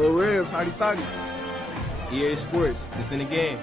Go Rams, hotty toddy. EA Sports, it's in the game.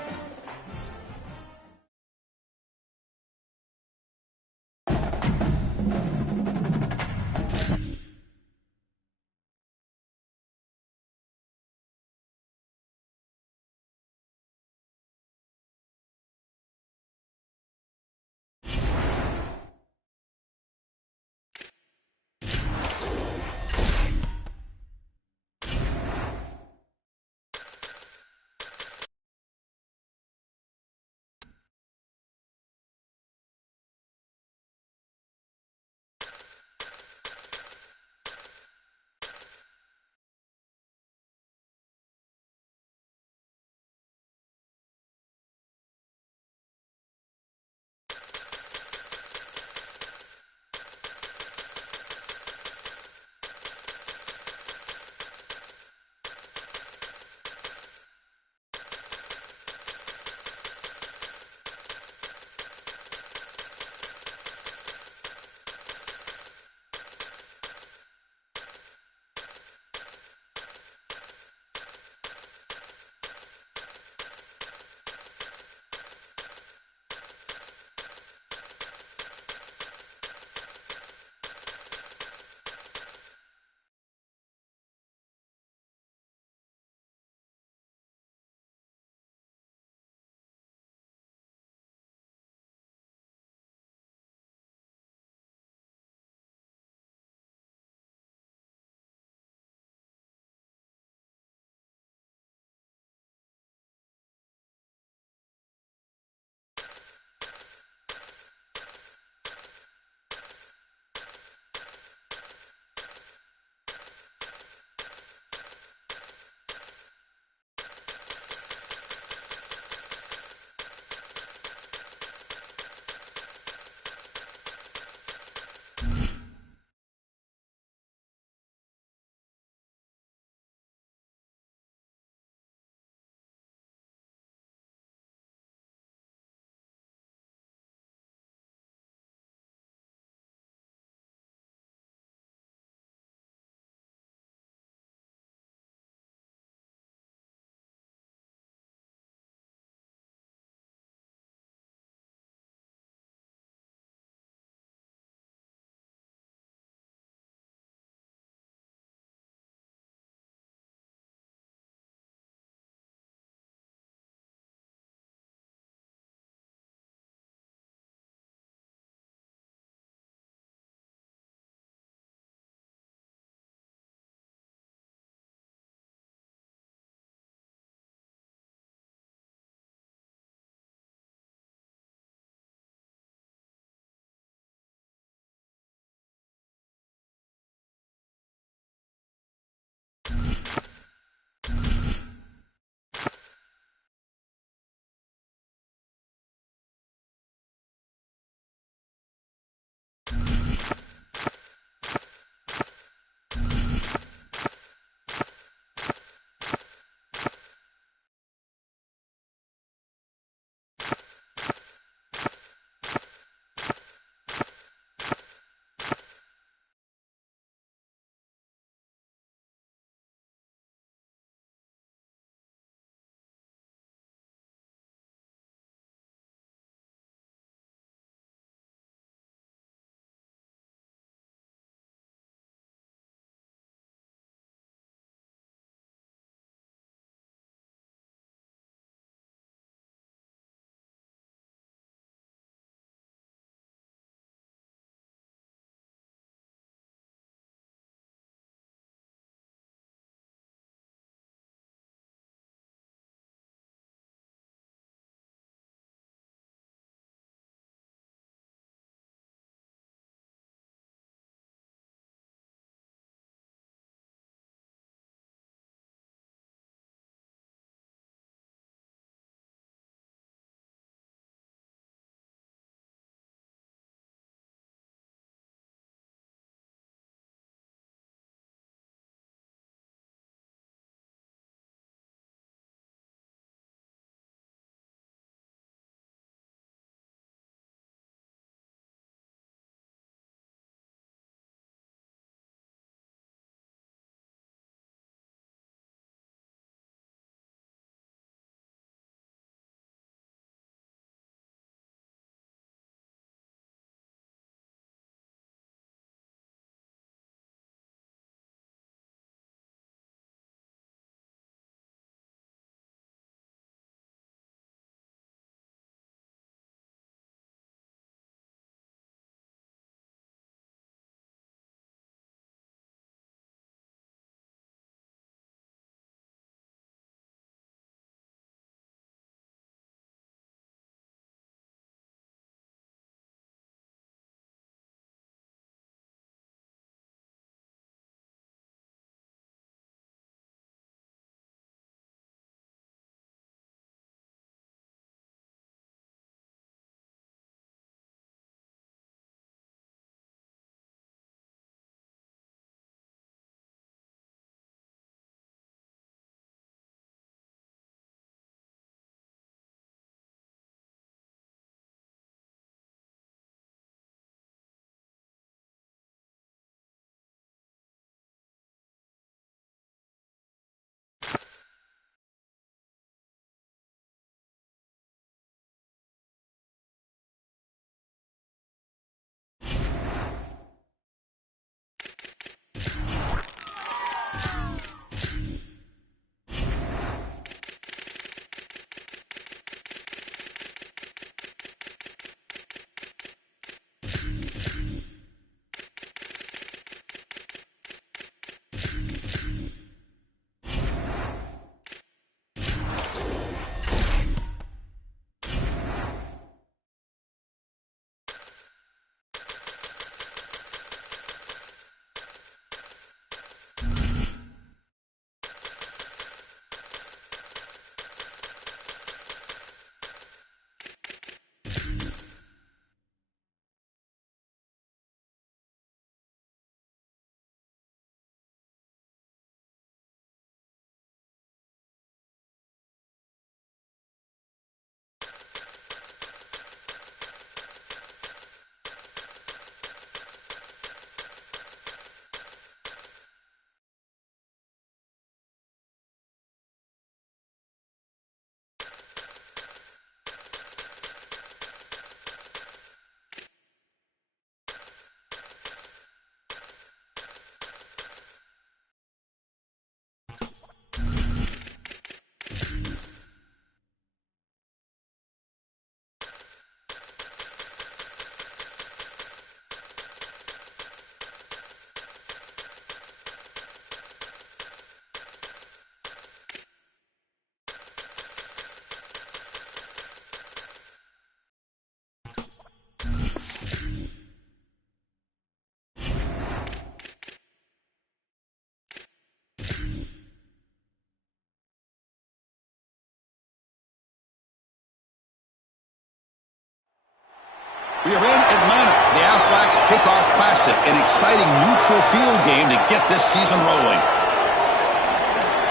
We are in Atlanta, the Aflac Kickoff Classic, an exciting neutral field game to get this season rolling.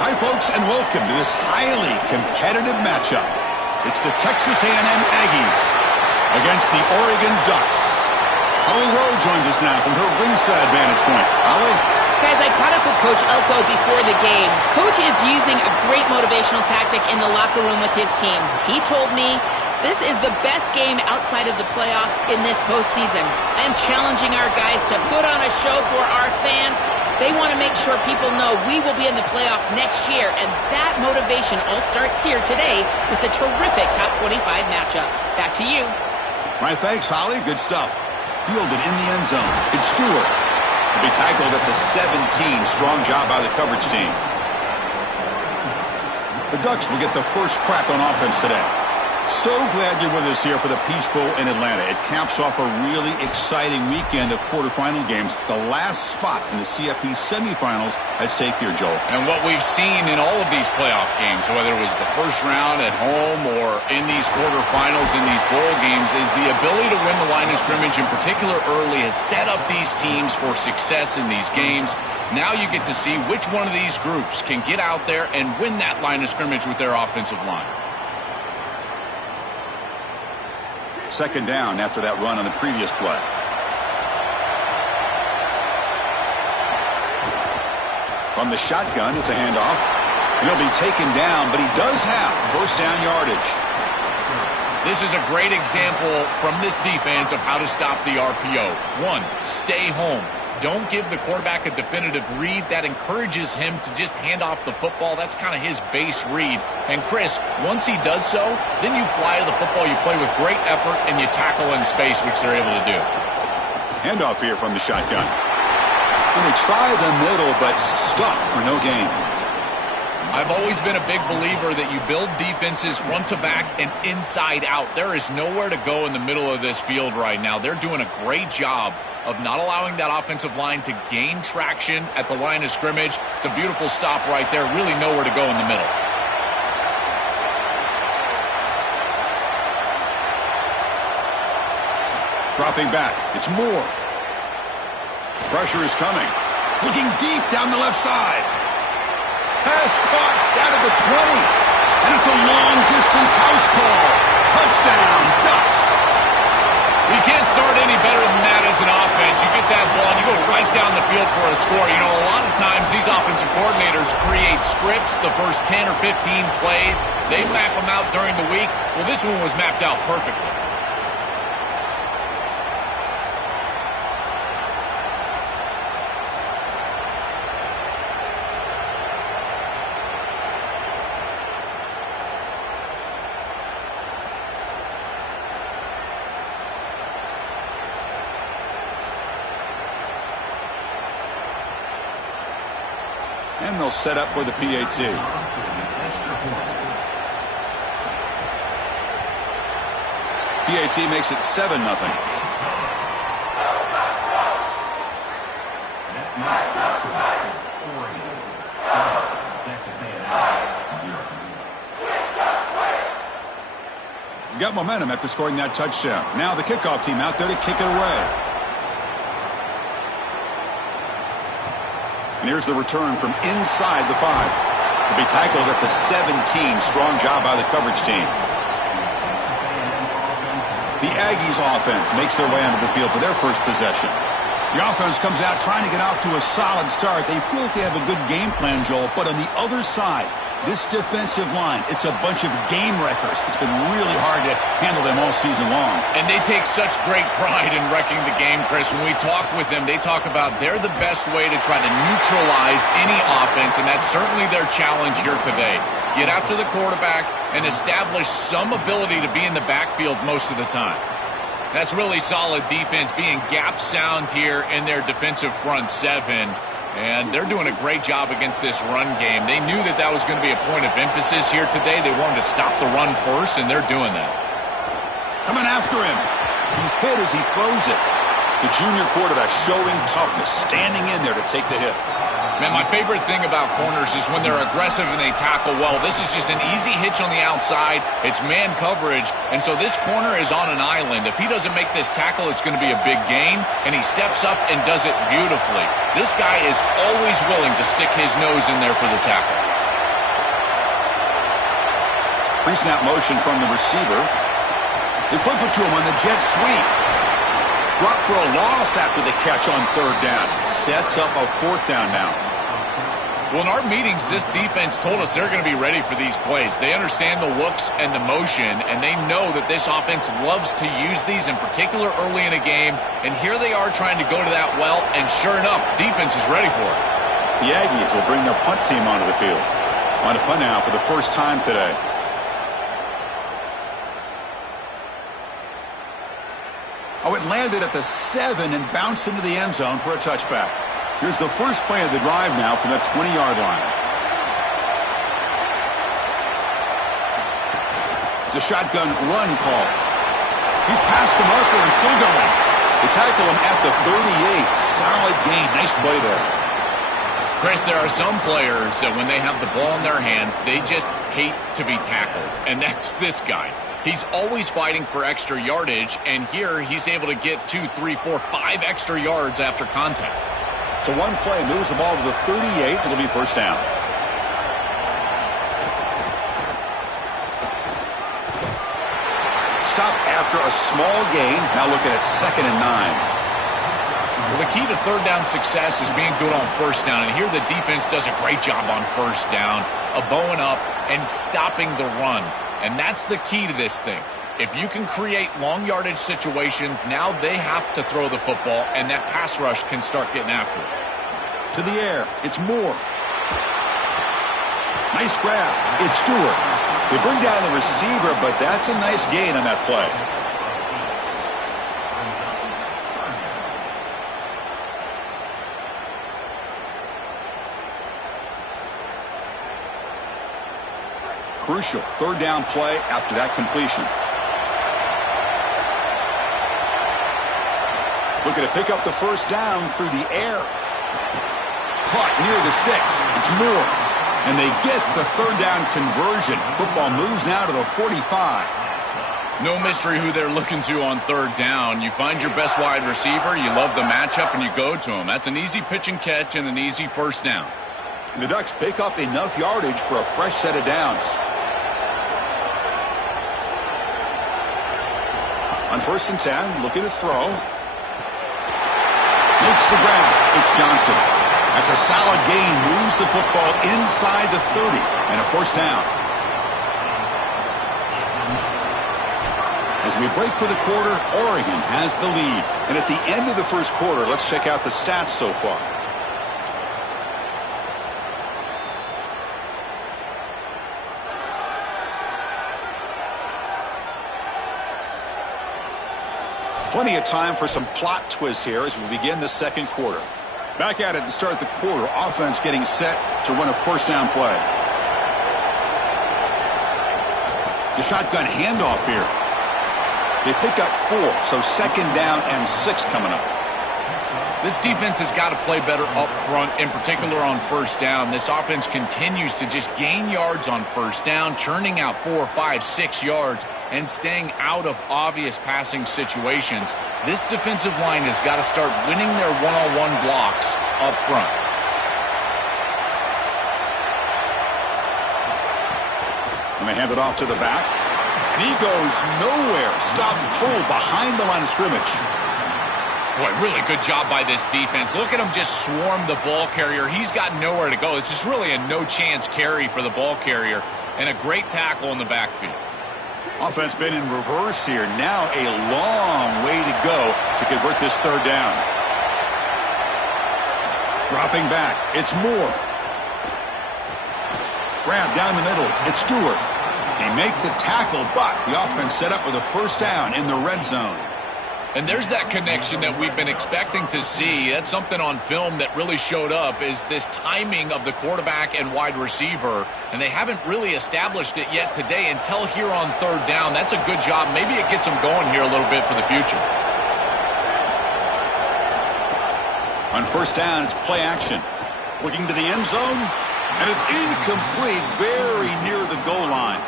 Hi, folks, and welcome to this highly competitive matchup. It's the Texas A&M Aggies against the Oregon Ducks. Holly Rowe joins us now from her ringside vantage point. Holly? Guys, I caught up with Coach Elko before the game. Coach is using a great motivational tactic in the locker room with his team. He told me this is the best game outside of the playoffs in this postseason. I am challenging our guys to put on a show for our fans. They want to make sure people know we will be in the playoff next year, and that motivation all starts here today with a terrific top 25 matchup. Back to you. My thanks, Holly. Good stuff. Fielded in the end zone. It's Stewart. To be tackled at the 17. Strong job by the coverage team. The Ducks will get the first crack on offense today. So glad you're with us here for the Peach Bowl in Atlanta. It caps off a really exciting weekend of quarterfinal games. The last spot in the CFP semifinals at stake here, Joel. And what we've seen in all of these playoff games, whether it was the first round at home or in these quarterfinals in these bowl games, is the ability to win the line of scrimmage, in particular early, has set up these teams for success in these games. Now you get to see which one of these groups can get out there and win that line of scrimmage with their offensive line. Second down after that run on the previous play. From the shotgun, it's a handoff. And he'll be taken down, but he does have first down yardage. This is a great example from this defense of how to stop the RPO. One, stay home. Don't give the quarterback a definitive read. That encourages him to just hand off the football. That's kind of his base read. And Chris, once he does so, then you fly to the football, you play with great effort, and you tackle in space, which they're able to do. Handoff here from the shotgun. And they try the middle, but stuck for no gain. I've always been a big believer that you build defenses front to back and inside out. There is nowhere to go in the middle of this field right now. They're doing a great job of not allowing that offensive line to gain traction at the line of scrimmage. It's a beautiful stop right there. Really nowhere to go in the middle. Dropping back. It's Moore. Pressure is coming. Looking deep down the left side. Pass caught down at the 20. And it's a long-distance house call. Touchdown, Ducks. You can't start any better than that as an offense. You get that ball and you go right down the field for a score. You know, a lot of times these offensive coordinators create scripts, the first 10 or 15 plays. They map them out during the week. Well, this one was mapped out perfectly. And they'll set up for the PAT. PAT makes it 7-0. Got momentum after scoring that touchdown. Now the kickoff team out there to kick it away. And here's the return from inside the 5. To be tackled at the 17. Strong job by the coverage team. The Aggies offense makes their way onto the field for their first possession. The offense comes out trying to get off to a solid start. They feel like they have a good game plan, Joel, but on the other side, this defensive line, it's a bunch of game wreckers. It's been really hard to handle them all season long. And they take such great pride in wrecking the game, Chris. When we talk with them, they talk about they're the best way to try to neutralize any offense, and that's certainly their challenge here today. Get after the quarterback and establish some ability to be in the backfield most of the time. That's really solid defense, being gap sound here in their defensive front 7. And they're doing a great job against this run game. They knew that that was going to be a point of emphasis here today. They wanted to stop the run first, and they're doing that. Coming after him. He's hit as he throws it. The junior quarterback showing toughness, standing in there to take the hit. Man, my favorite thing about corners is when they're aggressive and they tackle well. This is just an easy hitch on the outside. It's man coverage, and so this corner is on an island. If he doesn't make this tackle, it's going to be a big gain, and he steps up and does it beautifully. This guy is always willing to stick his nose in there for the tackle. Pre-snap motion from the receiver. They flip it to him on the jet sweep. Drop for a loss after the catch on third down. Sets up a fourth down now. Well, in our meetings, this defense told us they're going to be ready for these plays. They understand the looks and the motion, and they know that this offense loves to use these, in particular early in a game. And here they are trying to go to that well, and sure enough, defense is ready for it. The Aggies will bring their punt team onto the field. On to punt now for the first time today. Oh, it landed at the 7 and bounced into the end zone for a touchback. Here's the first play of the drive now from the 20-yard line. It's a shotgun run call. He's past the marker and still going. They tackle him at the 38. Solid gain. Nice play there. Chris, there are some players that when they have the ball in their hands, they just hate to be tackled. And that's this guy. He's always fighting for extra yardage, and here he's able to get 2, 3, 4, 5 extra yards after contact. So one play moves the ball to the 38. It'll be first down. Stop after a small gain. Now looking at 2nd and 9. Well, the key to third down success is being good on first down, and here the defense does a great job on first down of bowing up and stopping the run. And that's the key to this thing. If you can create long yardage situations, now they have to throw the football, and that pass rush can start getting after it. To the air, it's Moore. Nice grab. It's Stewart. They bring down the receiver, but that's a nice gain on that play. Crucial third down play after that completion. Looking to pick up the first down through the air. Caught near the sticks. It's Moore. And they get the third down conversion. Football moves now to the 45. No mystery who they're looking to on third down. You find your best wide receiver, you love the matchup, and you go to him. That's an easy pitch and catch and an easy first down. And the Ducks pick up enough yardage for a fresh set of downs. On 1st and 10, looking to throw. Makes the grab. It's Johnson. That's a solid gain. Moves the football inside the 30. And a first down. As we break for the quarter, Oregon has the lead. And at the end of the first quarter, let's check out the stats so far. Plenty of time for some plot twists here as we begin the second quarter. Back at it to start the quarter. Offense getting set to run a first down play. The shotgun handoff here. They pick up 4, so 2nd down and 6 coming up. This defense has got to play better up front, in particular on first down. This offense continues to just gain yards on first down, churning out 4, 5, 6 yards, and staying out of obvious passing situations. This defensive line has got to start winning their one-on-one blocks up front. And they hand it off to the back. And he goes nowhere. Stop cold behind the line of scrimmage. Boy, really good job by this defense. Look at him just swarm the ball carrier. He's got nowhere to go. It's just really a no-chance carry for the ball carrier, and a great tackle in the backfield. Offense been in reverse here. Now a long way to go to convert this third down. Dropping back. It's Moore. Grab down the middle. It's Stewart. They make the tackle, but the offense set up with a first down in the red zone. And there's that connection that we've been expecting to see. That's something on film that really showed up, is this timing of the quarterback and wide receiver. And they haven't really established it yet today until here on third down. That's a good job. Maybe it gets them going here a little bit for the future. On first down, it's play action. Looking to the end zone, and it's incomplete, very near the goal line.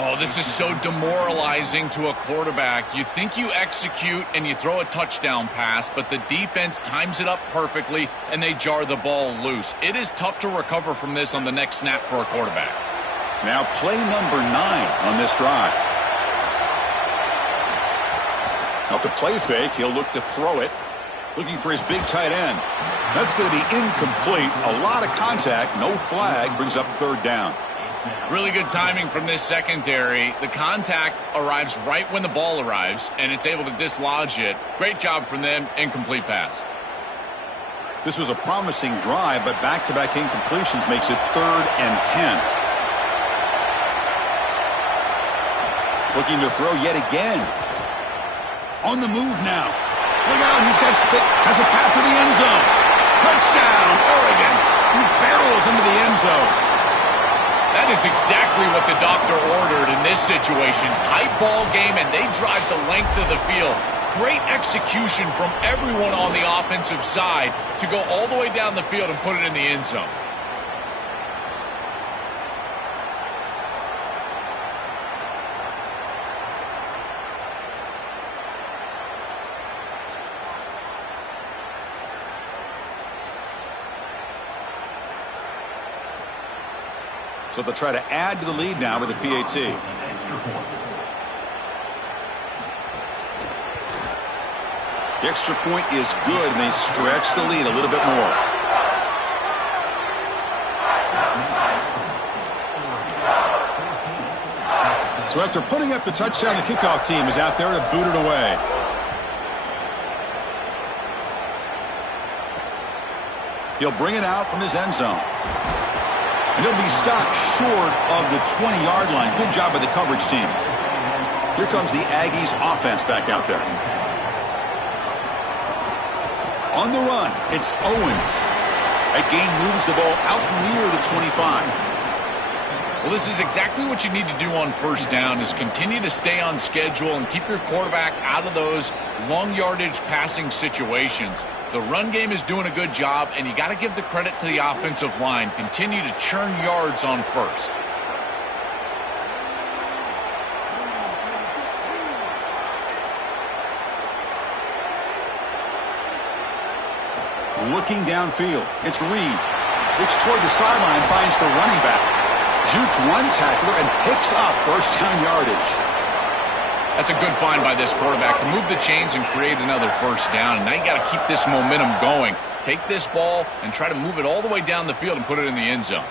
Oh, this is so demoralizing to a quarterback. You think you execute and you throw a touchdown pass, but the defense times it up perfectly and they jar the ball loose. It is tough to recover from this on the next snap for a quarterback. Now play number 9 on this drive. Off the play fake, he'll look to throw it. Looking for his big tight end. That's going to be incomplete. A lot of contact, no flag, brings up third down. Really good timing from this secondary. The contact arrives right when the ball arrives, and it's able to dislodge it. Great job from them. Incomplete pass. This was a promising drive, but back-to-back incompletions makes it 3rd and 10. Looking to throw yet again. On the move now. Look out, he's got has a path to the end zone. Touchdown, Oregon. He barrels into the end zone. That is exactly what the doctor ordered in this situation. Tight ball game, and they drive the length of the field. Great execution from everyone on the offensive side to go all the way down the field and put it in the end zone. So they'll try to add to the lead now with a PAT. The extra point is good, and they stretch the lead a little bit more. So after putting up the touchdown, the kickoff team is out there to boot it away. He'll bring it out from his end zone. And he'll be stopped short of the 20-yard line. Good job by the coverage team. Here comes the Aggies offense back out there. On the run, it's Owens. That gain moves the ball out near the 25. Well, this is exactly what you need to do on first down, is continue to stay on schedule and keep your quarterback out of those long yardage passing situations. The run game is doing a good job, and you got to give the credit to the offensive line. Continue to churn yards on first. Looking downfield, it's Reed. Looks toward the sideline, finds the running back. Juked one tackler and picks up first down yardage. That's a good find by this quarterback to move the chains and create another first down. And now you got to keep this momentum going. Take this ball and try to move it all the way down the field and put it in the end zone.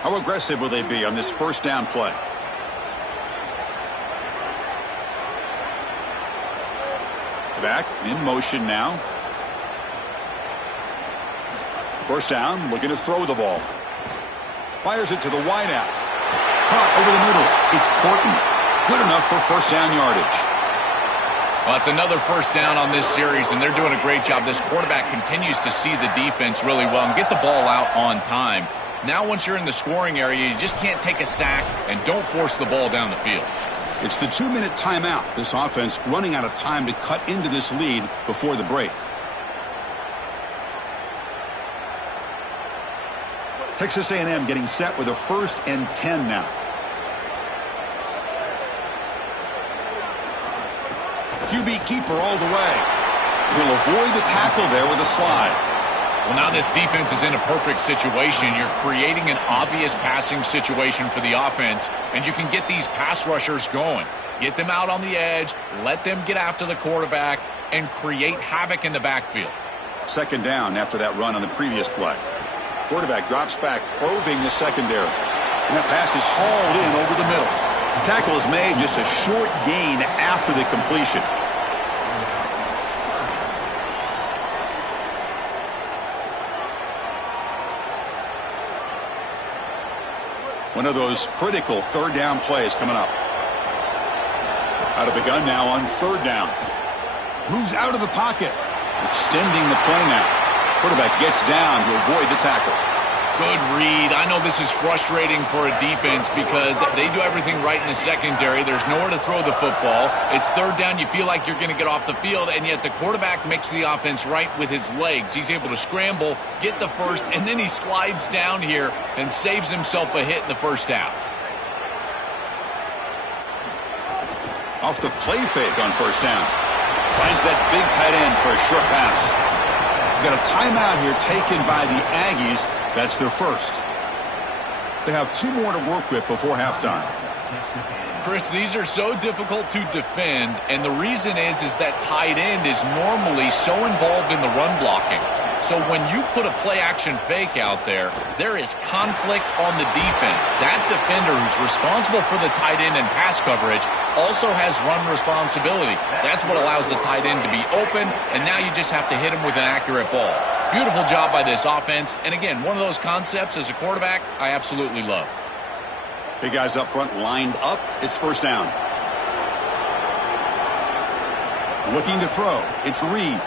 How aggressive will they be on this first down play? Back in motion now. First down, looking to throw the ball. Fires it to the wideout. Caught over the middle. It's Corton. Good enough for first down yardage. Well, it's another first down on this series, and they're doing a great job. This quarterback continues to see the defense really well and get the ball out on time. Now, once you're in the scoring area, you just can't take a sack and don't force the ball down the field. It's the 2-minute timeout. This offense running out of time to cut into this lead before the break. Texas A&M getting set with a 1st and 10 now. QB keeper all the way. He'll avoid the tackle there with a slide. Well, now this defense is in a perfect situation. You're creating an obvious passing situation for the offense, and you can get these pass rushers going. Get them out on the edge, let them get after the quarterback, and create havoc in the backfield. Second down after that run on the previous play. Quarterback drops back, probing the secondary. And that pass is hauled in over the middle. The tackle is made, just a short gain after the completion. One of those critical third down plays coming up. Out of the gun now on third down. Moves out of the pocket. Extending the play now. Quarterback gets down to avoid the tackle. Good read. I know this is frustrating for a defense because they do everything right in the secondary. There's nowhere to throw the football. It's third down. You feel like you're going to get off the field, and yet the quarterback makes the offense right with his legs. He's able to scramble, get the first, and then he slides down here and saves himself a hit in the first half. Off the play fake on first down. Finds that big tight end for a short pass. Got a timeout here taken by the Aggies. That's their first. They have 2 more to work with before halftime. Chris, these are so difficult to defend, and the reason is that tight end is normally so involved in the run blocking. So when you put a play-action fake out there, there is conflict on the defense. That defender who's responsible for the tight end and pass coverage also has run responsibility. That's what allows the tight end to be open, and now you just have to hit him with an accurate ball. Beautiful job by this offense, and again, one of those concepts as a quarterback I absolutely love. Big guys up front lined up. It's first down. Looking to throw. It's Reed.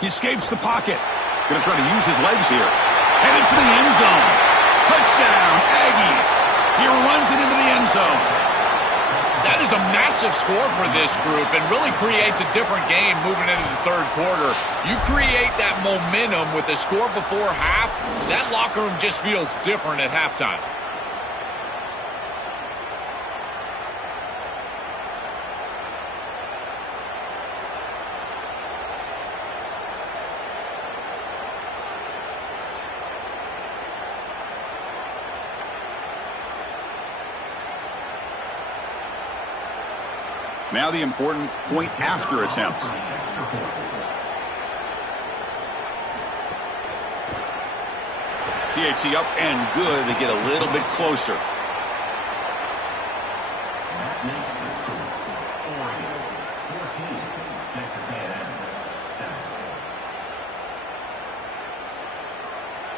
He escapes the pocket. Going to try to use his legs here. Headed for the end zone. Touchdown, Aggies. He runs it into the end zone. That is a massive score for this group and really creates a different game moving into the third quarter. You create that momentum with the score before half, that locker room just feels different at halftime. Now the important point after attempt. PAT up and good. They get a little bit closer. That makes the score Oregon 14, Texas A&M 7.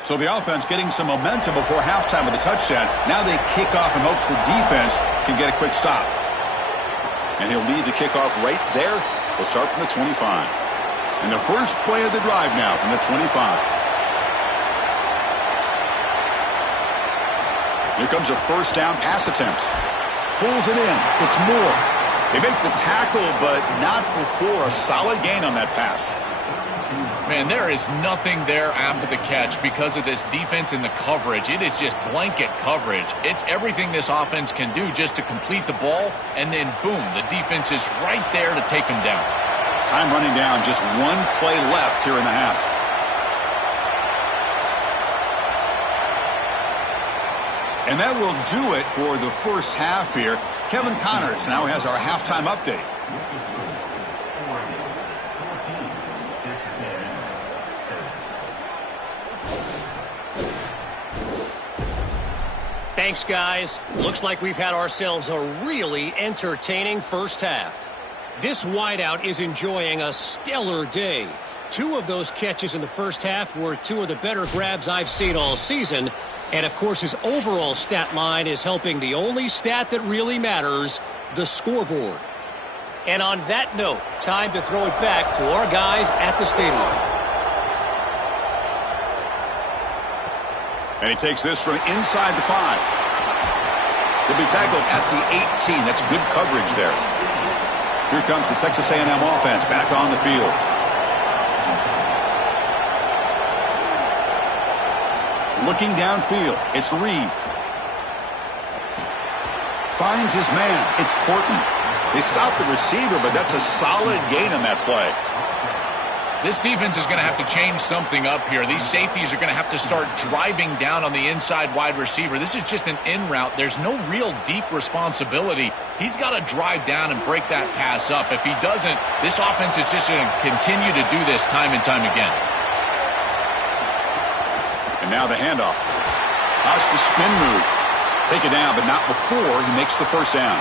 So the offense getting some momentum before halftime with a touchdown. Now they kick off in hopes the defense can get a quick stop. And he'll lead the kickoff right there. They'll start from the 25. And the first play of the drive now from the 25. Here comes a first down pass attempt. Pulls it in. It's Moore. They make the tackle, but not before a solid gain on that pass. Man, there is nothing there after the catch because of this defense and the coverage. It is just blanket coverage. It's everything this offense can do just to complete the ball, and then, boom, the defense is right there to take them down. Time running down, just 1 play left here in the half. And that will do it for the first half here. Kevin Connors now has our halftime update. Thanks, guys. Looks like we've had ourselves a really entertaining first half. This wideout is enjoying a stellar day. 2 of those catches in the first half were 2 of the better grabs I've seen all season. And, of course, his overall stat line is helping the only stat that really matters, the scoreboard. And on that note, time to throw it back to our guys at the stadium. And he takes this from inside the 5. He'll be tackled at the 18. That's good coverage there. Here comes the Texas A&M offense back on the field. Looking downfield, it's Reed. Finds his man. It's Horton. They stop the receiver, but that's a solid gain on that play. This defense is going to have to change something up here. These safeties are going to have to start driving down on the inside wide receiver. This is just an in route. There's no real deep responsibility. He's got to drive down and break that pass up. If he doesn't, this offense is just going to continue to do this time and time again. And now the handoff. How's the spin move? Take it down, but not before he makes the first down.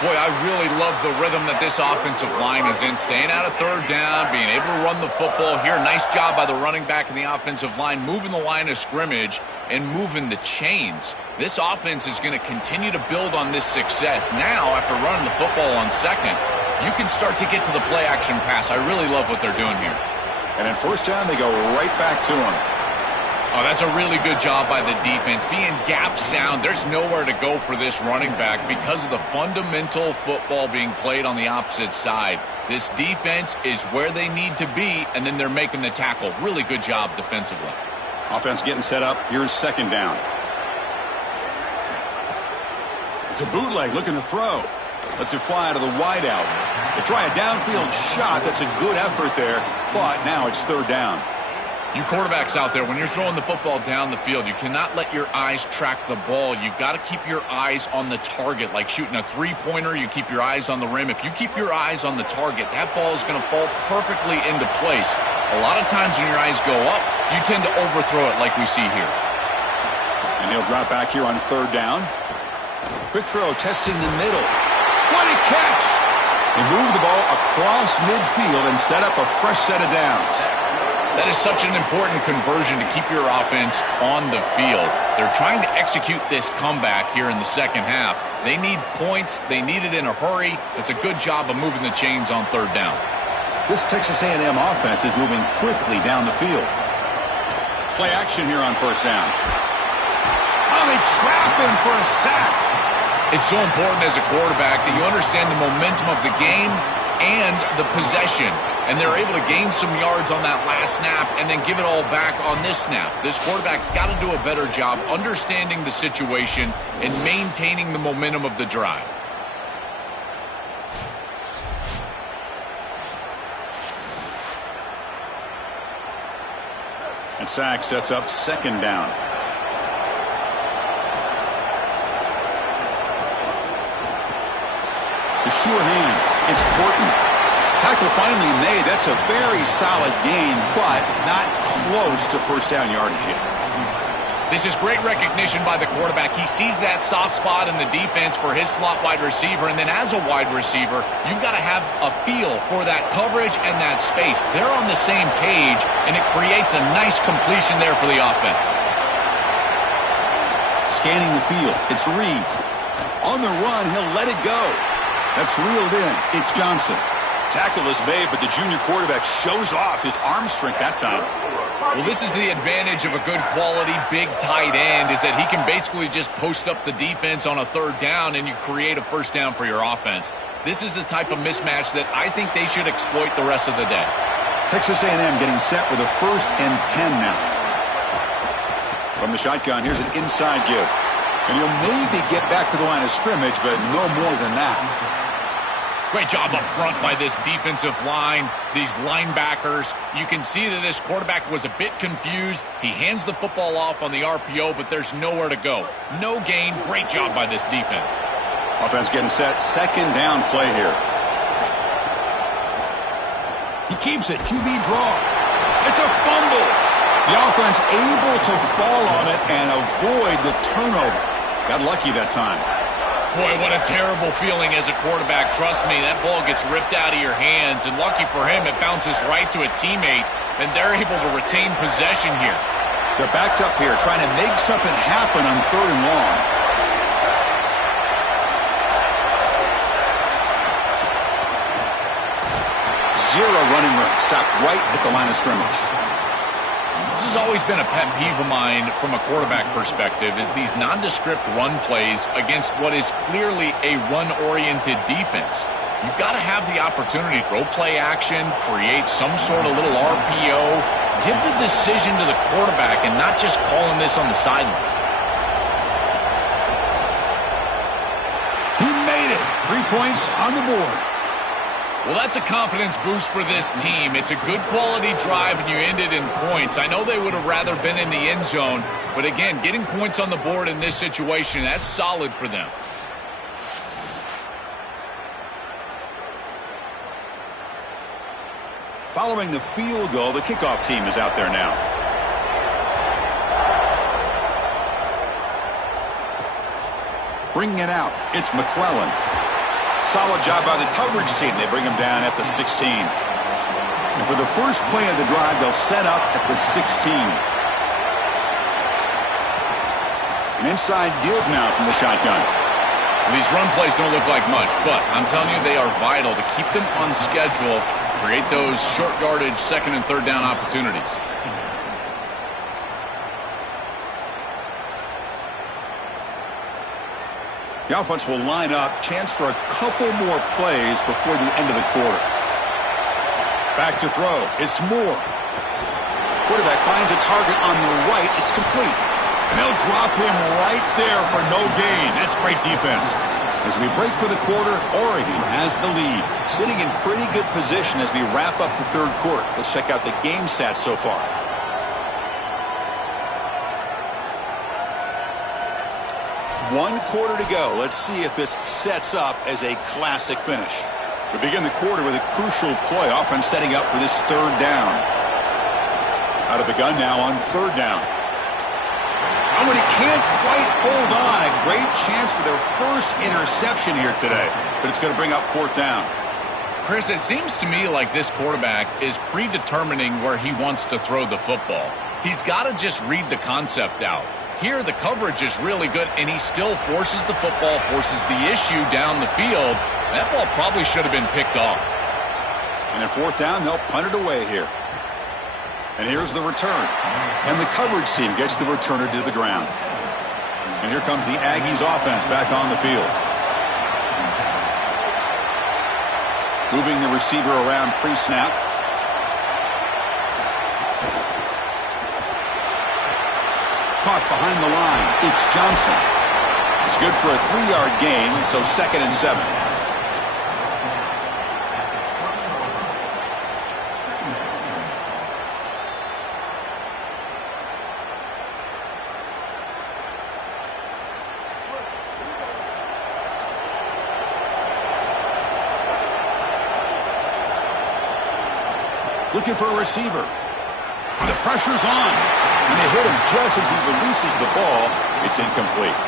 Boy, I really love the rhythm that this offensive line is in. Staying out of third down, being able to run the football here. Nice job by the running back and the offensive line, moving the line of scrimmage and moving the chains. This offense is going to continue to build on this success. Now, after running the football on second, you can start to get to the play-action pass. I really love what they're doing here. And at first down, they go right back to him. Oh, that's a really good job by the defense. Being gap sound, there's nowhere to go for this running back because of the fundamental football being played on the opposite side. This defense is where they need to be, and then they're making the tackle. Really good job defensively. Offense getting set up. Here's second down. It's a bootleg looking to throw. Lets it fly to the wideout. They try a downfield shot. That's a good effort there, but now it's third down. You quarterbacks out there, when you're throwing the football down the field, you cannot let your eyes track the ball. You've got to keep your eyes on the target. Like shooting a three-pointer, you keep your eyes on the rim. If you keep your eyes on the target, that ball is going to fall perfectly into place. A lot of times when your eyes go up, you tend to overthrow it like we see here. And he'll drop back here on third down. Quick throw, testing the middle. What a catch! They move the ball across midfield and set up a fresh set of downs. That is such an important conversion to keep your offense on the field. They're trying to execute this comeback here in the second half. They need points. They need it in a hurry. It's a good job of moving the chains on third down. This Texas A&M offense is moving quickly down the field. Play action here on first down. Oh, they trap him for a sack. It's so important as a quarterback that you understand the momentum of the game and the possession. And they're able to gain some yards on that last snap and then give it all back on this snap. This quarterback's got to do a better job understanding the situation and maintaining the momentum of the drive. And sack sets up second down. The sure hands. It's Porton. Tackle finally made. That's a very solid gain, but not close to first down yardage yet. This is great recognition by the quarterback. He sees that soft spot in the defense for his slot wide receiver, and then as a wide receiver, you've got to have a feel for that coverage and that space. They're on the same page, and it creates a nice completion there for the offense. Scanning the field. It's Reed. On the run, he'll let it go. That's reeled in. It's Johnson. Tackle is made, but the junior quarterback shows off his arm strength that time. Well, this is the advantage of a good quality big tight end, is that he can basically just post up the defense on a third down and you create a first down for your offense. This is the type of mismatch that I think they should exploit the rest of the day. Texas A&M getting set with a 1st and 10 now. From the shotgun, here's an inside give. And he'll maybe get back to the line of scrimmage, but no more than that. Great job up front by this defensive line, these linebackers. You can see that this quarterback was a bit confused. He hands the football off on the RPO, but there's nowhere to go. No gain. Great job by this defense. Offense getting set. Second down play here. He keeps it. QB draw. It's a fumble. The offense able to fall on it and avoid the turnover. Got lucky that time. Boy, what a terrible feeling as a quarterback. Trust me, that ball gets ripped out of your hands, and lucky for him, it bounces right to a teammate, and they're able to retain possession here. They're backed up here, trying to make something happen on third and long. Zero running room. Stopped right at the line of scrimmage. This has always been a pet peeve of mine from a quarterback perspective, is these nondescript run plays against what is clearly a run-oriented defense. You've got to have the opportunity to throw play action, create some sort of little RPO, give the decision to the quarterback and not just calling this on the sideline. He made it. 3 points on the board. Well, that's a confidence boost for this team. It's a good quality drive, and you ended in points. I know they would have rather been in the end zone, but again, getting points on the board in this situation, that's solid for them. Following the field goal, the kickoff team is out there now. Bringing it out, it's McClellan. Solid job by the coverage team. They bring him down at the 16. And for the first play of the drive, they'll set up at the 16. An inside give now from the shotgun. These run plays don't look like much, but I'm telling you, they are vital to keep them on schedule, create those short yardage second and third down opportunities. The offense will line up. Chance for a couple more plays before the end of the quarter. Back to throw. It's Moore. Quarterback finds a target on the right. It's complete. They'll drop him right there for no gain. That's great defense. As we break for the quarter, Oregon has the lead. Sitting in pretty good position as we wrap up the third quarter. Let's check out the game stats so far. One quarter to go. Let's see if this sets up as a classic finish. We begin the quarter with a crucial play. Offense setting up for this third down. Out of the gun now on third down. Oh, and he can't quite hold on. A great chance for their first interception here today. But it's going to bring up fourth down. Chris, it seems to me like this quarterback is predetermining where he wants to throw the football. He's got to just read the concept out. Here, the coverage is really good, and he still forces the football, forces the issue down the field. That ball probably should have been picked off. And at fourth down, they'll punt it away here. And here's the return. And the coverage team gets the returner to the ground. And here comes the Aggies offense back on the field. Moving the receiver around pre-snap. Caught behind the line. It's Johnson. It's good for a 3-yard gain, so 2nd and 7. Looking for a receiver. The pressure's on. And they hit him just as he releases the ball. It's incomplete.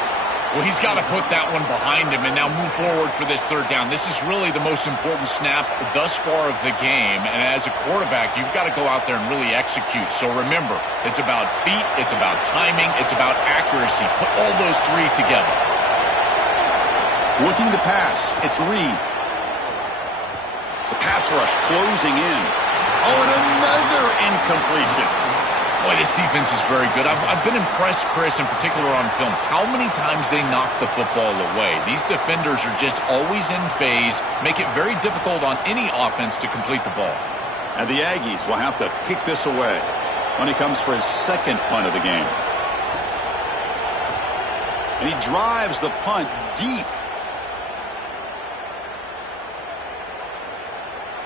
Well, he's got to put that one behind him and now move forward for this third down. This is really the most important snap thus far of the game. And as a quarterback, you've got to go out there and really execute. So remember, it's about feet, it's about timing, it's about accuracy. Put all those three together. Looking to pass. It's Reed. The pass rush closing in. Oh, and another incompletion. Boy, this defense is very good. I've been impressed, Chris, in particular on film, how many times they knock the football away. These defenders are just always in phase, make it very difficult on any offense to complete the ball. And the Aggies will have to kick this away when he comes for his second punt of the game. And he drives the punt deep.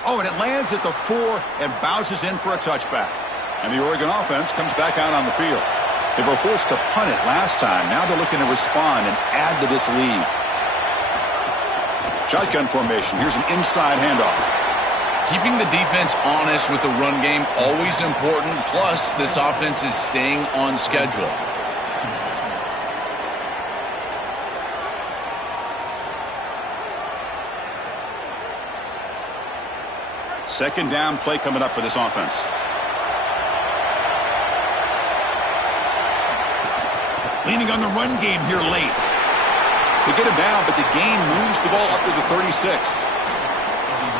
Oh, and it lands at the 4 and bounces in for a touchback. And the Oregon offense comes back out on the field. They were forced to punt it last time. Now they're looking to respond and add to this lead. Shotgun formation. Here's an inside handoff. Keeping the defense honest with the run game, always important. Plus, this offense is staying on schedule. Second down play coming up for this offense. Leaning on the run game here late. They get him down, but the gain moves the ball up to the 36.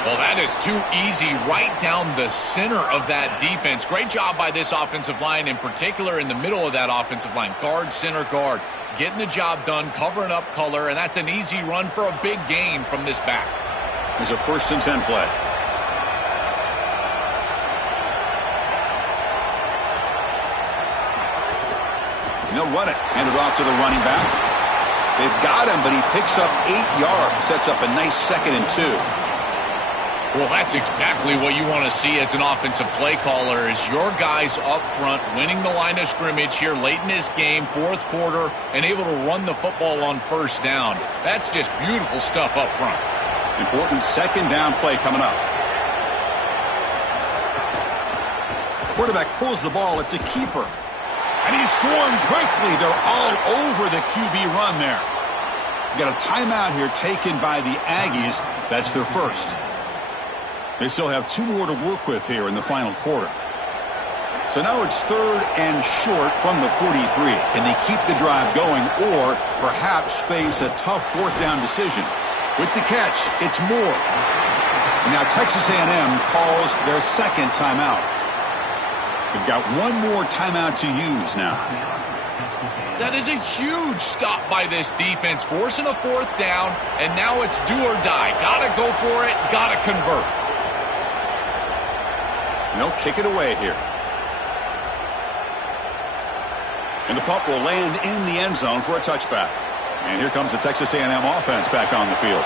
Well, that is too easy right down the center of that defense. Great job by this offensive line, in particular in the middle of that offensive line. Guard, center, guard. Getting the job done, covering up color, and that's an easy run for a big gain from this back. There's a 1st and 10 play. They'll run it. Hand it off to the running back. They've got him, but he picks up 8 yards. Sets up a nice 2nd and 2. Well, that's exactly what you want to see as an offensive play caller, is your guys up front winning the line of scrimmage here late in this game, fourth quarter, and able to run the football on first down. That's just beautiful stuff up front. Important second down play coming up. Quarterback pulls the ball. It's a keeper. And he's swarmed quickly. They're all over the QB run there. Got a timeout here taken by the Aggies. That's their first. They still have 2 more to work with here in the final quarter. So now it's 3rd and short from the 43. Can they keep the drive going or perhaps face a tough 4th down decision? With the catch, it's Moore. And now Texas A&M calls their second timeout. They've got 1 more timeout to use now. That is a huge stop by this defense, forcing a fourth down, and now it's do or die. Gotta go for it, gotta convert. And they'll kick it away here. And the puck will land in the end zone for a touchback. And here comes the Texas A&M offense back on the field.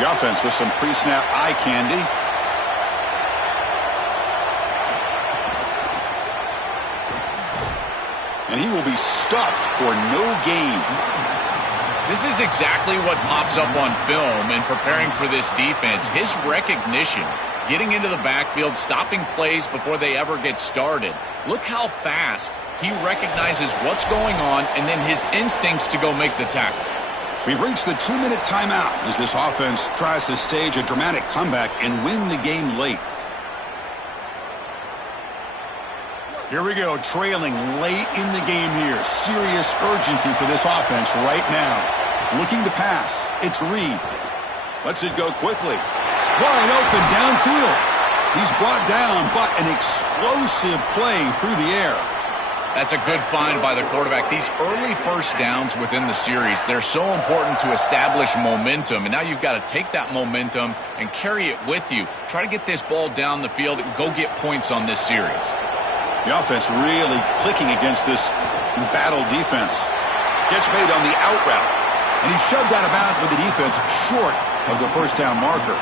The offense with some pre-snap eye candy. And he will be stuffed for no gain. This is exactly what pops up on film in preparing for this defense. His recognition, getting into the backfield, stopping plays before they ever get started. Look how fast he recognizes what's going on and then his instincts to go make the tackle. We've reached the 2-minute timeout as this offense tries to stage a dramatic comeback and win the game late. Here we go, trailing late in the game here. Serious urgency for this offense right now. Looking to pass. It's Reed. Lets it go quickly. Wide open downfield. He's brought down, but an explosive play through the air. That's a good find by the quarterback. These early first downs within the series, they're so important to establish momentum. And now you've got to take that momentum and carry it with you. Try to get this ball down the field and go get points on this series. The offense really clicking against this battle defense. Gets made on the out route. And he's shoved out of bounds with the defense short of the first down marker.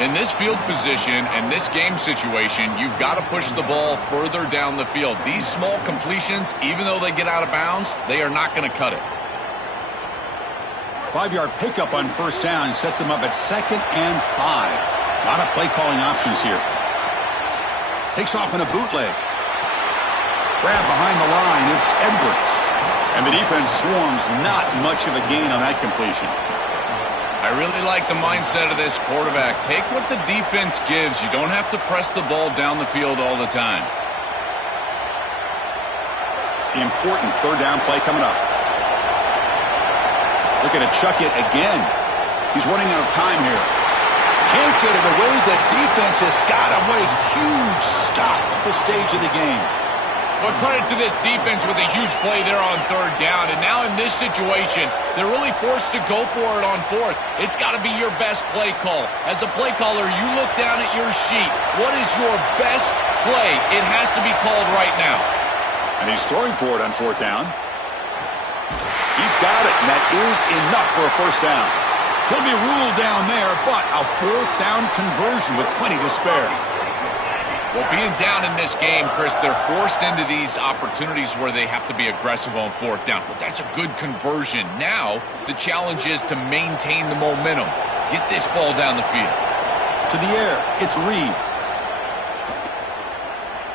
In this field position and this game situation, you've got to push the ball further down the field. These small completions, even though they get out of bounds, they are not going to cut it. 5-yard pickup on first down sets him up at 2nd and 5. A lot of play calling options here. Takes off in a bootleg. Grab behind the line, it's Edwards. And the defense swarms, not much of a gain on that completion. I really like the mindset of this quarterback. Take what the defense gives. You don't have to press the ball down the field all the time. The important third down play coming up. Looking to chuck it again. He's running out of time here. Can't get it away. The defense has got him. What a huge stop at this stage of the game. But credit to this defense with a huge play there on third down. And now in this situation, they're really forced to go for it on fourth. It's got to be your best play call. As a play caller, you look down at your sheet. What is your best play? It has to be called right now. And he's throwing for it on fourth down. He's got it, and that is enough for a first down. He'll be ruled down there, but a fourth down conversion with plenty to spare. Well, being down in this game, Chris, they're forced into these opportunities where they have to be aggressive on fourth down. But that's a good conversion. Now, the challenge is to maintain the momentum. Get this ball down the field. To the air, it's Reed.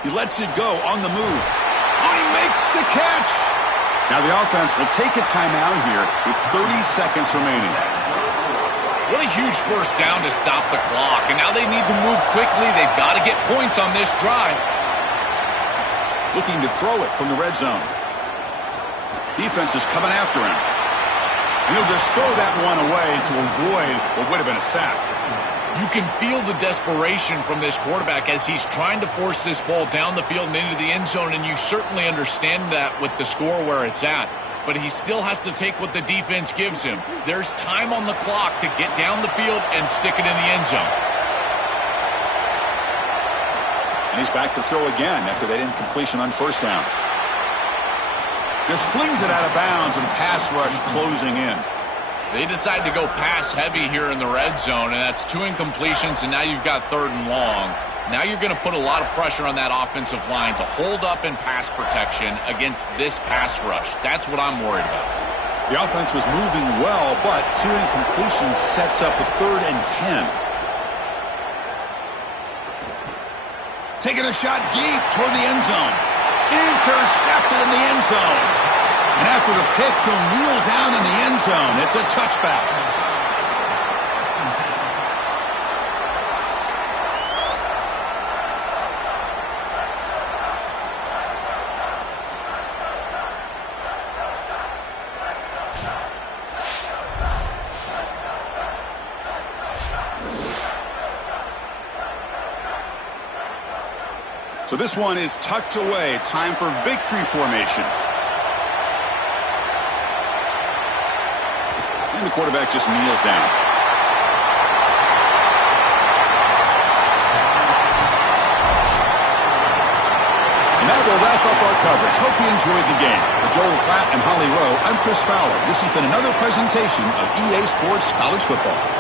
He lets it go on the move. Oh, he makes the catch! Now the offense will take a timeout here with 30 seconds remaining. What a huge first down to stop the clock. And now they need to move quickly. They've got to get points on this drive. Looking to throw it from the red zone. Defense is coming after him. And he'll just throw that one away to avoid what would have been a sack. You can feel the desperation from this quarterback as he's trying to force this ball down the field and into the end zone. And you certainly understand that with the score where it's at. But he still has to take what the defense gives him. There's time on the clock to get down the field and stick it in the end zone. And he's back to throw again after that incompletion on first down. Just flings it out of bounds and the pass rush closing in. They decide to go pass heavy here in the red zone, and that's 2 incompletions, and now you've got 3rd and long. Now you're going to put a lot of pressure on that offensive line to hold up in pass protection against this pass rush. That's what I'm worried about. The offense was moving well, but 2 incompletions sets up a 3rd and 10. Taking a shot deep toward the end zone. Intercepted in the end zone. And after the pick, he'll kneel down in the end zone. It's a touchback. So this one is tucked away. Time for victory formation. And the quarterback just kneels down. And that will wrap up our coverage. Hope you enjoyed the game. For Joel Klatt and Holly Rowe, I'm Chris Fowler. This has been another presentation of EA Sports College Football.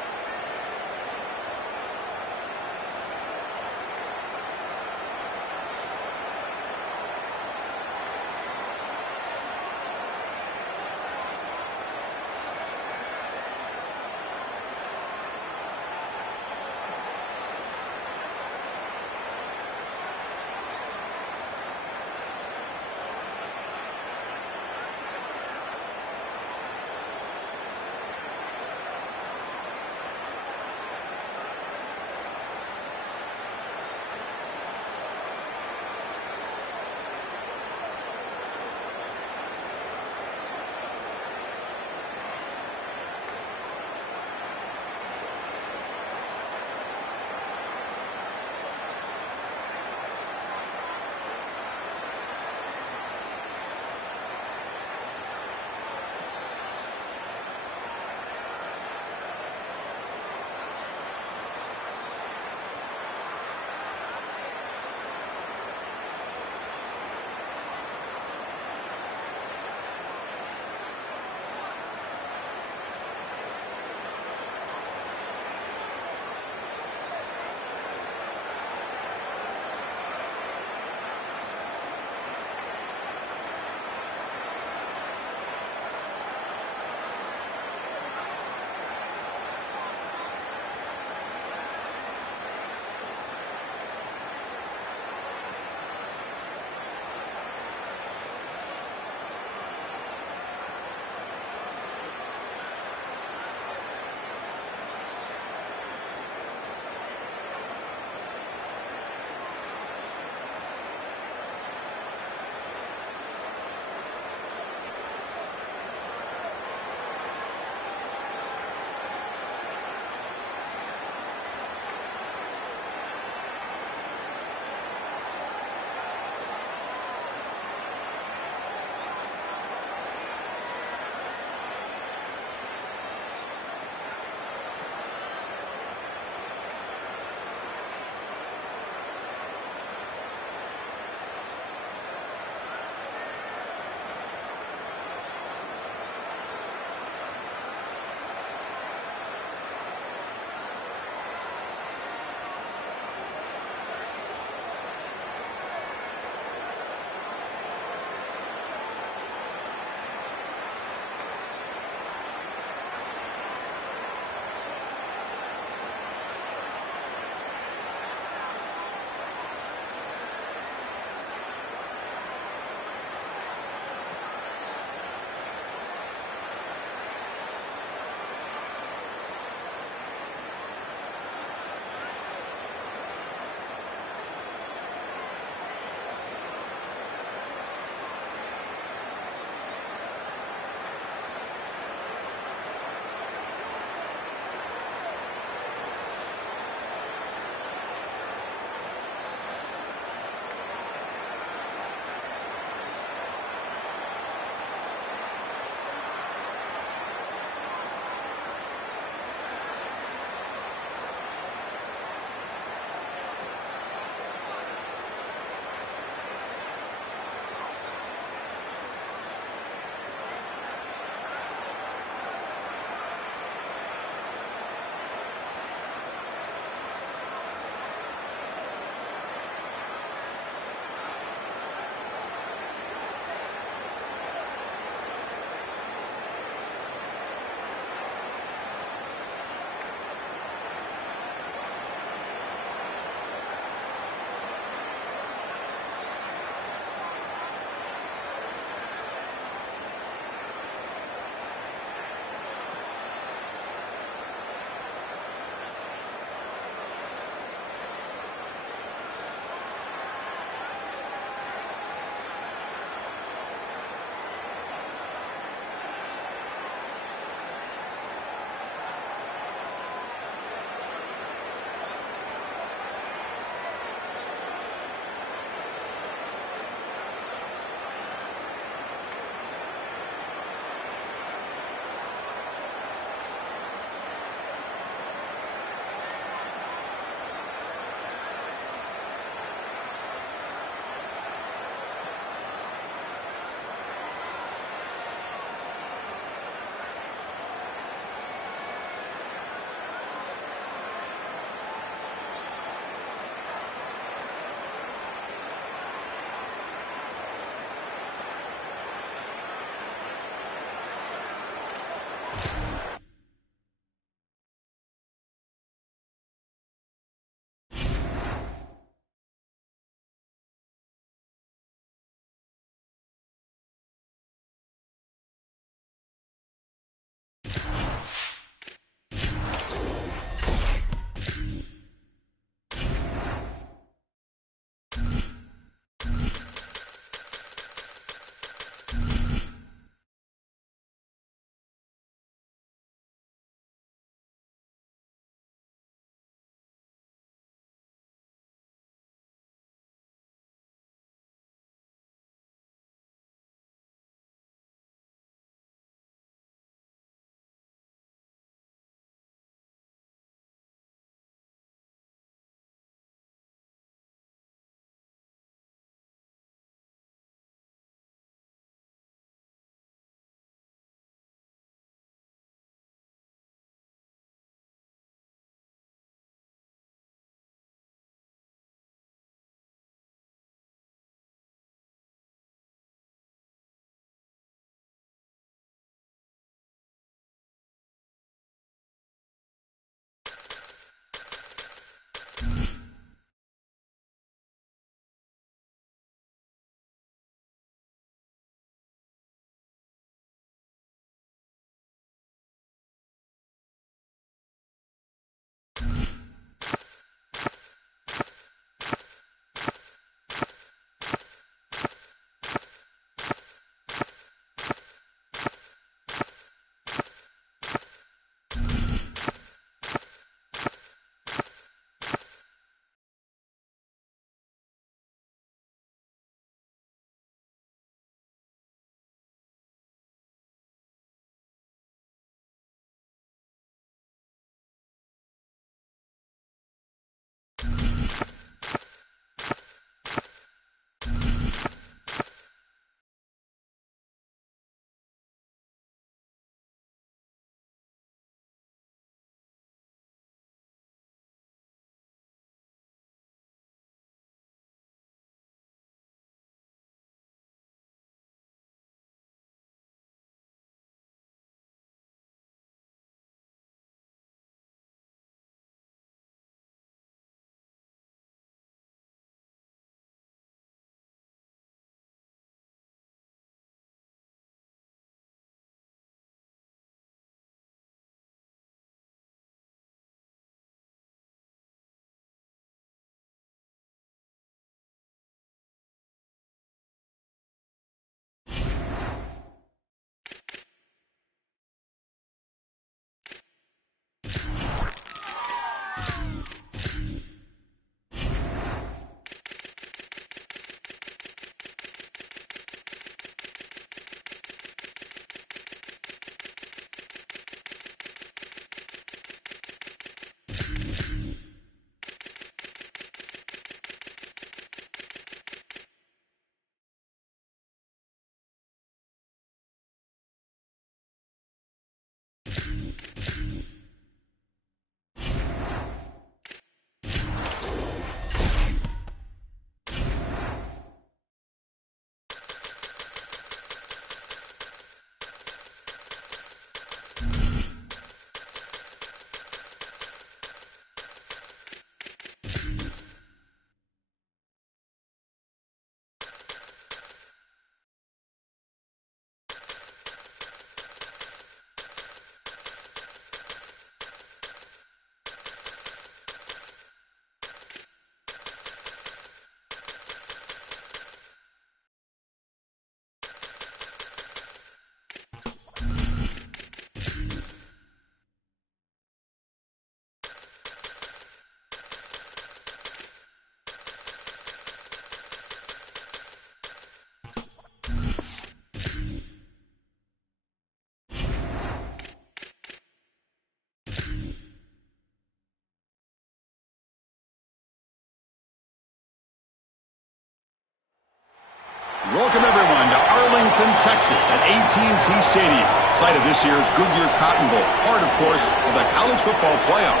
Welcome, everyone, to Arlington, Texas at AT&T Stadium, site of this year's Goodyear Cotton Bowl, part, of course, of the college football playoff.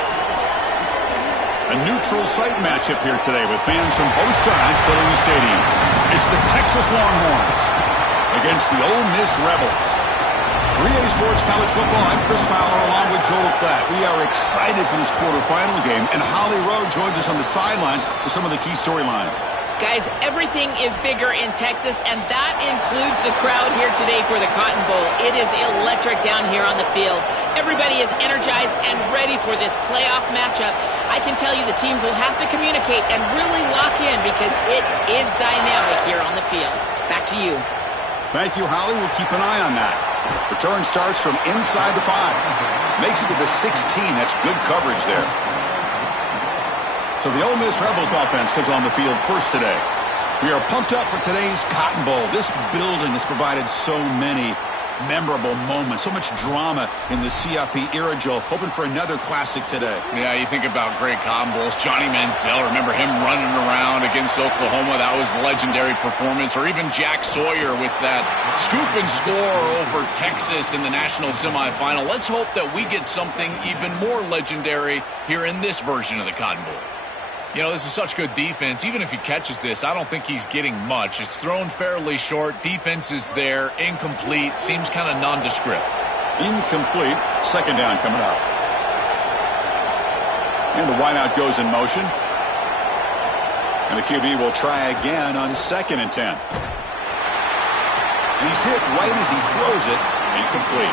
A neutral site matchup here today with fans from both sides filling the stadium. It's the Texas Longhorns against the Ole Miss Rebels. 3A Sports College Football, I'm Chris Fowler along with Joel Klatt. We are excited for this quarterfinal game, and Holly Rowe joins us on the sidelines with some of the key storylines. Guys, everything is bigger in Texas, and that includes the crowd here today for the Cotton Bowl. It is electric down here on the field. Everybody is energized and ready for this playoff matchup. I can tell you the teams will have to communicate and really lock in because it is dynamic here on the field. Back to you. Thank you, Holly. We'll keep an eye on that. Return starts from inside the 5. Makes it to the 16. That's good coverage there. So the Ole Miss Rebels offense comes on the field first today. We are pumped up for today's Cotton Bowl. This building has provided so many memorable moments, so much drama in the CIP era, Joel. Hoping for another classic today. Yeah, you think about great Cotton Bowls. Johnny Manziel, remember him running around against Oklahoma? That was a legendary performance. Or even Jack Sawyer with that scoop and score over Texas in the national semifinal. Let's hope that we get something even more legendary here in this version of the Cotton Bowl. You know, this is such good defense. Even if he catches this, I don't think he's getting much. It's thrown fairly short. Defense is there. Incomplete. Seems kind of nondescript. Incomplete. Second down coming up. And the wideout goes in motion. And the QB will try again on 2nd and 10. And he's hit right as he throws it. Incomplete.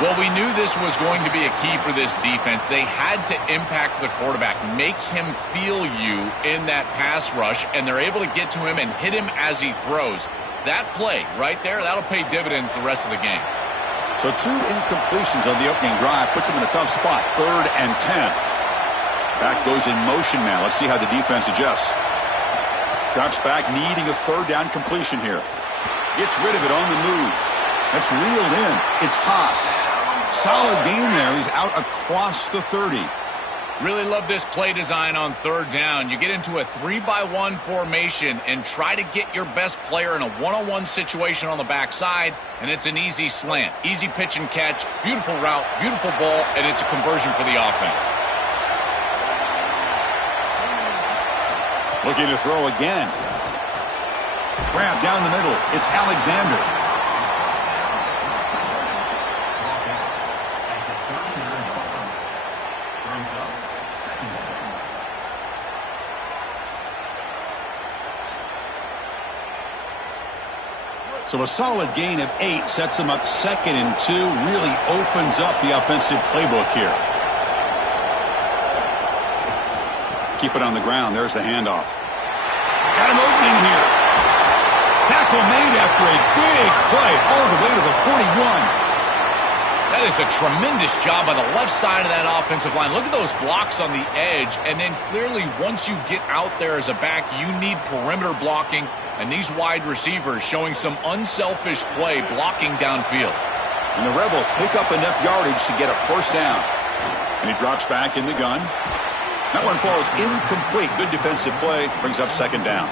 Well, we knew this was going to be a key for this defense. They had to impact the quarterback, make him feel you in that pass rush, and they're able to get to him and hit him as he throws. That play right there, that'll pay dividends the rest of the game. So 2 incompletions on the opening drive puts him in a tough spot. 3rd and 10. Back goes in motion now. Let's see how the defense adjusts. Drops back, needing a 3rd down completion here. Gets rid of it on the move. That's reeled in. It's Haas. Solid gain there. He's out across the 30. Really love this play design on 3rd down. You get into a 3-by-1 formation and try to get your best player in a one-on-one situation on the backside, and it's an easy slant. Easy pitch and catch. Beautiful route, beautiful ball, and it's a conversion for the offense. Looking to throw again. Grab down the middle. It's Alexander. So a solid gain of 8 sets him up 2nd and 2. Really opens up the offensive playbook here. Keep it on the ground. There's the handoff. Got an opening here. Tackle made after a big play all the way to the 41. That is a tremendous job by the left side of that offensive line. Look at those blocks on the edge. And then clearly once you get out there as a back, you need perimeter blocking. And these wide receivers showing some unselfish play blocking downfield. And the Rebels pick up enough yardage to get a 1st down. And he drops back in the gun. That one falls incomplete. Good defensive play. Brings up 2nd down.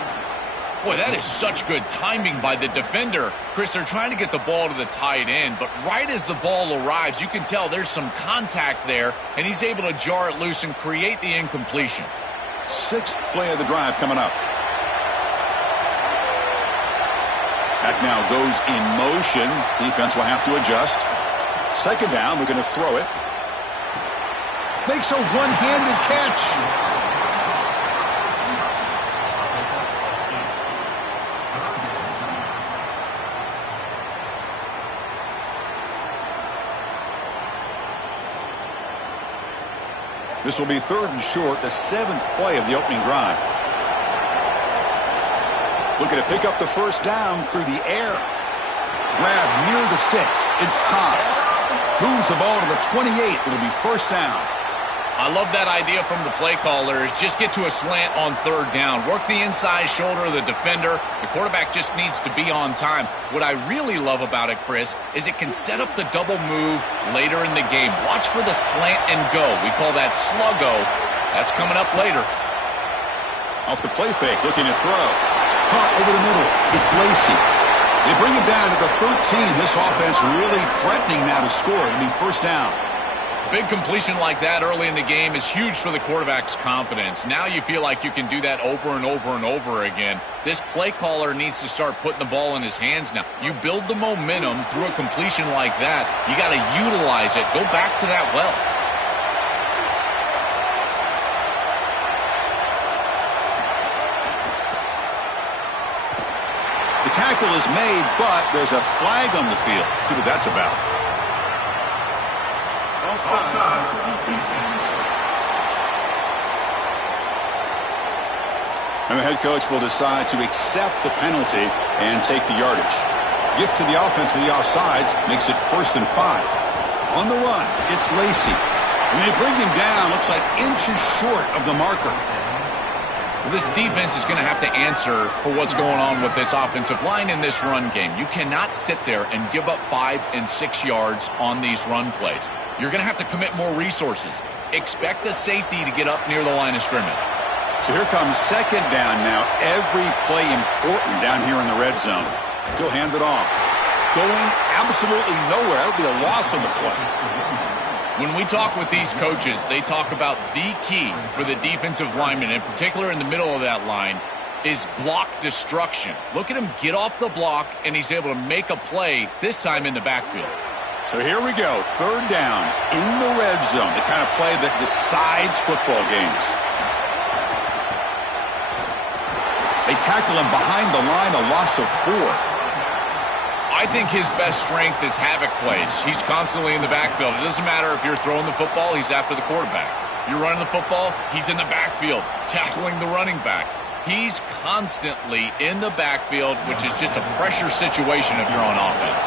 Boy, that is such good timing by the defender. Chris, they're trying to get the ball to the tight end, but right as the ball arrives, you can tell there's some contact there, and he's able to jar it loose and create the incompletion. 6th play of the drive coming up. Back now goes in motion. Defense will have to adjust. 2nd down, we're going to throw it. Makes a one-handed catch. This will be 3rd and short, the 7th play of the opening drive. Looking to pick up the 1st down through the air. Grab near the sticks. It's Haas. Moves the ball to the 28. It'll be 1st down. I love that idea from the play callers. Just get to a slant on 3rd down. Work the inside shoulder of the defender. The quarterback just needs to be on time. What I really love about it, Chris, is it can set up the double move later in the game. Watch for the slant and go. We call that sluggo. That's coming up later. Off the play fake, looking to throw. Caught over the middle. It's Lacy. They bring him down to the 13. This offense really threatening now to score. It'll be first down. Big completion like that early in the game is huge for the quarterback's confidence. Now you feel like you can do that over and over and over again. This play caller needs to start putting the ball in his hands now. You build the momentum through a completion like that. You got to utilize it. Go back to that well. The tackle is made, but there's a flag on the field. Let's see what that's about. And the head coach will decide to accept the penalty and take the yardage. Gift to the offense with the offsides makes it 1st and 5. On the run, it's Lacy. When they bring him down, looks like inches short of the marker. Well, this defense is going to have to answer for what's going on with this offensive line in this run game. You cannot sit there and give up 5 and 6 yards on these run plays. You're going to have to commit more resources. Expect the safety to get up near the line of scrimmage. So here comes second down now. Every play important down here in the red zone. He'll hand it off. Going absolutely nowhere. That would be a loss on the play. When we talk with these coaches, they talk about the key for the defensive lineman, in particular in the middle of that line, is block destruction. Look at him get off the block, and he's able to make a play, this time in the backfield. So here we go. Third down in the red zone. The kind of play that decides football games. They tackle him behind the line, a loss of 4. I think his best strength is havoc plays. He's constantly in the backfield. It doesn't matter if you're throwing the football, he's after the quarterback. You're running the football, he's in the backfield, tackling the running back. He's constantly in the backfield, which is just a pressure situation if you're on offense.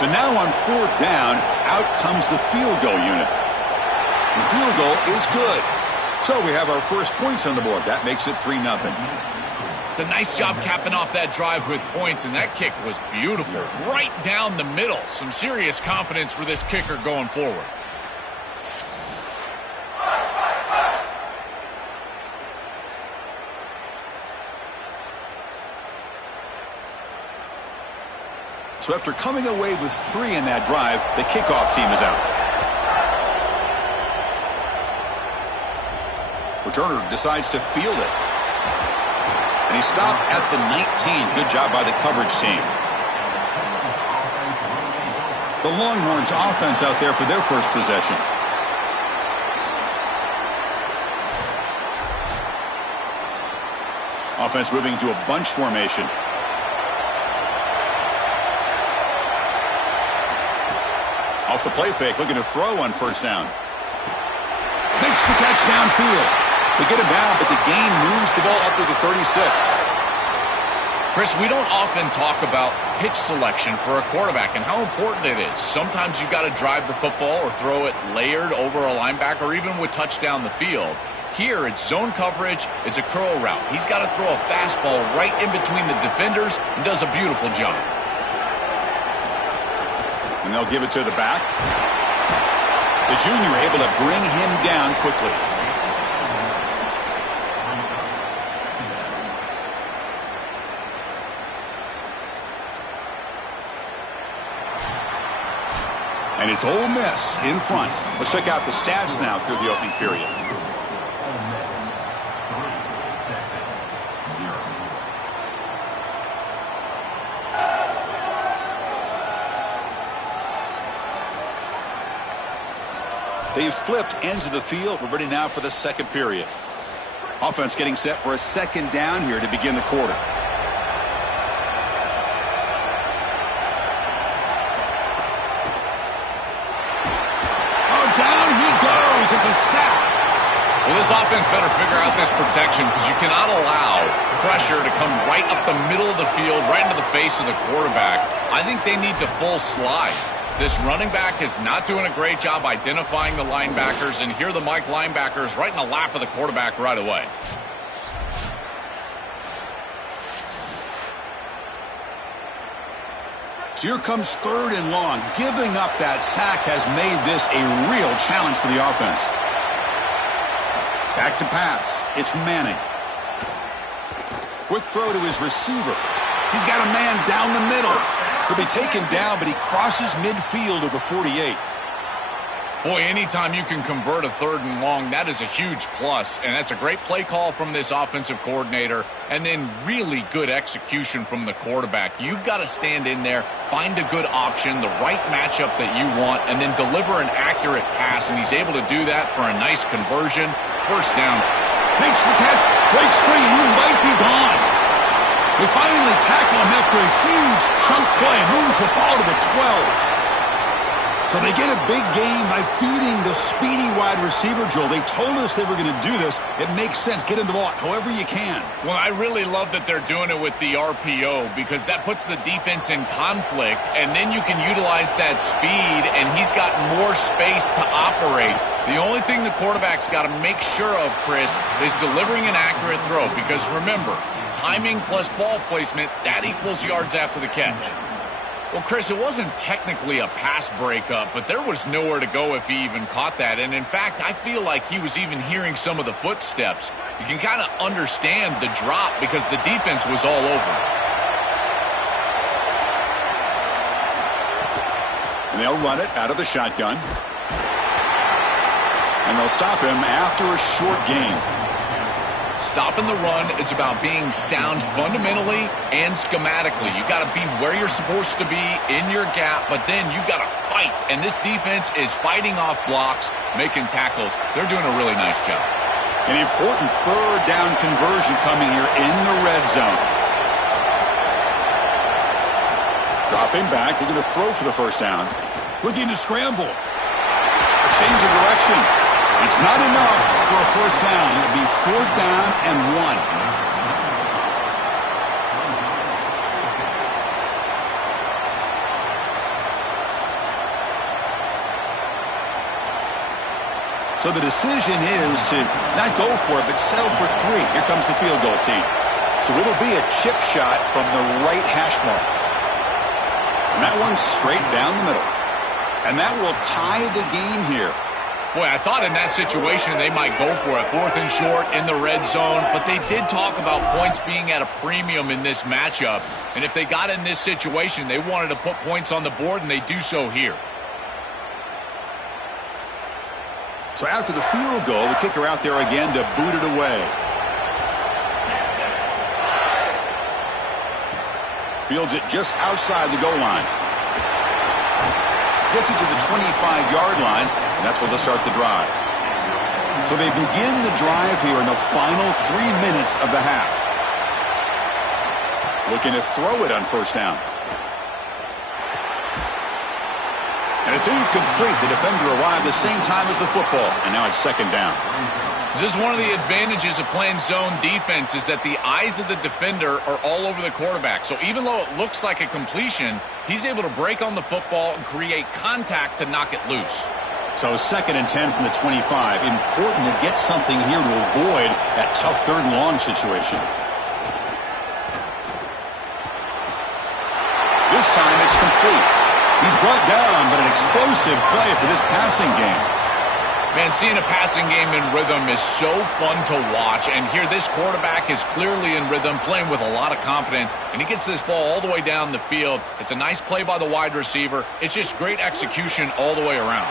So now on 4th down, out comes the field goal unit. The field goal is good. So we have our first points on the board. That makes it 3-0. It's a nice job capping off that drive with points, and that kick was beautiful. Right down the middle. Some serious confidence for this kicker going forward. So after coming away with 3 in that drive, the kickoff team is out. Returner decides to field it. And he stopped at the 19. Good job by the coverage team. The Longhorns offense out there for their first possession. Offense moving to a bunch formation. Off the play fake, looking to throw on first down. Makes the catch downfield. They get him down, but the gain moves the ball up to the 36. Chris, we don't often talk about pitch selection for a quarterback and how important it is. Sometimes you've got to drive the football or throw it layered over a linebacker or even with touch down the field. Here, it's zone coverage. It's a curl route. He's got to throw a fastball right in between the defenders and does a beautiful job. And they'll give it to the back. The junior able to bring him down quickly. And it's Ole Miss in front. Let's check out the stats now through the opening period. They've flipped ends of the field. We're ready now for the second period. Offense getting set for a second down here to begin the quarter. It's a sack. Well, this offense better figure out this protection because you cannot allow pressure to come right up the middle of the field, right into the face of the quarterback. I think they need to full slide. This running back is not doing a great job identifying the linebackers, and here the Mike linebackers right in the lap of the quarterback right away. So here comes 3rd and long. Giving up that sack has made this a real challenge for the offense. Back to pass. It's Manning. Quick throw to his receiver. He's got a man down the middle. He'll be taken down, but he crosses midfield of the 48. Boy, anytime you can convert a 3rd and long, that is a huge plus. And that's a great play call from this offensive coordinator. And then really good execution from the quarterback. You've got to stand in there, find a good option, the right matchup that you want, and then deliver an accurate pass. And he's able to do that for a nice conversion. First down. Makes the catch, breaks free, and he might be gone. They finally tackle him after a huge chunk play. Moves the ball to the 12. So they get a big gain by feeding the speedy wide receiver, Joel. They told us they were going to do this. It makes sense. Get him the ball however you can. Well, I really love that they're doing it with the RPO because that puts the defense in conflict, and then you can utilize that speed, and he's got more space to operate. The only thing the quarterback's got to make sure of, Chris, is delivering an accurate throw because, remember, timing plus ball placement, that equals yards after the catch. Well, Chris, it wasn't technically a pass breakup, but there was nowhere to go if he even caught that. And, in fact, I feel like he was even hearing some of the footsteps. You can kind of understand the drop because the defense was all over. And they'll run it out of the shotgun. And they'll stop him after a short gain. Stopping the run is about being sound fundamentally and schematically. You got to be where you're supposed to be in your gap, but then you got to fight. And this defense is fighting off blocks, making tackles. They're doing a really nice job. An important 3rd down conversion coming here in the red zone. Dropping back, looking to throw for the first down. Looking to scramble. A change of direction. It's not enough for a first down. It'll be 4th down and 1. So the decision is to not go for it, but settle for 3. Here comes the field goal team. So it'll be a chip shot from the right hash mark. And that one's straight down the middle. And that will tie the game here. Boy, I thought in that situation they might go for it. 4th and short in the red zone, but they did talk about points being at a premium in this matchup. And if they got in this situation, they wanted to put points on the board, and they do so here. So after the field goal, the kicker out there again to boot it away. Fields it just outside the goal line. Gets it to the 25-yard line. And that's where they'll start the drive. So they begin the drive here in the final 3 minutes of the half. Looking to throw it on first down. And it's incomplete. The defender arrived the same time as the football. And now it's 2nd down. This is one of the advantages of playing zone defense is that the eyes of the defender are all over the quarterback. So even though it looks like a completion, he's able to break on the football and create contact to knock it loose. So 2nd and 10 from the 25. Important to get something here to avoid that tough 3rd and long situation. This time it's complete. He's brought down, but an explosive play for this passing game. Man, seeing a passing game in rhythm is so fun to watch. And here this quarterback is clearly in rhythm, playing with a lot of confidence. And he gets this ball all the way down the field. It's a nice play by the wide receiver. It's just great execution all the way around.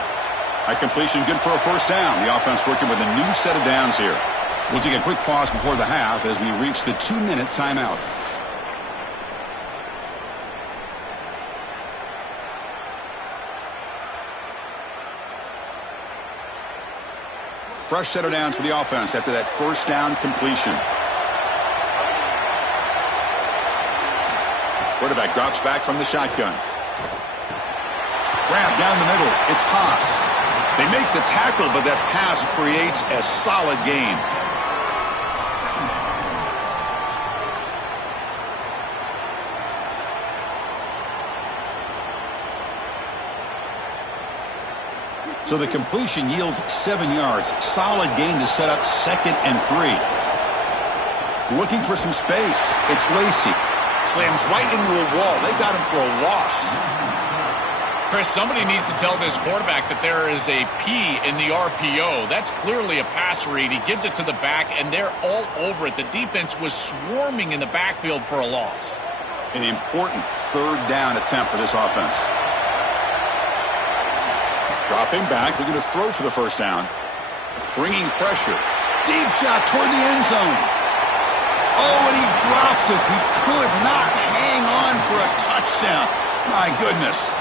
A completion good for a first down. The offense working with a new set of downs here. We'll take a quick pause before the half as we reach the 2-minute timeout. Fresh set of downs for the offense after that first down completion. Quarterback drops back from the shotgun. Grab down the middle. It's Haas. They make the tackle, but that pass creates a solid gain. So the completion yields 7 yards. Solid gain to set up 2nd and 3. Looking for some space. It's Lacy. Slams right into a wall. They got him for a loss. Chris, somebody needs to tell this quarterback that there is a P in the RPO. That's clearly a pass read. He gives it to the back, and they're all over it. The defense was swarming in the backfield for a loss. An important third down attempt for this offense. Dropping back, looking to throw for the first down. Bringing pressure. Deep shot toward the end zone. Oh, and he dropped it. He could not hang on for a touchdown. My goodness.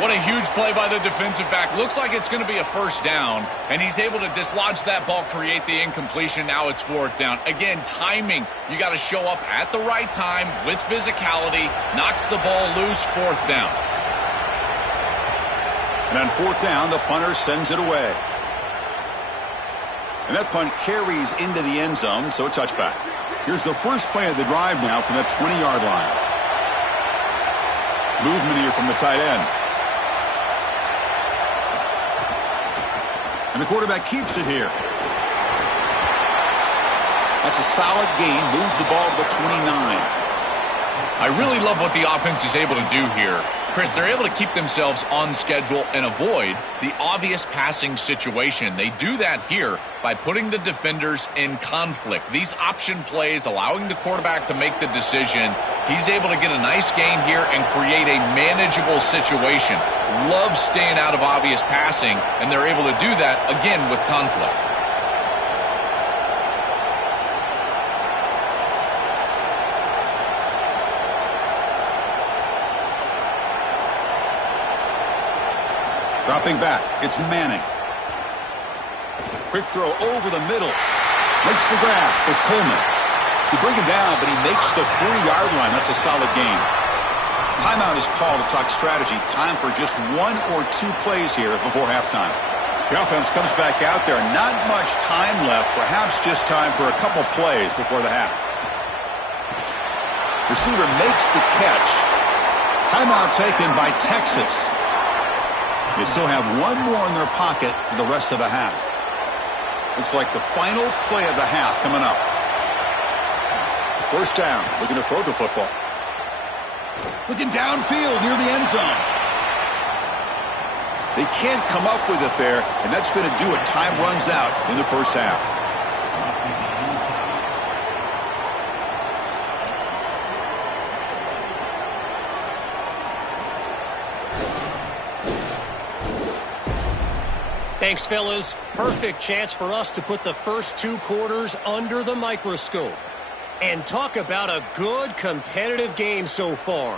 What a huge play by the defensive back. Looks like it's going to be a first down, and he's able to dislodge that ball, create the incompletion. Now it's fourth down. Again, timing. You got to show up at the right time with physicality. Knocks the ball loose, fourth down. And on fourth down, the punter sends it away. And that punt carries into the end zone, so a touchback. Here's the first play of the drive now from the 20-yard line. Movement here from the tight end. And the quarterback keeps it here. That's a solid gain. Moves the ball to the 29. I really love what the offense is able to do here. Chris, they're able to keep themselves on schedule and avoid the obvious passing situation. They do that here by putting the defenders in conflict. These option plays, allowing the quarterback to make the decision. He's able to get a nice gain here and create a manageable situation. Loves staying out of obvious passing, and they're able to do that, again, with conflict. Dropping back, it's Manning. Quick throw over the middle. Makes the grab, it's Coleman. They bring him down, but he makes the 40-yard line. That's a solid gain. Timeout is called to talk strategy. Time for just one or two plays here before halftime. The offense comes back out there. Not much time left. Perhaps just time for a couple plays before the half. Receiver makes the catch. Timeout taken by Texas. They still have one more in their pocket for the rest of the half. Looks like the final play of the half coming up. First down, looking to throw the football. Looking downfield near the end zone. They can't come up with it there, and that's going to do it. Time runs out in the first half. Thanks, fellas. Perfect chance for us to put the first two quarters under the microscope. And talk about a good competitive game so far.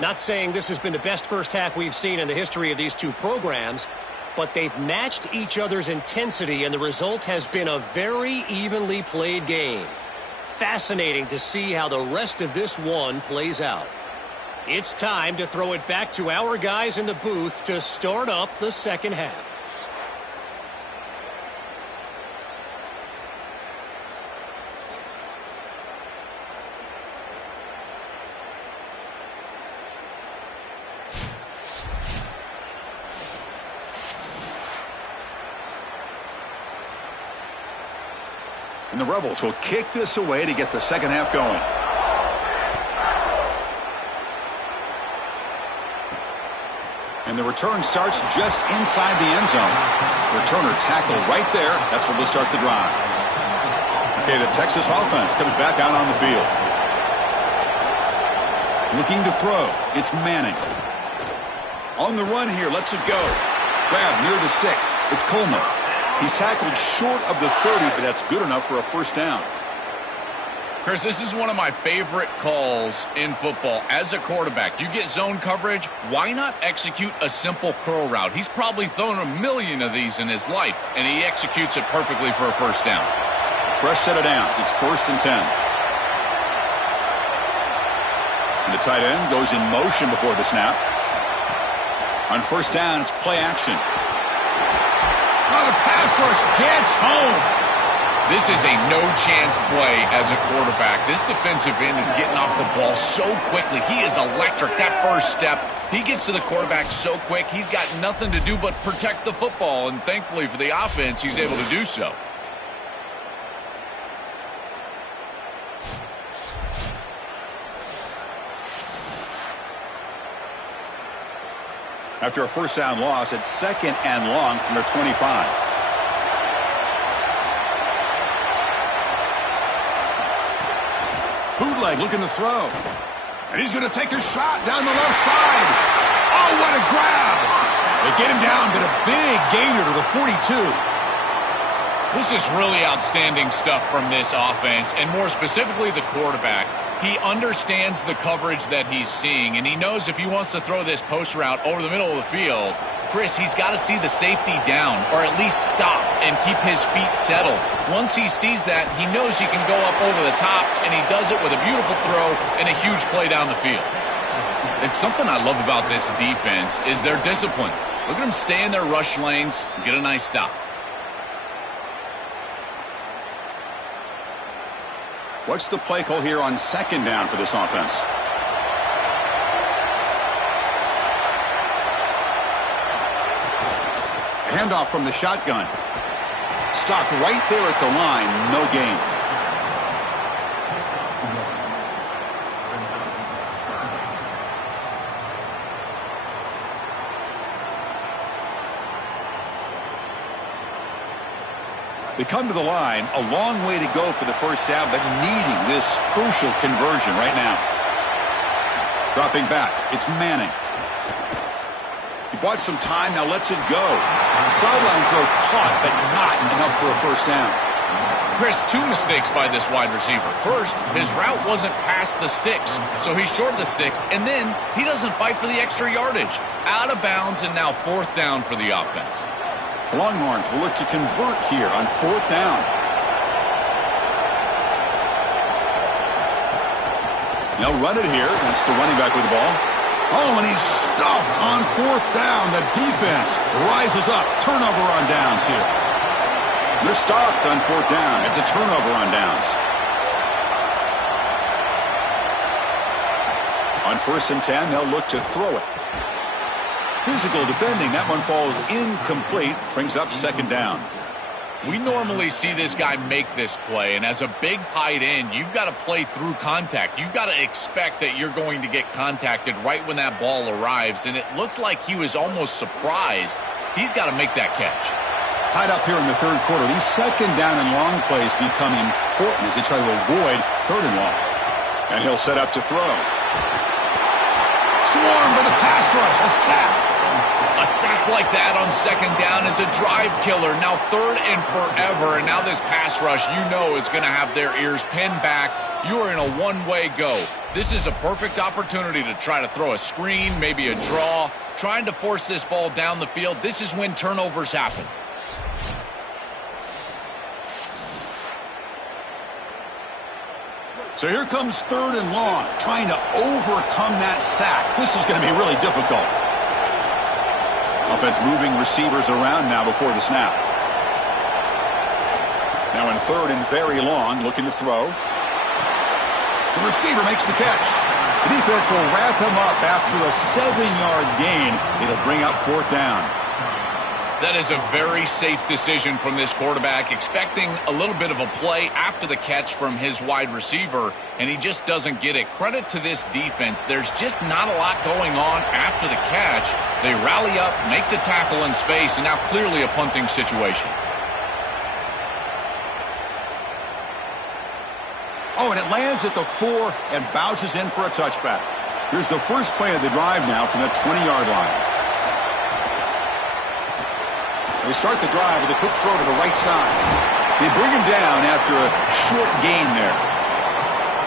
Not saying this has been the best first half we've seen in the history of these two programs, but they've matched each other's intensity, and the result has been a very evenly played game. Fascinating to see how the rest of this one plays out. It's time to throw it back to our guys in the booth to start up the second half. And the Rebels will kick this away to get the second half going. And the return starts just inside the end zone. Returner tackled right there. That's where they'll start the drive. Okay, the Texas offense comes back out on the field. Looking to throw. It's Manning. On the run here, lets it go. Grab near the sticks. It's Coleman. He's tackled short of the 30, but that's good enough for a first down. Chris, this is one of my favorite calls in football. As a quarterback, you get zone coverage, why not execute a simple curl route? He's probably thrown a million of these in his life, and he executes it perfectly for a first down. Fresh set of downs. It's 1st and 10. And the tight end goes in motion before the snap. On first down, it's play action. Oh, the pass rush gets home. This is a no-chance play as a quarterback. This defensive end is getting off the ball so quickly. He is electric. That first step, he gets to the quarterback so quick, he's got nothing to do but protect the football. And thankfully for the offense, he's able to do so. After a first down loss, it's 2nd and long from their 25. Bootleg looking to throw. And he's going to take a shot down the left side. Oh, what a grab. They get him down, but a big gainer to the 42. This is really outstanding stuff from this offense, and more specifically the quarterback. He understands the coverage that he's seeing, and he knows if he wants to throw this post route over the middle of the field, Chris, he's got to see the safety down, or at least stop and keep his feet settled. Once he sees that, he knows he can go up over the top, and he does it with a beautiful throw and a huge play down the field. It's something I love about this defense is their discipline. Look at them stay in their rush lanes and get a nice stop. What's the play call here on 2nd down for this offense? Handoff from the shotgun. Stopped right there at the line. No gain. They come to the line, a long way to go for the first down, but needing this crucial conversion right now. Dropping back, it's Manning. He bought some time, now lets it go. Sideline throw caught, but not enough for a first down. Chris, 2 mistakes by this wide receiver. First, his route wasn't past the sticks, so he's short of the sticks, and then he doesn't fight for the extra yardage. Out of bounds, and now 4th down for the offense. Longhorns will look to convert here on 4th down. They'll run it here. That's the running back with the ball. Oh, and he's stuffed on 4th down. The defense rises up. Turnover on downs here. They're stopped on 4th down. It's a turnover on downs. On 1st and 10, they'll look to throw it. Physical defending. That one falls incomplete. Brings up 2nd down. We normally see this guy make this play, and as a big tight end, you've got to play through contact. You've got to expect that you're going to get contacted right when that ball arrives, and it looked like he was almost surprised. He's got to make that catch. Tied up here in the 3rd quarter. These 2nd down and long plays become important as they try to avoid 3rd and long. And he'll set up to throw. Swarmed by the pass rush. A sack. A sack like that on 2nd down is a drive killer. Now 3rd and forever, and now this pass rush, you know, is going to have their ears pinned back. You are in a one-way go. This is a perfect opportunity to try to throw a screen, maybe a draw, trying to force this ball down the field. This is when turnovers happen. So here comes 3rd and long, trying to overcome that sack. This is going to be really difficult. Offense moving receivers around now before the snap. Now in 3rd and very long, looking to throw. The receiver makes the catch. The defense will wrap him up after a 7-yard gain. It'll bring up 4th down. That is a very safe decision from this quarterback, expecting a little bit of a play after the catch from his wide receiver, and he just doesn't get it. Credit to this defense. There's just not a lot going on after the catch. They rally up, make the tackle in space, and now clearly a punting situation. Oh, and it lands at the 4 and bounces in for a touchback. Here's the first play of the drive now from the 20-yard line. They start the drive with a quick throw to the right side. They bring him down after a short gain there.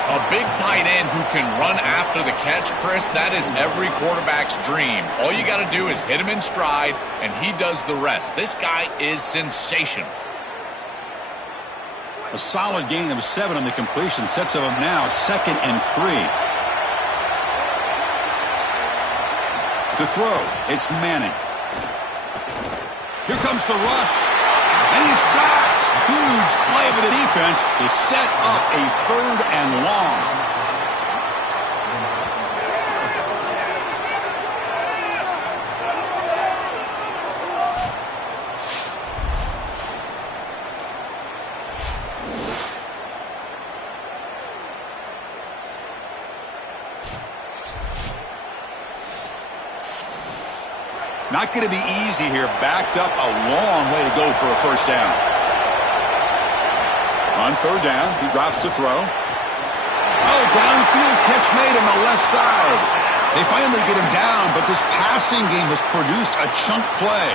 A big tight end who can run after the catch, Chris, that is every quarterback's dream. All you got to do is hit him in stride, and he does the rest. This guy is sensational. A solid gain of 7 on the completion sets him up now 2nd and 3. To throw, it's Manning. Here comes the rush, and he's sacked. Huge play by the defense to set up a 3rd and long. Not going to be easy here. Backed up a long way to go for a first down. On third down, he drops to throw. Oh, downfield catch made on the left side. They finally get him down, but this passing game has produced a chunk play.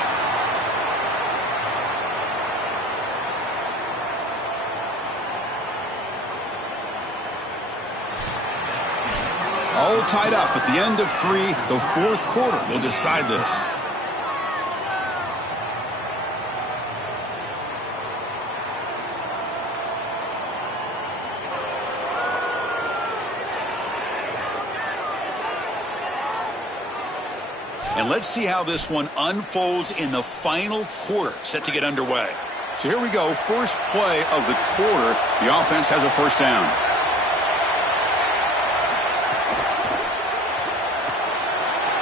All tied up at the end of 3. The fourth quarter will decide this. And let's see how this one unfolds in the final quarter, set to get underway. So here we go, first play of the quarter. The offense has a first down.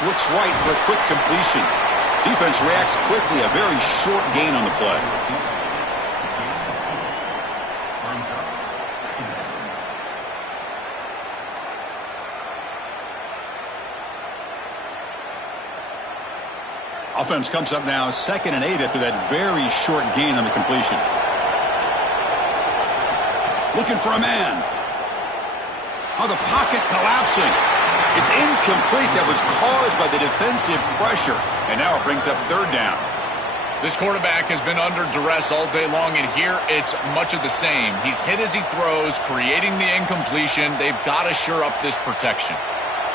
Looks right for a quick completion. Defense reacts quickly, a very short gain on the play. Offense comes up now 2nd and 8 after that very short gain on the completion. Looking for a man. Oh, the pocket collapsing. It's incomplete. That was caused by the defensive pressure. And now it brings up third down. This quarterback has been under duress all day long, and here it's much of the same. He's hit as he throws, creating the incompletion. They've got to shore up this protection.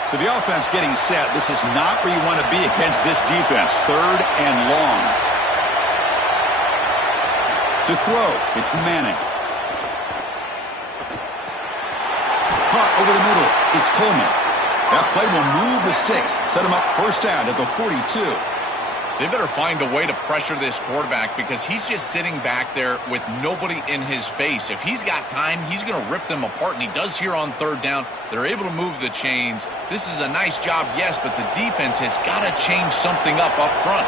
So the offense getting set. This is not where you want to be against this defense. Third and long. To throw, it's Manning. Caught over the middle. It's Coleman. That play will move the sticks. Set him up first down at the 42. They better find a way to pressure this quarterback because he's just sitting back there with nobody in his face. If he's got time, he's going to rip them apart, and he does here on third down. They're able to move the chains. This is a nice job, yes, but the defense has got to change something up front.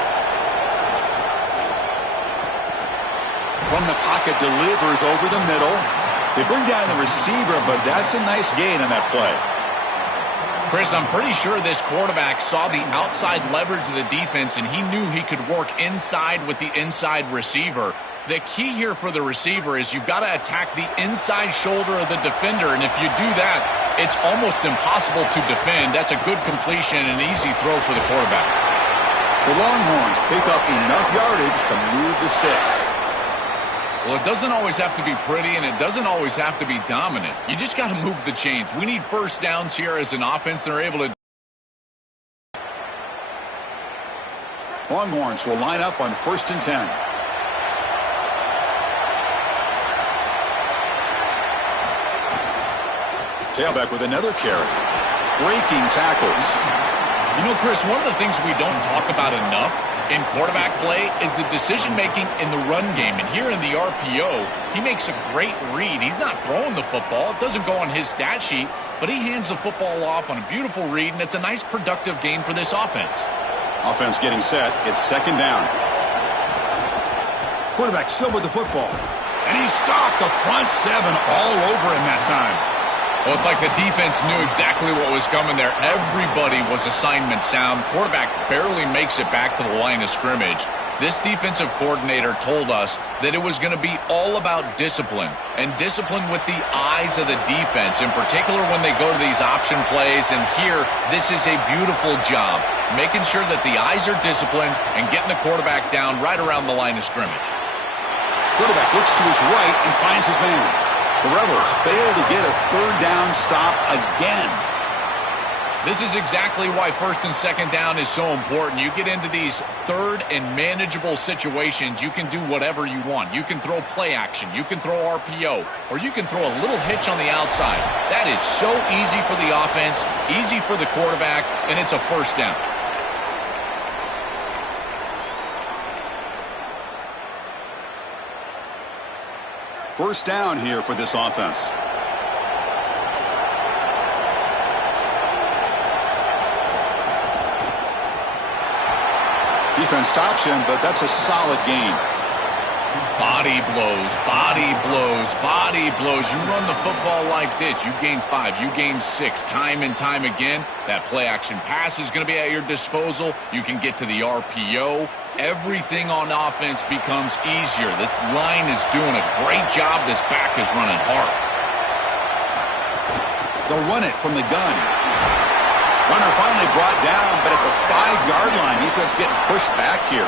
From the pocket, delivers over the middle. They bring down the receiver, but that's a nice gain on that play. Chris, I'm pretty sure this quarterback saw the outside leverage of the defense, and he knew he could work inside with the inside receiver. The key here for the receiver is you've got to attack the inside shoulder of the defender, and if you do that, it's almost impossible to defend. That's a good completion and an easy throw for the quarterback. The Longhorns pick up enough yardage to move the sticks. Well, it doesn't always have to be pretty, and it doesn't always have to be dominant. You just got to move the chains. We need first downs here as an offense. They're able to. Longhorns will line up on 1st and 10. Tailback with another carry. Breaking tackles. You know, Chris, one of the things we don't talk about enough in quarterback play is the decision-making in the run game. And here in the RPO, he makes a great read. He's not throwing the football. It doesn't go on his stat sheet, but he hands the football off on a beautiful read, and it's a nice productive game for this offense. Offense getting set. It's 2nd down. Quarterback still with the football. And he stopped the front 7 all over him that time. Well, it's like the defense knew exactly what was coming there. Everybody was assignment sound. Quarterback barely makes it back to the line of scrimmage. This defensive coordinator told us that it was going to be all about discipline, and discipline with the eyes of the defense, in particular when they go to these option plays. And here, this is a beautiful job, making sure that the eyes are disciplined and getting the quarterback down right around the line of scrimmage. Quarterback looks to his right and finds his man. The Rebels fail to get a third down stop again. This is exactly why 1st and 2nd down is so important. You get into these third and manageable situations, you can do whatever you want. You can throw play action, you can throw RPO, or you can throw a little hitch on the outside. That is so easy for the offense, easy for the quarterback, and it's a first down. First down here for this offense. Defense stops him, but that's a solid gain. Body blows, body blows, body blows. You run the football like this, you gain 5, you gain 6, time and time again. That play action pass is going to be at your disposal. You can get to the RPO. Everything on offense becomes easier. This line is doing a great job. This back is running hard. They'll run it from the gun. Runner finally brought down, but at the 5-yard line, defense getting pushed back here.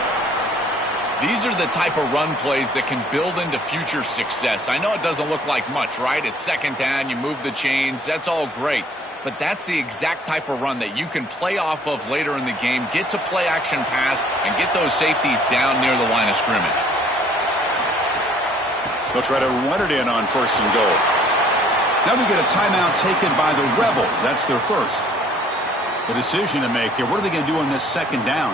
These are the type of run plays that can build into future success. I know it doesn't look like much, right? It's second down, you move the chains, that's all great. But that's the exact type of run that you can play off of later in the game, get to play action pass, and get those safeties down near the line of scrimmage. They'll try to run it in on 1st and goal. Now we get a timeout taken by the Rebels. That's their first. The decision to make here. What are they going to do on this 2nd down?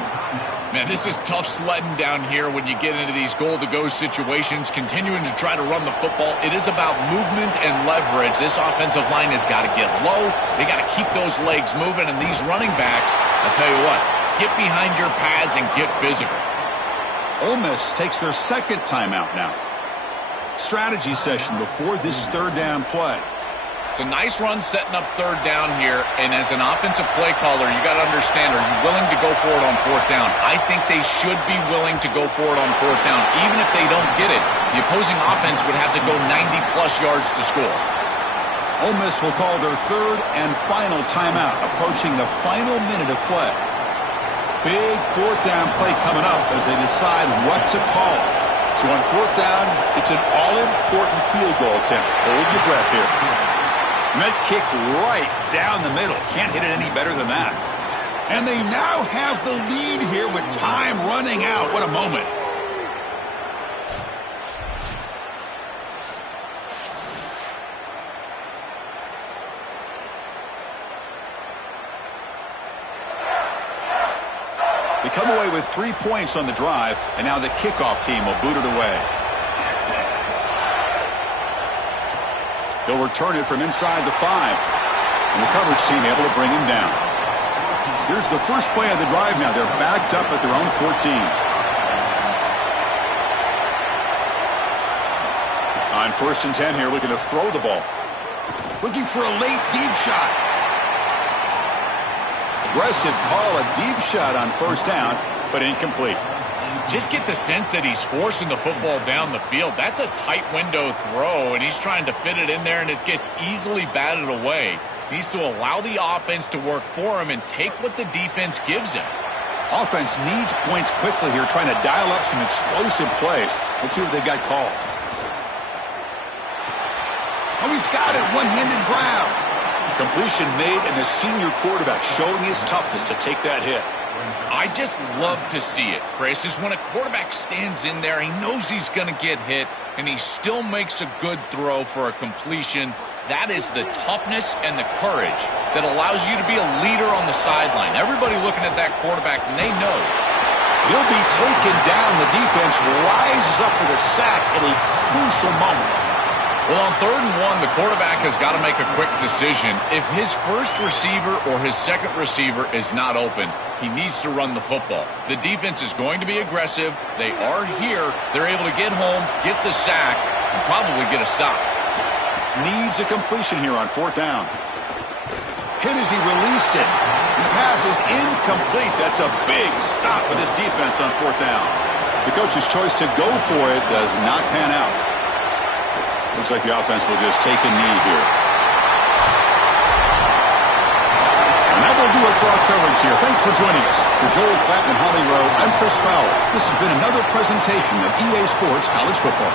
Man, this is tough sledding down here when you get into these goal-to-go situations, continuing to try to run the football. It is about movement and leverage. This offensive line has got to get low. They got to keep those legs moving, and these running backs, I'll tell you what, get behind your pads and get physical. Ole Miss takes their 2nd timeout now. Strategy session before this 3rd down play. It's a nice run setting up 3rd down here, and as an offensive play caller, you got to understand, are you willing to go for it on 4th down? I think they should be willing to go for it on 4th down. Even if they don't get it, the opposing offense would have to go 90-plus yards to score. Ole Miss will call their 3rd and final timeout, approaching the final minute of play. Big 4th down play coming up as they decide what to call. So on 4th down, it's an all-important field goal attempt. Hold your breath here. Met kick right down the middle. Can't hit it any better than that. And they now have the lead here with time running out. What a moment. They come away with 3 points on the drive, and now the kickoff team will boot it away. They'll return it from inside the 5. And the coverage team able to bring him down. Here's the first play of the drive now. They're backed up at their own 14. On 1st and 10 here, looking to throw the ball. Looking for a late deep shot. Aggressive call, a deep shot on 1st down, but incomplete. Just get the sense that he's forcing the football down the field. That's a tight window throw, and he's trying to fit it in there, and it gets easily batted away. He needs to allow the offense to work for him and take what the defense gives him. Offense needs points quickly here, trying to dial up some explosive plays. Let's see what they've got called. Oh, he's got it. One-handed grab. Completion made, and the senior quarterback showing his toughness to take that hit. I just love to see it, Chris, is when a quarterback stands in there, he knows he's going to get hit, and he still makes a good throw for a completion. That is the toughness and the courage that allows you to be a leader on the sideline. Everybody looking at that quarterback, and they know. He'll be taken down. The defense rises up with a sack at a crucial moment. Well, on 3rd and 1, the quarterback has got to make a quick decision. If his first receiver or his second receiver is not open, he needs to run the football. The defense is going to be aggressive. They are here. They're able to get home, get the sack, and probably get a stop. Needs a completion here on 4th down. Hit as he released it. And the pass is incomplete. That's a big stop for this defense on 4th down. The coach's choice to go for it does not pan out. Looks like the offense will just take a knee here. And that will do it for our coverage here. Thanks for joining us. For Joel Klatt and Holly Rowe, I'm Chris Fowler. This has been another presentation of EA Sports College Football.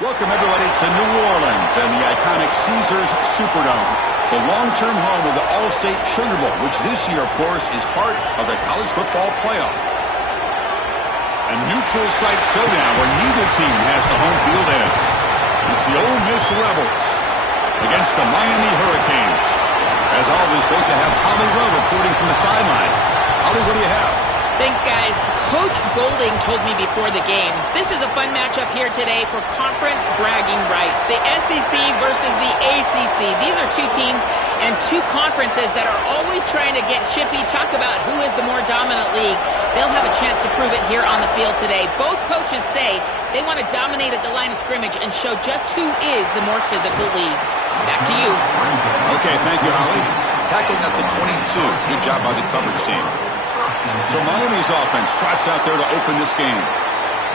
Welcome, everybody, to New Orleans and the iconic Caesars Superdome, the long-term home of the All-State Sugar Bowl, which this year, of course, is part of the college football playoff. A neutral site showdown where neither team has the home field edge. It's the Ole Miss Rebels against the Miami Hurricanes. As always, great to have Holly Rowe reporting from the sidelines. Holly, what do you have? Thanks, guys. Coach Golding told me before the game, this is a fun matchup here today for conference bragging rights. The SEC versus the ACC. These are two teams and two conferences that are always trying to get chippy, talk about who is the more dominant league. They'll have a chance to prove it here on the field today. Both coaches say they want to dominate at the line of scrimmage and show just who is the more physical league. Back to you. Okay, thank you, Holly. Tackled at the 22. Good job by the coverage team. So Miami's offense trots out there to open this game.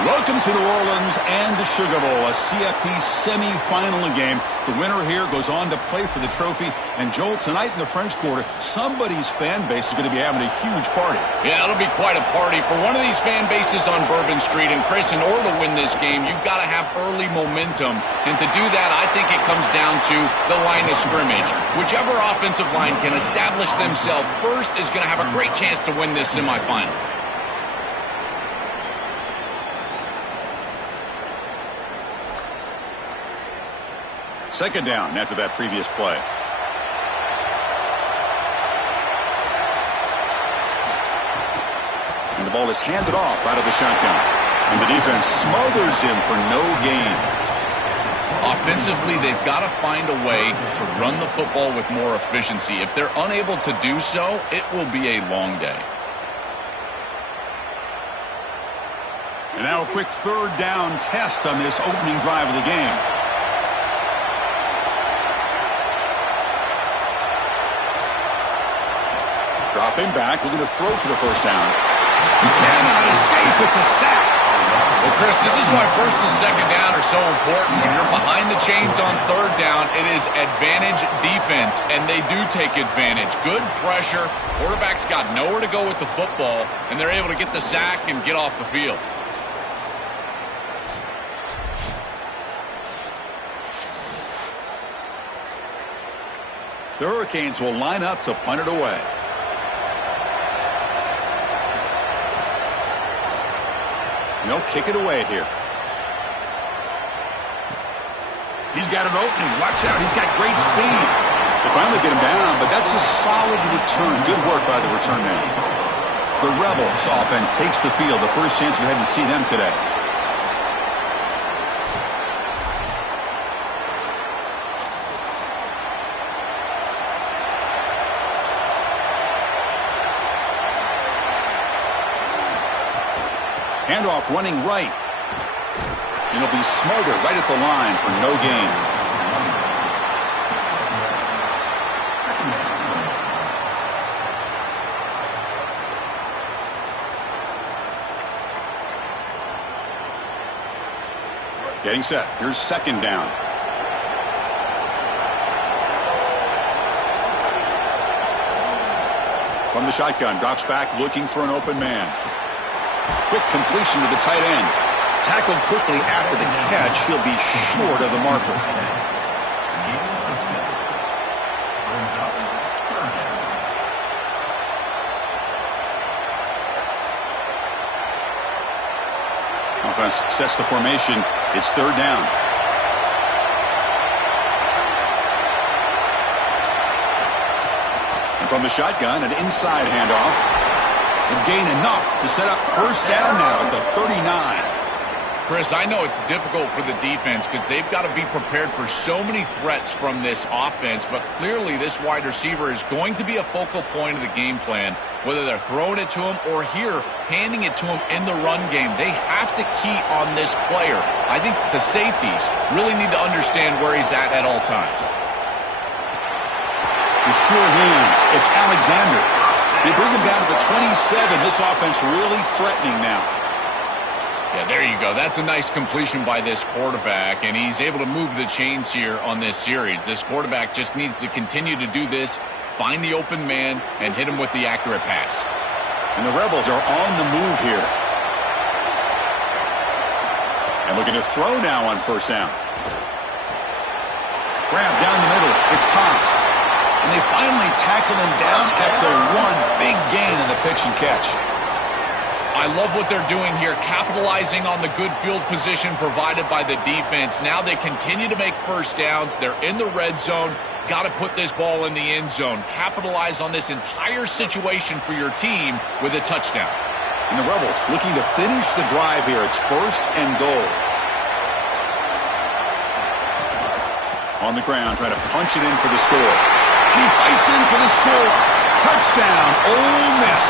Welcome to New Orleans and the Sugar Bowl, a CFP semi-final game. The winner here goes on to play for the trophy. And Joel, tonight in the French Quarter, somebody's fan base is going to be having a huge party. Yeah, it'll be quite a party for one of these fan bases on Bourbon Street. And Chris, in order to win this game, you've got to have early momentum. And to do that, I think it comes down to the line of scrimmage. Whichever offensive line can establish themselves first is going to have a great chance to win this semifinal. Second down after that previous play. And the ball is handed off out of the shotgun. And the defense smothers him for no gain. Offensively, they've got to find a way to run the football with more efficiency. If they're unable to do so, it will be a long day. And now a quick third down test on this opening drive of the game. Dropping back, looking to throw for the first down. He cannot escape. It's a sack. Well, Chris, this is why first and second down are so important. When you're behind the chains on third down, it is advantage defense, and they do take advantage. Good pressure. Quarterback's got nowhere to go with the football, and they're able to get the sack and get off the field. The Hurricanes will line up to punt it away. And they'll kick it away here. He's got an opening. Watch out. He's got great speed. They finally get him down, but that's a solid return. Good work by the return man. The Rebels offense takes the field. The first chance we had to see them today. Handoff running right. And he'll be smothered right at the line for no gain. Getting set. Here's second down. From the shotgun, drops back looking for an open man. Quick completion to the tight end. Tackled quickly after the catch. He'll be short of the marker. Offense sets the formation. It's third down. And from the shotgun, an inside handoff. And gain enough to set up first down now at the 39. Chris, I know it's difficult for the defense because they've got to be prepared for so many threats from this offense, but clearly this wide receiver is going to be a focal point of the game plan, whether they're throwing it to him or here, handing it to him in the run game. They have to key on this player. I think the safeties really need to understand where he's at all times. The sure hands. It's Alexander. They bring him down to the 27. This offense really threatening now. Yeah, there you go. That's a nice completion by this quarterback, and he's able to move the chains here on this series. This quarterback just needs to continue to do this, find the open man, and hit him with the accurate pass. And the Rebels are on the move here. And looking to throw now on first down. Grab down the middle. It's Pass. And they finally tackle him down at the one. Big gain in the pitch and catch. I love what they're doing here, capitalizing on the good field position provided by the defense. Now they continue to make first downs. They're in the red zone. Got to put this ball in the end zone. Capitalize on this entire situation for your team with a touchdown. And the Rebels looking to finish the drive here. It's first and goal. On the ground, trying to punch it in for the score. He fights in for the score. Touchdown, Ole Miss.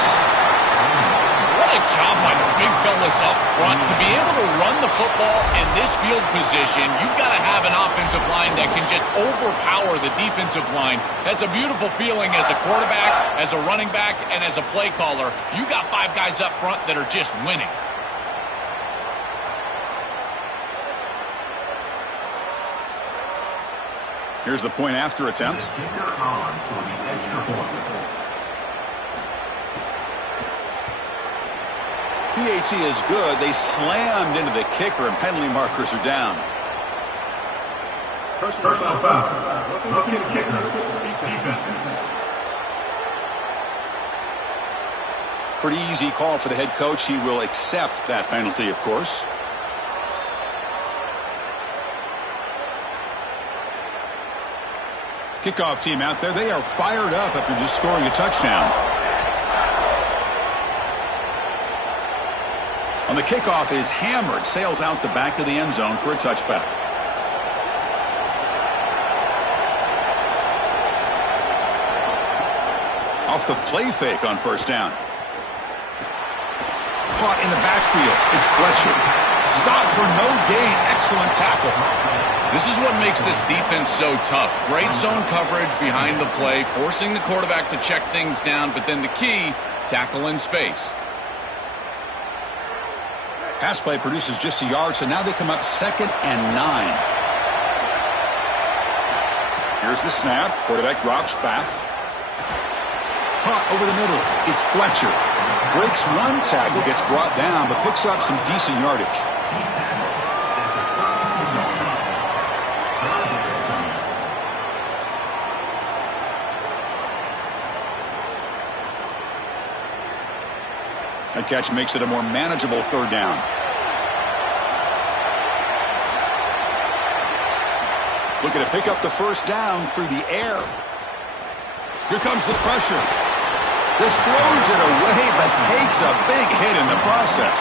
What a job by the big fellas up front. To be able to run the football in this field position, you've got to have an offensive line that can just overpower the defensive line. That's a beautiful feeling as a quarterback, as a running back, and as a play caller. You got 5 guys up front that are just winning. Here's the point after attempt. Kicker on for the extra point. PAT is good. They slammed into the kicker, and penalty markers are down. Personal foul. Looking at kicker. Defense. Pretty easy call for the head coach. He will accept that penalty, of course. Kickoff team out there. They are fired up after just scoring a touchdown. On the kickoff is hammered. Sails out the back of the end zone for a touchback. Off the play fake on first down. Caught in the backfield. It's Fletcher. Stop for no gain. Excellent tackle. This is what makes this defense so tough. Great zone coverage behind the play, forcing the quarterback to check things down, but then the key, tackle in space. Pass play produces just a yard, so now they come up 2nd and 9. Here's the snap. Quarterback drops back. Caught over the middle. It's Fletcher. Breaks one tackle, gets brought down, but picks up some decent yardage. That catch makes it a more manageable 3rd down. Looking to pick up the first down through the air. Here comes the pressure. This throws it away, but takes a big hit in the process.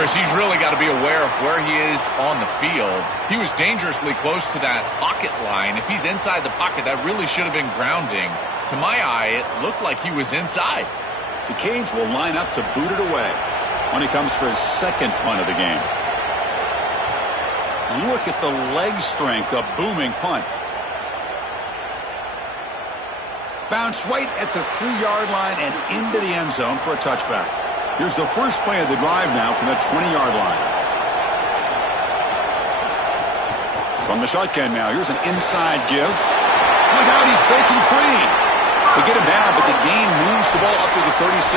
Chris, he's really got to be aware of where he is on the field. He was dangerously close to that pocket line. If he's inside the pocket, that really should have been grounding. To my eye, it looked like he was inside. The Canes will line up to boot it away when he comes for his 2nd punt of the game. Look at the leg strength, a booming punt. Bounce right at the 3-yard line and into the end zone for a touchback. Here's the first play of the drive now from the 20-yard line. From the shotgun now, here's an inside give. Look out, he's breaking free. They get him down, but the gain moves the ball up to the 36.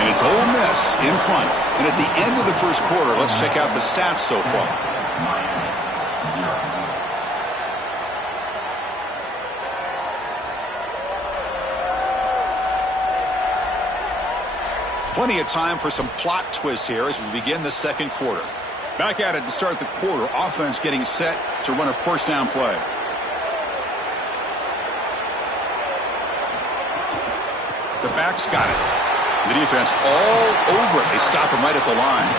And it's Ole Miss in front. And at the end of the first quarter, let's check out the stats so far. Plenty of time for some plot twists here as we begin the 2nd quarter. Back at it to start the quarter. Offense getting set to run a first down play. The backs got it. The defense all over it. They stop him right at the line.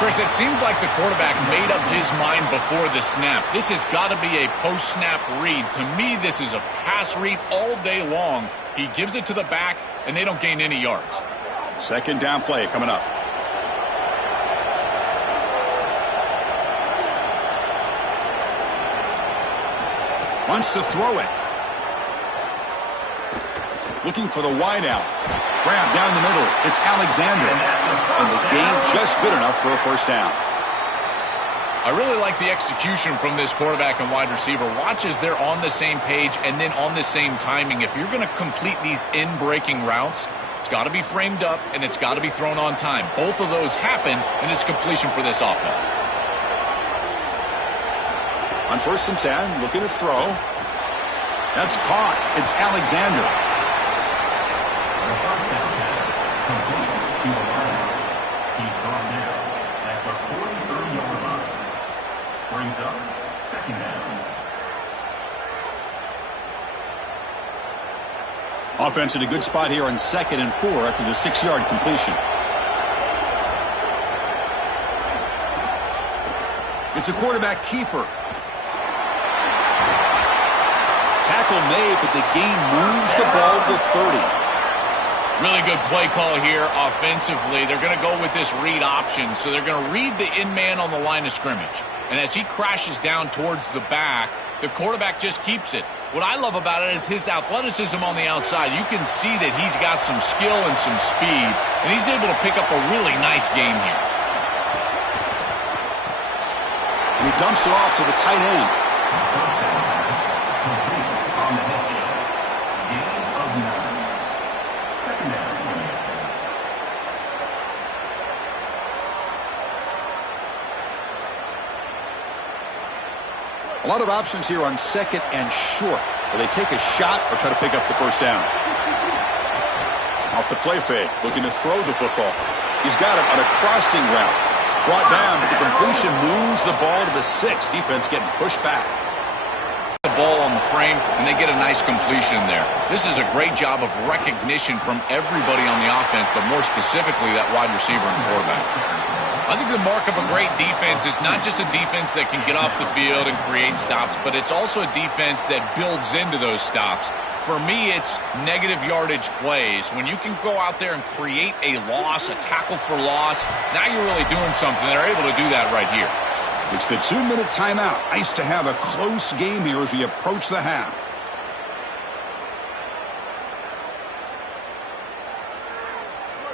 Chris, it seems like the quarterback made up his mind before the snap. This has got to be a post-snap read. To me, this is a pass read all day long. He gives it to the back, and they don't gain any yards. 2nd down play coming up. Wants to throw it. Looking for the wideout. Grab down the middle. It's Alexander. And the gain just good enough for a first down. I really like the execution from this quarterback and wide receiver. Watch as they're on the same page and then on the same timing. If you're going to complete these in-breaking routes, it's got to be framed up, and it's got to be thrown on time. Both of those happen, and it's completion for this offense. On 1st and 10, looking to throw. That's caught. It's Alexander. The first down pass complete to Alana. He's brought down at the 43-yard line. Brings up 2nd down. Offense in a good spot here on 2nd and 4 after the 6-yard completion. It's a quarterback keeper. Tackle made, but the gain moves the ball to 30. Really good play call here offensively. They're going to go with this read option, so they're going to read the in-man on the line of scrimmage. And as he crashes down towards the back, the quarterback just keeps it. What I love about it is his athleticism on the outside. You can see that he's got some skill and some speed, and he's able to pick up a really nice game here. And he dumps it off to the tight end. First down pass complete on the head field. Gain of 9. 2nd down. A lot of options here on 2nd and short. Will they take a shot or try to pick up the 1st down? Off the play fake, looking to throw the football. He's got it on a crossing route. Brought down, but the completion moves the ball to the 6. Defense getting pushed back. The ball on the frame, and they get a nice completion there. This is a great job of recognition from everybody on the offense, but more specifically that wide receiver and quarterback. I think the mark of a great defense is not just a defense that can get off the field and create stops, but it's also a defense that builds into those stops. For me, it's negative yardage plays. When you can go out there and create a loss, a tackle for loss, now you're really doing something. They're able to do that right here. It's the 2-minute timeout. Nice to have a close game here as we approach the half.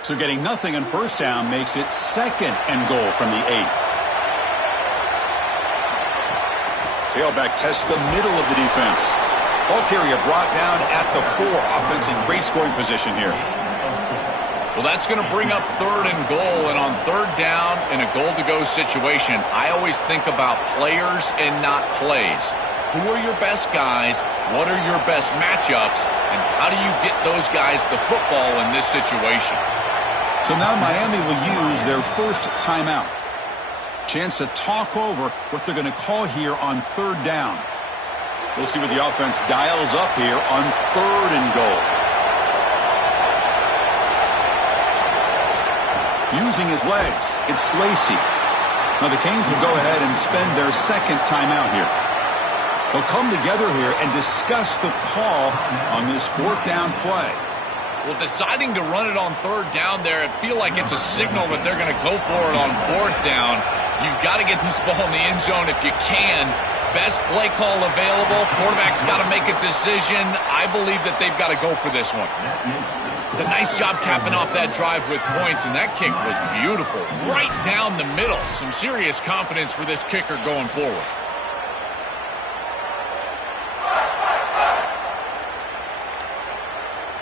So getting nothing on 1st down makes it 2nd and goal from the 8. Tailback tests the middle of the defense. Ball carrier brought down at the 4. Offense in great scoring position here. Well, that's going to bring up 3rd and goal, and on 3rd down in a goal-to-go situation, I always think about players and not plays. Who are your best guys? What are your best matchups? And how do you get those guys the football in this situation? So now Miami will use their 1st timeout. Chance to talk over what they're going to call here on 3rd down. We'll see what the offense dials up here on 3rd and goal. Using his legs, it's Lacy. Now the Canes will go ahead and spend their 2nd timeout here. They'll come together here and discuss the call on this 4th down play. Well, deciding to run it on 3rd down there, I feel like it's a signal that they're going to go for it on 4th down. You've got to get this ball in the end zone if you can. Best play call available. Quarterback's got to make a decision. I believe that they've got to go for this one. It's a nice job capping off that drive with points, and that kick was beautiful. Right down the middle. Some serious confidence for this kicker going forward.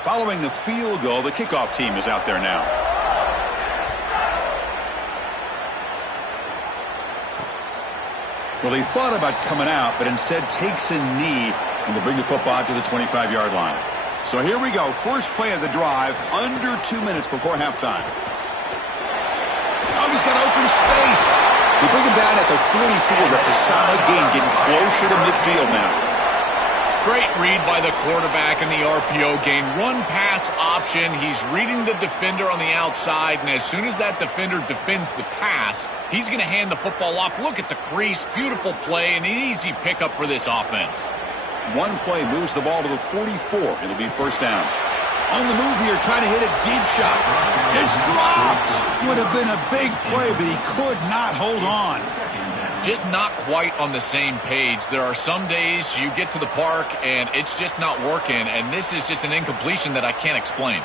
Following the field goal, the kickoff team is out there now. Well, he thought about coming out, but instead takes a knee, and they bring the football out to the 25-yard line. So here we go. First play of the drive, under 2 minutes before halftime. Oh, he's got open space. They bring him down at the 44. That's a solid gain, getting closer to midfield now. Great read by the quarterback in the RPO game. Run pass option. He's reading the defender on the outside, and as soon as that defender defends the pass, he's going to hand the football off. Look at the crease. Beautiful play and an easy pickup for this offense. One play moves the ball to the 44. It'll be 1st down. On the move here, trying to hit a deep shot. It's dropped. Would have been a big play, but he could not hold on. Just not quite on the same page. There are some days you get to the park and it's just not working, and this is just an incompletion that I can't explain.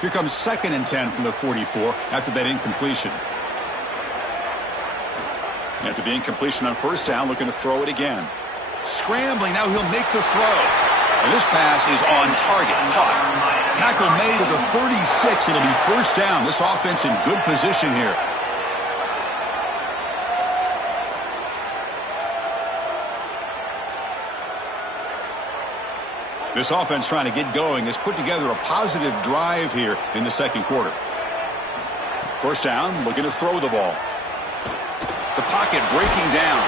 Here comes 2nd and 10 from the 44 after that incompletion. After the incompletion on 1st down, looking to throw it again. Scrambling, now he'll make the throw. And this pass is on target, caught. Tackle made at the 36. It'll be first down. This offense in good position here. This offense trying to get going has put together a positive drive here in the second quarter. First down, looking to throw the ball. The pocket breaking down.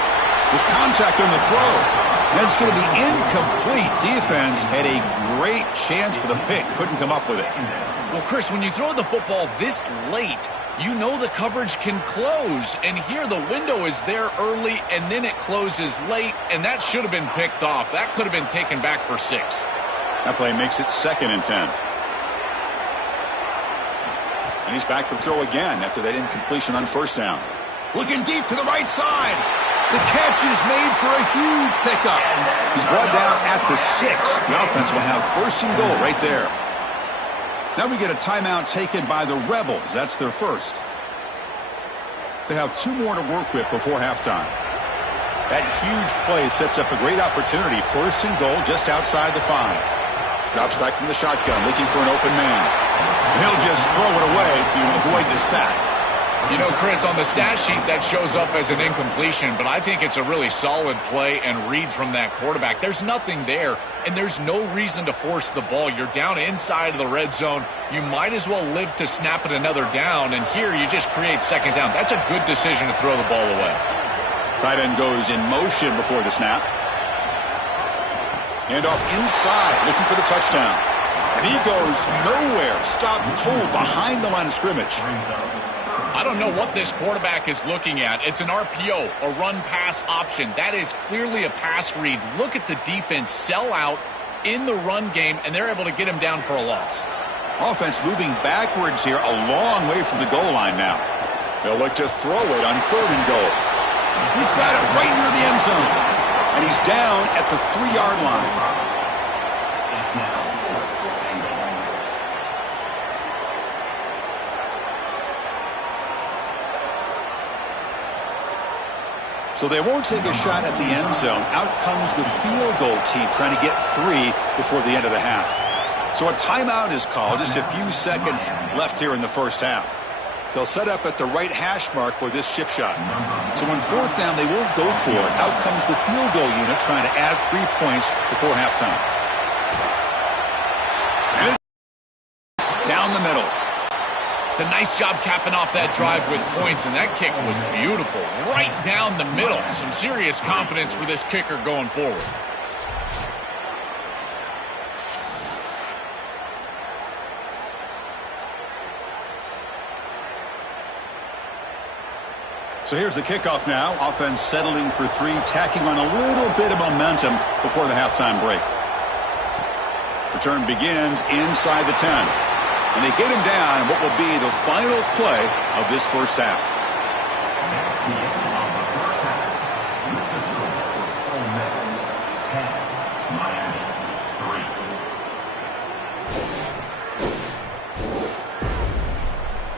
There's contact on the throw. And it's going to be incomplete. Defense had a great chance for the pick. Couldn't come up with it. Well, Chris, when you throw the football this late, you know the coverage can close. And here the window is there early, and then it closes late, and that should have been picked off. That could have been taken back for 6. That play makes it 2nd and 10. And he's back to throw again after that incompletion on first down. Looking deep to the right side. The catch is made for a huge pickup. He's brought down at the 6. The offense will have first and goal right there. Now we get a timeout taken by the Rebels. That's their first. They have 2 more to work with before halftime. That huge play sets up a great opportunity. First and goal just outside the 5. Drops back from the shotgun, looking for an open man. He'll just throw it away to avoid the sack. You know, Chris, on the stat sheet, that shows up as an incompletion, but I think it's a really solid play and read from that quarterback. There's nothing there, and there's no reason to force the ball. You're down inside of the red zone. You might as well live to snap it another down, and here you just create second down. That's a good decision to throw the ball away. Tight end goes in motion before the snap. And off inside, looking for the touchdown. And he goes nowhere. Stopped cold behind the line of scrimmage. I don't know what this quarterback is looking at. It's an RPO, a run-pass option. That is clearly a pass read. Look at the defense sell out in the run game, and they're able to get him down for a loss. Offense moving backwards here, a long way from the goal line now. They'll look to throw it on 3rd and goal. He's got it right near the end zone. And he's down at the 3-yard line. So they won't take a shot at the end zone. Out comes the field goal team trying to get 3 before the end of the half. So a timeout is called. Just a few seconds left here in the first half. They'll set up at the right hash mark for this chip shot. So on 4th down, they won't go for it. Out comes the field goal unit trying to add 3 points before halftime. And down the middle. It's a nice job capping off that drive with points, and that kick was beautiful. Right down the middle. Some serious confidence for this kicker going forward. So here's the kickoff now. Offense settling for 3, tacking on a little bit of momentum before the halftime break. Return begins inside the 10. And they get him down in what will be the final play of this first half.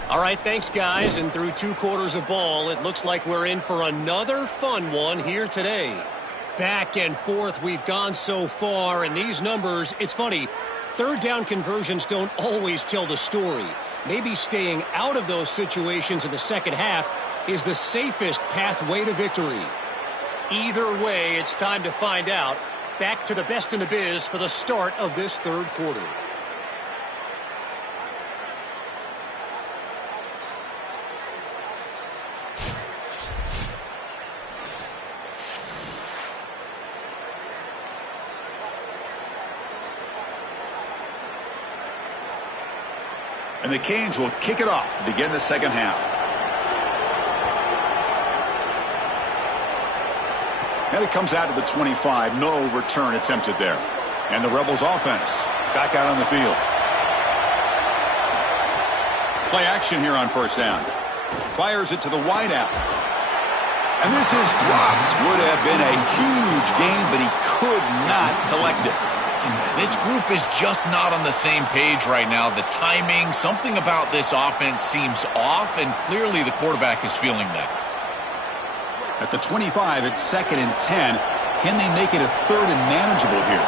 All right, thanks, guys. And through 2 quarters of ball, it looks like we're in for another fun one here today. Back and forth we've gone so far, and these numbers, it's funny, 3rd down conversions don't always tell the story. Maybe staying out of those situations in the second half is the safest pathway to victory. Either way, it's time to find out. Back to the best in the biz for the start of this 3rd quarter. And the Canes will kick it off to begin the second half. And it comes out to the 25. No return attempted there. And the Rebels offense back out on the field. Play action here on first down. Fires it to the wideout. And this is dropped. Would have been a huge gain, but he could not collect it. This group is just not on the same page right now. The timing, something about this offense seems off, and clearly the quarterback is feeling that. At the 25, it's 2nd and 10. Can they make it a third and manageable here?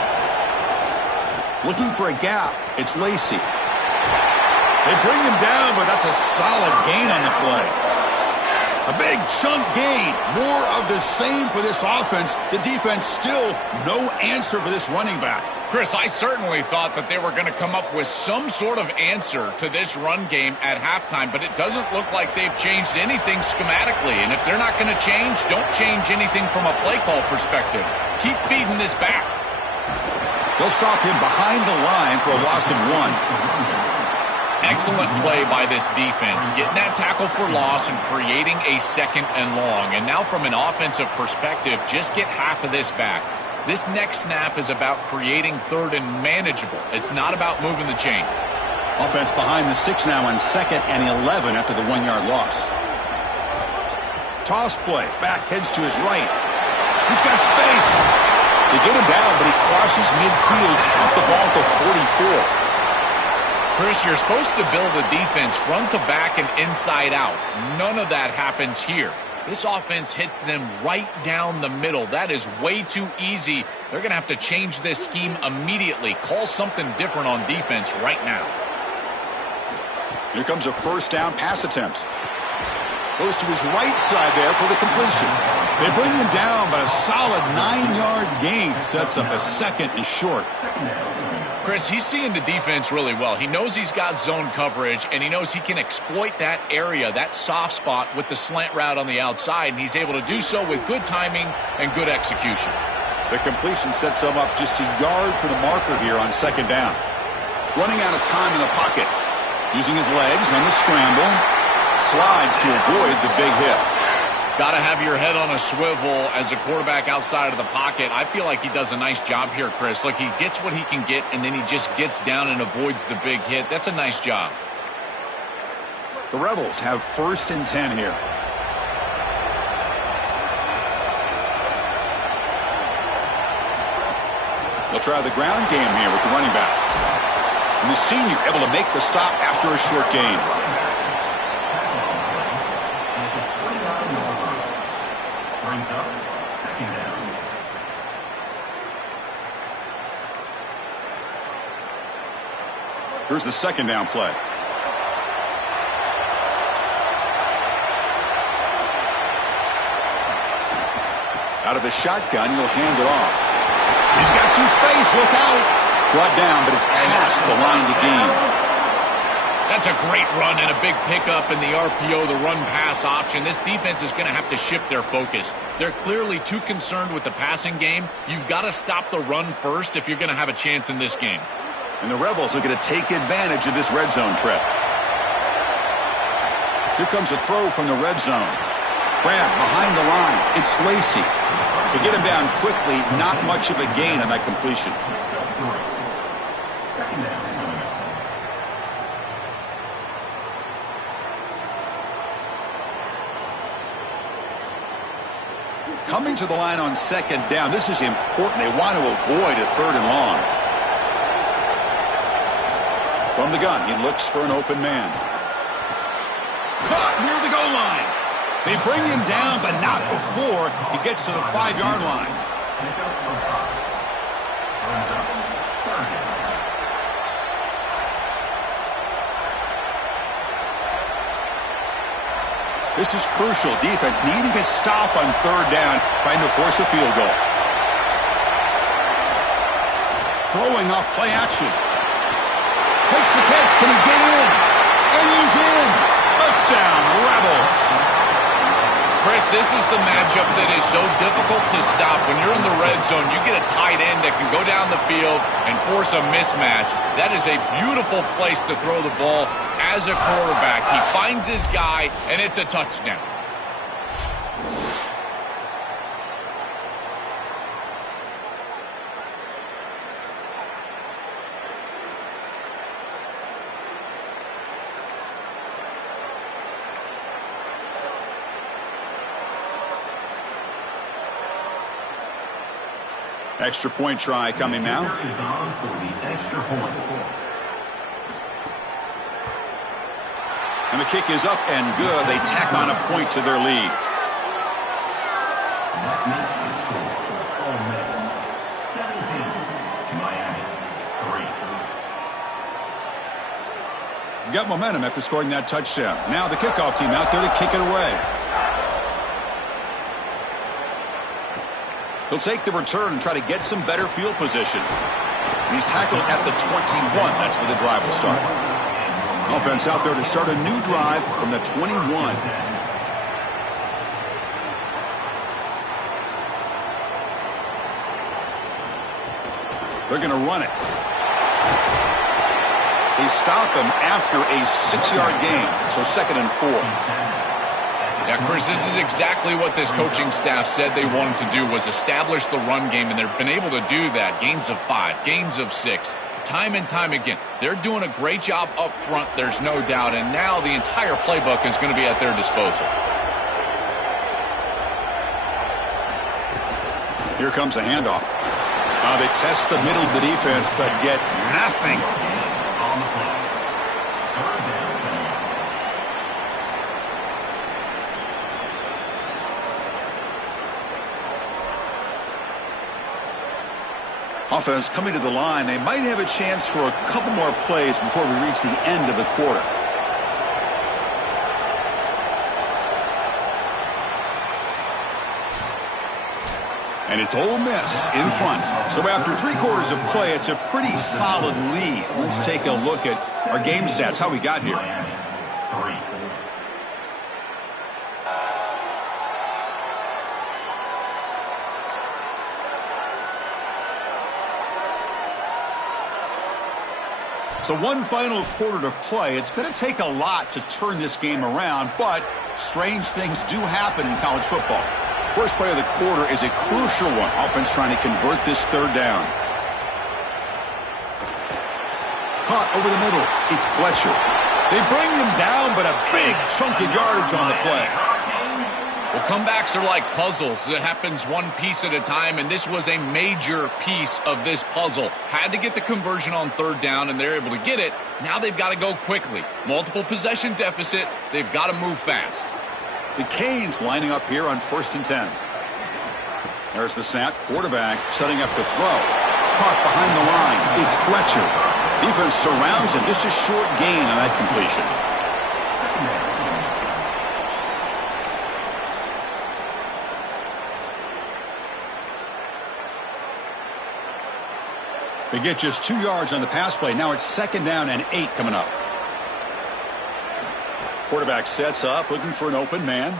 Looking for a gap. It's Lacy. They bring him down, but that's a solid gain on the play. A big chunk gain. More of the same for this offense. The defense still no answer for this running back. Chris, I certainly thought that they were going to come up with some sort of answer to this run game at halftime, but it doesn't look like they've changed anything schematically. And if they're not going to change, don't change anything from a play call perspective. Keep feeding this back. They'll stop him behind the line for a loss of 1. Excellent play by this defense, getting that tackle for loss and creating a 2nd and long. And now from an offensive perspective, just get half of this back. This next snap is about creating 3rd and manageable. It's not about moving the chains. Offense behind the 6 now on 2nd and 11 after the 1-yard loss. Toss play. Back heads to his right. He's got space. They get him down, but he crosses midfield, spot the ball to 44. Chris, you're supposed to build a defense front to back and inside out. None of that happens here. This offense hits them right down the middle. That is way too easy. They're going to have to change this scheme immediately. Call something different on defense right now. Here comes a 1st down pass attempt. Goes to his right side there for the completion. They bring him down, but a solid 9-yard gain sets up a 2nd and short. Chris, he's seeing the defense really well. He knows he's got zone coverage, and he knows he can exploit that area, that soft spot, with the slant route on the outside, and he's able to do so with good timing and good execution. The completion sets him up just a yard for the marker here on 2nd down. Running out of time in the pocket. Using his legs on the scramble. Slides to avoid the big hit. Got to have your head on a swivel as a quarterback outside of the pocket. I feel like he does a nice job here, Chris. Look, he gets what he can get, and then he just gets down and avoids the big hit. That's a nice job. The Rebels have 1st and 10 here. They'll try the ground game here with the running back. And the senior able to make the stop after a short gain. Here's the 2nd down play. Out of the shotgun, he'll hand it off. He's got some space. Look out. Brought down, but it's past the line to gain. That's a great run and a big pickup in the RPO, the run-pass option. This defense is going to have to shift their focus. They're clearly too concerned with the passing game. You've got to stop the run first if you're going to have a chance in this game. And the Rebels are going to take advantage of this red zone trip. Here comes a throw from the red zone. Grab behind the line. It's Lacy. To get him down quickly, not much of a gain on that completion. Coming to the line on 2nd down. This is important. They want to avoid a 3rd and long. From the gun, he looks for an open man. Caught near the goal line. They bring him down, but not before he gets to the 5-yard line. This is crucial. Defense needing a stop on 3rd down, trying to force a field goal. Throwing up play action. Makes the catch. Can he get in? And he's in. Touchdown, Rebels. Chris, this is the matchup that is so difficult to stop. When you're in the red zone, you get a tight end that can go down the field and force a mismatch. That is a beautiful place to throw the ball as a quarterback. He finds his guy, and it's a touchdown. Extra point try coming now. Is on for the extra point. And the kick is up and good. They tack on a point to their lead. That makes the score Got momentum after scoring that touchdown. Now the kickoff team out there to kick it away. He'll take the return and try to get some better field position. And he's tackled at the 21. That's where the drive will start. Offense out there to start a new drive from the 21. They're going to run it. They stop him after a 6-yard gain, so 2nd and 4. Yeah, Chris, this is exactly what this coaching staff said they wanted to do, was establish the run game, and they've been able to do that. Gains of 5, gains of 6, time and time again. They're doing a great job up front, there's no doubt, and now the entire playbook is going to be at their disposal. Here comes a handoff. They test the middle of the defense, but get nothing. Offense coming to the line. They might have a chance for a couple more plays before we reach the end of the quarter. And it's Ole Miss in front. So after 3 quarters of play, it's a pretty solid lead. Let's take a look at our game stats, how we got here. So one final quarter to play. It's going to take a lot to turn this game around, but strange things do happen in college football. First play of the quarter is a crucial one. Offense trying to convert this 3rd down. Caught over the middle. It's Fletcher. They bring him down, but a big chunk of yardage on the play. Well, comebacks are like puzzles. It happens one piece at a time, and this was a major piece of this puzzle. Had to get the conversion on 3rd down, and they're able to get it. Now they've got to go quickly. Multiple possession deficit. They've got to move fast. The Canes lining up here on 1st and 10. There's the snap. Quarterback setting up to throw. Caught behind the line. It's Fletcher. Defense surrounds him. Just a short gain on that completion. They get just 2 yards on the pass play. Now it's 2nd down and 8 coming up. Quarterback sets up, looking for an open man.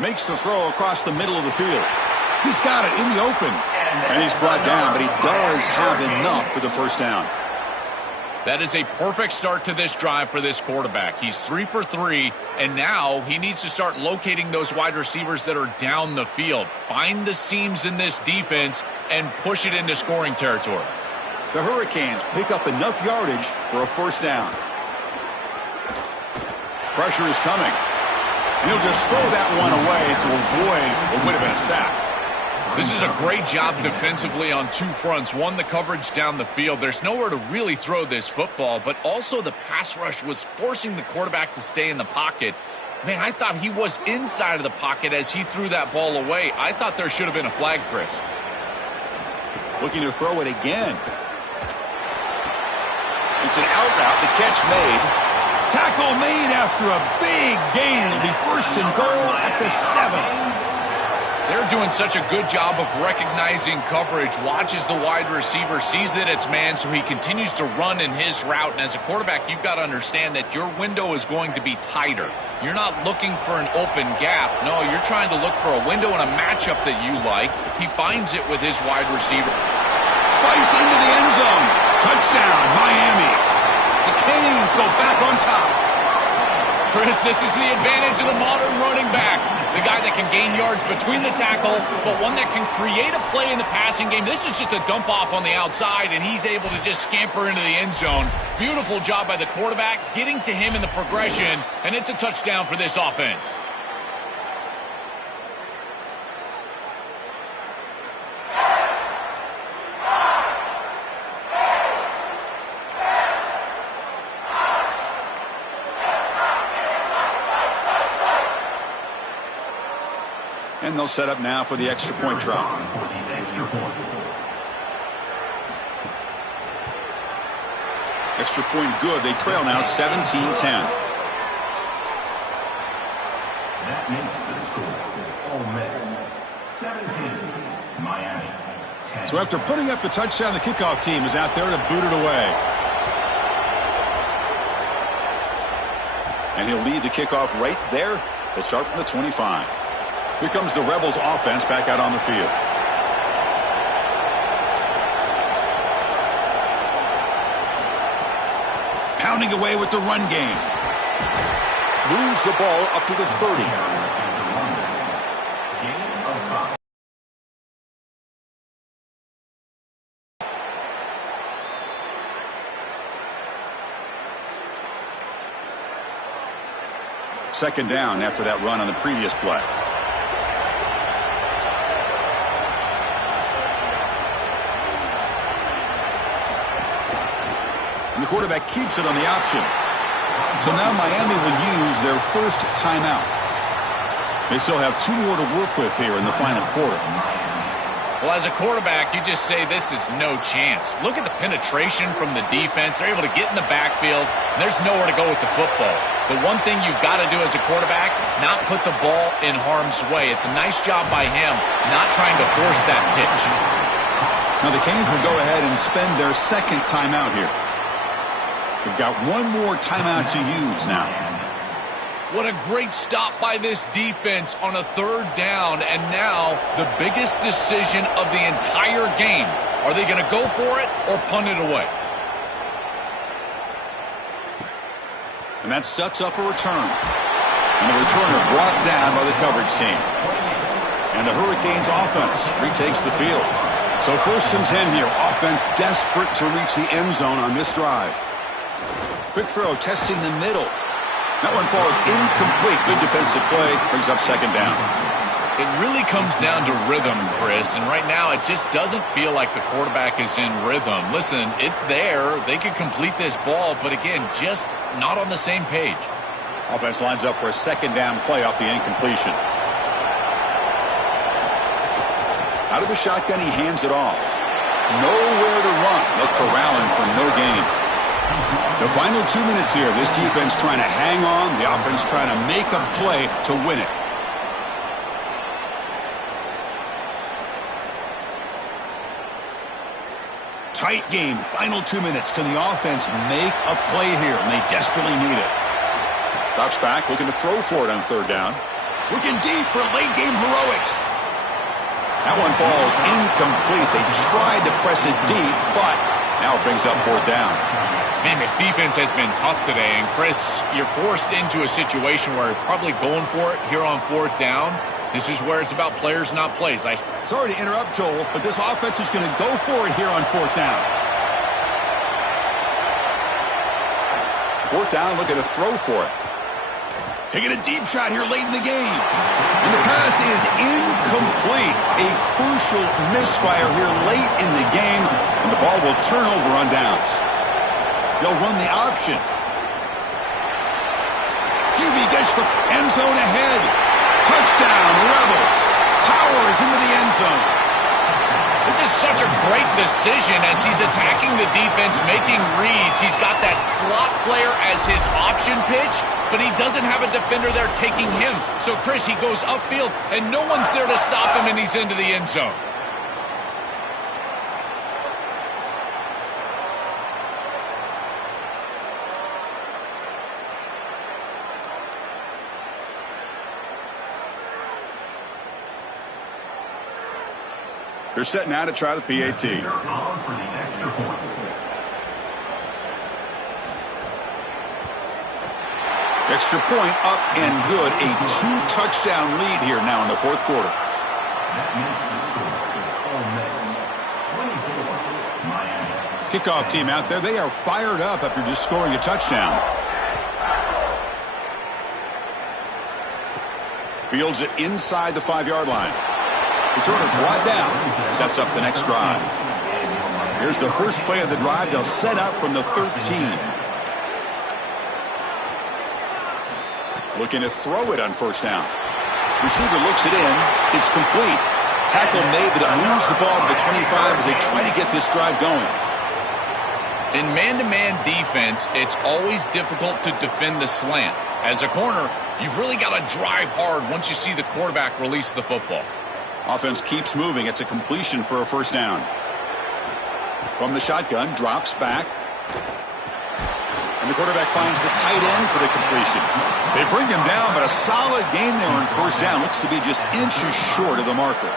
Makes the throw across the middle of the field. He's got it in the open. And he's brought down, but he does have enough for the 1st down. That is a perfect start to this drive for this quarterback. He's 3 for 3, and now he needs to start locating those wide receivers that are down the field. Find the seams in this defense and push it into scoring territory. The Hurricanes pick up enough yardage for a 1st down. Pressure is coming. And he'll just throw that one away to avoid what would have been a sack. This is a great job defensively on 2 fronts. One, the coverage down the field. There's nowhere to really throw this football, but also the pass rush was forcing the quarterback to stay in the pocket. Man, I thought he was inside of the pocket as he threw that ball away. I thought there should have been a flag, Chris. Looking to throw it again. It's an out route. The catch made. Tackle made after a big gain. It'll be 1st and goal at the 7. They're doing such a good job of recognizing coverage. Watches the wide receiver, sees that it's man, so he continues to run in his route. And as a quarterback, you've got to understand that your window is going to be tighter. You're not looking for an open gap. No, you're trying to look for a window and a matchup that you like. He finds it with his wide receiver. Fights into the end zone. Touchdown, Miami. The Canes go back on top. Chris, this is the advantage of the modern running back. The guy that can gain yards between the tackle, but one that can create a play in the passing game. This is just a dump off on the outside, and he's able to just scamper into the end zone. Beautiful job by the quarterback, getting to him in the progression, and it's a touchdown for this offense. And they'll set up now for the extra point try. Extra point good. They trail now 17-10. That makes the score. Ole Miss 17, Miami 10. So after putting up the touchdown, the kickoff team is out there to boot it away. And he'll lead the kickoff right there. He'll start from the 25. Here comes the Rebels offense back out on the field. Pounding away with the run game. Moves the ball up to the 30. Second down after that run on the previous play. And the quarterback keeps it on the option. So now Miami will use their first timeout. They still have 2 more to work with here in the final quarter. Well, as a quarterback, you just say this is no chance. Look at the penetration from the defense. They're able to get in the backfield, and there's nowhere to go with the football. The one thing you've got to do as a quarterback, not put the ball in harm's way. It's a nice job by him not trying to force that pitch. Now the Canes will go ahead and spend their second timeout here. We've got 1 more timeout to use now. What a great stop by this defense on a 3rd down, and now the biggest decision of the entire game. Are they going to go for it or punt it away? And that sets up a return. And the returner brought down by the coverage team. And the Hurricanes offense retakes the field. So 1st and 10 here. Offense desperate to reach the end zone on this drive. Quick throw testing the middle. That one falls incomplete. Good defensive play. Brings up 2nd down. It really comes down to rhythm, Chris, and right now it just doesn't feel like the quarterback is in rhythm. Listen, it's there. They could complete this ball, but again, just not on the same page. Offense lines up for a 2nd down play off the incompletion. Out of the shotgun, he hands it off. Nowhere to run. They'll corral him for no gain. The final 2 minutes here. This defense trying to hang on. The offense trying to make a play to win it. Tight game. Final 2 minutes. Can the offense make a play here? And they desperately need it. Drops back, looking to throw for it on 3rd down. Looking deep for late game heroics. That one falls incomplete. They tried to press it deep, but now it brings up 4th down. Man, this defense has been tough today. And, Chris, you're forced into a situation where you're probably going for it here on 4th down. This is where it's about players, not plays. Sorry to interrupt, Joel, but this offense is going to go for it here on 4th down. 4th down, looking to throw for it. Taking a deep shot here late in the game. And the pass is incomplete. A crucial misfire here late in the game. And the ball will turn over on downs. They'll run the option. QB gets the end zone ahead. Touchdown, Rebels. Powers into the end zone. This is such a great decision as he's attacking the defense, making reads. He's got that slot player as his option pitch, but he doesn't have a defender there taking him. So, Chris, he goes upfield, and no one's there to stop him, and he's into the end zone. They're set now to try the PAT. They're on for the extra point. Extra point up and good. A 2-touchdown lead here now in the 4th quarter. That makes the score. Ole Miss 24, Miami. Kickoff team out there. They are fired up after just scoring a touchdown. Fields it inside the 5-yard line. Returner brought down. Sets up the next drive. Here's the first play of the drive. They'll set up from the 13. Looking to throw it on 1st down. Receiver looks it in. It's complete. Tackle made, but it moves the ball to the 25 as they try to get this drive going. In man-to-man defense, it's always difficult to defend the slant. As a corner, you've really got to drive hard once you see the quarterback release the football. Offense keeps moving. It's a completion for a first down. From the shotgun, drops back. And the quarterback finds the tight end for the completion. They bring him down, but a solid gain there on first down. Looks to be just inches short of the marker.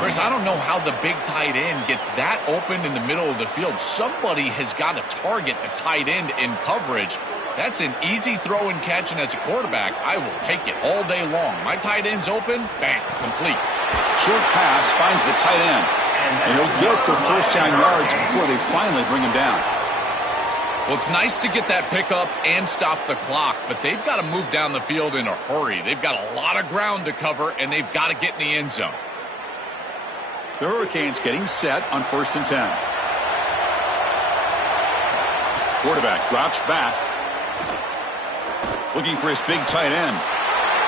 Chris, I don't know how the big tight end gets that open in the middle of the field. Somebody has got to target the tight end in coverage. That's an easy throw and catch, and as a quarterback, I will take it all day long. My tight end's open, bang, complete. Short pass finds the tight end. And he'll get the first down yards before they finally bring him down. Well, it's nice to get that pickup and stop the clock, but they've got to move down the field in a hurry. They've got a lot of ground to cover, and they've got to get in the end zone. The Hurricanes getting set on 1st and 10. Quarterback drops back. Looking for his big tight end.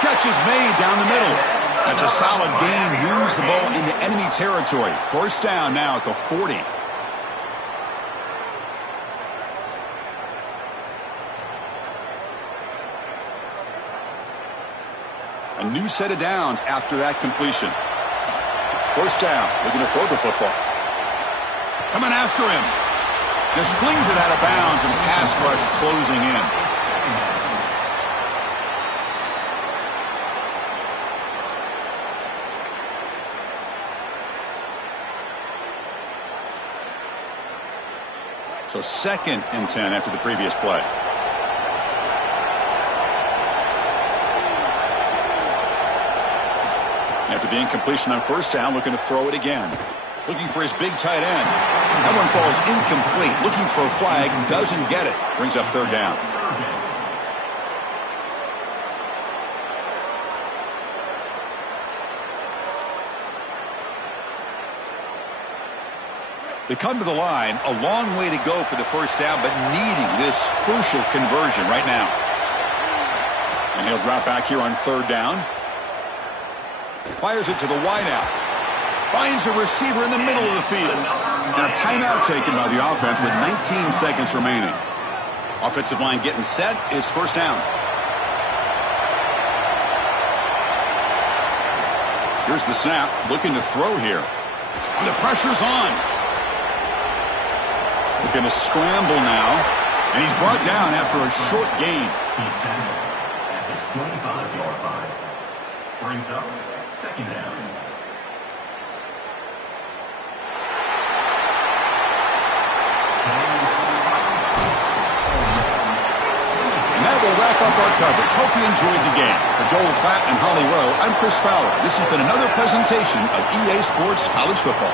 Catch is made down the middle. That's a solid gain. Moves the ball into enemy territory. First down now at the 40. A new set of downs after that completion. First down, looking to throw the football. Coming after him. Just flings it out of bounds, and pass rush closing in. So 2nd and 10 after the previous play. After the incompletion on first down, looking to throw it again. Looking for his big tight end. That one falls incomplete. Looking for a flag. Doesn't get it. Brings up 3rd down. They come to the line. A long way to go for the first down, but needing this crucial conversion right now. And he'll drop back here on 3rd down. Fires it to the wideout. Finds a receiver in the middle of the field. And a timeout taken by the offense with 19 seconds remaining. Offensive line getting set. It's first down. Here's the snap. Looking to throw here. And the pressure's on. Looking to scramble now. And he's brought down after a short gain. He's tackled at the 25-yard line. Brings up 2nd down. And that will wrap up our coverage. Hope you enjoyed the game. For Joel Klatt and Holly Rowe, I'm Chris Fowler. This has been another presentation of EA Sports College Football.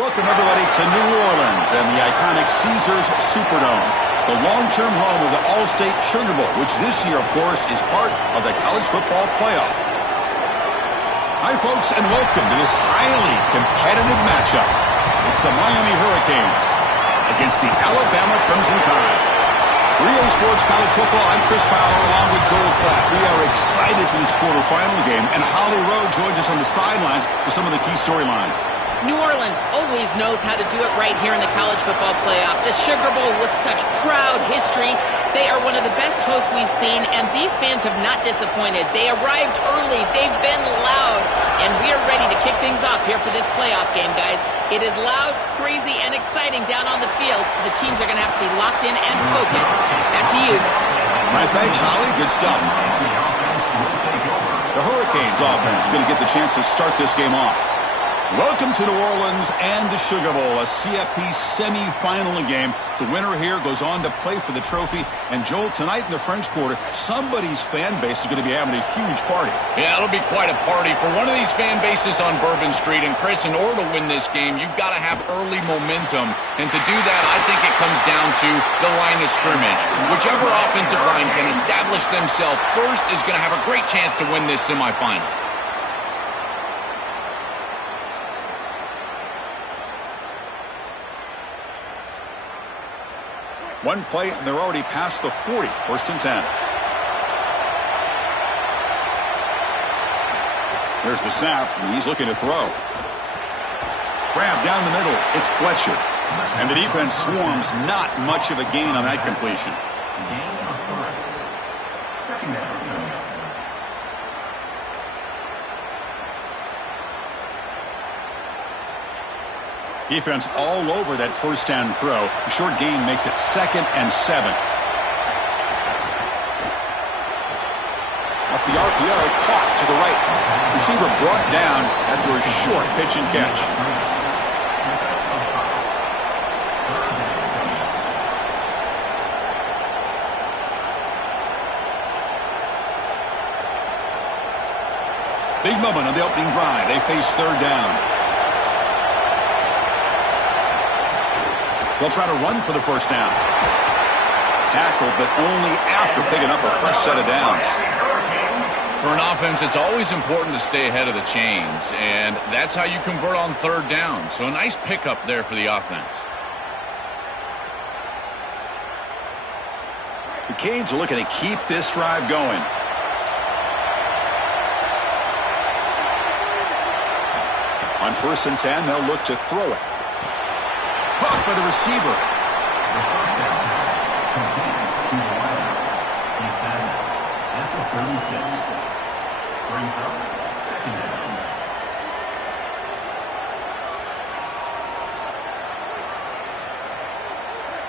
Welcome, everybody, to New Orleans and the iconic Caesars Superdome, the long-term home of the All-State Sugar Bowl, which this year, of course, is part of the college football playoff. Hi, folks, and welcome to this highly competitive matchup. It's the Miami Hurricanes against the Alabama Crimson Tide. For EA Sports College Football, I'm Chris Fowler along with Joel Klatt. We are excited for this quarterfinal game, and Holly Rowe joins us on the sidelines for some of the key storylines. New Orleans always knows how to do it right here in the college football playoff. The Sugar Bowl with such proud history. They are one of the best hosts we've seen, and these fans have not disappointed. They arrived early. They've been loud, and we are ready to kick things off here for this playoff game, guys. It is loud, crazy, and exciting down on the field. The teams are going to have to be locked in and focused. Back to you. All right, thanks, Holly. Good stuff. The Hurricanes offense is going to get the chance to start this game off. Welcome to New Orleans and the Sugar Bowl, a CFP semi-final game. The winner here goes on to play for the trophy. And Joel, tonight in the French Quarter, somebody's fan base is going to be having a huge party. Yeah, it'll be quite a party for one of these fan bases on Bourbon Street. And Chris, in order to win this game, you've got to have early momentum. And to do that, I think it comes down to the line of scrimmage. Whichever offensive line can establish themselves first is going to have a great chance to win this semifinal. One play, and they're already past the 40, first and 10. There's the snap, and he's looking to throw. Grab down the middle, it's Fletcher. And the defense swarms, not much of a gain on that completion. Gain of 3. Second down. Defense all over that first down throw. A short gain makes it 2nd and 7. Off the RPO, caught to the right. Receiver brought down after a short pitch and catch. Big moment on the opening drive. They face third down. They'll try to run for the first down. Tackled, but only after picking up a fresh set of downs. For an offense, it's always important to stay ahead of the chains, and that's how you convert on third down. So a nice pickup there for the offense. The Canes are looking to keep this drive going. On first and 10, they'll look to throw it. Caught by the receiver. The first down pass completed to the line. He's back at the 36. Brings up second down.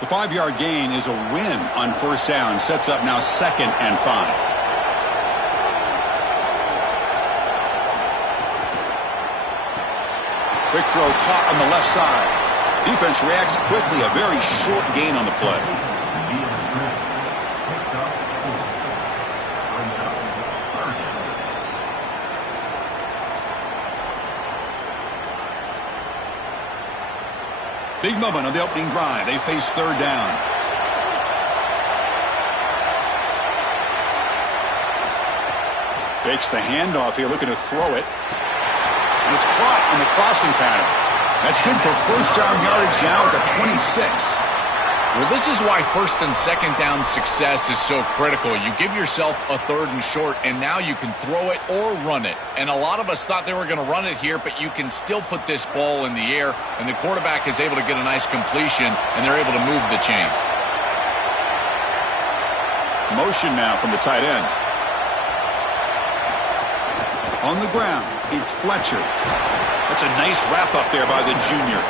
The 5-yard gain is a win on first down. Sets up now 2nd and 5. Quick throw caught on the left side. Defense reacts quickly. A very short gain on the play. Big moment on the opening drive. They face third down. Fakes the handoff here, looking to throw it. And it's caught on the crossing pattern. That's good for first down yardage now at the 26. Well, this is why first and second down success is so critical. You give yourself a third and short, and now you can throw it or run it. And a lot of us thought they were going to run it here, but you can still put this ball in the air, and the quarterback is able to get a nice completion, and they're able to move the chains. Motion now from the tight end. On the ground, it's Fletcher. That's a nice wrap-up there by the junior.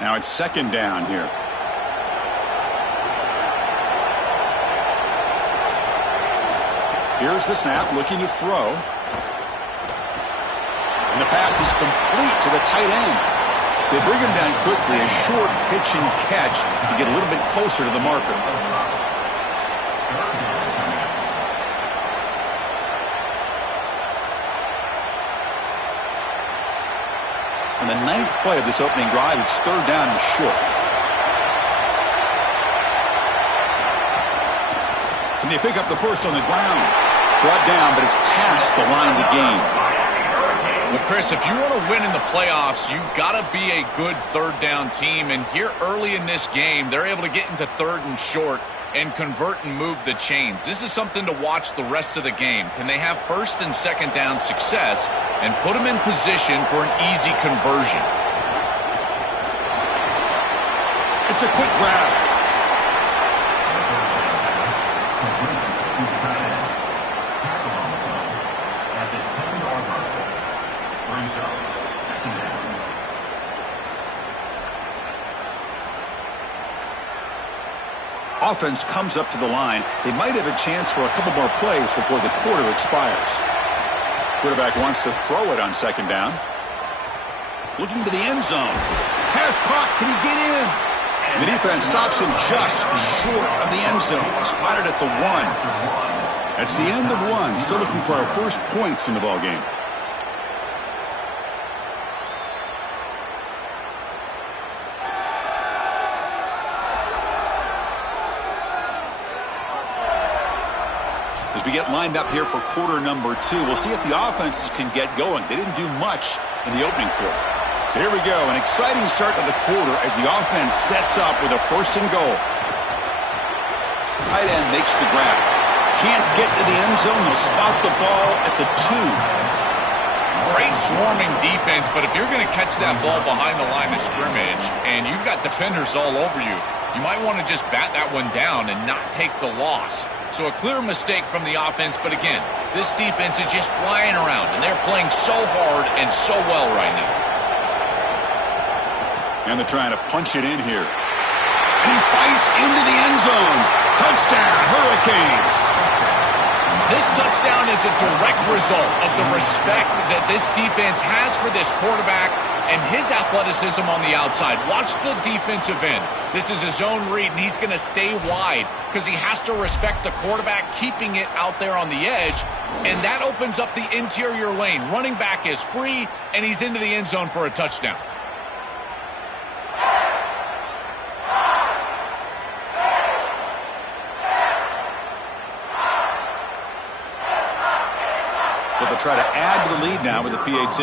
Now it's second down here. Here's the snap, looking to throw. And the pass is complete to the tight end. They bring him down quickly, a short pitch and catch to get a little bit closer to the marker. On the 9th play of this opening drive, it's 3rd down and short. Can they pick up the first on the ground? Brought down, but it's past the line of the game. Well, Chris, if you want to win in the playoffs, you've got to be a good 3rd down team. And here early in this game, they're able to get into 3rd and short and convert and move the chains. This is something to watch the rest of the game. Can they have 1st and 2nd down success and put them in position for an easy conversion? It's a quick grab. Offense comes up to the line. They might have a chance for a couple more plays before the quarter expires. Quarterback wants to throw it on 2nd down. Looking to the end zone. Pass caught. Can he get in? The defense stops him just short of the end zone. Spotted at the 1. That's the end of 1. Still looking for our first points in the ballgame. We get lined up here for quarter number 2. We'll see if the offenses can get going. They didn't do much in the opening quarter. So here we go. An exciting start to the quarter as the offense sets up with a 1st and goal. Tight end makes the grab. Can't get to the end zone. They'll spot the ball at the 2. Great swarming defense, but if you're going to catch that ball behind the line of scrimmage and you've got defenders all over you, you might want to just bat that one down and not take the loss. So a clear mistake from the offense, but again, this defense is just flying around, and they're playing so hard and so well right now. And they're trying to punch it in here. And he fights into the end zone. Touchdown, Hurricanes. This touchdown is a direct result of the respect that this defense has for this quarterback and his athleticism on the outside. Watch the defensive end. This is a zone read, and he's going to stay wide because he has to respect the quarterback keeping it out there on the edge, and that opens up the interior lane. Running back is free, and he's into the end zone for a touchdown. So they'll try to add to the lead now with the PAT.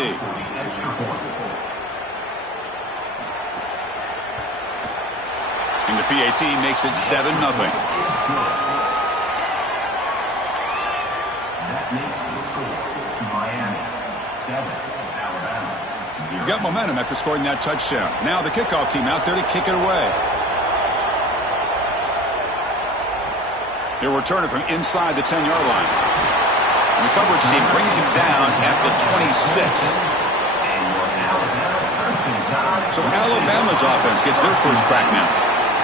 And the PAT makes it 7-0. That makes the score Miami 7, Alabama 0. Got momentum after scoring that touchdown. Now the kickoff team out there to kick it away. They'll return it from inside the 10-yard line. And the coverage team brings him down at the 26. So Alabama's offense gets their first crack now.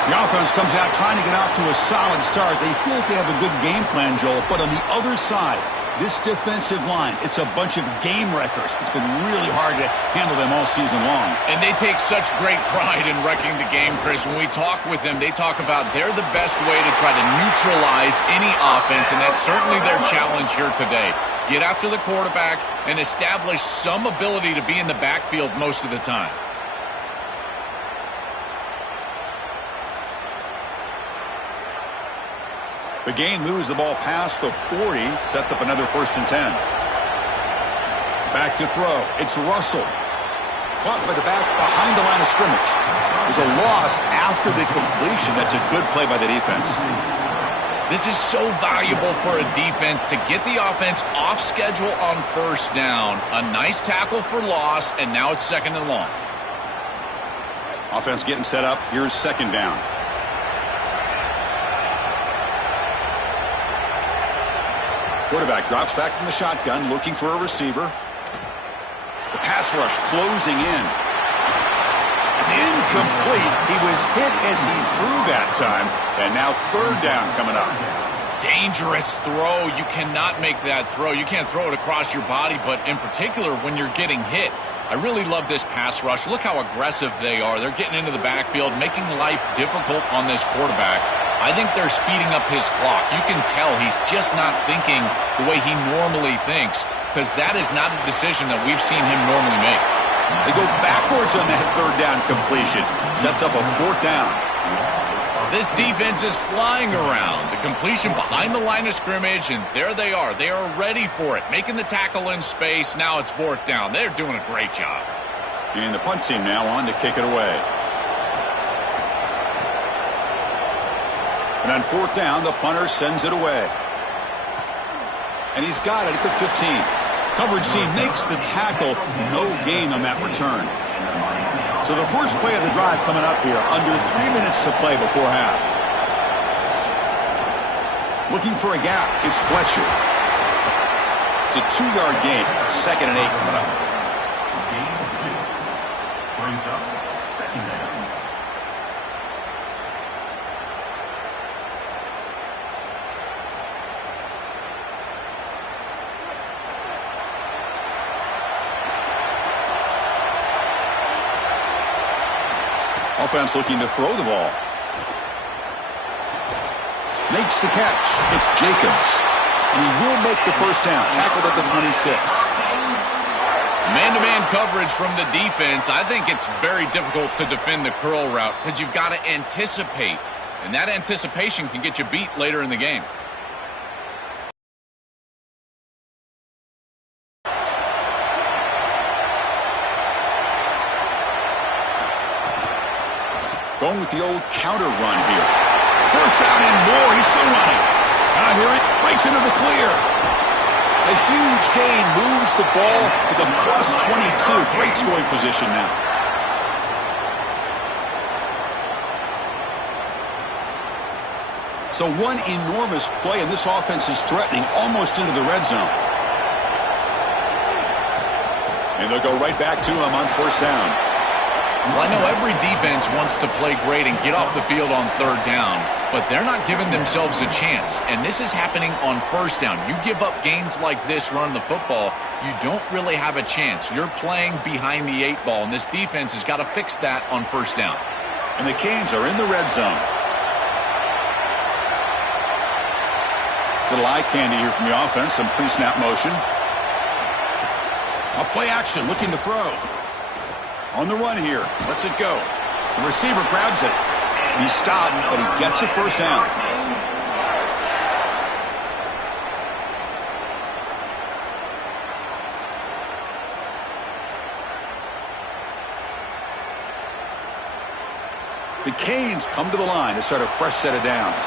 The offense comes out trying to get off to a solid start. They feel like they have a good game plan, Joel, but on the other side, this defensive line, it's a bunch of game wreckers. It's been really hard to handle them all season long. And they take such great pride in wrecking the game, Chris. When we talk with them, they talk about they're the best way to try to neutralize any offense, and that's certainly their challenge here today. Get after the quarterback and establish some ability to be in the backfield most of the time. The game moves the ball past the 40, sets up another 1st and 10. Back to throw. It's Russell. Caught by the back behind the line of scrimmage. There's a loss after the completion. That's a good play by the defense. This is so valuable for a defense to get the offense off schedule on 1st down. A nice tackle for loss, and now it's 2nd and long. Offense getting set up. Here's 2nd down. Quarterback drops back from the shotgun, looking for a receiver. The pass rush closing in. It's incomplete. He was hit as he threw that time. And now 3rd down coming up. Dangerous throw. You cannot make that throw. You can't throw it across your body, but in particular when you're getting hit. I really love this pass rush. Look how aggressive they are. They're getting into the backfield, making life difficult on this quarterback. I think they're speeding up his clock. You can tell he's just not thinking the way he normally thinks, because that is not a decision that we've seen him normally make. They go backwards on that third down completion. Sets up a fourth down. This defense is flying around. The completion behind the line of scrimmage, and there they are. They are ready for it, making the tackle in space. Now it's fourth down. They're doing a great job. And the punt team now on to kick it away. And on fourth down, the punter sends it away. And he's got it at the 15. Coverage team makes the tackle. No gain on that return. So the first play of the drive coming up here, under 3 minutes to play before half. Looking for a gap, it's Fletcher. It's a 2-yard gain, 2nd and 8 coming up. Gain of 2. Brings up 2nd down. Offense looking to throw the ball. Makes the catch. It's Jacobs. And he will make the first down. Tackled at the 26. Man-to-man coverage from the defense. I think it's very difficult to defend the curl route because you've got to anticipate. And that anticipation can get you beat later in the game. Going with the old counter run here. First down and more. He's still running. Now here it breaks into the clear. A huge gain moves the ball to the plus 22. Great scoring position now. So one enormous play, and this offense is threatening almost into the red zone. And they'll go right back to him on first down. Well, I know every defense wants to play great and get off the field on third down, but they're not giving themselves a chance, and this is happening on first down. You give up gains like this running the football, you don't really have a chance. You're playing behind the 8 ball, and this defense has got to fix that on first down. And the Canes are in the red zone. Little eye candy here from the offense, some pre-snap motion. A play action, looking to throw. On the run here. Lets it go. The receiver grabs it. He's stopped, but he gets a first down. The Canes come to the line to start a fresh set of downs.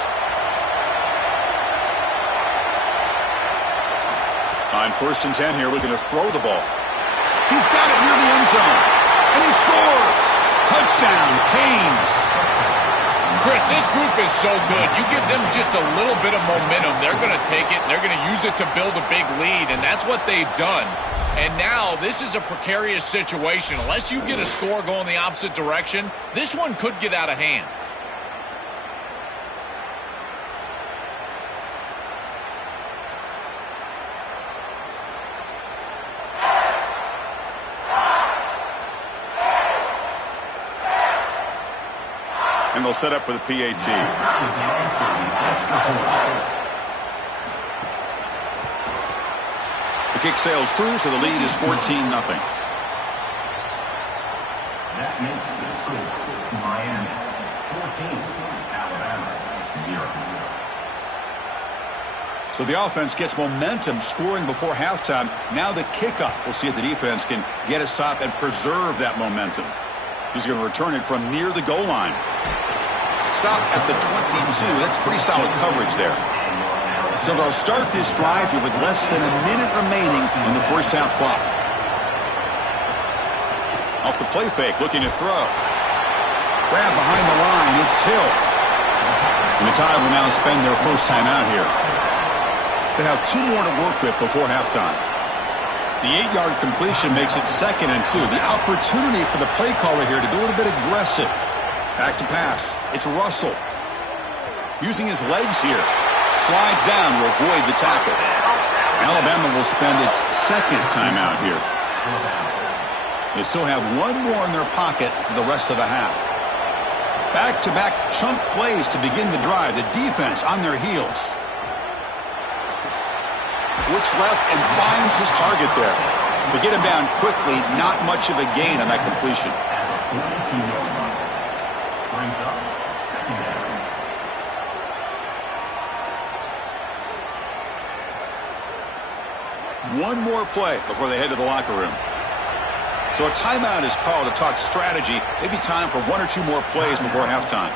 On first and 10 here, looking to throw the ball. He's got it near the end zone. And he scores! Touchdown, Canes! Chris, this group is so good. You give them just a little bit of momentum, they're going to take it, and they're going to use it to build a big lead, and that's what they've done. And now this is a precarious situation. Unless you get a score going the opposite direction, this one could get out of hand. And they'll set up for the PAT. The kick sails through, so the lead is 14-0. That makes the score Miami 14, Alabama 0. So the offense gets momentum scoring before halftime. Now the kickoff. We'll see if the defense can get a stop and preserve that momentum. He's going to return it from near the goal line. Stop at the 22. That's pretty solid coverage there. So they'll start this drive here with less than a minute remaining on the first half clock. Off the play fake, looking to throw. Grab behind the line. It's Hill. And the Tide will now spend their first time out here. They have 2 more to work with before halftime. The 8-yard completion makes it 2nd and 2. The opportunity for the play caller here to be a little bit aggressive. Back to pass. It's Russell. Using his legs here. Slides down to avoid the tackle. Alabama will spend its 2nd timeout here. They still have one more in their pocket for the rest of the half. Back-to-back chunk plays to begin the drive. The defense on their heels. Looks left and finds his target there. They get him down quickly. Not much of a gain on that completion. One more play before they head to the locker room. So a timeout is called to talk strategy. Maybe time for one or two more plays before halftime.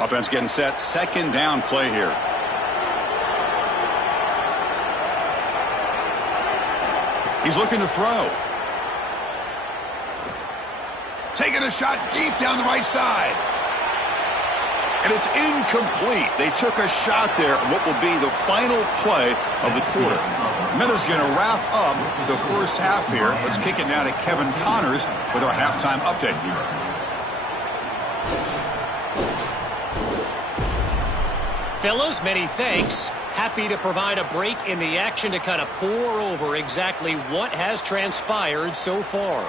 Offense getting set. Second down play here. He's looking to throw. Taking a shot deep down the right side. And it's incomplete. They took a shot there on what will be the final play of the quarter. Meadows going to wrap up the first half here. Let's kick it now to Kevin Connors with our halftime update. Fellas, many thanks. Happy to provide a break in the action to kind of pour over exactly what has transpired so far.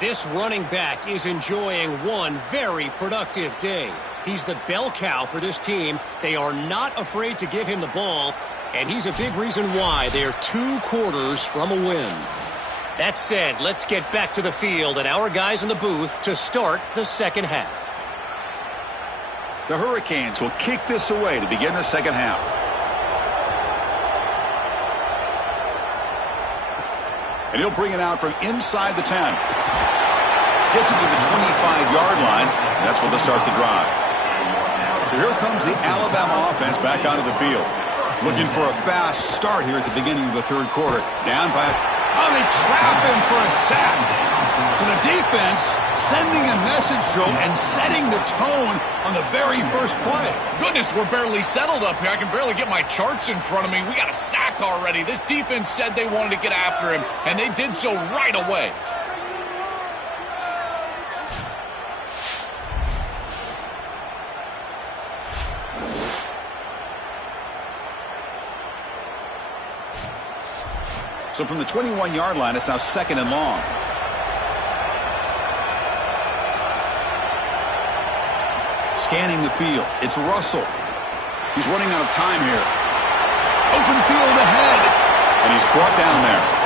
This running back is enjoying one very productive day. He's the bell cow for this team. They are not afraid to give him the ball, and he's a big reason why they're 2 quarters from a win. That said, let's get back to the field and our guys in the booth to start the second half. The Hurricanes will kick this away to begin the second half. And he'll bring it out from inside the 10. Gets it to the 25-yard line. And that's when they'll start the drive. So here comes the Alabama offense back onto the field. Looking for a fast start here at the beginning of the third quarter. Down by... Oh, they trap him for a sack. So the defense sending a message to him and setting the tone on the very first play. Goodness, we're barely settled up here. I can barely get my charts in front of me. We got a sack already. This defense said they wanted to get after him, and they did so right away. So from the 21-yard line, it's now second and long. Scanning the field. It's Russell. He's running out of time here. Open field ahead. And he's brought down there.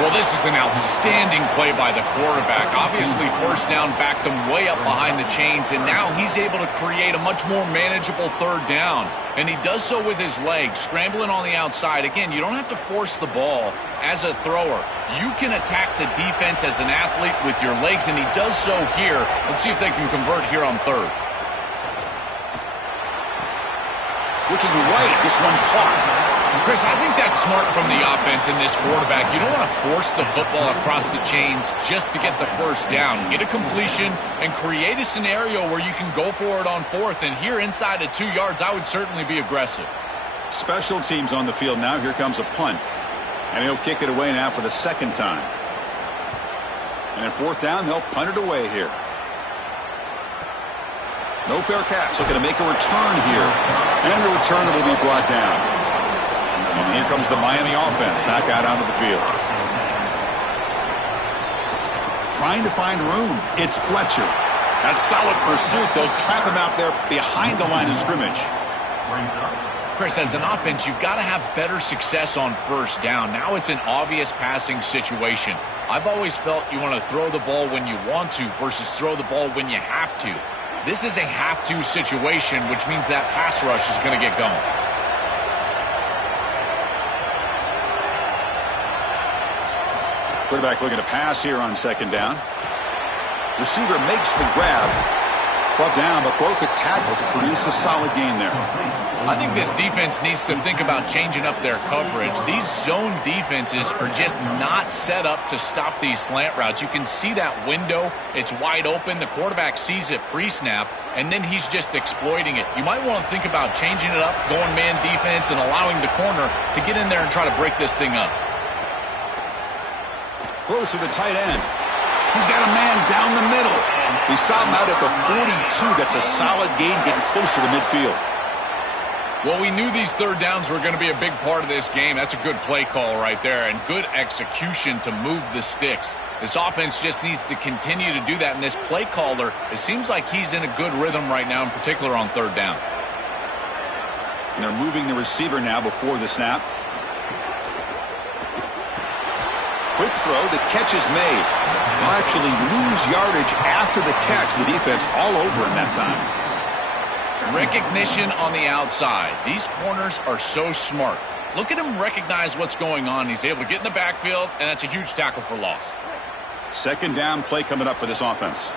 Well, this is an outstanding play by the quarterback. Obviously, first down backed him way up behind the chains, and now he's able to create a much more manageable third down. And he does so with his legs, scrambling on the outside. Again, you don't have to force the ball as a thrower. You can attack the defense as an athlete with your legs, and he does so here. Let's see if they can convert here on third. Looking right, this one caught. Chris, I think that's smart from the offense and this quarterback. You don't want to force the football across the chains just to get the first down. Get a completion and create a scenario where you can go for it on fourth. And here inside of 2 yards, I would certainly be aggressive. Special teams on the field now. Here comes a punt. And he'll kick it away now for the second time. And in fourth down, they'll punt it away here. No fair catch. Looking to make a return here. And the returner will be brought down. And here comes the Miami offense back out onto the field. Trying to find room. It's Fletcher. That solid pursuit. They'll trap him out there behind the line of scrimmage. Chris, as an offense, you've got to have better success on first down. Now it's an obvious passing situation. I've always felt you want to throw the ball when you want to versus throw the ball when you have to. This is a have-to situation, which means that pass rush is going to get going. Quarterback looking to pass here on second down. Receiver makes the grab. Brought down, but broke a tackle to produce a solid gain there. I think this defense needs to think about changing up their coverage. These zone defenses are just not set up to stop these slant routes. You can see that window. It's wide open. The quarterback sees it pre-snap, and then he's just exploiting it. You might want to think about changing it up, going man defense, and allowing the corner to get in there and try to break this thing up. Close to the tight end. He's got a man down the middle. He stopped him out at the 42. That's a solid gain, getting closer to midfield. Well, we knew these third downs were going to be a big part of this game. That's a good play call right there and good execution to move the sticks. This offense just needs to continue to do that, and this play caller, it seems like he's in a good rhythm right now, in particular on third down. And they're moving the receiver now before the snap. Quick throw, the catch is made. They'll actually lose yardage after the catch. The defense all over him that time. Recognition on the outside. These corners are so smart. Look at him recognize what's going on. He's able to get in the backfield, and that's a huge tackle for loss. Second down play coming up for this offense.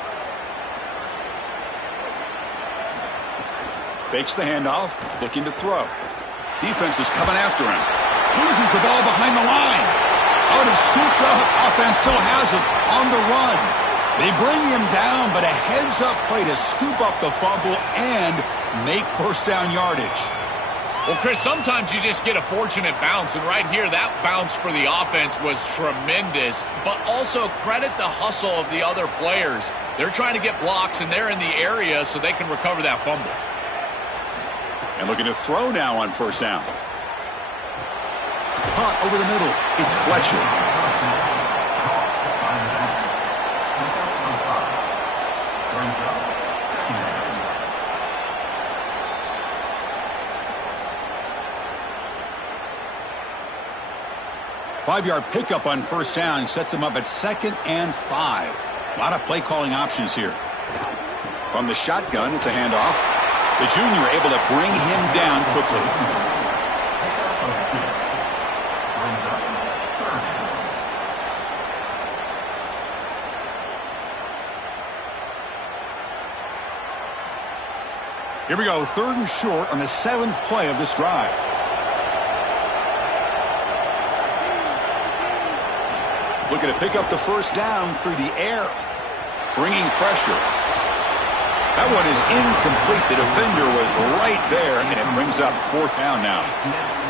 Fakes the handoff, looking to throw. Defense is coming after him. Loses the ball behind the line. Oh, to scoop up. Offense still has it on the run. They bring him down, but a heads-up play to scoop up the fumble and make first down yardage. Well, Chris, sometimes you just get a fortunate bounce, and right here, that bounce for the offense was tremendous, but also credit the hustle of the other players. They're trying to get blocks, and they're in the area so they can recover that fumble. And looking to throw now on first down. Caught over the middle. It's Fletcher. Five-yard pickup on first down sets him up at 2nd and 5. A lot of play calling options here. From the shotgun, it's a handoff. The junior able to bring him down quickly. Here we go, 3rd and short on the 7th play of this drive. Looking to pick up the first down through the air. Bringing pressure. That one is incomplete. The defender was right there, and it brings up 4th down now.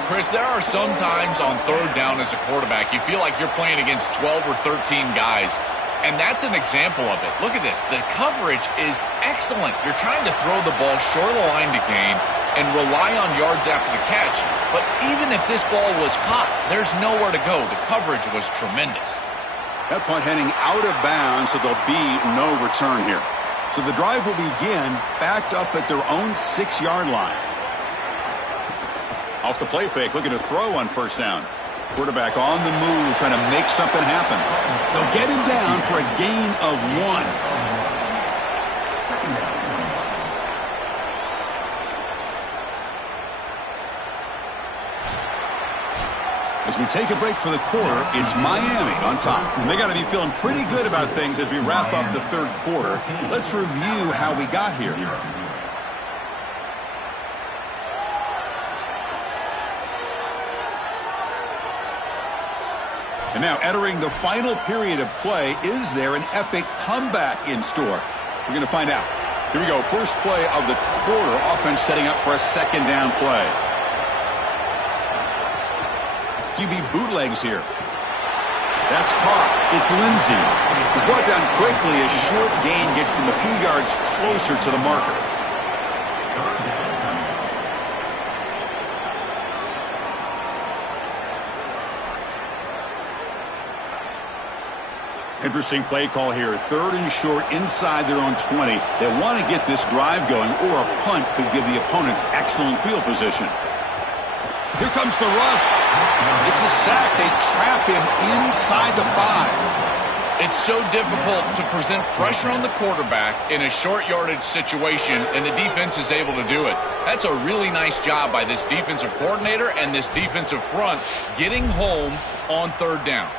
Chris, there are some times on 3rd down as a quarterback, you feel like you're playing against 12 or 13 guys. And that's an example of it. Look at this. The coverage is excellent. You're trying to throw the ball short of the line to gain and rely on yards after the catch. But even if this ball was caught, there's nowhere to go. The coverage was tremendous. That punt heading out of bounds, so there'll be no return here. So the drive will begin backed up at their own 6-yard line. Off the play fake, looking to throw on first down. Quarterback on the move, trying to make something happen. They'll get him down for a gain of 1. As we take a break for the quarter, it's Miami on top. They got to be feeling pretty good about things as we wrap up the 3rd quarter. Let's review how we got here. And now entering the final period of play, is there an epic comeback in store? We're going to find out. Here we go, first play of the quarter. Offense setting up for a 2nd down play. QB bootlegs here. That's caught. It's Lindsey. He's brought down quickly. A short gain gets them a few yards closer to the marker. Interesting play call here. 3rd and short inside their own 20. They want to get this drive going, or a punt could give the opponents excellent field position. Here comes the rush. It's a sack. They trap him inside the 5. It's so difficult to present pressure on the quarterback in a short yardage situation, and the defense is able to do it. That's a really nice job by this defensive coordinator and this defensive front getting home on 3rd down.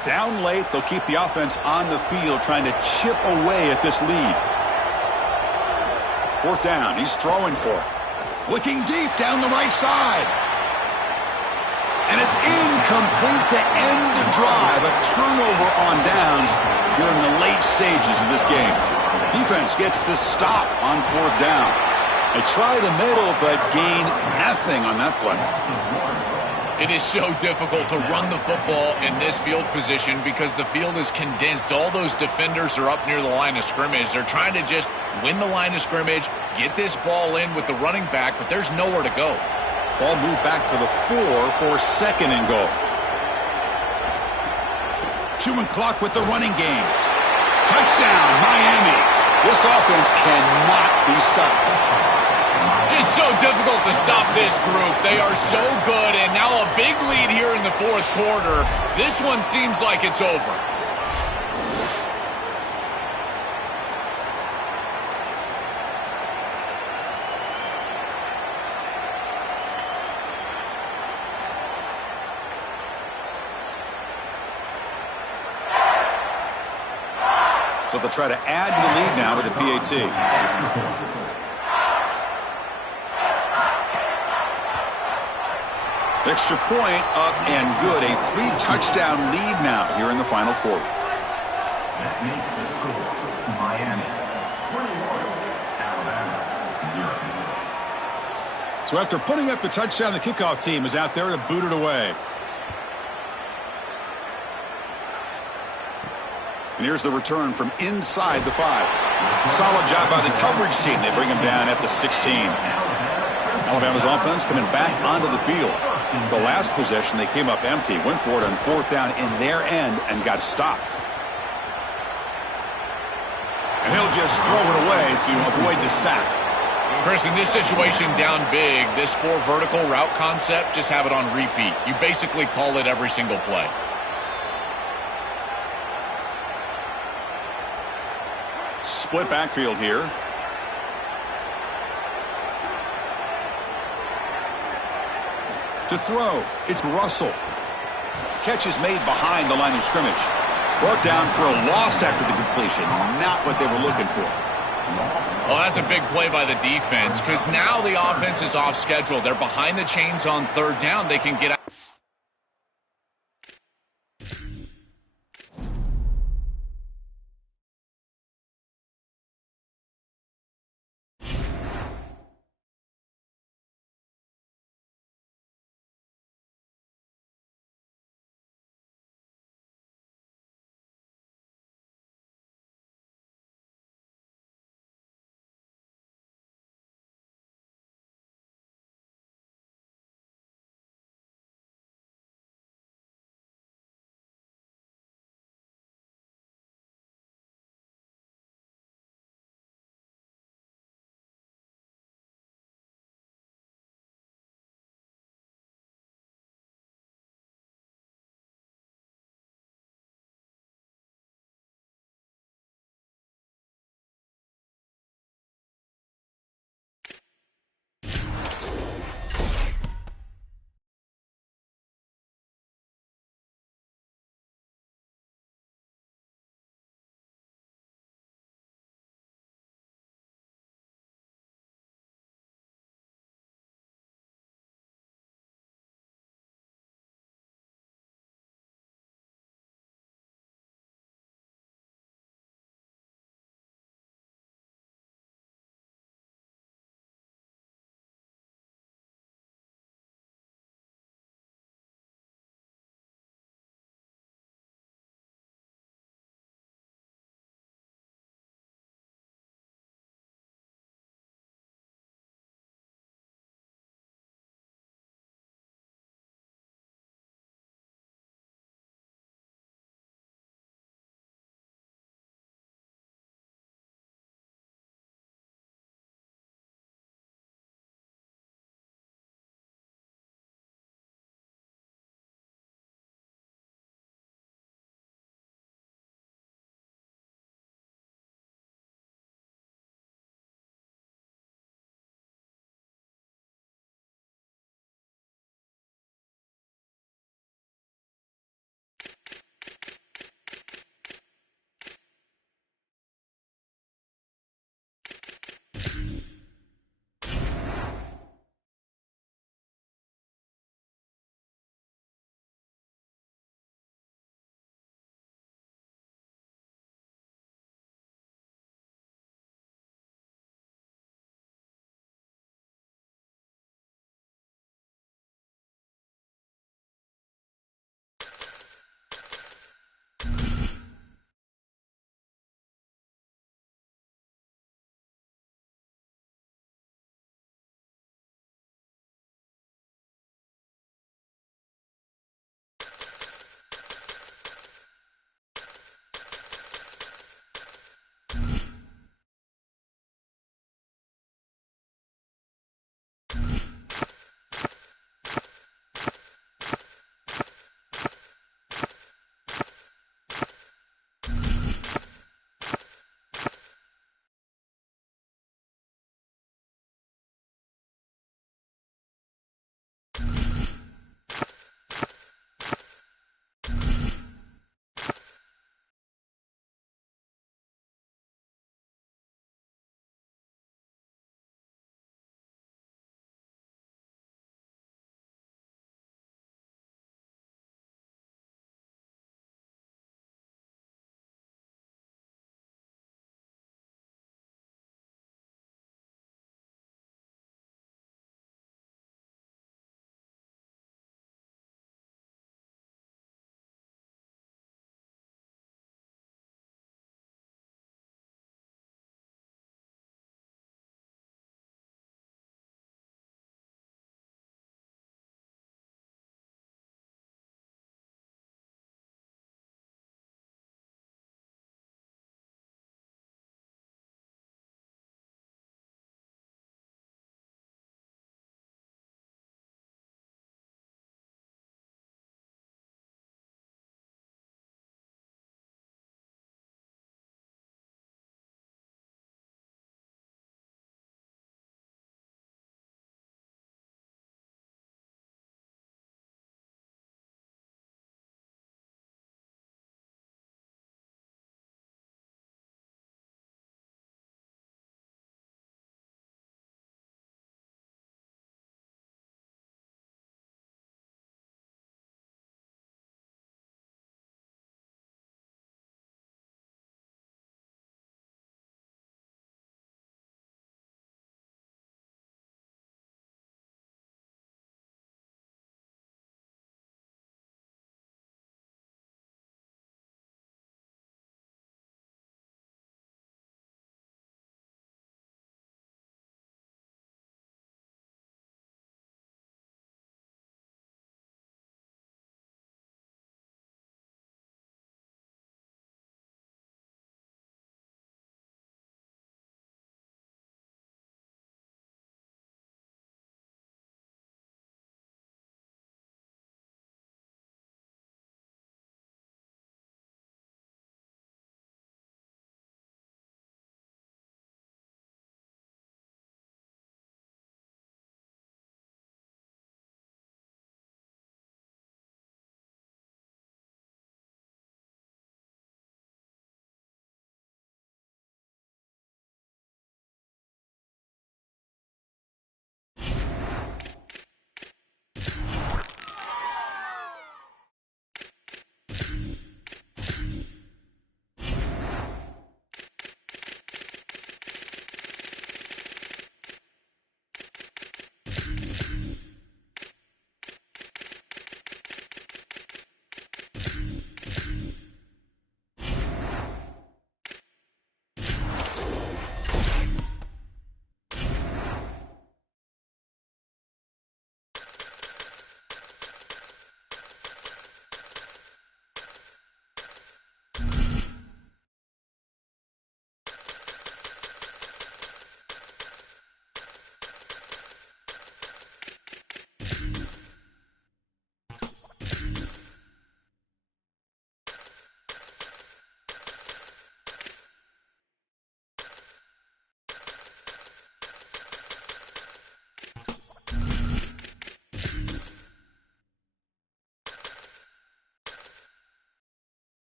Down late, they'll keep the offense on the field trying to chip away at this lead. 4th down, he's throwing for it. Looking deep down the right side. And it's incomplete to end the drive. A turnover on downs during the late stages of this game. Defense gets the stop on 4th down. They try the middle, but gain nothing on that play. It is so difficult to run the football in this field position because the field is condensed. All those defenders are up near the line of scrimmage. They're trying to just win the line of scrimmage, get this ball in with the running back, but there's nowhere to go. Ball moved back to the 4 for second and goal. Chewing clock with the running game. Touchdown, Miami. This offense cannot be stopped. Just so difficult to stop this group. They are so good, and now a big lead here in the fourth quarter. This one seems like it's over. So they'll try to add to the lead now with the PAT. Extra point up and good. A 3-touchdown lead now here in the final quarter. That makes the score Miami 21, Alabama 0. So after putting up a touchdown, the kickoff team is out there to boot it away. And here's the return from inside the 5. Solid job by the coverage team. They bring him down at the 16. Alabama's offense coming back onto the field. The last possession, they came up empty, went for it on 4th down in their end, and got stopped. And he'll just throw it away to avoid the sack. Chris, in this situation down big, this 4 vertical route concept, just have it on repeat. You basically call it every single play. Split backfield here. To throw, it's Russell. Catch is made behind the line of scrimmage. Brought down for a loss after the completion. Not what they were looking for. Well, that's a big play by the defense because now the offense is off schedule. They're behind the chains on 3rd down. They can get out.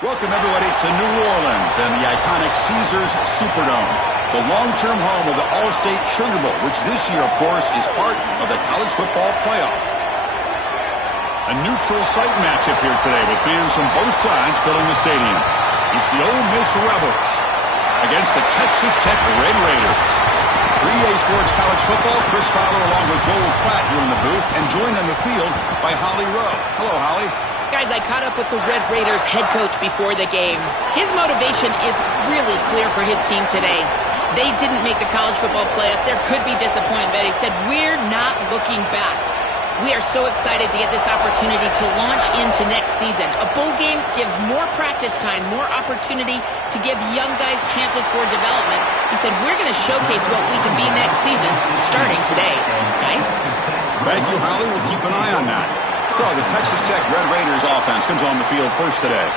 Welcome, everybody, to New Orleans and the iconic Caesars Superdome, the long-term home of the All-State Sugar Bowl, which this year, of course, is part of the college football playoff. A neutral site matchup here today with fans from both sides filling the stadium. It's the Ole Miss Rebels against the Texas Tech Red Raiders. For EA Sports College Football, Chris Fowler along with Joel Klatt here in the booth and joined on the field by Holly Rowe. Hello, Holly. Guys, I caught up with the Red Raiders head coach before the game. His motivation is really clear for his team today. They didn't make the college football playoff. There could be disappointment, but he said, we're not looking back. We are so excited to get this opportunity to launch into next season. A bowl game gives more practice time, more opportunity to give young guys chances for development. He said, we're going to showcase what we can be next season, starting today. Guys? Thank you, Holly. We'll keep an eye on that. So the Texas Tech Red Raiders offense comes on the field first today.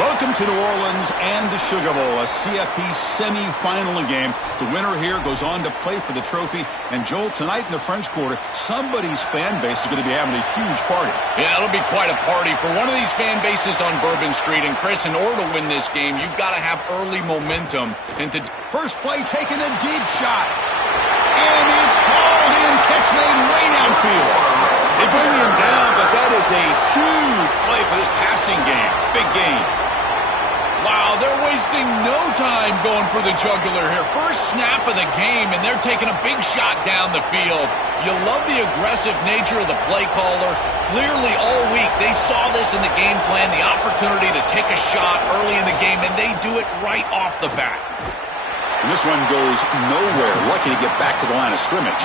Welcome to New Orleans and the Sugar Bowl, a CFP semi-final game. The winner here goes on to play for the trophy. And Joel, tonight in the French Quarter, somebody's fan base is going to be having a huge party. Yeah, it'll be quite a party for one of these fan bases on Bourbon Street. And Chris, in order to win this game, you've got to have early momentum. First play, taking a deep shot. And it's hauled in, catch made way downfield. They bring him down, but that is a huge play for this passing game. Big game. Wow, they're wasting no time going for the jugular here. First snap of the game, and they're taking a big shot down the field. You love the aggressive nature of the play caller. Clearly, all week, they saw this in the game plan, the opportunity to take a shot early in the game, and they do it right off the bat. And this one goes nowhere. Lucky to get back to the line of scrimmage.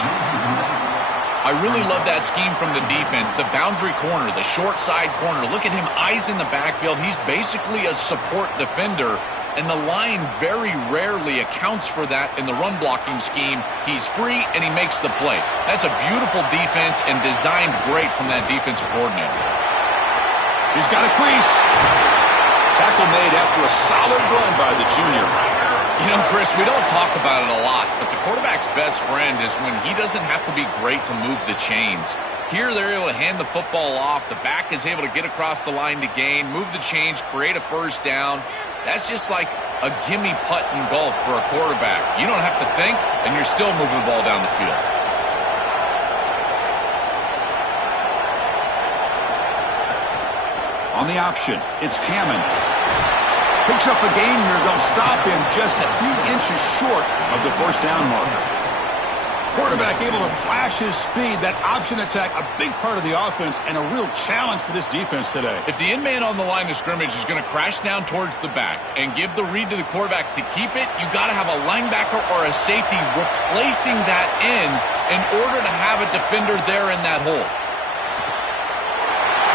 I really love that scheme from the defense. The boundary corner, the short side corner. Look at him, eyes in the backfield. He's basically a support defender, and the line very rarely accounts for that in the run blocking scheme. He's free, and he makes the play. That's a beautiful defense and designed great from that defensive coordinator. He's got a crease. Tackle made after a solid run by the junior. You know, Chris, we don't talk about it a lot, but the quarterback's best friend is when he doesn't have to be great to move the chains. Here, they're able to hand the football off. The back is able to get across the line to gain, move the chains, create a first down. That's just like a gimme putt in golf for a quarterback. You don't have to think, and you're still moving the ball down the field. On the option, it's Hammond. Picks up a gain here. They'll stop him just a few inches short of the first down marker. Quarterback able to flash his speed. That option attack, a big part of the offense and a real challenge for this defense today. If the end man on the line of scrimmage is going to crash down towards the back and give the read to the quarterback to keep it, you got to have a linebacker or a safety replacing that end in order to have a defender there in that hole.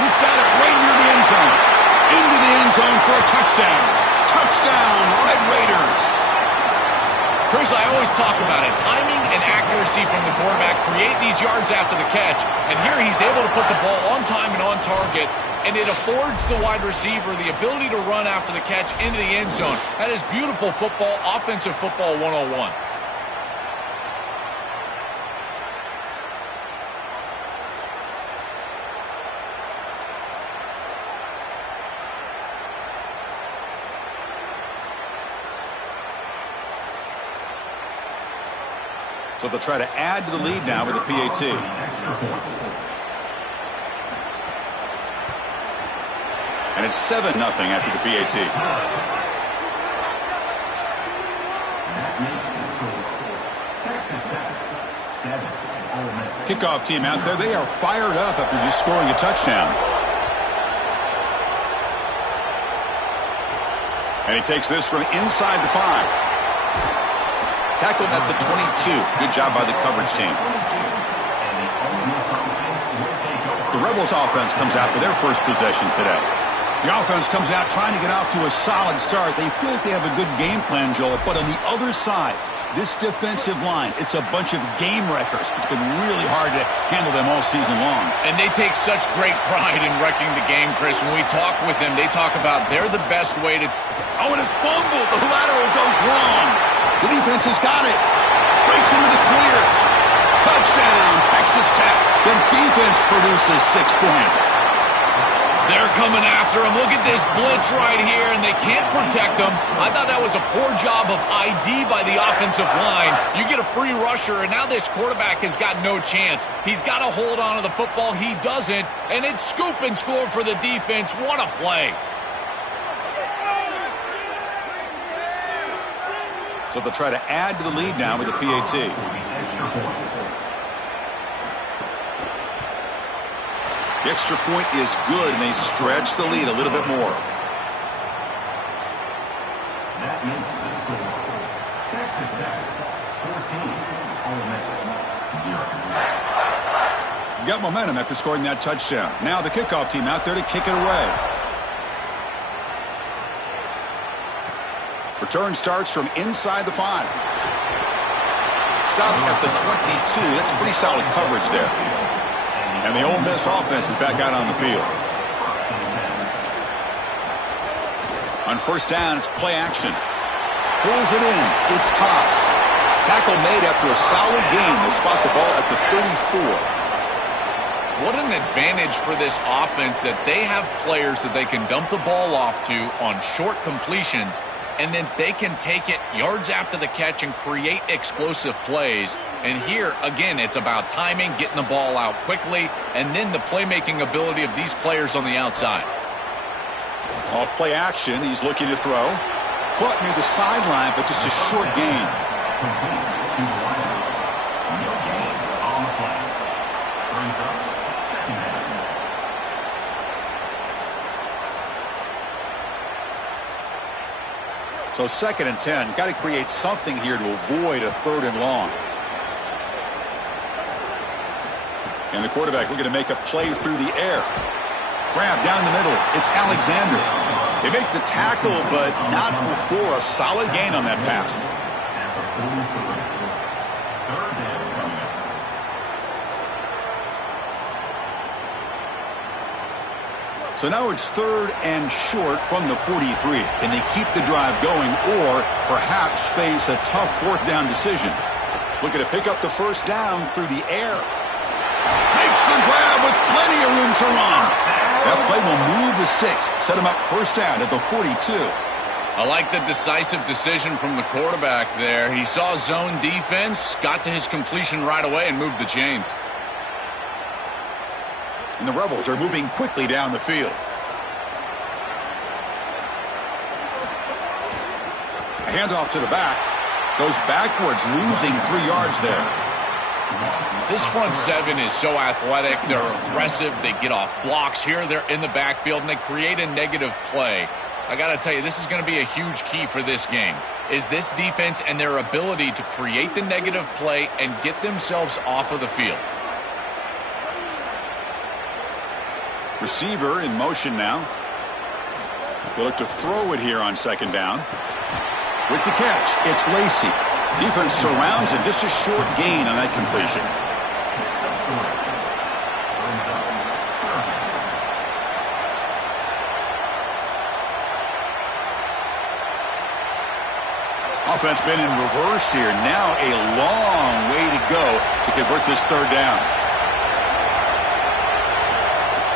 He's got it right near the end zone. Into the end zone for a touchdown. Touchdown, Red Raiders. Chris, I always talk about it. Timing and accuracy from the quarterback create these yards after the catch. And here he's able to put the ball on time and on target. And it affords the wide receiver the ability to run after the catch into the end zone. That is beautiful football, offensive football 101. So they'll try to add to the lead now with the PAT. And it's 7-0 after the PAT. Kickoff team out there. They are fired up after just scoring a touchdown. And he takes this from inside the 5. Tackled at the 22. Good job by the coverage team. The Rebels offense comes out for their first possession today. The offense comes out trying to get off to a solid start. They feel like they have a good game plan, Joel, but on the other side, this defensive line, it's a bunch of game wreckers. It's been really hard to handle them all season long. And they take such great pride in wrecking the game, Chris. When we talk with them, they talk about they're the best way to... Oh, and it's fumbled. The lateral goes wrong. The defense has got it. Breaks into the clear. Touchdown, Texas Tech. The defense produces 6 points. They're coming after him. Look at this blitz right here, and they can't protect him. I thought that was a poor job of ID by the offensive line. You get a free rusher, and now this quarterback has got no chance. He's got to hold on to the football. He doesn't, and it's scoop and score for the defense. What a play. So they'll try to add to the lead now with the PAT. The extra point is good, and they stretch the lead a little bit more. That makes the score. Texas Tech 14, Ole Miss 0. Got momentum after scoring that touchdown. Now the kickoff team out there to kick it away. Return starts from inside the 5. Stop at the 22. That's pretty solid coverage there. And the Ole Miss offense is back out on the field. On first down, it's play action. Pulls it in. It's Haas. Tackle made after a solid gain. They spot the ball at the 34. What an advantage for this offense that they have players that they can dump the ball off to on short completions, and then they can take it yards after the catch and create explosive plays. And here, again, it's about timing, getting the ball out quickly, and then the playmaking ability of these players on the outside. Off play action, he's looking to throw. Caught near the sideline, but just a short gain. Complete to the line. No gain on the play. Brings up second down. So 2nd and 10. Got to create something here to avoid a 3rd and long. And the quarterback looking to make a play through the air. Grab down the middle. It's Alexander. They make the tackle, but not before a solid gain on that pass. At the 43. 3rd down coming up. So now it's 3rd and short from the 43. Can they keep the drive going or perhaps face a tough 4th down decision? Looking to pick up the first down through the air. Makes the grab with plenty of room to run. That play will move the sticks. Set him up first down at the 42. I like the decisive decision from the quarterback there. He saw zone defense, got to his completion right away, and moved the chains. And the Rebels are moving quickly down the field. A handoff to the back. Goes backwards, losing 3 yards there. This front 7 is so athletic. They're aggressive. They get off blocks here. They're in the backfield, and they create a negative play. I got to tell you, this is going to be a huge key for this game, is this defense and their ability to create the negative play and get themselves off of the field. Receiver in motion now. They look to throw it here on 2nd down. With the catch, it's Lacey. Defense surrounds him. Just a short gain on that completion. Offense been in reverse here. Now a long way to go to convert this 3rd down.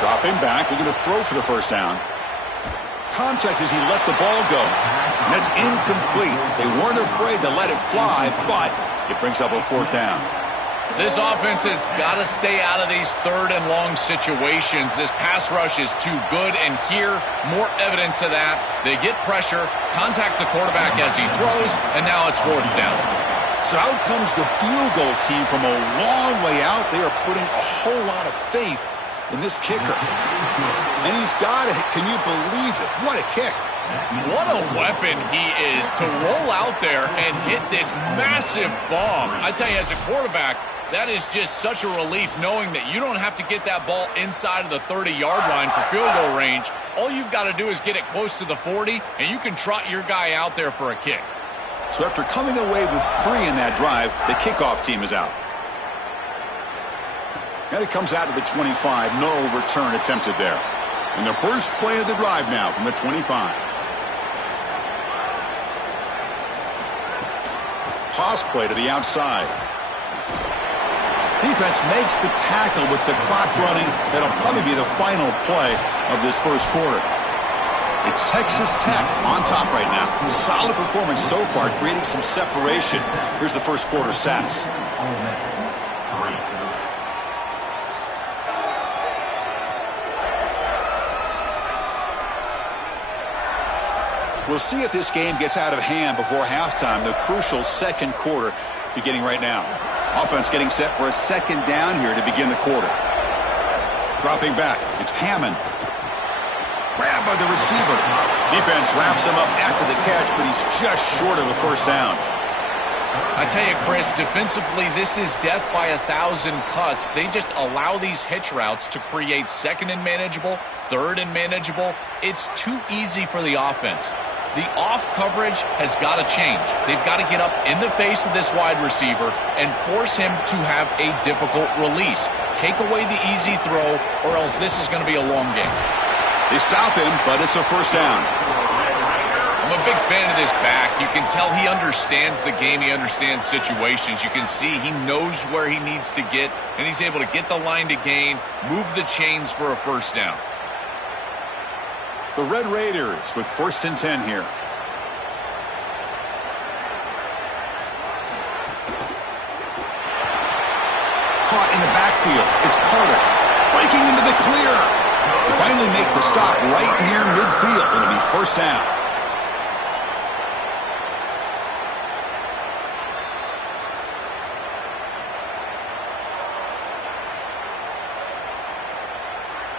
Dropping back, looking to throw for the first down. Contact as he let the ball go. And that's incomplete. They weren't afraid to let it fly, but it brings up a 4th down. This offense has got to stay out of these 3rd and long situations. This pass rush is too good, and here, more evidence of that. They get pressure, contact the quarterback as he throws, and now it's 4th down. So out comes the field goal team from a long way out. They are putting a whole lot of faith in this kicker. And he's got it. Can you believe it? What a kick. What a weapon he is to roll out there and hit this massive bomb. I tell you, as a quarterback, that is just such a relief knowing that you don't have to get that ball inside of the 30-yard line for field goal range. All you've got to do is get it close to the 40, and you can trot your guy out there for a kick. So after coming away with 3 in that drive, the kickoff team is out. And it comes out to the 25. No return attempted there. And the first play of the drive now from the 25. Toss play to the outside. Defense makes the tackle with the clock running. That'll probably be the final play of this first quarter. It's Texas Tech on top right now. Solid performance so far, creating some separation. Here's the first quarter stats. We'll see if this game gets out of hand before halftime. The crucial second quarter beginning right now. Offense getting set for a second down here to begin the quarter. Dropping back, it's Hammond. Grabbed by the receiver. Defense wraps him up after the catch, but he's just short of a first down. I tell you, Chris, defensively, this is death by 1,000 cuts. They just allow these hitch routes to create second and manageable, third and manageable. It's too easy for the offense. The off coverage has got to change. They've got to get up in the face of this wide receiver and force him to have a difficult release. Take away the easy throw, or else this is going to be a long game. They stop him, but it's a first down. I'm a big fan of this back. You can tell he understands the game. He understands situations. You can see he knows where he needs to get, and he's able to get the line to gain, move the chains for a first down. The Red Raiders with 1st and 10 here. Caught in the backfield. It's Carter. Breaking into the clear. They finally make the stop right near midfield. It'll be first down.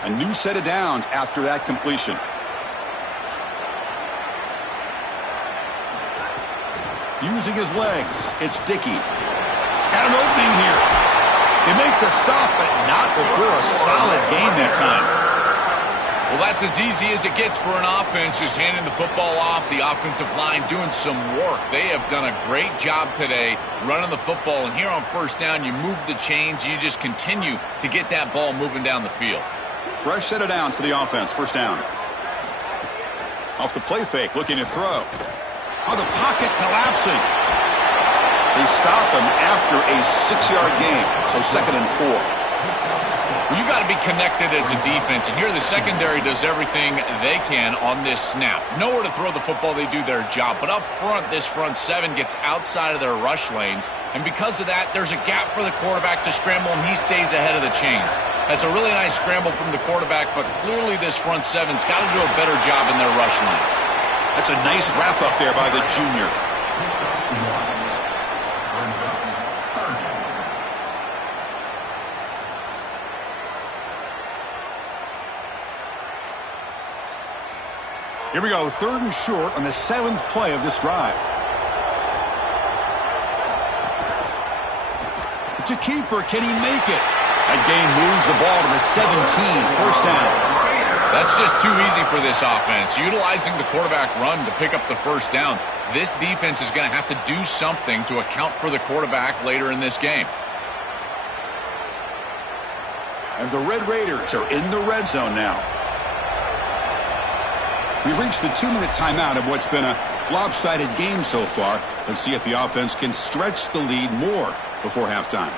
A new set of downs after that completion. Using his legs, it's Dickey. Got an opening here. They make the stop, but not before a solid gain that time. Well, that's as easy as it gets for an offense, just handing the football off. The offensive line doing some work. They have done a great job today running the football. And here on first down, you move the chains. You just continue to get that ball moving down the field. Fresh set of downs for the offense. First down. Off the play fake, looking to throw. Oh, the pocket collapsing. They stop him after a 6-yard gain. So 2nd and 4. Well, you got to be connected as a defense, and here the secondary does everything they can on this snap. Nowhere to throw the football, they do their job. But up front, this front seven gets outside of their rush lanes, and because of that, there's a gap for the quarterback to scramble, and he stays ahead of the chains. That's a really nice scramble from the quarterback, but clearly this front seven's got to do a better job in their rush line. That's a nice wrap up there by the junior. Here we go, 3rd and short on the 7th play of this drive. It's a keeper. Can he make it? That gain moves the ball to the 17. First down. That's just too easy for this offense. Utilizing the quarterback run to pick up the first down. This defense is going to have to do something to account for the quarterback later in this game. And the Red Raiders are in the red zone now. We've reached the 2-minute timeout of what's been a lopsided game so far. Let's see if the offense can stretch the lead more before halftime.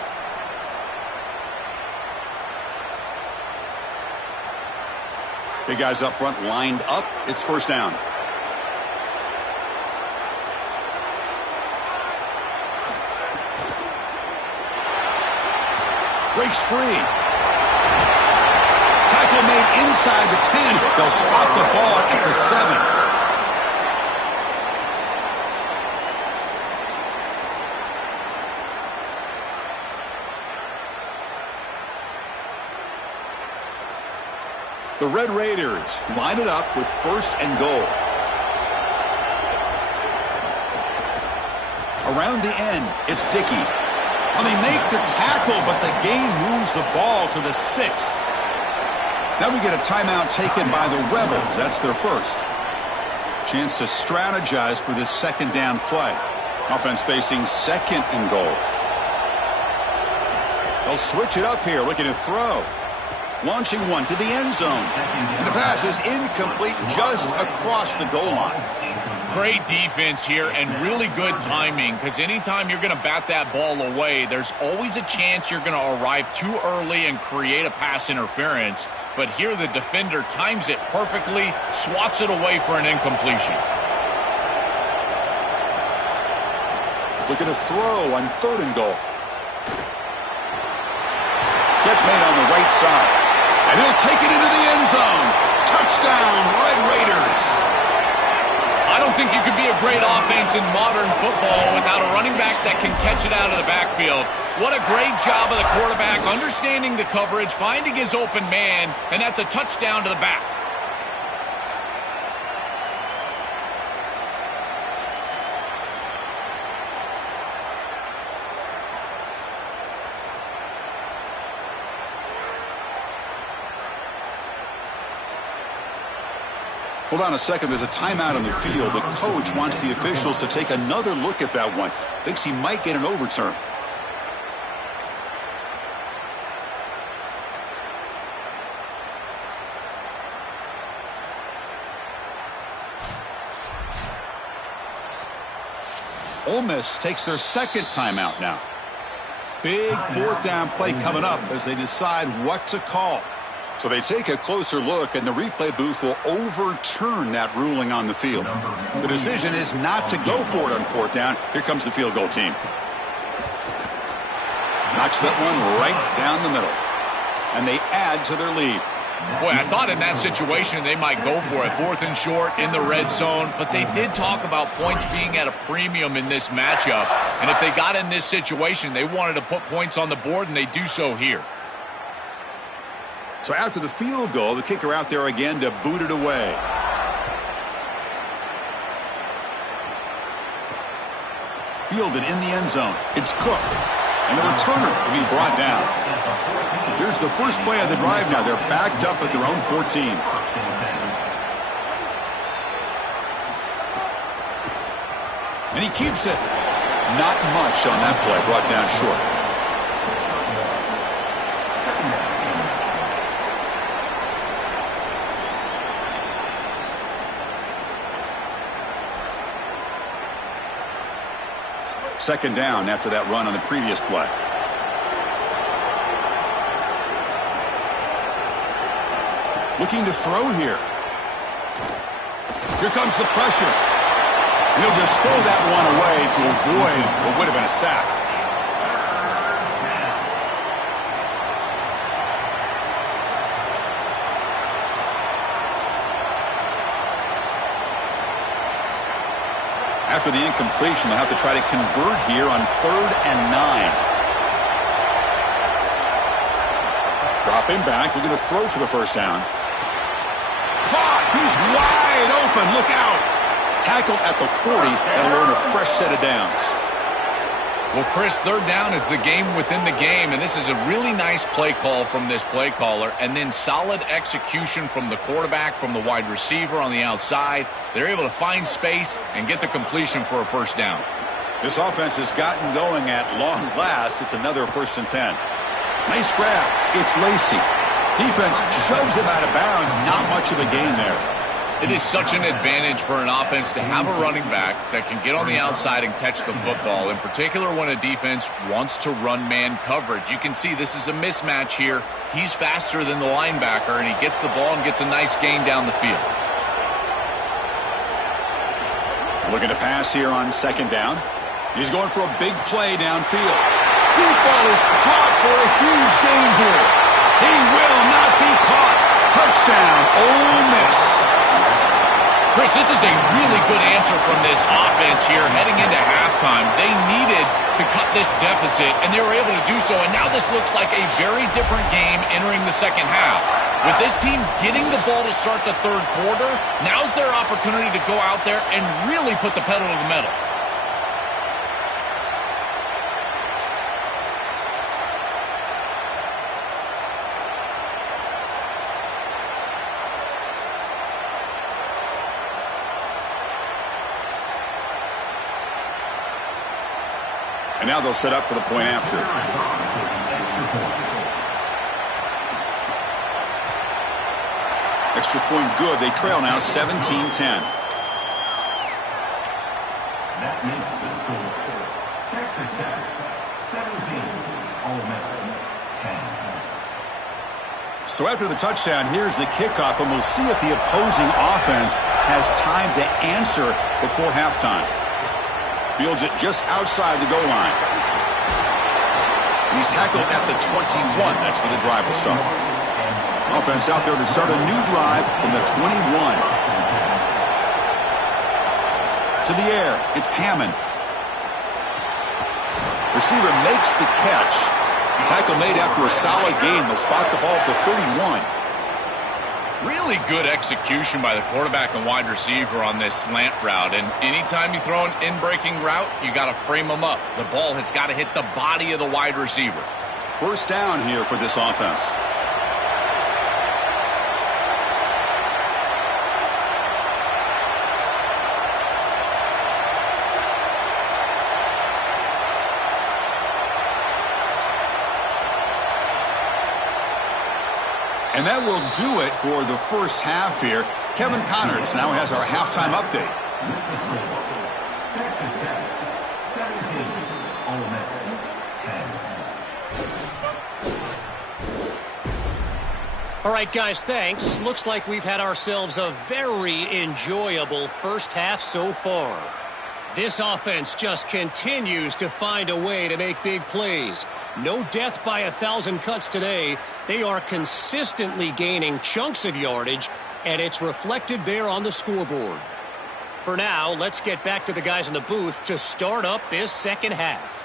Big guys up front lined up. It's first down. Breaks free. Tackle made inside the 10. They'll spot the ball at the 7. The Red Raiders line it up with 1st and goal. Around the end, it's Dickey. Well, they make the tackle, but the gain moves the ball to the 6. Now we get a timeout taken by the Rebels. That's their first. Chance to strategize for this 2nd down play. Offense facing 2nd and goal. They'll switch it up here, looking to throw. Launching one to the end zone. And the pass is incomplete just across the goal line. Great defense here and really good timing, because anytime you're going to bat that ball away, there's always a chance you're going to arrive too early and create a pass interference. But here the defender times it perfectly, swats it away for an incompletion. Looking to throw on 3rd and goal. Catch made on the right side. And he'll take it into the end zone. Touchdown, Red Raiders. I don't think you could be a great offense in modern football without a running back that can catch it out of the backfield. What a great job of the quarterback understanding the coverage, finding his open man, and that's a touchdown to the back. Hold on a second. There's a timeout on the field. The coach wants the officials to take another look at that one. Thinks he might get an overturn. Ole Miss takes their 2nd timeout now. Big 4th down play coming up as they decide what to call. So they take a closer look, and the replay booth will overturn that ruling on the field. The decision is not to go for it on 4th down. Here comes the field goal team. Knocks that one right down the middle. And they add to their lead. Boy, I thought in that situation they might go for it. 4th and short in the red zone. But they did talk about points being at a premium in this matchup. And if they got in this situation, they wanted to put points on the board, and they do so here. So after the field goal, the kicker out there again to boot it away. Fielded in the end zone. It's Cook. And the returner will be brought down. Here's the first play of the drive now. They're backed up at their own 14. And he keeps it. Not much on that play. Brought down short. Second down after that run on the previous play. Looking to throw here. Here comes the pressure. And he'll just throw that one away to avoid what would have been a sack. After the incompletion, they'll have to try to convert here on 3rd and 9. Dropping back, looking to throw for the first down. Caught! He's wide open, look out! Tackled at the 40, that'll earn a fresh set of downs. Well, Chris, 3rd down is the game within the game, and this is a really nice play call from this play caller, and then solid execution from the quarterback, from the wide receiver on the outside. They're able to find space and get the completion for a first down. This offense has gotten going at long last. It's another 1st and 10. Nice grab. It's Lacey. Defense shoves him out of bounds. Not much of a gain there. It is such an advantage for an offense to have a running back that can get on the outside and catch the football, in particular when a defense wants to run man coverage. You can see this is a mismatch here. He's faster than the linebacker, and he gets the ball and gets a nice gain down the field. Looking to pass here on 2nd down. He's going for a big play downfield. Deep ball is caught for a huge gain here. He will not be caught. Touchdown, Ole Miss. Chris, this is a really good answer from this offense here heading into halftime. They needed to cut this deficit, and they were able to do so. And now this looks like a very different game entering the second half. With this team getting the ball to start the 3rd quarter, now's their opportunity to go out there and really put the pedal to the metal. And now they'll set up for the point after. Extra point good. They trail now 17-10. makes the score. Texas Tech, 17. Ole Miss, 10. So after the touchdown, here's the kickoff, and we'll see if the opposing offense has time to answer before halftime. Fields it just outside the goal line. And he's tackled at the 21. That's where the drive will start. Offense out there to start a new drive from the 21. To the air, it's Hammond. Receiver makes the catch. Tackle made after a solid gain. They'll spot the ball for 31. Really good execution by the quarterback and wide receiver on this slant route. And anytime you throw an in-breaking route, you got to frame them up. The ball has got to hit the body of the wide receiver. First down here for this offense. And that will do it for the first half here. Kevin Connors now has our halftime update. Texas Tech, 17. Ole Miss, 10. All right, guys, thanks. Looks like we've had ourselves a very enjoyable first half so far. This offense just continues to find a way to make big plays. No death by 1,000 cuts today. They are consistently gaining chunks of yardage, and it's reflected there on the scoreboard. For now, let's get back to the guys in the booth to start up this second half.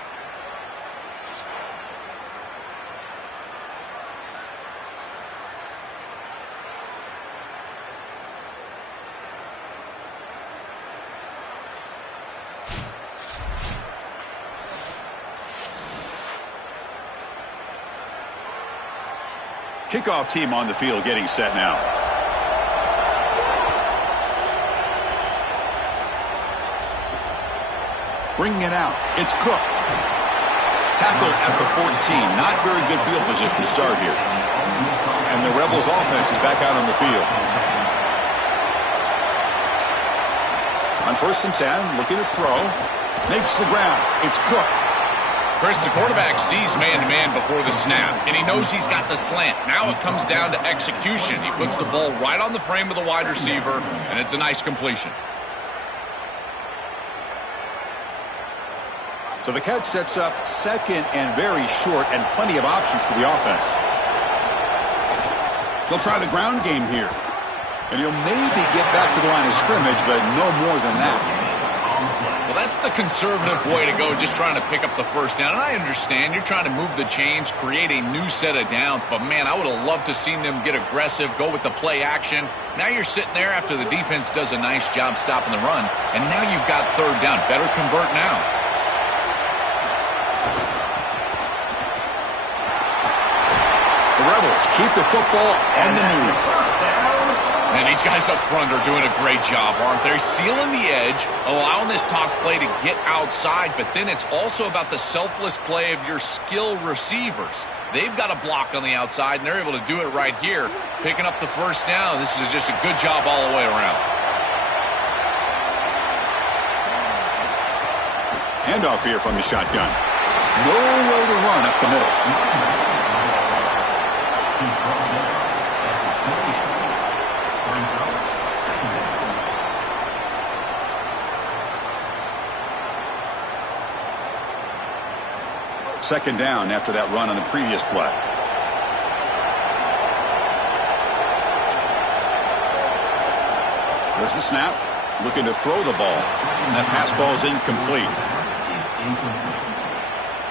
Kickoff team on the field getting set now. Bringing it out. It's Cook. Tackled at the 14. Not very good field position to start here. And the Rebels offense is back out on the field. On 1st and 10, looking to throw. Makes the ground. It's Cook. Chris, the quarterback sees man-to-man before the snap, and he knows he's got the slant. Now it comes down to execution. He puts the ball right on the frame of the wide receiver, and it's a nice completion. So the catch sets up second and very short, and plenty of options for the offense. They'll try the ground game here. And he'll maybe get back to the line of scrimmage, but no more than that. Well, that's the conservative way to go, just trying to pick up the first down. And I understand you're trying to move the chains, create a new set of downs. But, man, I would have loved to seen them get aggressive, go with the play action. Now you're sitting there after the defense does a nice job stopping the run. And now you've got third down. Better convert now. The Rebels keep the football on the move. And these guys up front are doing a great job, aren't they? Sealing the edge, allowing this toss play to get outside, but then it's also about the selfless play of your skilled receivers. They've got a block on the outside, and they're able to do it right here, picking up the first down. This is just a good job all the way around. Handoff here from the shotgun. Nowhere to run up the middle. Second down after that run on the previous play. There's the snap. Looking to throw the ball. And that pass falls incomplete.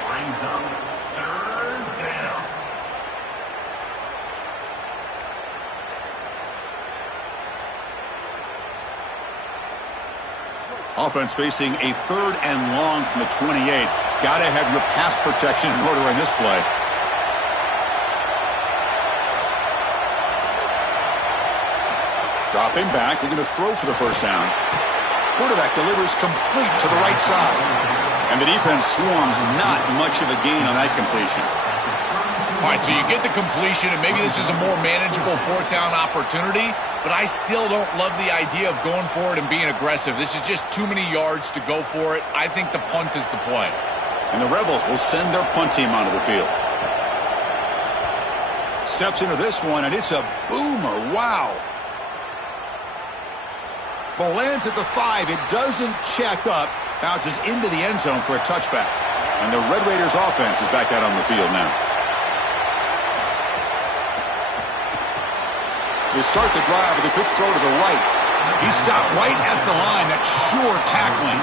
Brings up third down. Offense facing a 3rd and long from the 28. Got to have your pass protection in order in this play. Dropping back, looking to throw for the first down. Quarterback delivers complete to the right side. And the defense swarms, not much of a gain on that completion. All right, so you get the completion, and maybe this is a more manageable fourth down opportunity, but I still don't love the idea of going for it and being aggressive. This is just too many yards to go for it. I think the punt is the play. And the Rebels will send their punt team onto the field. Steps into this one, and it's a boomer. Wow. Ball lands at the 5. It doesn't check up. Bounces into the end zone for a touchback. And the Red Raiders offense is back out on the field now. They start the drive with a quick throw to the right. He stopped right at the line. That's sure tackling.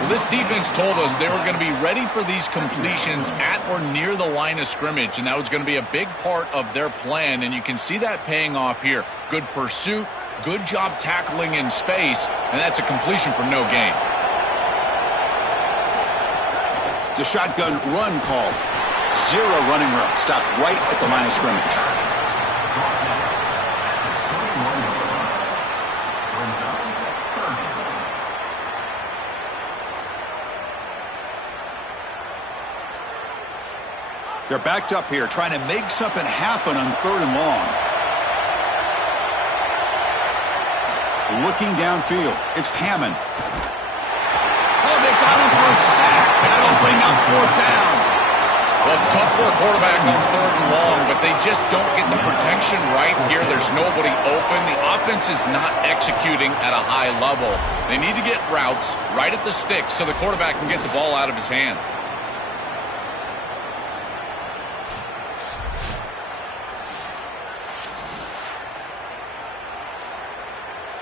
Well, this defense told us they were going to be ready for these completions at or near the line of scrimmage, and that was going to be a big part of their plan, and you can see that paying off here. Good pursuit, good job tackling in space, and that's a completion from no gain. It's a shotgun run call. Zero running room. Stopped right at the line of scrimmage. They're backed up here, trying to make something happen on 3rd and long. Looking downfield, it's Hammond. Oh, they got him for a sack. That'll bring up 4th down. Well, it's tough for a quarterback on 3rd and long, but they just don't get the protection right here. There's nobody open. The offense is not executing at a high level. They need to get routes right at the stick so the quarterback can get the ball out of his hands.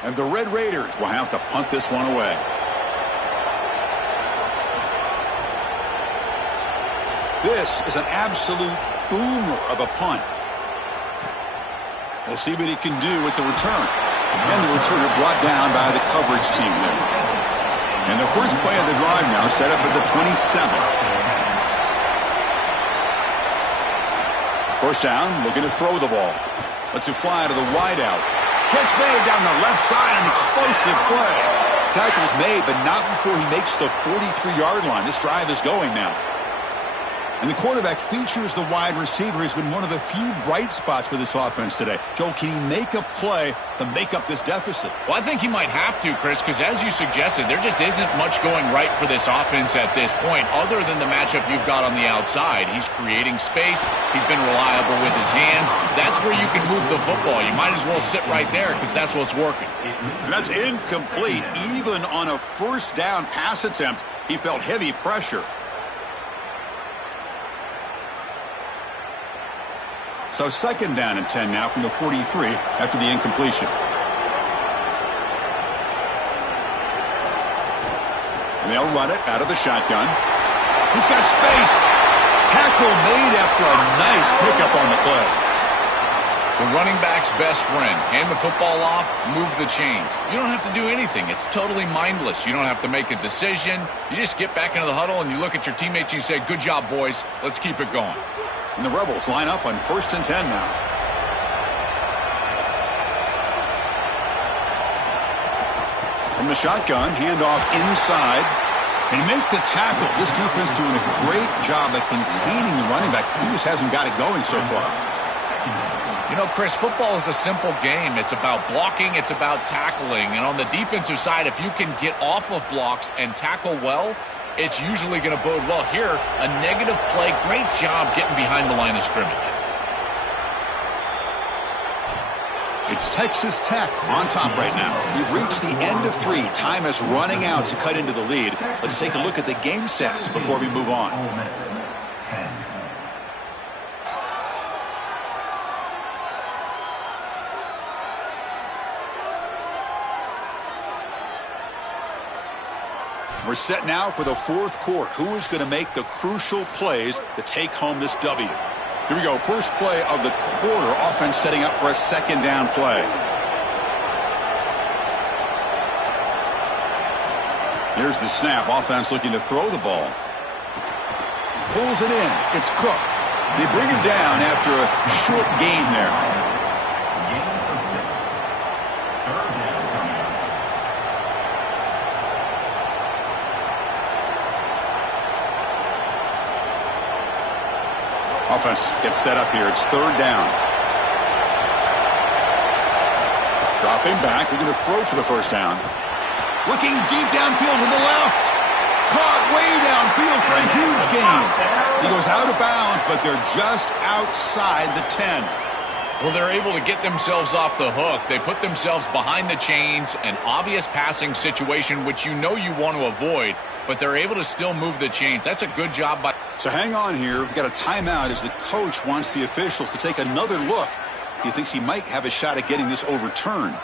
And the Red Raiders will have to punt this one away. This is an absolute boomer of a punt. We'll see what he can do with the return. And the returner brought down by the coverage team there. And the first play of the drive now set up at the 27. First down, looking to throw the ball. Lets it fly to the wideout. Catch made down the left side, an explosive play. Tackle's made, but not before he makes the 43-yard line. This drive is going now. And the quarterback features the wide receiver. Has been one of the few bright spots for this offense today. Joe, can he make a play to make up this deficit? Well, I think he might have to, Chris, because as you suggested, there just isn't much going right for this offense at this point, other than the matchup you've got on the outside. He's creating space. He's been reliable with his hands. That's where you can move the football. You might as well sit right there because that's what's working. And that's incomplete. Even on a first down pass attempt, he felt heavy pressure. So 2nd down and 10 now from the 43 after the incompletion. And they'll run it out of the shotgun. He's got space. Tackle made after a nice pickup on the play. The running back's best friend. Hand the football off, move the chains. You don't have to do anything. It's totally mindless. You don't have to make a decision. You just get back into the huddle and you look at your teammates and you say, good job, boys. Let's keep it going. And the Rebels line up on 1st and 10 now. From the shotgun, handoff inside. They make the tackle. This defense doing a great job of containing the running back. He just hasn't got it going so far. You know, Chris, football is a simple game. It's about blocking. It's about tackling. And on the defensive side, if you can get off of blocks and tackle well, it's usually going to bode well. Here, a negative play. Great job getting behind the line of scrimmage. It's Texas Tech on top right now. We've reached the end of 3. Time is running out to cut into the lead. Let's take a look at the game sets before we move on. Ole Miss, 10. We're set now for the 4th quarter. Who is going to make the crucial plays to take home this W? Here we go. First play of the quarter. Offense setting up for a 2nd down play. Here's the snap. Offense looking to throw the ball. Pulls it in. It's Cook. They bring him down after a short gain there. offense gets set up here. It's third down. Dropping back. They're going to throw for the first down. Looking deep downfield to the left. Caught way downfield for a huge gain. He goes out of bounds, but they're just outside the 10. Well, they're able to get themselves off the hook. They put themselves behind the chains, an obvious passing situation, which you know you want to avoid, but they're able to still move the chains. That's a good job by... So hang on here. We've got a timeout as the coach wants the officials to take another look. He thinks he might have a shot at getting this overturned.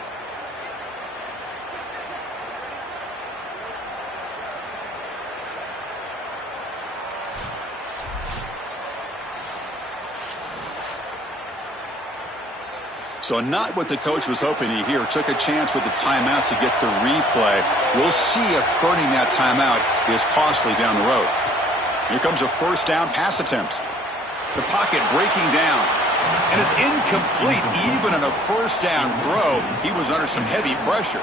So not what the coach was hoping to hear. Took a chance with the timeout to get the replay. We'll see if burning that timeout is costly down the road. Here comes a first down pass attempt. The pocket breaking down. And it's incomplete. Even in a first down throw, he was under some heavy pressure.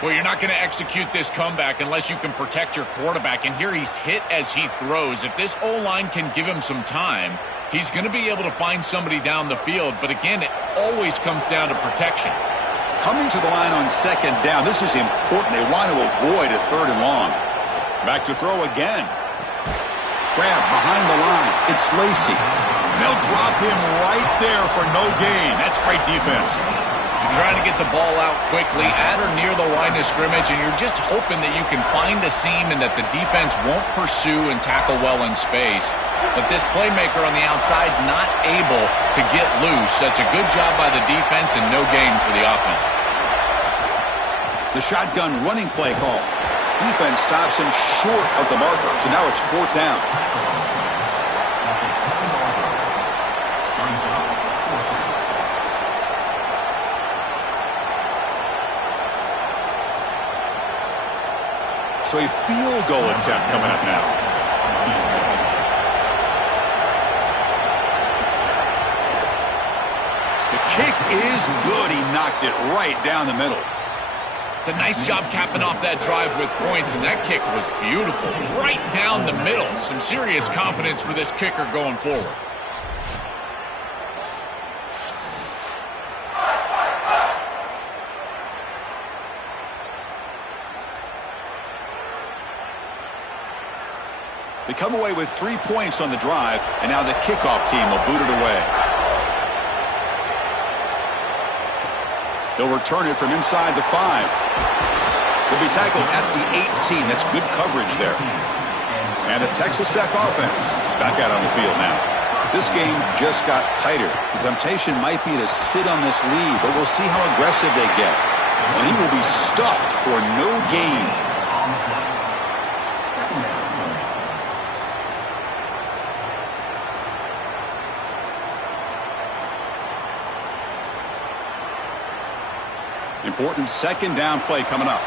Well, you're not going to execute this comeback unless you can protect your quarterback. And here he's hit as he throws. If this O-line can give him some time, he's going to be able to find somebody down the field. But again, it always comes down to protection. Coming to the line on second down, this is important. They want to avoid a third and long. Back to throw again. Grab behind the line. It's Lacy. They'll drop him right there for no gain. That's great defense. You're trying to get the ball out quickly at or near the line of scrimmage, and you're just hoping that you can find a seam and that the defense won't pursue and tackle well in space. But this playmaker on the outside not able to get loose. That's a good job by the defense and no gain for the offense. The shotgun running play call. Defense stops him short of the marker, so now it's fourth down. So a field goal attempt coming up now. The kick is good. He knocked it right down the middle. It's a nice job capping off that drive with points, and that kick was beautiful. Right down the middle. Some serious confidence for this kicker going forward. They come away with 3 points on the drive, and now the kickoff team will boot it away. They'll return it from inside the 5. They'll be tackled at the 18. That's good coverage there. And the Texas Tech offense is back out on the field now. This game just got tighter. The temptation might be to sit on this lead, but we'll see how aggressive they get. And he will be stuffed for no gain. Important second down play coming up.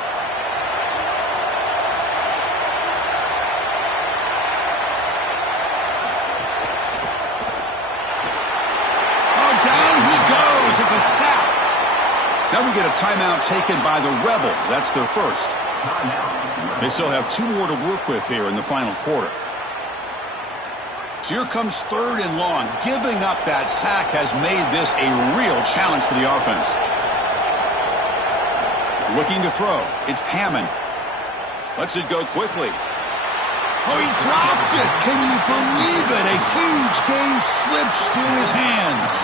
Oh, down he goes. It's a sack. Now we get a timeout taken by the Rebels. That's their first. They still have 2 more to work with here in the final quarter. So here comes third and long. Giving up that sack has made this a real challenge for the offense. Looking to throw. It's Hammond. Lets it go quickly. Oh, he dropped it. Can you believe it? A huge gain slips through his hands.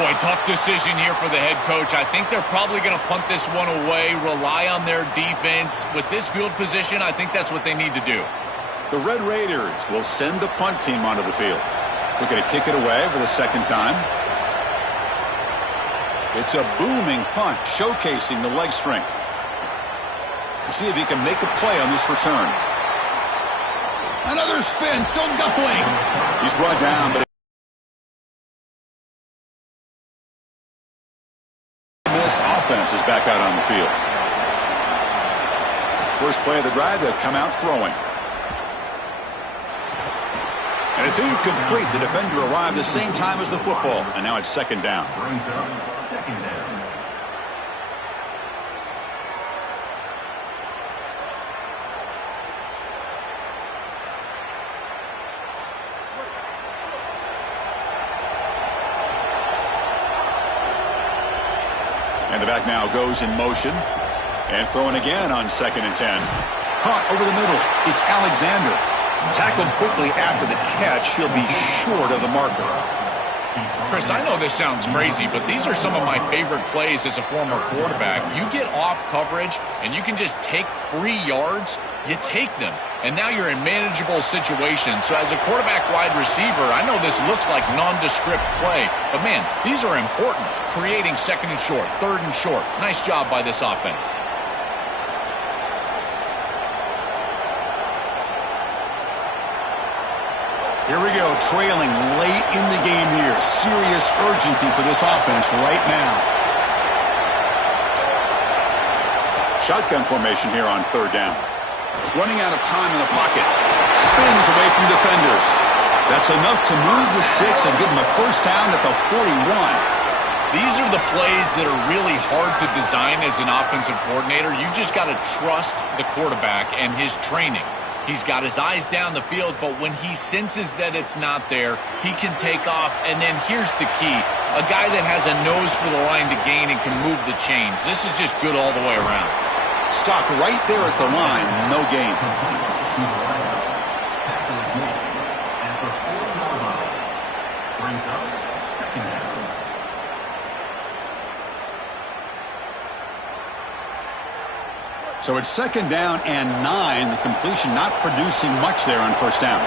Boy, tough decision here for the head coach. I think they're probably going to punt this one away, rely on their defense. With this field position, I think that's what they need to do. The Red Raiders will send the punt team onto the field. Looking to kick it away for the second time. It's a booming punt, showcasing the leg strength. We'll see if he can make a play on this return. Another spin, still going. He's brought down, but this offense is back out on the field. First play of the drive, they'll come out throwing. And it's incomplete. The defender arrived the same time as the football, and now it's second down. Brings up second down. And the back now goes in motion. And throwing again on 2nd and 10. Caught over the middle. It's Alexander. Tackled quickly after the catch. He'll be short of the marker. Chris, I know this sounds crazy, but these are some of my favorite plays as a former quarterback. You get off coverage, and you can just take free yards. You take them, and now you're in manageable situations. So as a quarterback wide receiver, I know this looks like nondescript play, but, man, these are important. Creating 2nd and short, 3rd and short. Nice job by this offense. Here we go, trailing late in the game here. Serious urgency for this offense right now. Shotgun formation here on 3rd down. Running out of time in the pocket. Spins away from defenders. That's enough to move the sticks and give them a 1st down at the 41. These are the plays that are really hard to design as an offensive coordinator. You just got to trust the quarterback and his training. He's got his eyes down the field, but when he senses that it's not there, he can take off. And then here's the key. A guy that has a nose for the line to gain and can move the chains. This is just good all the way around. Stopped right there at the line. No gain. So it's 2nd down and 9. The completion not producing much there on 1st down.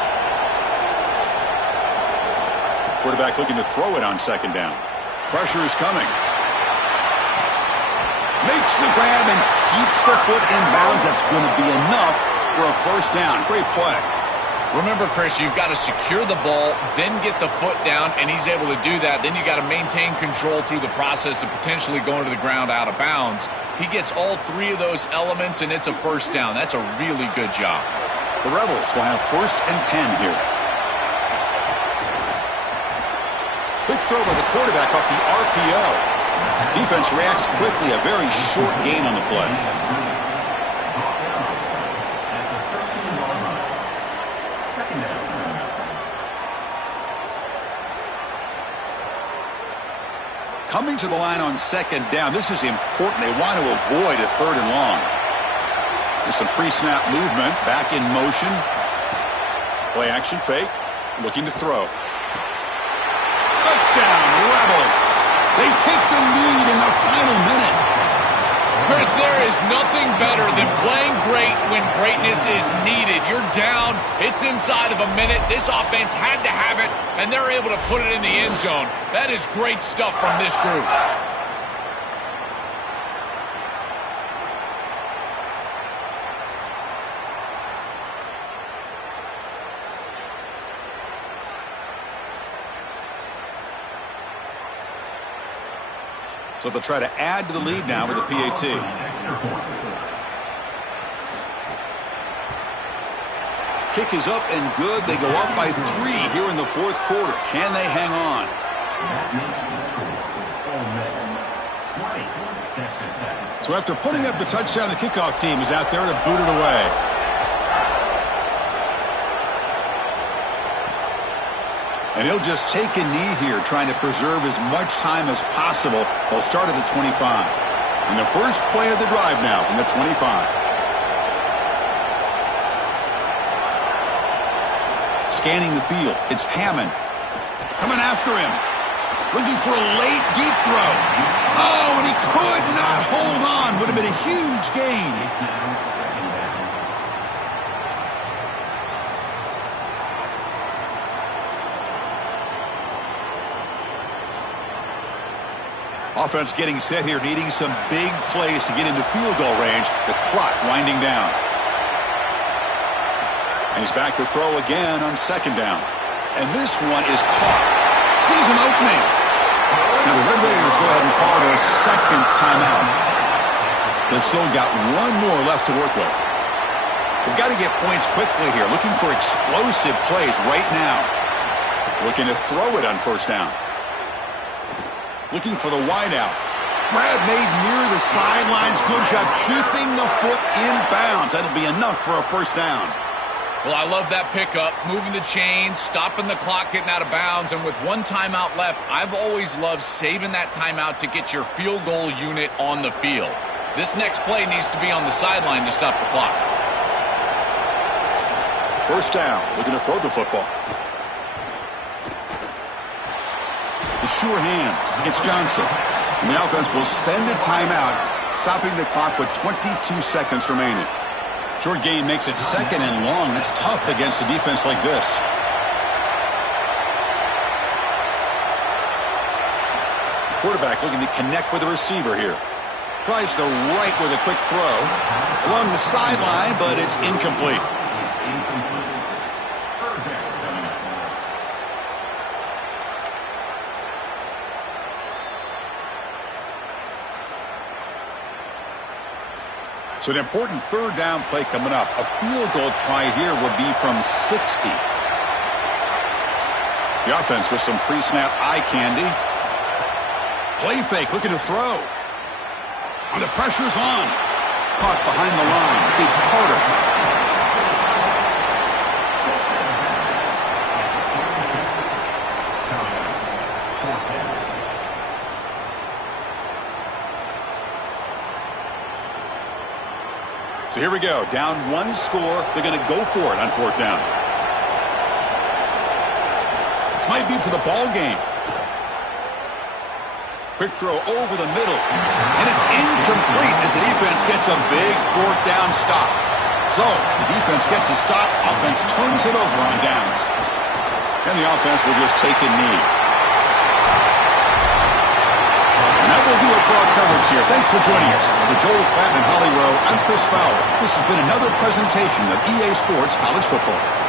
Quarterback looking to throw it on 2nd down. Pressure is coming. Makes the grab and keeps the foot in bounds. That's going to be enough for a 1st down. Great play. Remember, Chris, you've got to secure the ball, then get the foot down, and he's able to do that. Then you got to maintain control through the process of potentially going to the ground out of bounds. He gets all 3 of those elements, and it's a 1st down. That's a really good job. The Rebels will have 1st and 10 here. Quick throw by the quarterback off the RPO. Defense reacts quickly. A very short gain on the play. Coming to the line on 2nd down. This is important. They want to avoid a 3rd and long. There's some pre-snap movement. Back in motion. Play action fake. Looking to throw. Touchdown, Rebels. They take the lead in the final minute. Chris, there is nothing better than playing great when greatness is needed. You're down. It's inside of a minute. This offense had to have it, and they're able to put it in the end zone. That is great stuff from this group. So they'll try to add to the lead now with a PAT. Kick is up and good. They go up by 3 here in the 4th quarter. Can they hang on? So after putting up the touchdown, the kickoff team is out there to boot it away. And he'll just take a knee here, trying to preserve as much time as possible. They'll start at the 25. And the first play of the drive now from the 25. Scanning the field. It's Hammond. Coming after him. Looking for a late, deep throw. Oh, and he could not hold on. Would have been a huge gain. Offense getting set here, needing some big plays to get into field goal range. The clock winding down. And he's back to throw again on 2nd down. And this one is caught. Season opening. Now the Red Raiders go ahead and call their 2nd timeout. They've still got 1 more left to work with. They've got to get points quickly here. Looking for explosive plays right now. Looking to throw it on 1st down. Looking for the wideout. Grab made near the sidelines. Good job keeping the foot in bounds. That'll be enough for a 1st down. Well, I love that pickup, moving the chains, stopping the clock, getting out of bounds, and with one timeout left, I've always loved saving that timeout to get your field goal unit on the field. This next play needs to be on the sideline to stop the clock. First down, looking to throw the football. The sure hands against Johnson. And the offense will spend a timeout, stopping the clock with 22 seconds remaining. Short game makes it second and long. That's tough against a defense like this. Quarterback looking to connect with the receiver here. Tries the right with a quick throw. Along the sideline, but it's incomplete. So an important third down play coming up. A field goal try here would be from 60. The offense with some pre-snap eye candy. Play fake, looking to throw. And the pressure's on. Caught behind the line. It's Carter. So here we go. Down one score. They're going to go for it on fourth down. This might be for the ball game. Quick throw over the middle. And it's incomplete as the defense gets a big fourth down stop. So the defense gets a stop. Offense turns it over on downs. And the offense will just take a knee. And that will do it for our coverage here. Thanks for joining us. For Joel Klatt and Holly Rowe, I'm Chris Fowler. This has been another presentation of EA Sports College Football.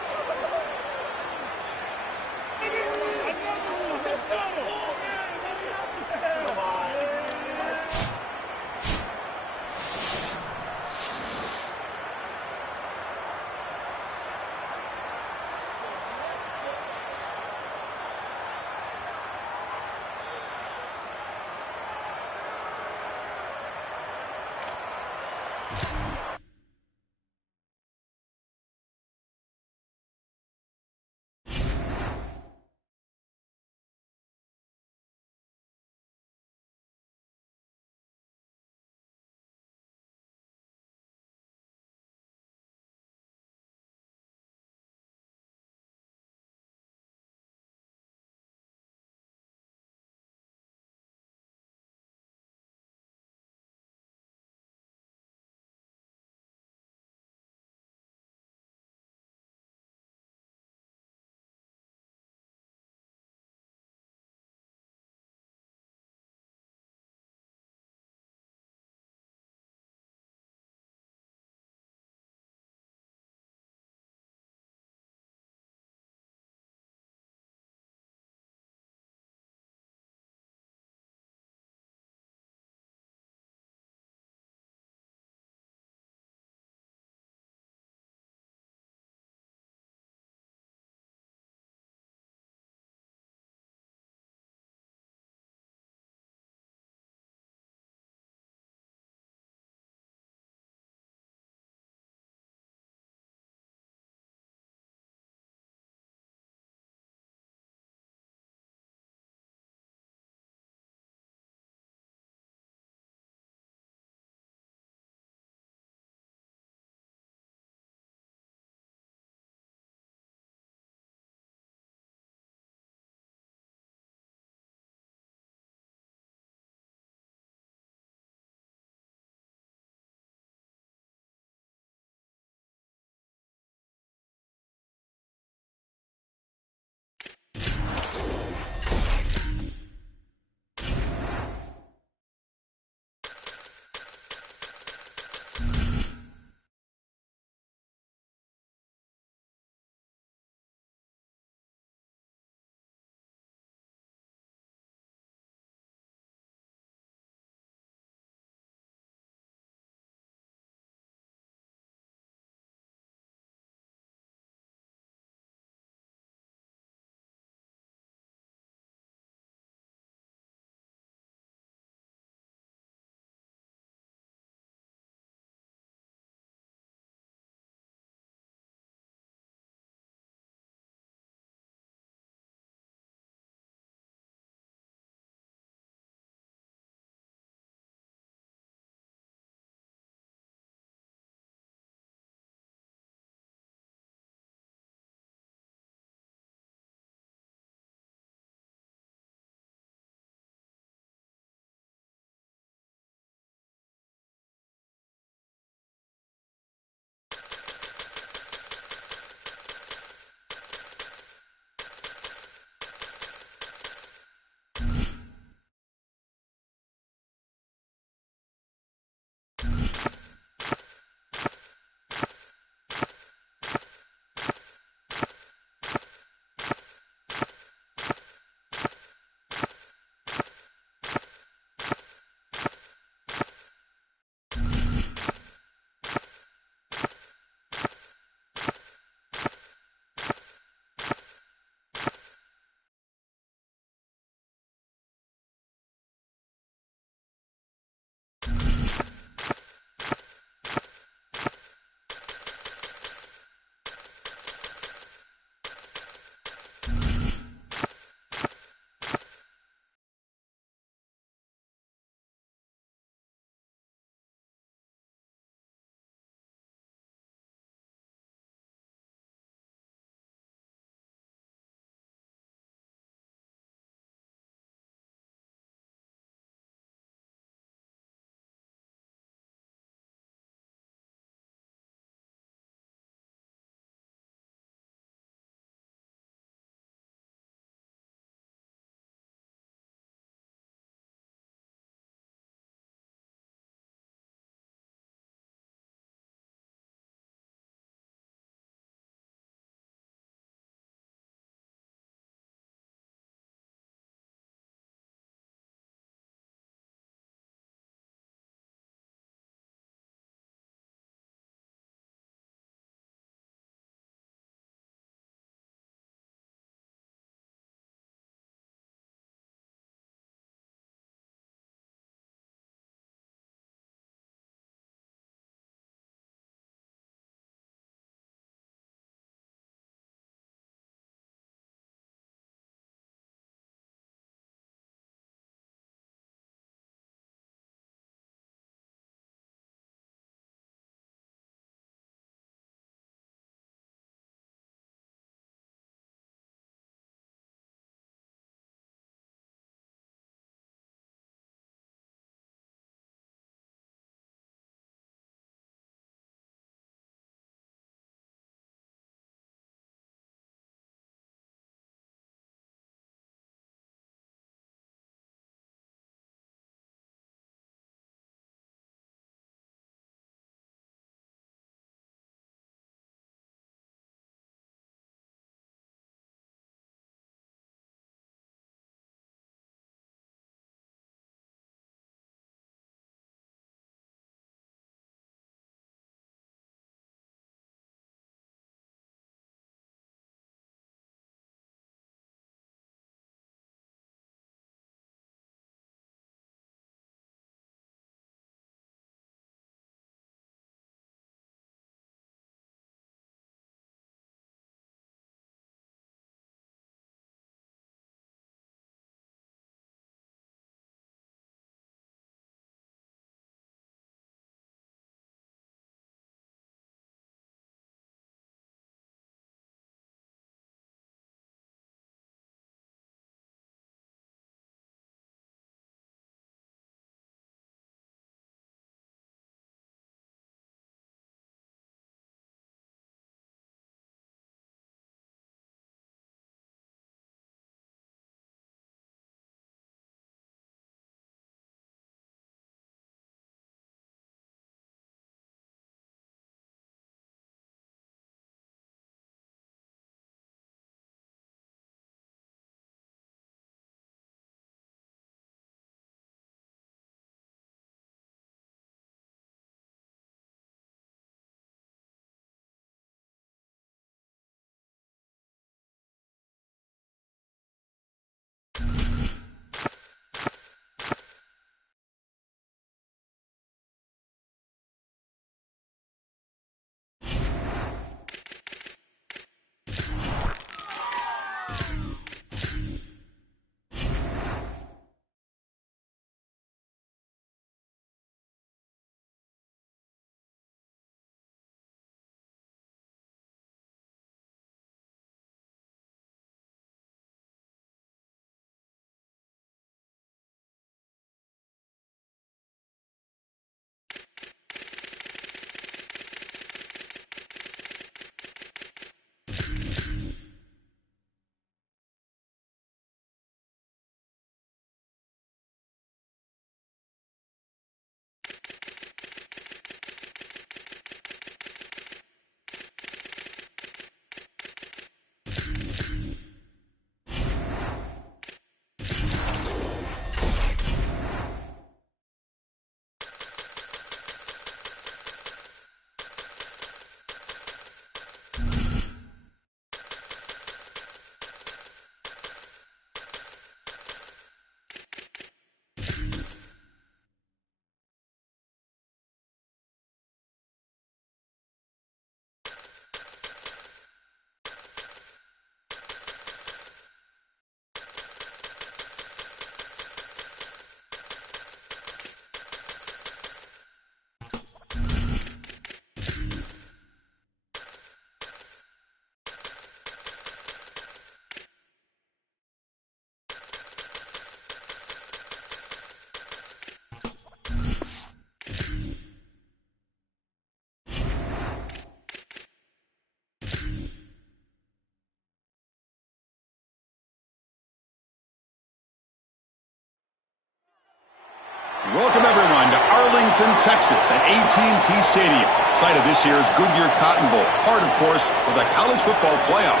Arlington, Texas, at AT&T Stadium, site of this year's Goodyear Cotton Bowl, part, of course, of the college football playoff.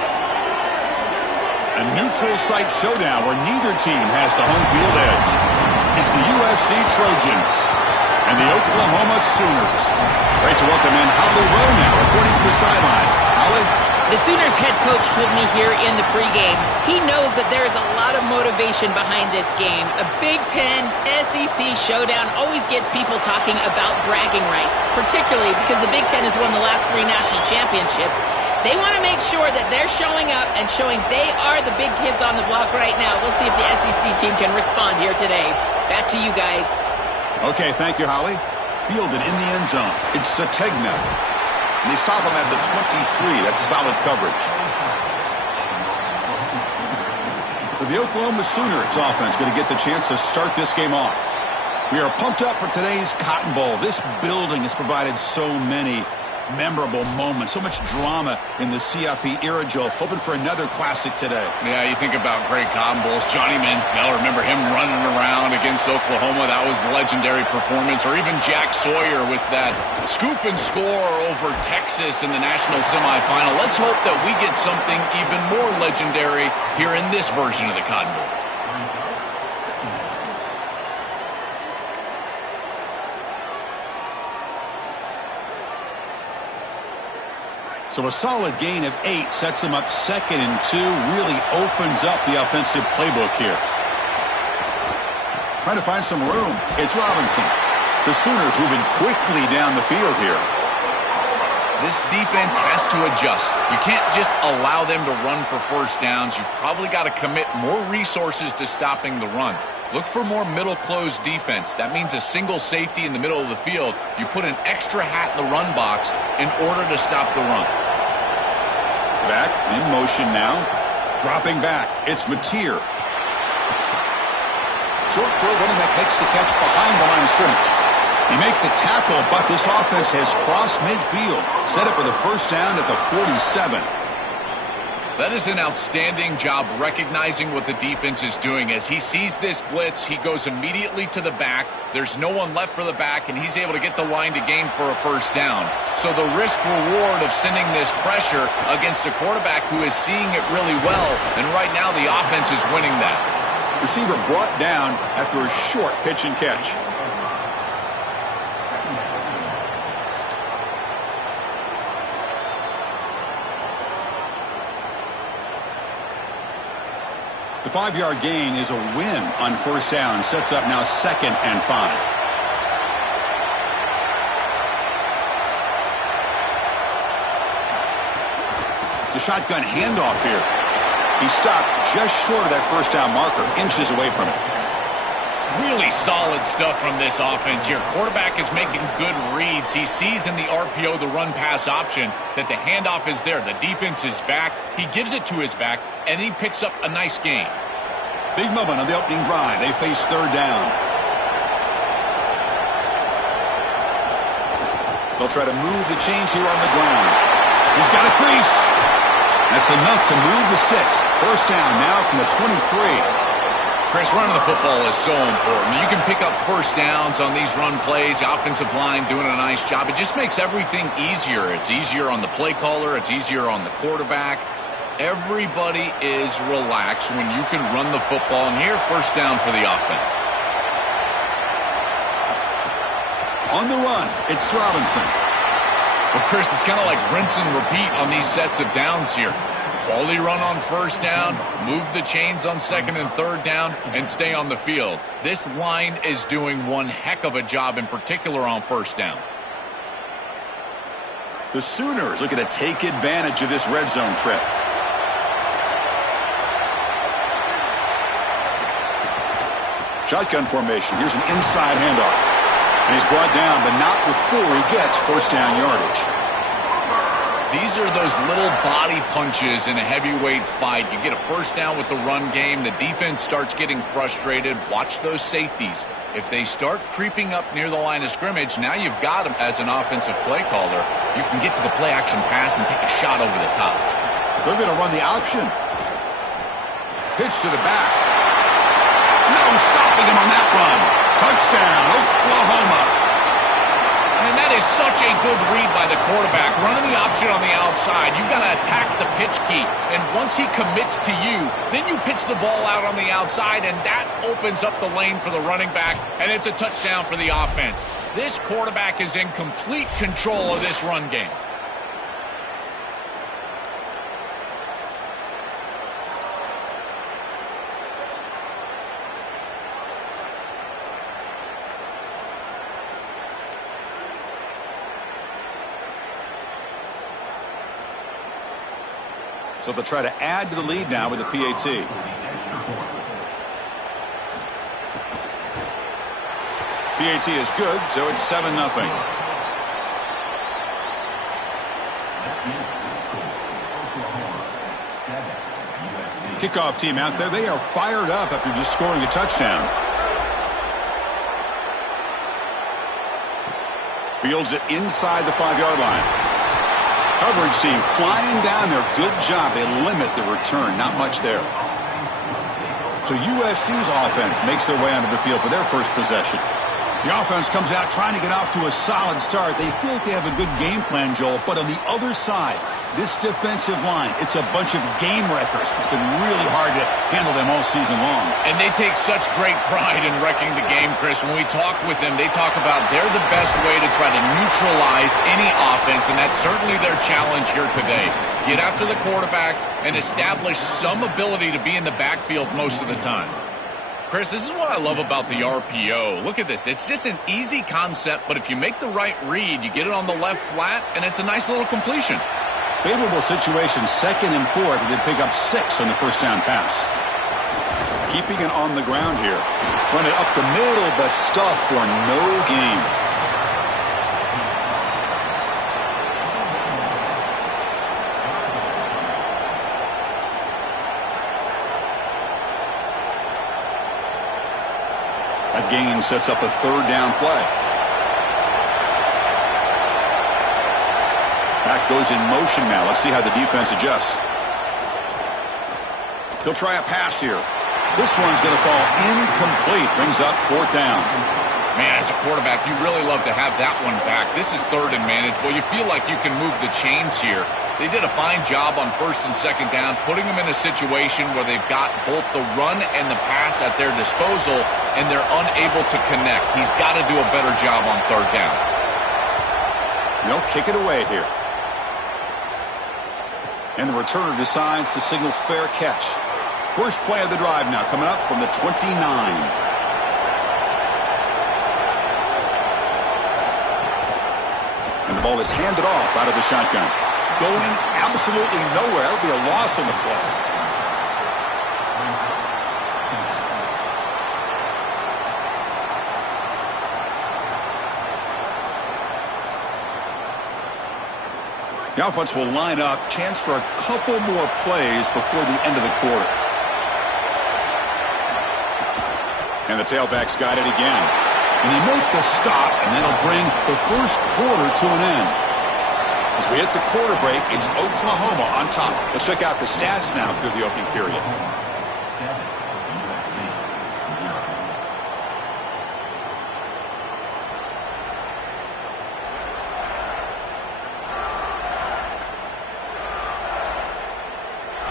A neutral site showdown where neither team has the home field edge. It's the USC Trojans and the Oklahoma Sooners. Great to welcome in Holly Rowe now, reporting from the sidelines. Holly? The Sooners head coach told me here in the pregame, he knows that there is a lot of motivation behind this game. A Big Ten SEC showdown always gets people talking about bragging rights, particularly because the Big Ten has won the last 3 national championships. They want to make sure that they're showing up and showing they are the big kids on the block right now. We'll see if the SEC team can respond here today. Back to you guys. Okay, thank you, Holly. Fielded in the end zone. It's Sategna. And they stop him at the 23. That's solid coverage. So the Oklahoma Sooners offense going to get the chance to start this game off. We are pumped up for today's Cotton Bowl. This building has provided so many memorable moments, so much drama in the CFP era, Joe. Hoping for another classic today. Yeah, you think about great Cotton Bowls. Johnny Manziel, remember him running around against Oklahoma? That was a legendary performance. Or even Jack Sawyer with that scoop and score over Texas in the national semifinal. Let's hope that we get something even more legendary here in this version of the Cotton Bowl. So a solid gain of 8 sets them up 2nd and 2, really opens up the offensive playbook here. Trying to find some room. It's Robinson. The Sooners moving quickly down the field here. This defense has to adjust. You can't just allow them to run for first downs. You've probably got to commit more resources to stopping the run. Look for more middle closed defense. That means a single safety in the middle of the field. You put an extra hat in the run box in order to stop the run. Back in motion now. Dropping back. It's Mateer. Short throw, running back makes the catch behind the line of scrimmage. He make the tackle, but this offense has crossed midfield. Set up with a first down at the 47. That is an outstanding job recognizing what the defense is doing. As he sees this blitz, he goes immediately to the back. There's no one left for the back, and he's able to get the line to gain for a first down. So the risk-reward of sending this pressure against a quarterback who is seeing it really well, and right now the offense is winning that. Receiver brought down after a short pitch and catch. The 5-yard gain is a win on first down. Sets up now 2nd and 5. It's a shotgun handoff here. He stopped just short of that first down marker, inches away from it. Really solid stuff from this offense here. Quarterback is making good reads. He sees in the RPO the run-pass option that the handoff is there. The defense is back. He gives it to his back, and he picks up a nice gain. Big moment on the opening drive. They face 3rd down. They'll try to move the chains here on the ground. He's got a crease. That's enough to move the sticks. First down now from the 23. Chris, running the football is so important. You can pick up first downs on these run plays. The offensive line doing a nice job. It just makes everything easier. It's easier on the play caller. It's easier on the quarterback. Everybody is relaxed when you can run the football. And here, first down for the offense. On the run, it's Robinson. Well, Chris, it's kind of like rinse and repeat on these sets of downs here. Quality run on first down, move the chains on 2nd and 3rd down, and stay on the field. This line is doing one heck of a job, in particular on first down. The Sooners looking to take advantage of this red zone trip. Shotgun formation. Here's an inside handoff. And he's brought down, but not before he gets first down yardage. These are those little body punches in a heavyweight fight. You get a first down with the run game. The defense starts getting frustrated. Watch those safeties. If they start creeping up near the line of scrimmage, now you've got them as an offensive play caller. You can get to the play-action pass and take a shot over the top. They're going to run the option. Pitch to the back. No stopping him on that run. Touchdown, Oklahoma. That is such a good read by the quarterback. Running the option on the outside, you've got to attack the pitch key. And once he commits to you, then you pitch the ball out on the outside, and that opens up the lane for the running back, and it's a touchdown for the offense. This quarterback is in complete control of this run game. So they'll try to add to the lead now with the PAT. PAT is good, so it's 7-0. Kickoff team out there. They are fired up after just scoring a touchdown. Fields it inside the 5-yard line. Coverage team flying down there. Good job. They limit the return. Not much there. So USC's offense makes their way onto the field for their first possession. The offense comes out trying to get off to a solid start. They feel like they have a good game plan, Joel. But on the other side, this defensive line, it's a bunch of game wreckers. It's been really hard to handle them all season long. And they take such great pride in wrecking the game, Chris. When we talk with them, they talk about they're the best way to try to neutralize any offense, and that's certainly their challenge here today. Get after the quarterback and establish some ability to be in the backfield most of the time. Chris, this is what I love about the RPO. Look at this. It's just an easy concept, but if you make the right read, you get it on the left flat, and it's a nice little completion. Favorable situation, 2nd and 4. They pick up 6 on the first down pass. Keeping it on the ground here. Run it up the middle, but stuff for no gain. That gain sets up a 3rd down play. Back goes in motion now. Let's see how the defense adjusts. He'll try a pass here. This one's going to fall incomplete. Brings up 4th down. Man, as a quarterback, you really love to have that one back. This is 3rd and manageable. You feel like you can move the chains here. They did a fine job on 1st and 2nd down, putting them in a situation where they've got both the run and the pass at their disposal, and they're unable to connect. He's got to do a better job on 3rd down. They'll kick it away here. And the returner decides to signal fair catch. First play of the drive now coming up from the 29. And the ball is handed off out of the shotgun. Going absolutely nowhere. It'll be a loss in the play. The offense will line up. Chance for a couple more plays before the end of the quarter. And the tailback's got it again. And they make the stop, and that'll bring the first quarter to an end. As we hit the quarter break, it's Oklahoma on top. Let's check out the stats now through the opening period.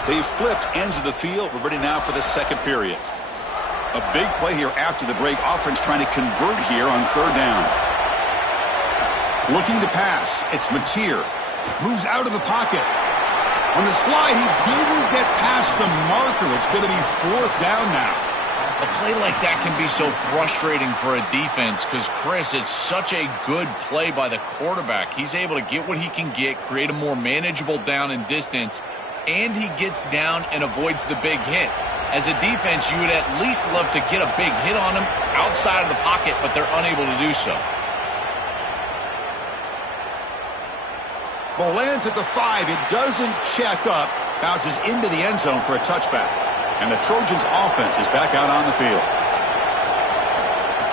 They've flipped ends of the field. We're ready now for the second period. A big play here after the break. Offense trying to convert here on 3rd down. Looking to pass. It's Mateer. Moves out of the pocket. On the slide, he didn't get past the marker. It's going to be 4th down now. A play like that can be so frustrating for a defense because, Chris, it's such a good play by the quarterback. He's able to get what he can get, create a more manageable down and distance, and he gets down and avoids the big hit. As a defense, you would at least love to get a big hit on him outside of the pocket, but they're unable to do so. Ball lands at the 5. It doesn't check up. Bounces into the end zone for a touchback. And the Trojans' offense is back out on the field.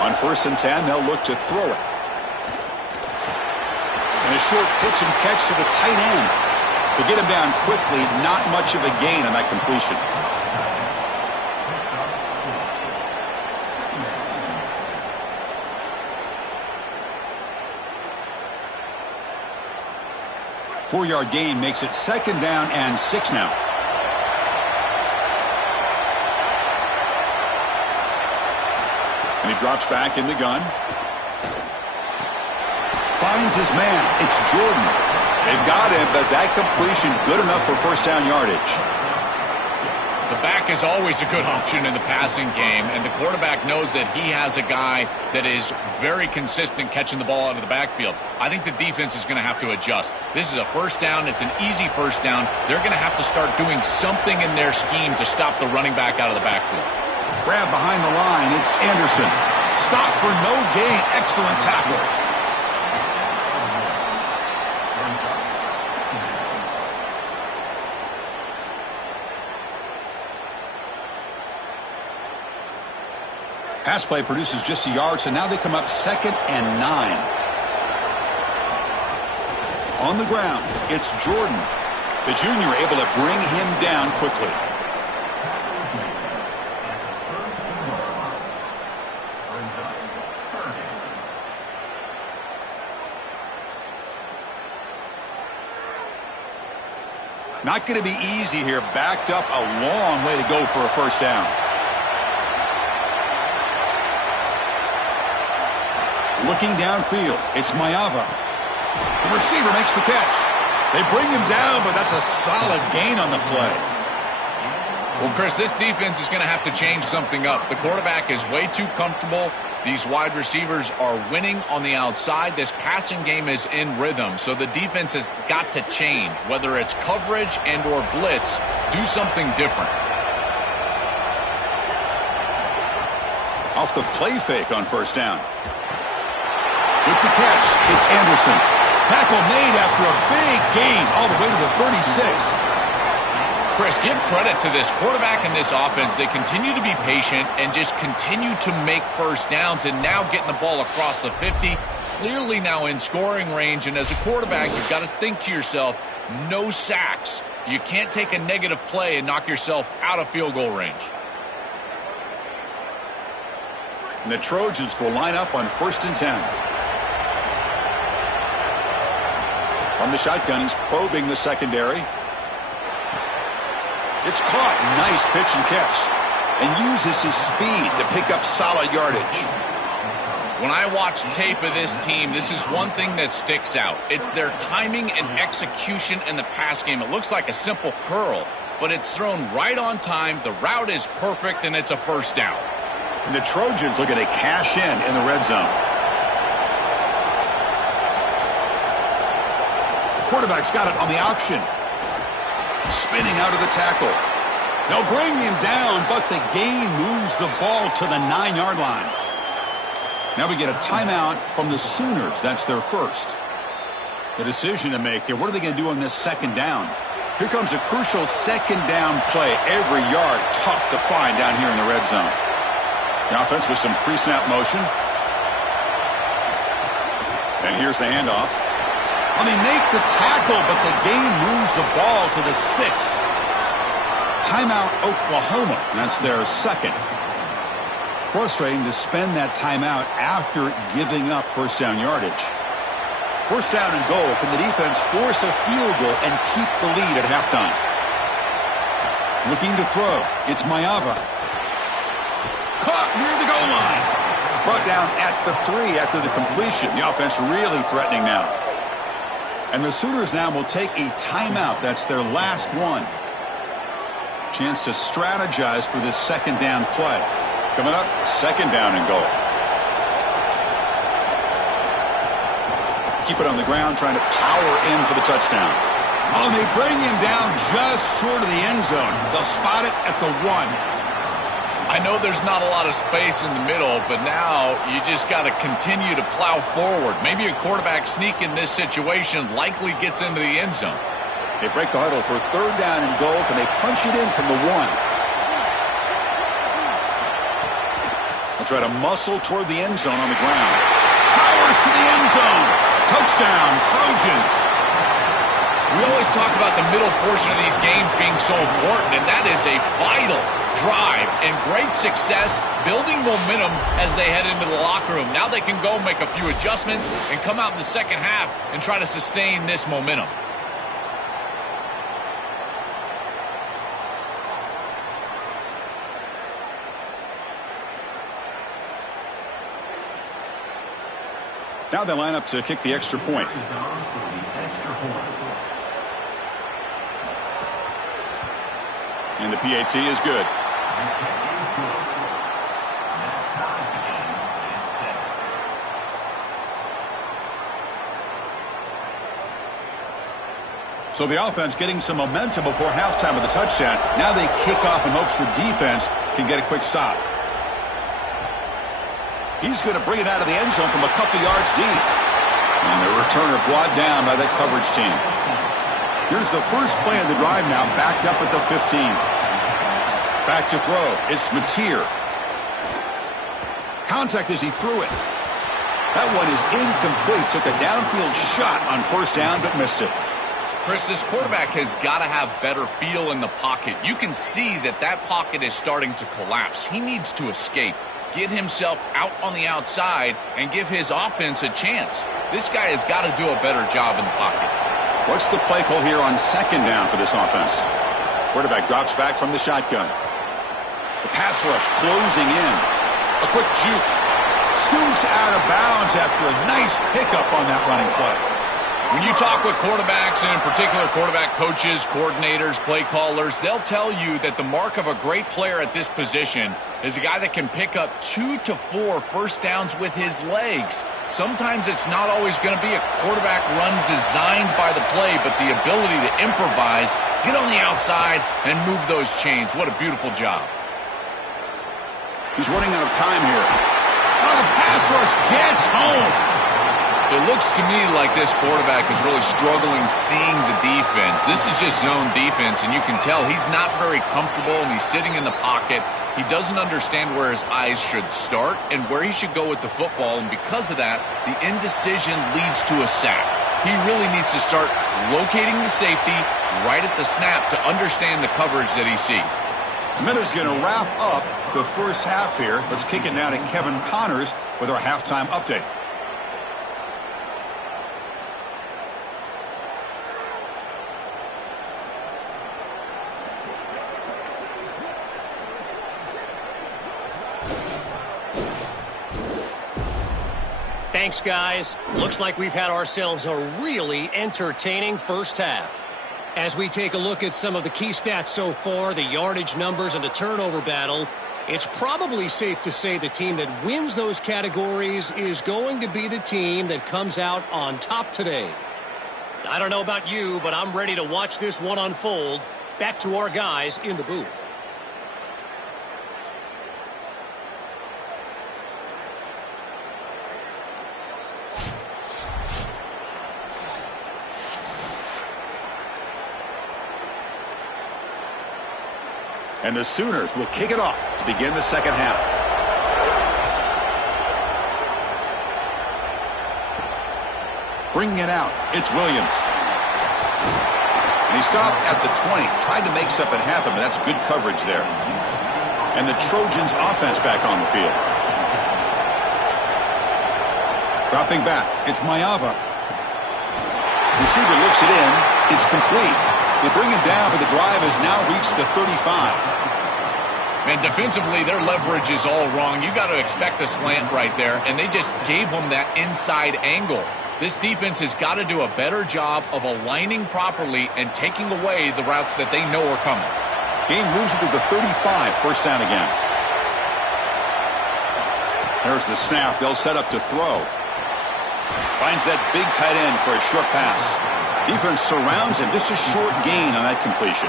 On 1st and 10, they'll look to throw it. And a short pitch and catch to the tight end. To get him down quickly, not much of a gain on that completion. 4-yard gain makes it 2nd down and 6 now. And he drops back in the gun. Finds his man. It's Jordan. They've got him, but that completion good enough for 1st down yardage. The back is always a good option in the passing game, and the quarterback knows that he has a guy that is very consistent catching the ball out of the backfield. I think the defense is going to have to adjust. This is a 1st down. It's an easy 1st down. They're going to have to start doing something in their scheme to stop the running back out of the backfield. Grab behind the line. It's Anderson. Stop for no gain. Excellent tackle. Pass play produces just a yard, so now they come up 2nd and 9. On the ground, it's Jordan. The junior able to bring him down quickly. Not going to be easy here. Backed up a long way to go for a 1st down. Looking downfield, it's Mayava. The receiver makes the catch. They bring him down, but that's a solid gain on the play. Well, Chris, this defense is going to have to change something up. The quarterback is way too comfortable. These wide receivers are winning on the outside. This passing game is in rhythm, so the defense has got to change. Whether it's coverage and or blitz, do something different. Off the play fake on 1st down. With the catch, it's Anderson. Tackle made after a big gain all the way to the 36. Chris, give credit to this quarterback and this offense. They continue to be patient and just continue to make 1st downs, and now getting the ball across the 50, clearly now in scoring range. And as a quarterback, you've got to think to yourself, no sacks. You can't take a negative play and knock yourself out of field goal range. And the Trojans will line up on 1st and 10. From the shotgun, he's probing the secondary. It's caught. Nice pitch and catch. And uses his speed to pick up solid yardage. When I watch tape of this team, this is one thing that sticks out. It's their timing and execution in the pass game. It looks like a simple curl, but it's thrown right on time. The route is perfect, and it's a 1st down. And the Trojans looking to cash in the red zone. Quarterback's got it on the option. Spinning out of the tackle. They'll bring him down, but the gain moves the ball to the 9-yard line. Now we get a timeout from the Sooners. That's their 1st. The decision to make here. What are they going to do on this 2nd down? Here comes a crucial 2nd down play. Every yard tough to find down here in the red zone. The offense with some pre-snap motion. And here's the handoff. Well, they make the tackle, but the gain moves the ball to the 6. Timeout, Oklahoma. That's their 2nd. Frustrating to spend that timeout after giving up 1st down yardage. 1st down and goal. Can the defense force a field goal and keep the lead at halftime? Looking to throw. It's Mayava. Caught near the goal line. Brought down at the 3 after the completion. The offense really threatening now. And the Sooners now will take a timeout. That's their last one. Chance to strategize for this 2nd down play. Coming up, 2nd down and goal. Keep it on the ground, trying to power in for the touchdown. Oh, and they bring him down just short of the end zone. They'll spot it at the 1. I know there's not a lot of space in the middle, but now you just got to continue to plow forward. Maybe a quarterback sneak in this situation likely gets into the end zone. They break the huddle for 3rd down and goal. Can they punch it in from the 1? They'll try to muscle toward the end zone on the ground. Powers to the end zone. Touchdown, Trojans. We always talk about the middle portion of these games being so important, and that is a vital drive and great success, building momentum as they head into the locker room. Now they can go make a few adjustments and come out in the 2nd half and try to sustain this momentum. Now they line up to kick the extra point. Is on for the extra point. And the PAT is good. The kick is good. That ties the game at 7. So the offense getting some momentum before halftime with the touchdown. Now they kick off in hopes the defense can get a quick stop. He's going to bring it out of the end zone from a couple yards deep. And the returner brought down by that coverage team. Here's the first play of the drive now, backed up at the 15. Back to throw. It's Mateer. Contact as he threw it. That one is incomplete. Took a downfield shot on first down, but missed it. Chris, this quarterback has got to have better feel in the pocket. You can see that pocket is starting to collapse. He needs to escape, get himself out on the outside, and give his offense a chance. This guy has got to do a better job in the pocket. What's the play call here on second down for this offense? Quarterback drops back from the shotgun. The pass rush closing in. A quick juke. Scoots out of bounds after a nice pickup on that running play. When you talk with quarterbacks, and in particular quarterback coaches, coordinators, play callers, they'll tell you that the mark of a great player at this position is a guy that can pick up 2 to 4 first downs with his legs. Sometimes it's not always going to be a quarterback run designed by the play, but the ability to improvise, get on the outside, and move those chains. What a beautiful job. He's running out of time here. Oh, the pass rush gets home. It looks to me like this quarterback is really struggling seeing the defense. This is just zone defense, and you can tell he's not very comfortable, and he's sitting in the pocket. He doesn't understand where his eyes should start and where he should go with the football, and because of that, the indecision leads to a sack. He really needs to start locating the safety right at the snap to understand the coverage that he sees. Miller's going to wrap up the first half here. Let's kick it now to Kevin Connors with our halftime update. Thanks, guys. Looks like we've had ourselves a really entertaining first half. As we take a look at some of the key stats so far, the yardage numbers and the turnover battle, it's probably safe to say the team that wins those categories is going to be the team that comes out on top today. I don't know about you, but I'm ready to watch this one unfold. Back to our guys in the booth. And the Sooners will kick it off to begin the second half. Bringing it out, it's Williams. And he stopped at the 20, tried to make something happen, but that's good coverage there. And the Trojans offense back on the field. Dropping back, it's Mayava. Receiver looks it in, it's complete. They bring him down, but the drive has now reached the 35. Man, defensively, their leverage is all wrong. You got to expect a slant right there, and they just gave them that inside angle. This defense has got to do a better job of aligning properly and taking away the routes that they know are coming. Game moves it to the 35, first down again. There's the snap. They'll set up to throw. Finds that big tight end for a short pass. Defense surrounds him. Just a short gain on that completion.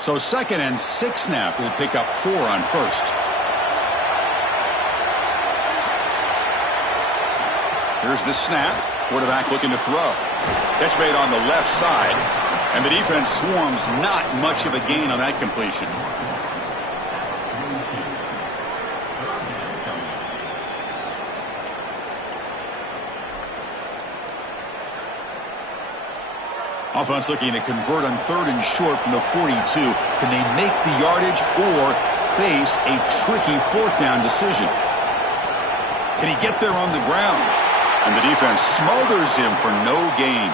So 2nd and 6 snap will pick up 4 on first. Here's the snap. Quarterback looking to throw. Catch made on the left side. And the defense swarms, not much of a gain on that completion. Offense looking to convert on 3rd and short from the 42. Can they make the yardage or face a tricky 4th down decision? Can he get there on the ground? And the defense smothers him for no gain.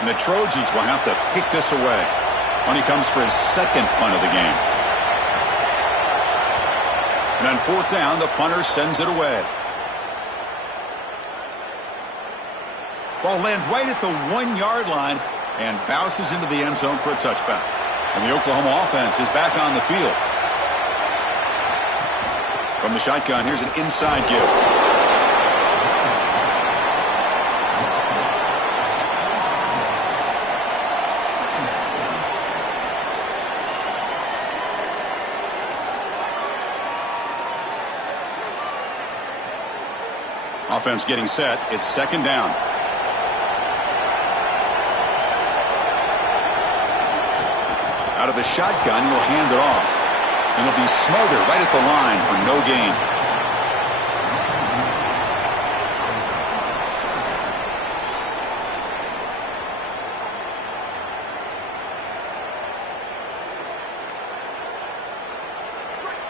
And the Trojans will have to kick this away. When he comes for his second punt of the game. And on fourth down, the punter sends it away. Ball lands right at the 1-yard line and bounces into the end zone for a touchback. And the Oklahoma offense is back on the field. From the shotgun, here's an inside give. Offense getting set. It's second down. Out of the shotgun, he'll hand it off. And it'll be smothered right at the line for no gain.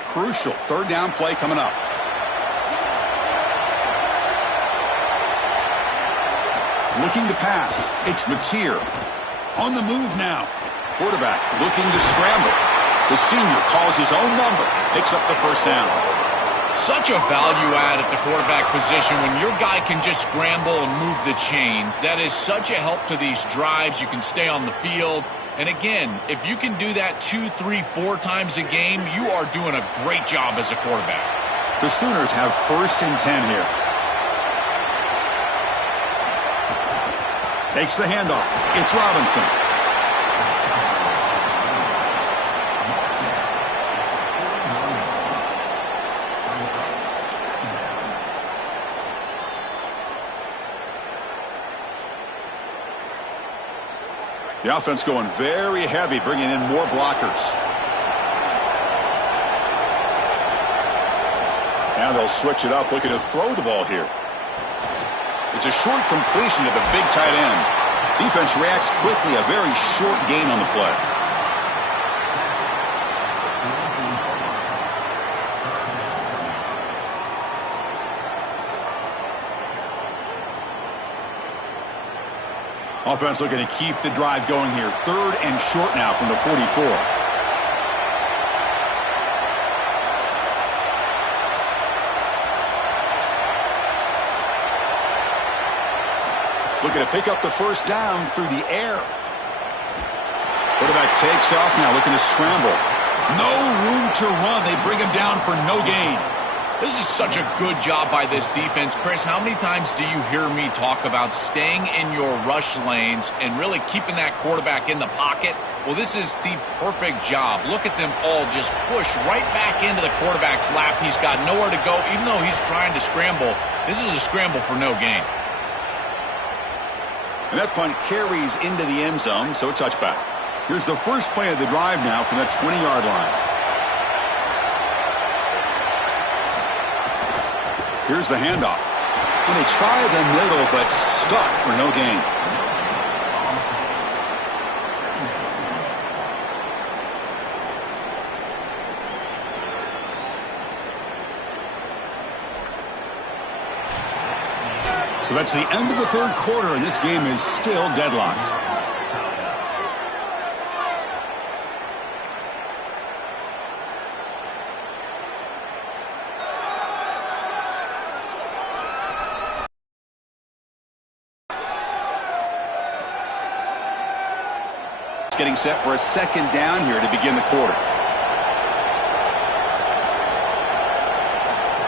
Crucial third down play coming up. Looking to pass. It's Mateer. On the move now. Quarterback looking to scramble. The senior calls his own number. Picks up the first down. Such a value add at the quarterback position when your guy can just scramble and move the chains. That is such a help to these drives. You can stay on the field. And again, if you can do that 2, 3, 4 times a game, you are doing a great job as a quarterback. The Sooners have first and 10 here. Takes the handoff. It's Robinson. The offense going very heavy, bringing in more blockers. Now they'll switch it up, looking to throw the ball here. It's a short completion to the big tight end. Defense reacts quickly, a very short gain on the play. Offense looking to keep the drive going here. Third and short now from the 44. Looking to pick up the first down through the air. Quarterback takes off now, looking to scramble. No room to run. They bring him down for no gain. This is such a good job by this defense. Chris, how many times do you hear me talk about staying in your rush lanes and really keeping that quarterback in the pocket? Well, this is the perfect job. Look at them all just push right back into the quarterback's lap. He's got nowhere to go, even though he's trying to scramble. This is a scramble for no gain. And that punt carries into the end zone, so a touchback. Here's the first play of the drive now from that 20-yard line. Here's the handoff. And they try the middle, but stuck for no gain. So that's the end of the third quarter, and this game is still deadlocked. Getting set for a second down here to begin the quarter.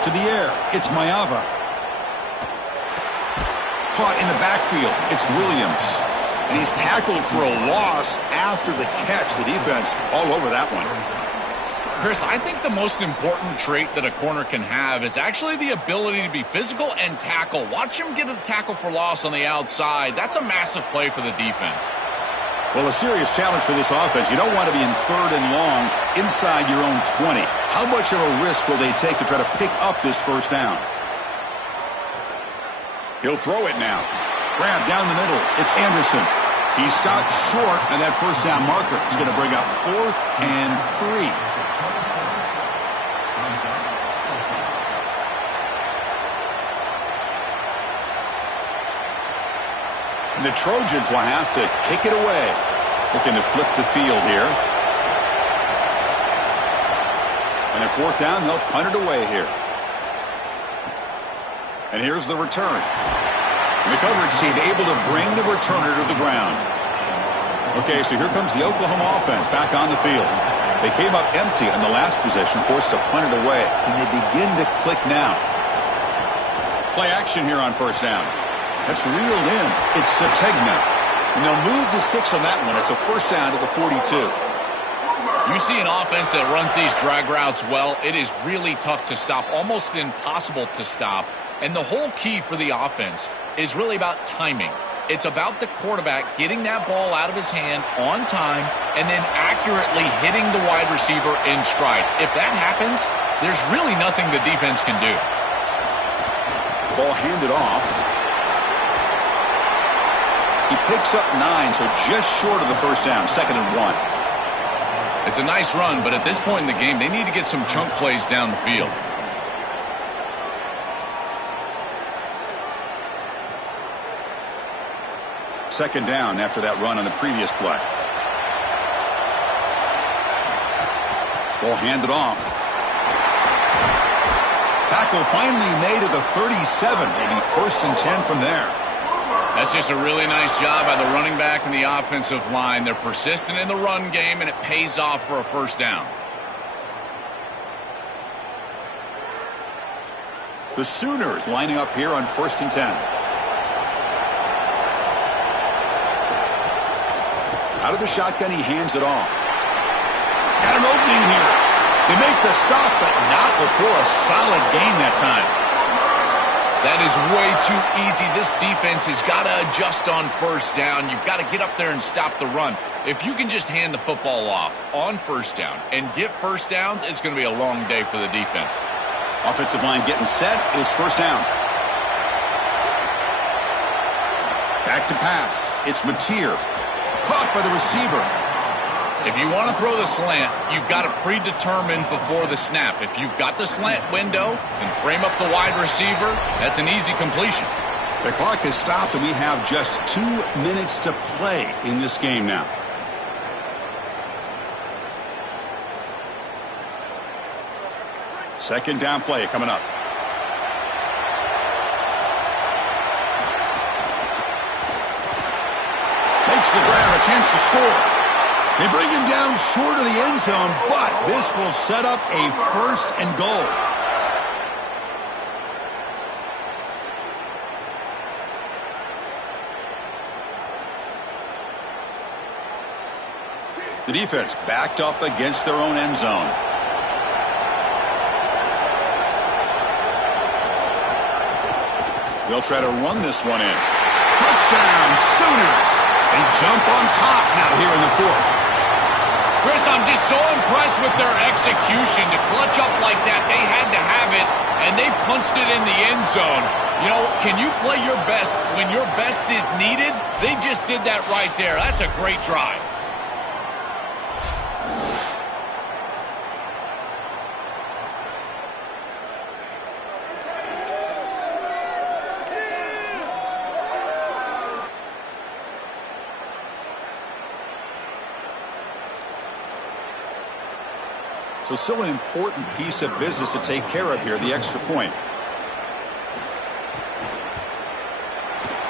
To the air, it's Maiava. Caught in the backfield, it's Williams. And he's tackled for a loss after the catch. The defense all over that one. Chris, I think the most important trait that a corner can have is actually the ability to be physical and tackle. Watch him get a tackle for loss on the outside. That's a massive play for the defense. Well, a serious challenge for this offense. You don't want to be in third and long inside your own 20. How much of a risk will they take to try to pick up this first down? He'll throw it now. Grab down the middle. It's Anderson. He stopped short, and that first down marker is going to bring up 4th and 3. The Trojans will have to kick it away. Looking to flip the field here. And at fourth down, they'll punt it away here. And here's the return. The coverage team able to bring the returner to the ground. Okay, so here comes the Oklahoma offense back on the field. They came up empty on the last possession, forced to punt it away. And they begin to click now. Play action here on first down. That's reeled in. It's Sategna. And they'll move the 6 on that one. It's a first down to the 42. You see an offense that runs these drag routes well, it is really tough to stop, almost impossible to stop. And the whole key for the offense is really about timing. It's about the quarterback getting that ball out of his hand on time and then accurately hitting the wide receiver in stride. If that happens, there's really nothing the defense can do. Ball handed off. He picks up 9, so just short of the first down, 2nd and 1. It's a nice run, but at this point in the game, they need to get some chunk plays down the field. Second down after that run on the previous play. Ball handed off. Tackle finally made at the 37. Maybe 1st and 10 from there. That's just a really nice job by the running back and the offensive line. They're persistent in the run game, and it pays off for a first down. The Sooners lining up here on 1st and 10. Out of the shotgun, he hands it off. Got an opening here. They make the stop, but not before a solid gain that time. That is way too easy. This defense has got to adjust on first down. You've got to get up there and stop the run. If you can just hand the football off on first down and get first downs, it's going to be a long day for the defense. Offensive line getting set. It's first down. Back to pass. It's Mateer. Caught by the receiver. If you want to throw the slant, you've got to predetermine before the snap. If you've got the slant window and frame up the wide receiver, that's an easy completion. The clock is stopped, and we have just 2 minutes to play in this game now. Second down play coming up. Makes the grab, a chance to score. They bring him down short of the end zone, but this will set up a 1st and goal. The defense backed up against their own end zone. They'll try to run this one in. Touchdown, Sooners. They jump on top now here in the 4th. Chris, I'm just so impressed with their execution. To clutch up like that, they had to have it, and they punched it in the end zone. You know, can you play your best when your best is needed? They just did that right there. That's a great drive. So still an important piece of business to take care of here, the extra point.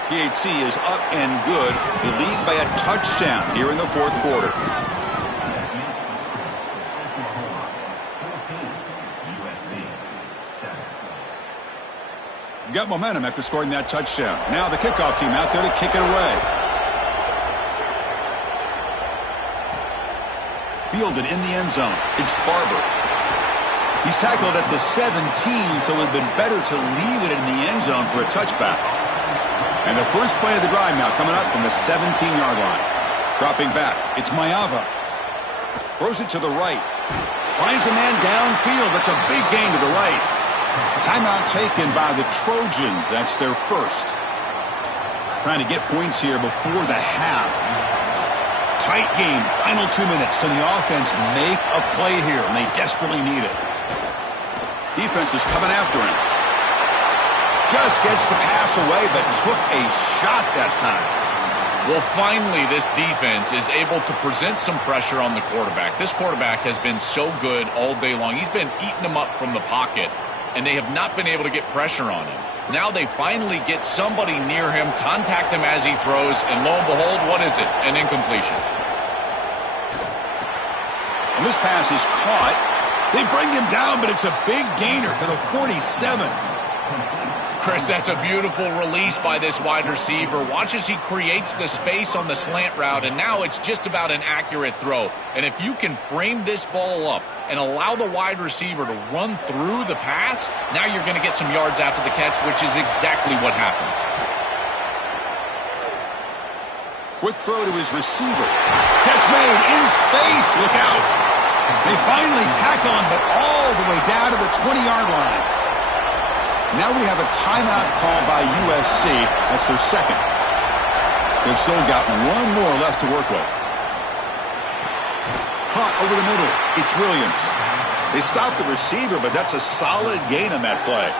PAT is up and good. They lead by a touchdown here in the 4th quarter. Got momentum after scoring that touchdown. Now the kickoff team out there to kick it away. Fielded in the end zone. It's Barber. He's tackled at the 17, so it would have been better to leave it in the end zone for a touchback. And the first play of the drive now coming up from the 17-yard line. Dropping back. It's Mayava. Throws it to the right. Finds a man downfield. That's a big gain to the right. Timeout taken by the Trojans. That's their first. Trying to get points here before the half. Tight game, final 2 minutes. Can the offense make a play here? And they desperately need it. Defense is coming after him. Just gets the pass away, but took a shot that time. Well, finally, this defense is able to present some pressure on the quarterback. This quarterback has been so good all day long. He's been eating them up from the pocket, and they have not been able to get pressure on him. Now they finally get somebody near him, contact him as he throws, and lo and behold, what is it? An incompletion. And this pass is caught. They bring him down, but it's a big gainer to the 47. Chris, that's a beautiful release by this wide receiver. Watch as he creates the space on the slant route, and now it's just about an accurate throw. And if you can frame this ball up and allow the wide receiver to run through the pass, now you're going to get some yards after the catch, which is exactly what happens. Quick throw to his receiver. Catch made in space. Look out. They finally tackle him, but all the way down to the 20-yard line. Now we have a timeout call by USC. That's their second. They've still got one more left to work with. Caught over the middle. It's Williams. They stopped the receiver, but that's a solid gain on that play.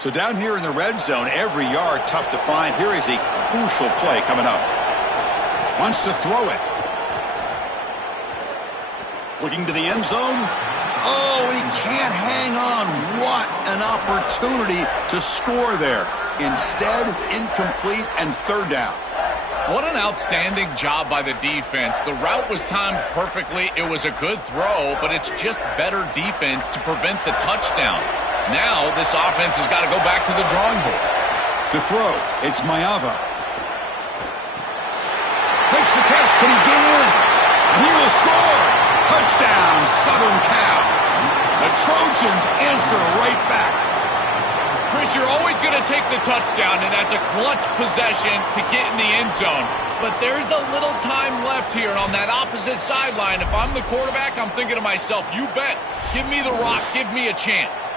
So down here in the red zone, every yard tough to find. Here is a crucial play coming up. Wants to throw it. Looking to the end zone. Oh, and he can't hang on. What an opportunity to score there. Instead, incomplete and third down. What an outstanding job by the defense. The route was timed perfectly. It was a good throw, but it's just better defense to prevent the touchdown. Now this offense has got to go back to the drawing board. To throw, it's Maiava. Makes the catch. Can he get in? He will score. Touchdown, Southern Cal. The Trojans answer right back. Chris, you're always going to take the touchdown, and that's a clutch possession to get in the end zone. But there's a little time left here on that opposite sideline. If I'm the quarterback, I'm thinking to myself, you bet. Give me the rock. Give me a chance.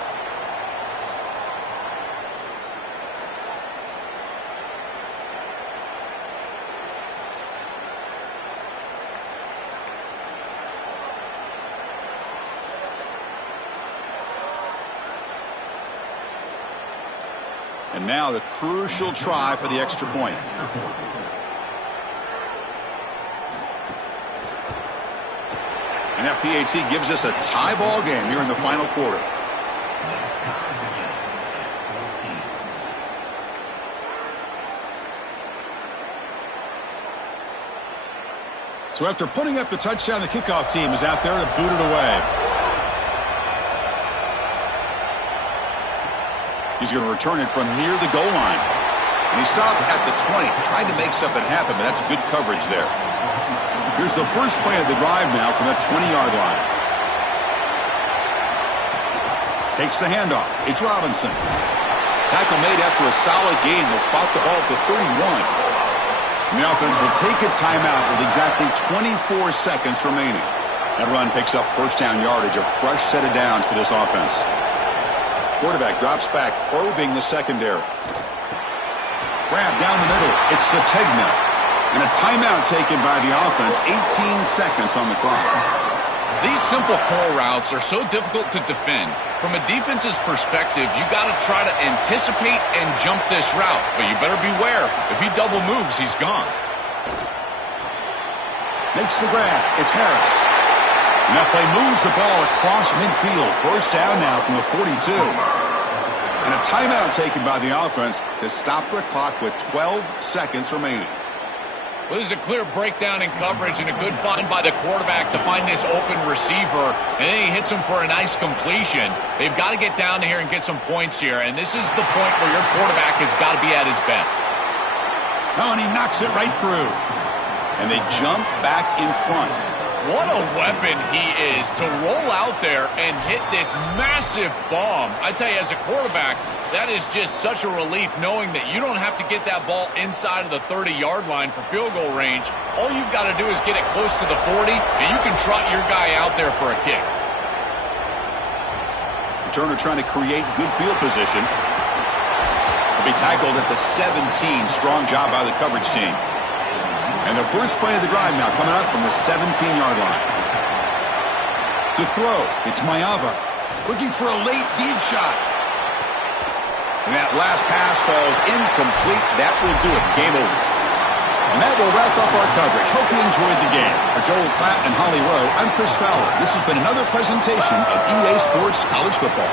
And now the crucial try for the extra point. And that PAT gives us a tie ball game here in the final quarter. So after putting up the touchdown, the kickoff team is out there to boot it away. He's going to return it from near the goal line. And he stopped at the 20. Tried to make something happen, but that's good coverage there. Here's the first play of the drive now from the 20-yard line. Takes the handoff. It's Robinson. Tackle made after a solid gain. They'll spot the ball at the 31. And the offense will take a timeout with exactly 24 seconds remaining. That run picks up first down yardage, a fresh set of downs for this offense. Quarterback drops back, probing the secondary. Grab down the middle. It's Sategna. And a timeout taken by the offense. 18 seconds on the clock. These simple curl routes are so difficult to defend. From a defense's perspective, you got to try to anticipate and jump this route. But you better beware. If he double moves, he's gone. Makes the grab. It's Harris. And that play moves the ball across midfield. First down now from the 42. And a timeout taken by the offense to stop the clock with 12 seconds remaining. Well, this is a clear breakdown in coverage and a good find by the quarterback to find this open receiver. And then he hits him for a nice completion. They've got to get down here and get some points here. And this is the point where your quarterback has got to be at his best. Oh, and he knocks it right through. And they jump back in front. What a weapon he is to roll out there and hit this massive bomb. I tell you, as a quarterback, that is just such a relief knowing that you don't have to get that ball inside of the 30-yard line for field goal range. All you've got to do is get it close to the 40, and you can trot your guy out there for a kick. Turner trying to create good field position. He'll be tackled at the 17. Strong job by the coverage team. And the first play of the drive now coming up from the 17-yard line. To throw, it's Mayava. Looking for a late deep shot. And that last pass falls incomplete. That will do it. Game over. And that will wrap up our coverage. Hope you enjoyed the game. For Joel Klatt and Holly Rowe, I'm Chris Fowler. This has been another presentation of EA Sports College Football.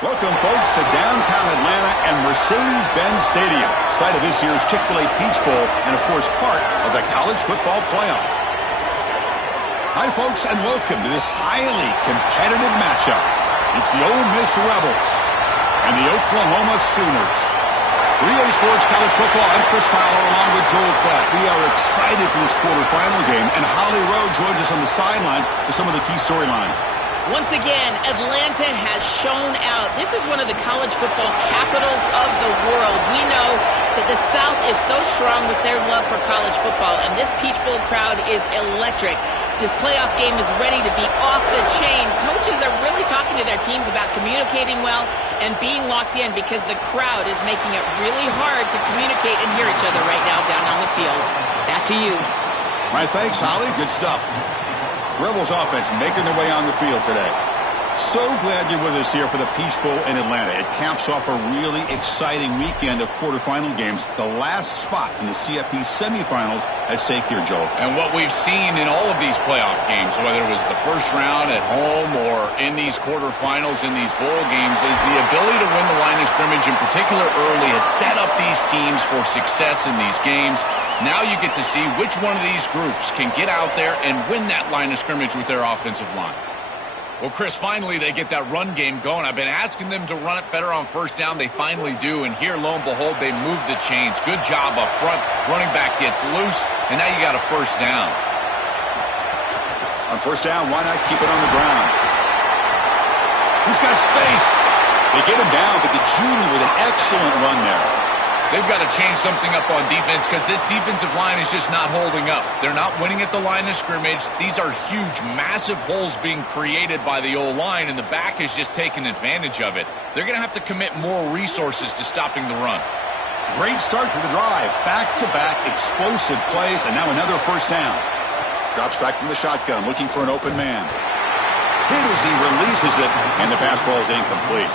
Welcome, folks, to downtown Atlanta and Mercedes-Benz Stadium, site of this year's Chick-fil-A Peach Bowl and, of course, part of the college football playoff. Hi, folks, and welcome to this highly competitive matchup. It's the Ole Miss Rebels and the Oklahoma Sooners. 3A Sports College Football, I'm Chris Fowler along with Joel Klatt. We are excited for this quarterfinal game, and Holly Rowe joins us on the sidelines with some of the key storylines. Once again, Atlanta has shown out. This is one of the college football capitals of the world. We know that the South is so strong with their love for college football, and this Peach Bowl crowd is electric. This playoff game is ready to be off the chain. Coaches are really talking to their teams about communicating well and being locked in because the crowd is making it really hard to communicate and hear each other right now down on the field. Back to you. All right, thanks, Holly. Good stuff. Rebels offense making their way on the field today. So glad you're with us here for the Peach Bowl in Atlanta. It caps off a really exciting weekend of quarterfinal games. The last spot in the CFP semifinals at stake here, Joel. And what we've seen in all of these playoff games, whether it was the first round at home or in these quarterfinals in these bowl games, is the ability to win the line of scrimmage, in particular early, has set up these teams for success in these games. Now you get to see which one of these groups can get out there and win that line of scrimmage with their offensive line. Well, Chris, finally they get that run game going. I've been asking them to run it better on first down. They finally do, and here, lo and behold, they move the chains. Good job up front. Running back gets loose, and now you got a first down. On first down, why not keep it on the ground? He's got space. They get him down, but the junior with an excellent run there. They've got to change something up on defense because this defensive line is just not holding up. They're not winning at the line of scrimmage. These are huge, massive holes being created by the O-line, and the back is just taking advantage of it. They're going to have to commit more resources to stopping the run. Great start to the drive. Back-to-back explosive plays, and now another first down. Drops back from the shotgun, looking for an open man. Hit as he releases it, and the pass ball is incomplete.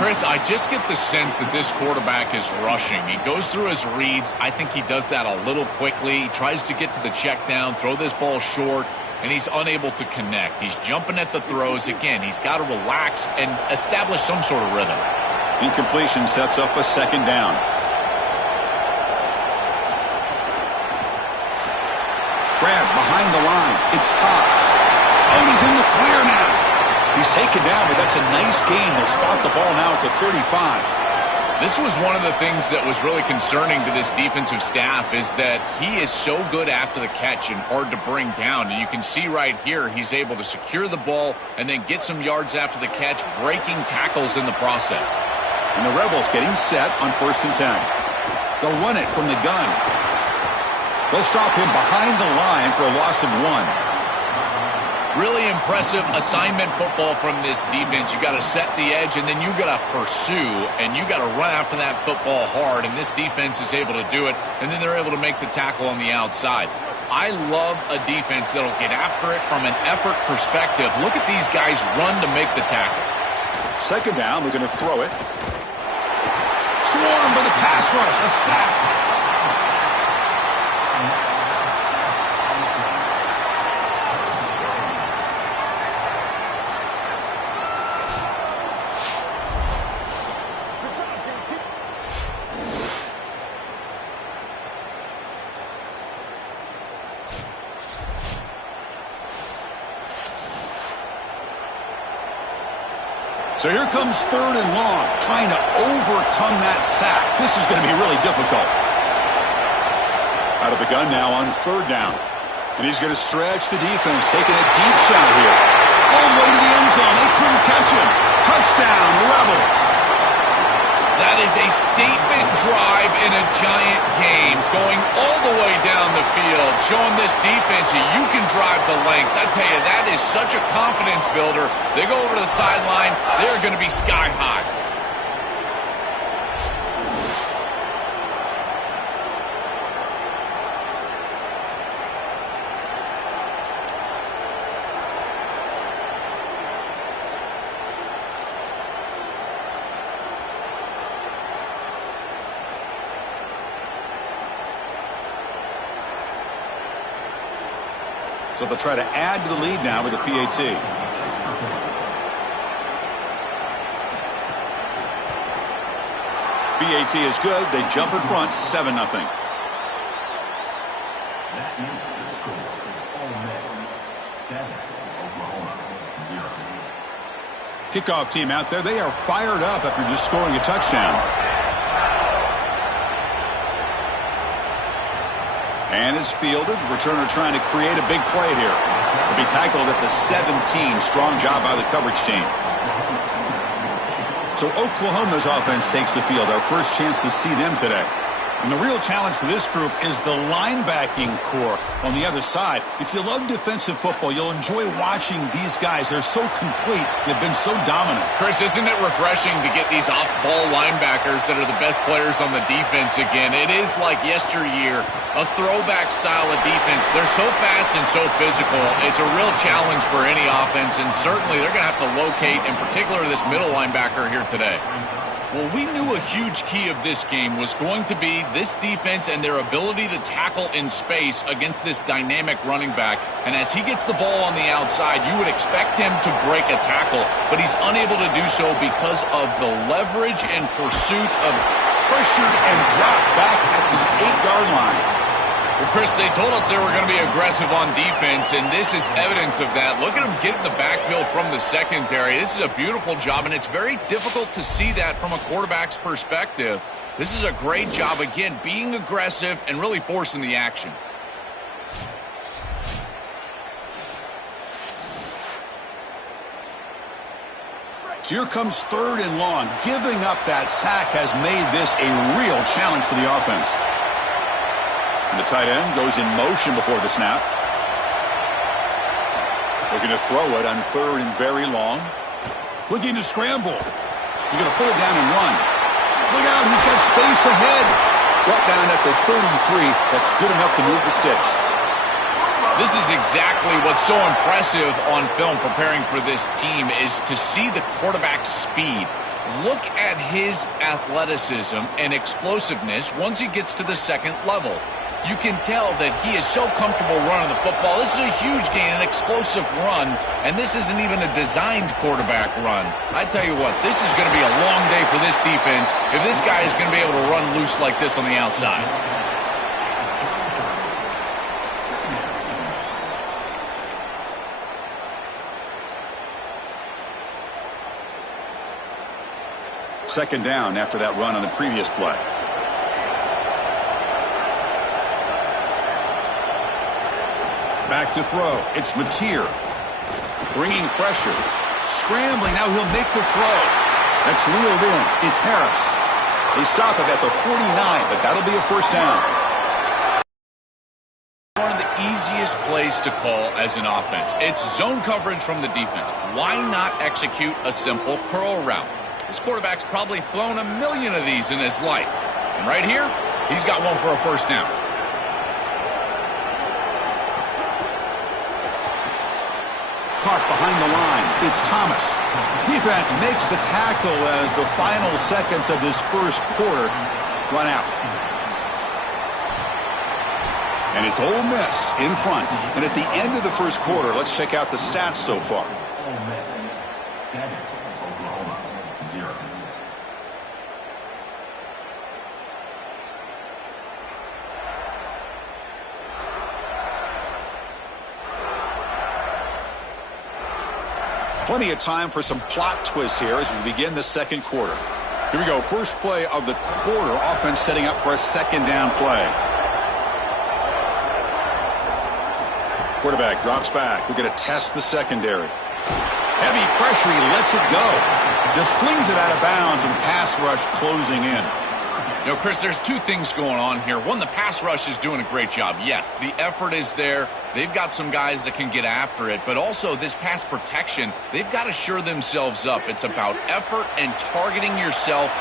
Chris, I just get the sense that this quarterback is rushing. He goes through his reads. I think he does that a little quickly. He tries to get to the check down, throw this ball short, and he's unable to connect. He's jumping at the throws. Again, he's got to relax and establish some sort of rhythm. Incompletion sets up a second down. Grab behind the line. It's Toss. Oh, he's in the clear now. He's taken down, but that's a nice gain. They'll spot the ball now at the 35. This was one of the things that was really concerning to this defensive staff is that he is so good after the catch and hard to bring down. And you can see right here he's able to secure the ball and then get some yards after the catch, breaking tackles in the process. And the Rebels getting set on 1st and 10. They'll run it from the gun. They'll stop him behind the line for a loss of 1. Really impressive assignment football from this defense. You got to set the edge, and then you got to pursue, and you got to run after that football hard, and this defense is able to do it, and then they're able to make the tackle on the outside. I love a defense that'll get after it from an effort perspective. Look at these guys run to make the tackle. Second down, we're going to throw it. Swarm for the pass rush, a sack. So here comes 3rd and long, trying to overcome that sack. This is going to be really difficult. Out of the gun now on 3rd down. And he's going to stretch the defense, taking a deep shot here. All the way to the end zone. They couldn't catch him. Touchdown, Rebels. That is a statement drive in a giant game, going all the way down the field, showing this defense that you can drive the length. I tell you, that is such a confidence builder. They go over to the sideline, they're going to be sky high. So they'll try to add to the lead now with a PAT. BAT is good. They jump in front 7-0. That makes the score. Ole Miss 7, Oklahoma 0. Kickoff team out there. They are fired up after just scoring a touchdown. And is fielded. Returner trying to create a big play here. Will be tackled at the 17. Strong job by the coverage team. So Oklahoma's offense takes the field. Our first chance to see them today. And the real challenge for this group is the linebacking core on the other side. If you love defensive football, you'll enjoy watching these guys. They're so complete. They've been so dominant. Chris, isn't it refreshing to get these off-ball linebackers that are the best players on the defense again? It is like yesteryear, a throwback style of defense. They're so fast and so physical. It's a real challenge for any offense, and certainly they're going to have to locate, in particular, this middle linebacker here today. Well, we knew a huge key of this game was going to be this defense and their ability to tackle in space against this dynamic running back. And as he gets the ball on the outside, you would expect him to break a tackle, but he's unable to do so because of the leverage and pursuit of Pressured and dropped back at the 8-yard line. Well, Chris, they told us they were going to be aggressive on defense, and this is evidence of that. Look at them get in the backfield from the secondary. This is a beautiful job, and it's very difficult to see that from a quarterback's perspective. This is a great job, again, being aggressive and really forcing the action. So here comes 3rd and long. Giving up that sack has made this a real challenge for the offense. And the tight end goes in motion before the snap. Looking to throw it on 3rd and very long. Looking to scramble. He's going to put it down and run. Look out, he's got space ahead. Brought down at the 33. That's good enough to move the sticks. This is exactly what's so impressive on film preparing for this team is to see the quarterback's speed. Look at his athleticism and explosiveness once he gets to the second level. You can tell that he is so comfortable running the football. This is a huge gain, an explosive run, and this isn't even a designed quarterback run. I tell you what, this is going to be a long day for this defense if this guy is going to be able to run loose like this on the outside. Second down after that run on the previous play. Back to throw. It's Mateer. Bringing pressure. Scrambling. Now he'll make the throw. That's reeled in. It's Harris. They stop it at the 49, but that'll be a first down. One of the easiest plays to call as an offense. It's zone coverage from the defense. Why not execute a simple curl route? This quarterback's probably thrown a million of these in his life. And right here, he's got one for a first down. Caught behind the line. It's Thomas. Defense makes the tackle as the final seconds of this first quarter run out. And it's Ole Miss in front. And at the end of the first quarter, let's check out the stats so far. Ole Miss 7, Oklahoma 0. Plenty of time for some plot twists here as we begin the second quarter. Here we go. First play of the quarter. Offense setting up for a second down play. Quarterback drops back. We're going to test the secondary. Heavy pressure. He lets it go. Just flings it out of bounds with the pass rush closing in. You know, Chris, there's two things going on here. One, the pass rush is doing a great job. Yes, the effort is there. They've got some guys that can get after it. But also, this pass protection, they've got to shore themselves up. It's about effort and targeting yourself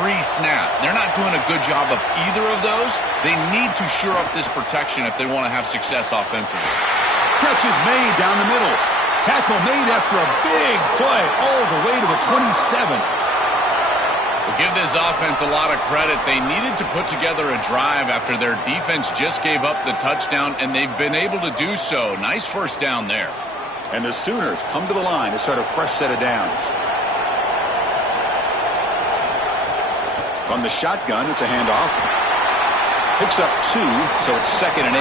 pre-snap. They're not doing a good job of either of those. They need to shore up this protection if they want to have success offensively. Catch is made down the middle. Tackle made after a big play all the way to the 27. We'll give this offense a lot of credit. They needed to put together a drive after their defense just gave up the touchdown, and they've been able to do so. Nice first down there. And the Sooners come to the line to start a fresh set of downs. From the shotgun, it's a handoff. Picks up 2, so it's 2nd and 8.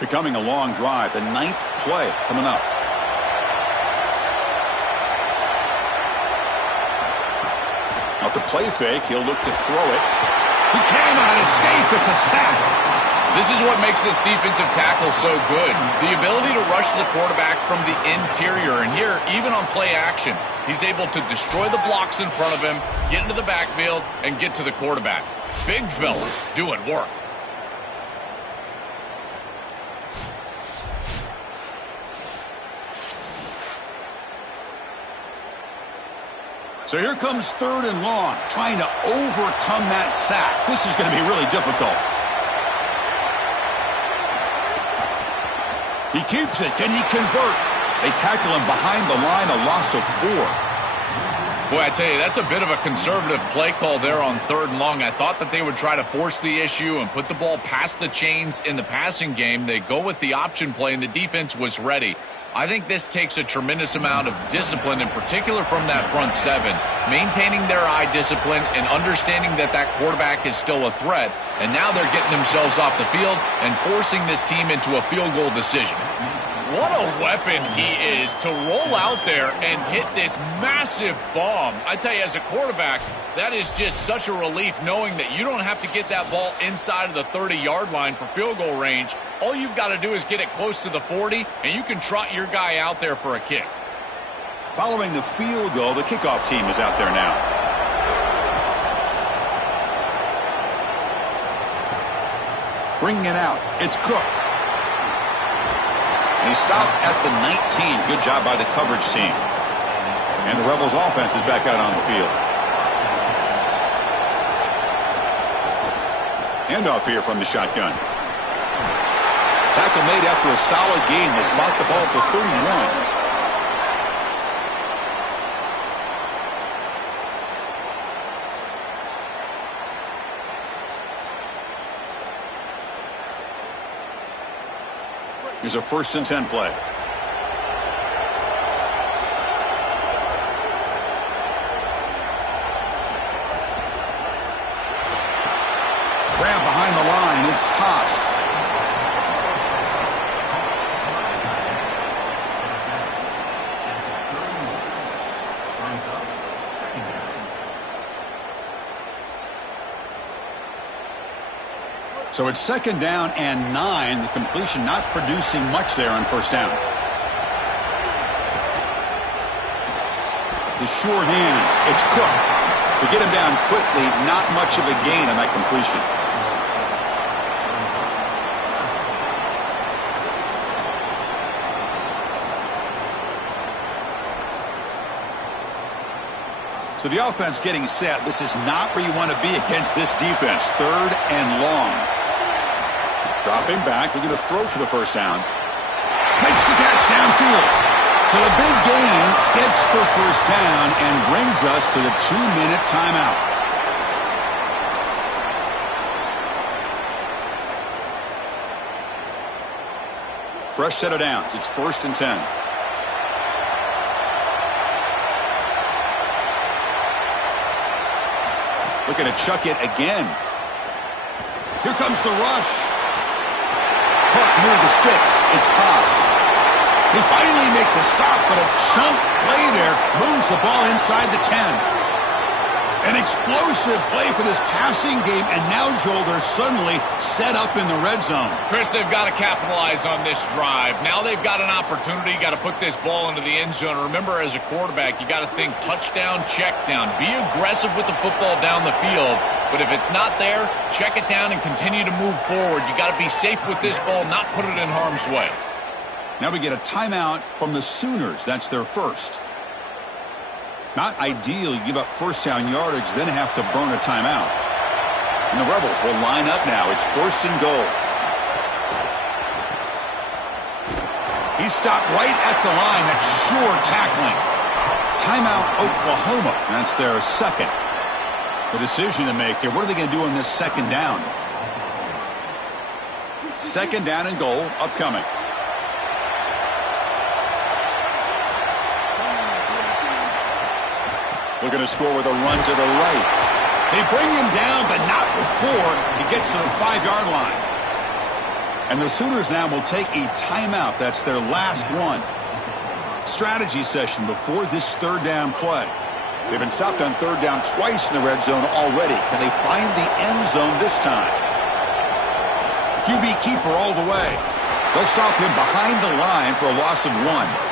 Becoming a long drive. The 9th play coming up. Off the play fake, he'll look to throw it. He cannot escape. It's a sack. This is what makes this defensive tackle so good. The ability to rush the quarterback from the interior. And here, even on play action, he's able to destroy the blocks in front of him, get into the backfield, and get to the quarterback. Big fella doing work. So here comes 3rd and long, trying to overcome that sack. This is going to be really difficult. He keeps it. Can he convert? They tackle him behind the line, a loss of 4. Boy, I tell you, that's a bit of a conservative play call there on 3rd and long. I thought that they would try to force the issue and put the ball past the chains in the passing game. They go with the option play, and the defense was ready. I think this takes a tremendous amount of discipline, in particular from that front 7, maintaining their eye discipline and understanding that that quarterback is still a threat. And now they're getting themselves off the field and forcing this team into a field goal decision. What a weapon he is to roll out there and hit this massive bomb. I tell you, as a quarterback, that is just such a relief knowing that you don't have to get that ball inside of the 30-yard line for field goal range. All you've got to do is get it close to the 40, and you can trot your guy out there for a kick. Following the field goal, the kickoff team is out there now. Bringing it out, it's Cook. And he stopped at the 19. Good job by the coverage team. And the Rebels offense is back out on the field. Handoff here from the shotgun. Tackle made after a solid gain. They spot the ball for 31. Here's a 1st and 10 play. Grab behind the line. It's Haas. So it's 2nd down and 9. The completion not producing much there on 1st down. The sure hands. It's Cook. To get him down quickly, not much of a gain on that completion. So the offense getting set. This is not where you want to be against this defense. 3rd and long. Dropping back, looking to throw for the 1st down. Makes the catch downfield. So the big gain gets the 1st down and brings us to the 2-minute timeout. Fresh set of downs. It's 1st and 10. Looking to chuck it again. Here comes the rush. Caught near the sticks. It's Haas. They finally make the stop, but a chunk play there moves the ball inside the 10. An explosive play for this passing game, and now, Joel, they're suddenly set up in the red zone. Chris, they've got to capitalize on this drive. Now they've got an opportunity. You got to put this ball into the end zone. Remember, as a quarterback, you got to think touchdown, check down. Be aggressive with the football down the field. But if it's not there, check it down and continue to move forward. You got to be safe with this ball, not put it in harm's way. Now we get a timeout from the Sooners. That's their first. Not ideal. You give up 1st down yardage, then have to burn a timeout. And the Rebels will line up now. It's 1st and goal. He stopped right at the line. That's sure tackling. Timeout, Oklahoma. That's their second. The decision to make here. What are they going to do on this 2nd down? Second down and goal upcoming. Looking to score with a run to the right. They bring him down, but not before he gets to the 5-yard line. And the Sooners now will take a timeout. That's their last one. Strategy session before this third down play. They've been stopped on third down twice in the red zone already. Can they find the end zone this time? QB keeper all the way. They'll stop him behind the line for a loss of 1.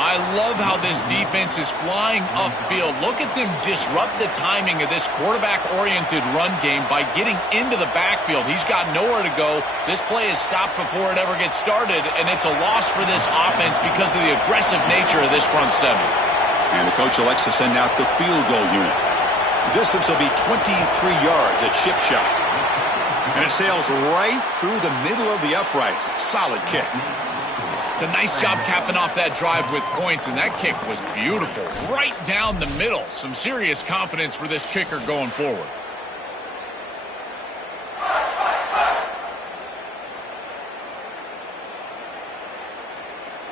I love how this defense is flying upfield. Look at them disrupt the timing of this quarterback-oriented run game by getting into the backfield. He's got nowhere to go. This play is stopped before it ever gets started, and it's a loss for this offense because of the aggressive nature of this front seven. And the coach elects to send out the field goal unit. The distance will be 23 yards at chip shot. And it sails right through the middle of the uprights. Solid kick. It's a nice job capping off that drive with points, and that kick was beautiful. Right down the middle. Some serious confidence for this kicker going forward.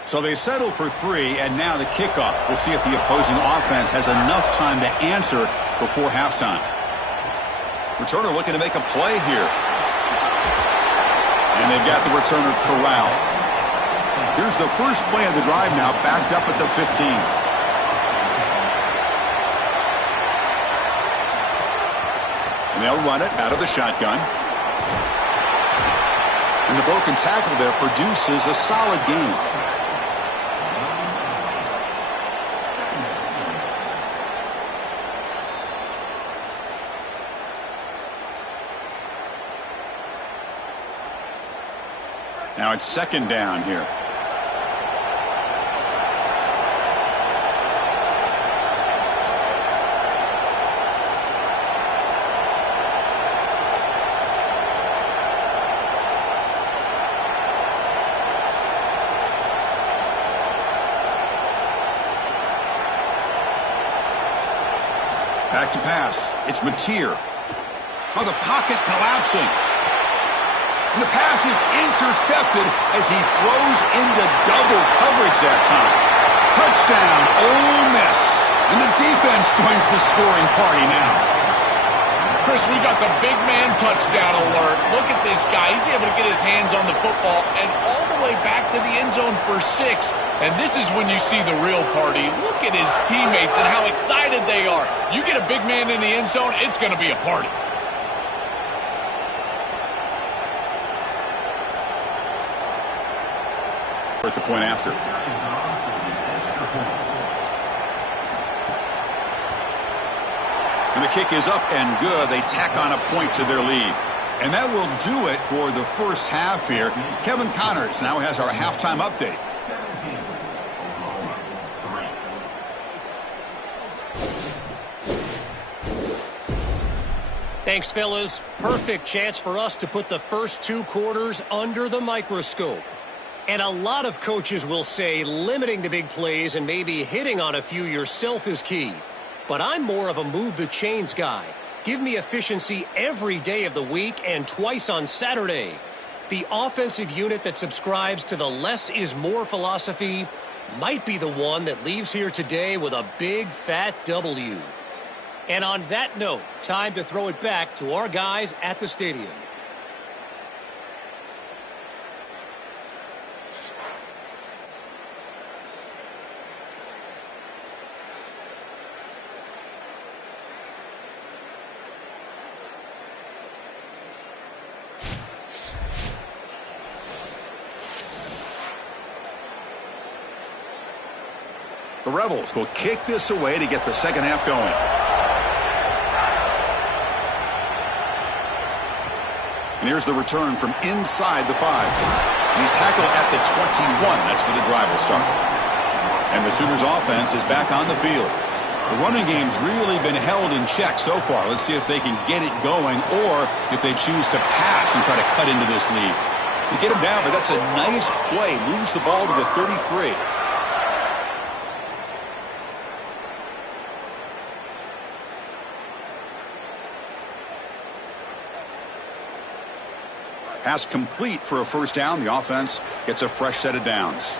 So they settle for 3, and now the kickoff. We'll see if the opposing offense has enough time to answer before halftime. Returner looking to make a play here. And they've got the returner corralled. Here's the first play of the drive now, backed up at the 15. And they'll run it out of the shotgun. And the broken tackle there produces a solid gain. Now it's second down here. Back to pass. It's Mateer. Oh, the pocket collapsing. And the pass is intercepted as he throws into double coverage that time. Touchdown, Ole Miss. And the defense joins the scoring party now. Chris, we got the big man touchdown alert. Look at this guy. He's able to get his hands on the football and all the way back to the end zone for 6. And this is when you see the real party. Look at his teammates and how excited they are. You get a big man in the end zone, it's going to be a party. At the point after. And the kick is up and good. They tack on a point to their lead. And that will do it for the first half here. Kevin Connors now has our halftime update. Thanks, fellas. Perfect chance for us to put the first 2 quarters under the microscope. And a lot of coaches will say limiting the big plays and maybe hitting on a few yourself is key. But I'm more of a move the chains guy. Give me efficiency every day of the week and twice on Saturday. The offensive unit that subscribes to the less is more philosophy might be the one that leaves here today with a big fat W. And on that note, time to throw it back to our guys at the stadium. The Rebels will kick this away to get the second half going. And here's the return from inside the 5. And he's tackled at the 21. That's where the drive will start. And the Sooners offense is back on the field. The running game's really been held in check so far. Let's see if they can get it going or if they choose to pass and try to cut into this lead. They get him down, but that's a nice play. Moves the ball to the 33. Pass complete for a first down. The offense gets a fresh set of downs.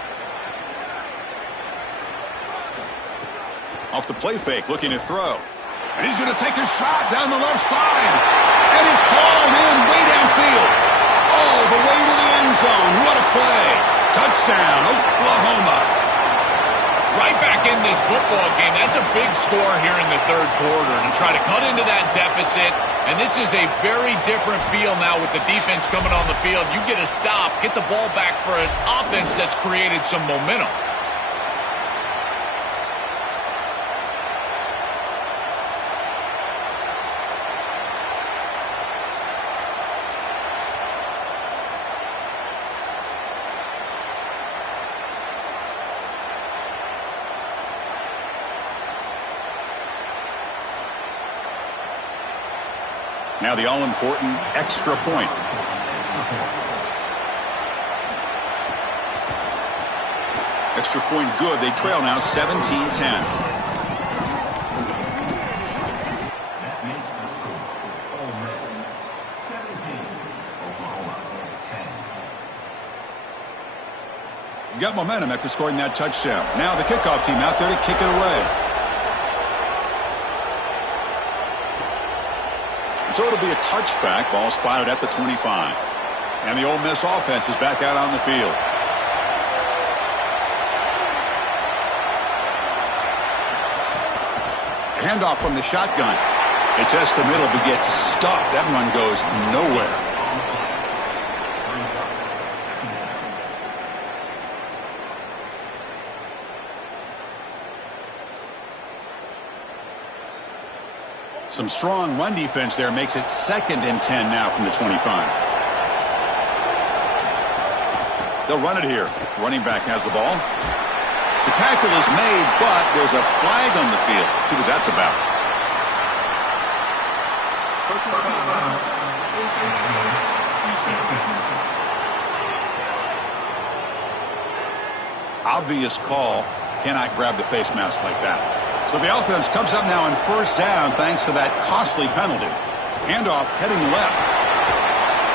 Off the play fake, looking to throw. And he's going to take a shot down the left side. And it's hauled in way downfield. Oh, the way to the end zone. What a play. Touchdown, Oklahoma. Right back in this football game. That's a big score here in the third quarter to try to cut into that deficit. And this is a very different feel now with the defense coming on the field. You get a stop, get the ball back for an offense that's created some momentum. Now the all-important extra point. Extra point good. They trail now 17-10. That makes the score. Ole Miss 17, Oklahoma 10. Got momentum after scoring that touchdown. Now the kickoff team out there to kick it away. So it'll be a touchback. Ball spotted at the 25. And the Ole Miss offense is back out on the field. Handoff from the shotgun. They test the middle but get stuffed. That run goes nowhere. Some strong run defense there makes it 2nd and 10 now from the 25. They'll run it here. Running back has the ball. The tackle is made, but there's a flag on the field. Let's see what that's about. Obvious call. Cannot grab the face mask like that. So the offense comes up now on first down thanks to that costly penalty. Handoff heading left.